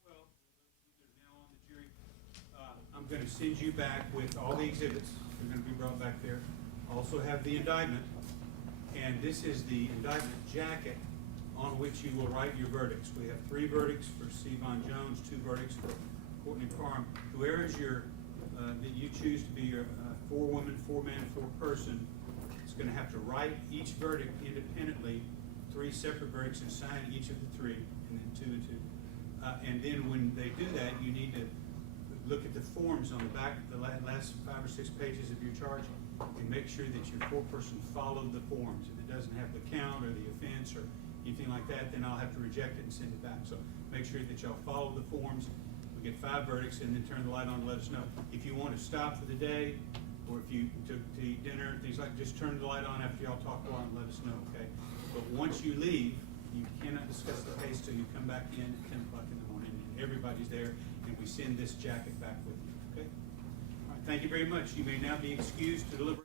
Well, they're now on the jury. I'm going to send you back with all the exhibits. They're going to be brought back there. Also have the indictment. And this is the indictment jacket on which you will write your verdicts. We have 3 verdicts for Stevon Jones, 2 verdicts for Courtney Parham. Whoever is your, that you choose to be your 4-woman, 4-man, 4-person, is going to have to write each verdict independently, 3 separate verdicts, and sign each of the 3, and then 2 and 2. And then when they do that, you need to look at the forms on the back, the last 5 or 6 pages of your charge, and make sure that your 4-person followed the forms. If it doesn't have the count or the offense or anything like that, then I'll have to reject it and send it back. So make sure that y'all follow the forms. We get 5 verdicts, and then turn the light on and let us know. If you want to stop for the day, or if you took to eat dinner, things like, just turn the light on after y'all talk a while and let us know, okay? But once you leave, you cannot discuss the case till you come back in at 10 o'clock in the morning, and everybody's there, and we send this jacket back with you, okay? All right, thank you very much. You may now be excused to deliver.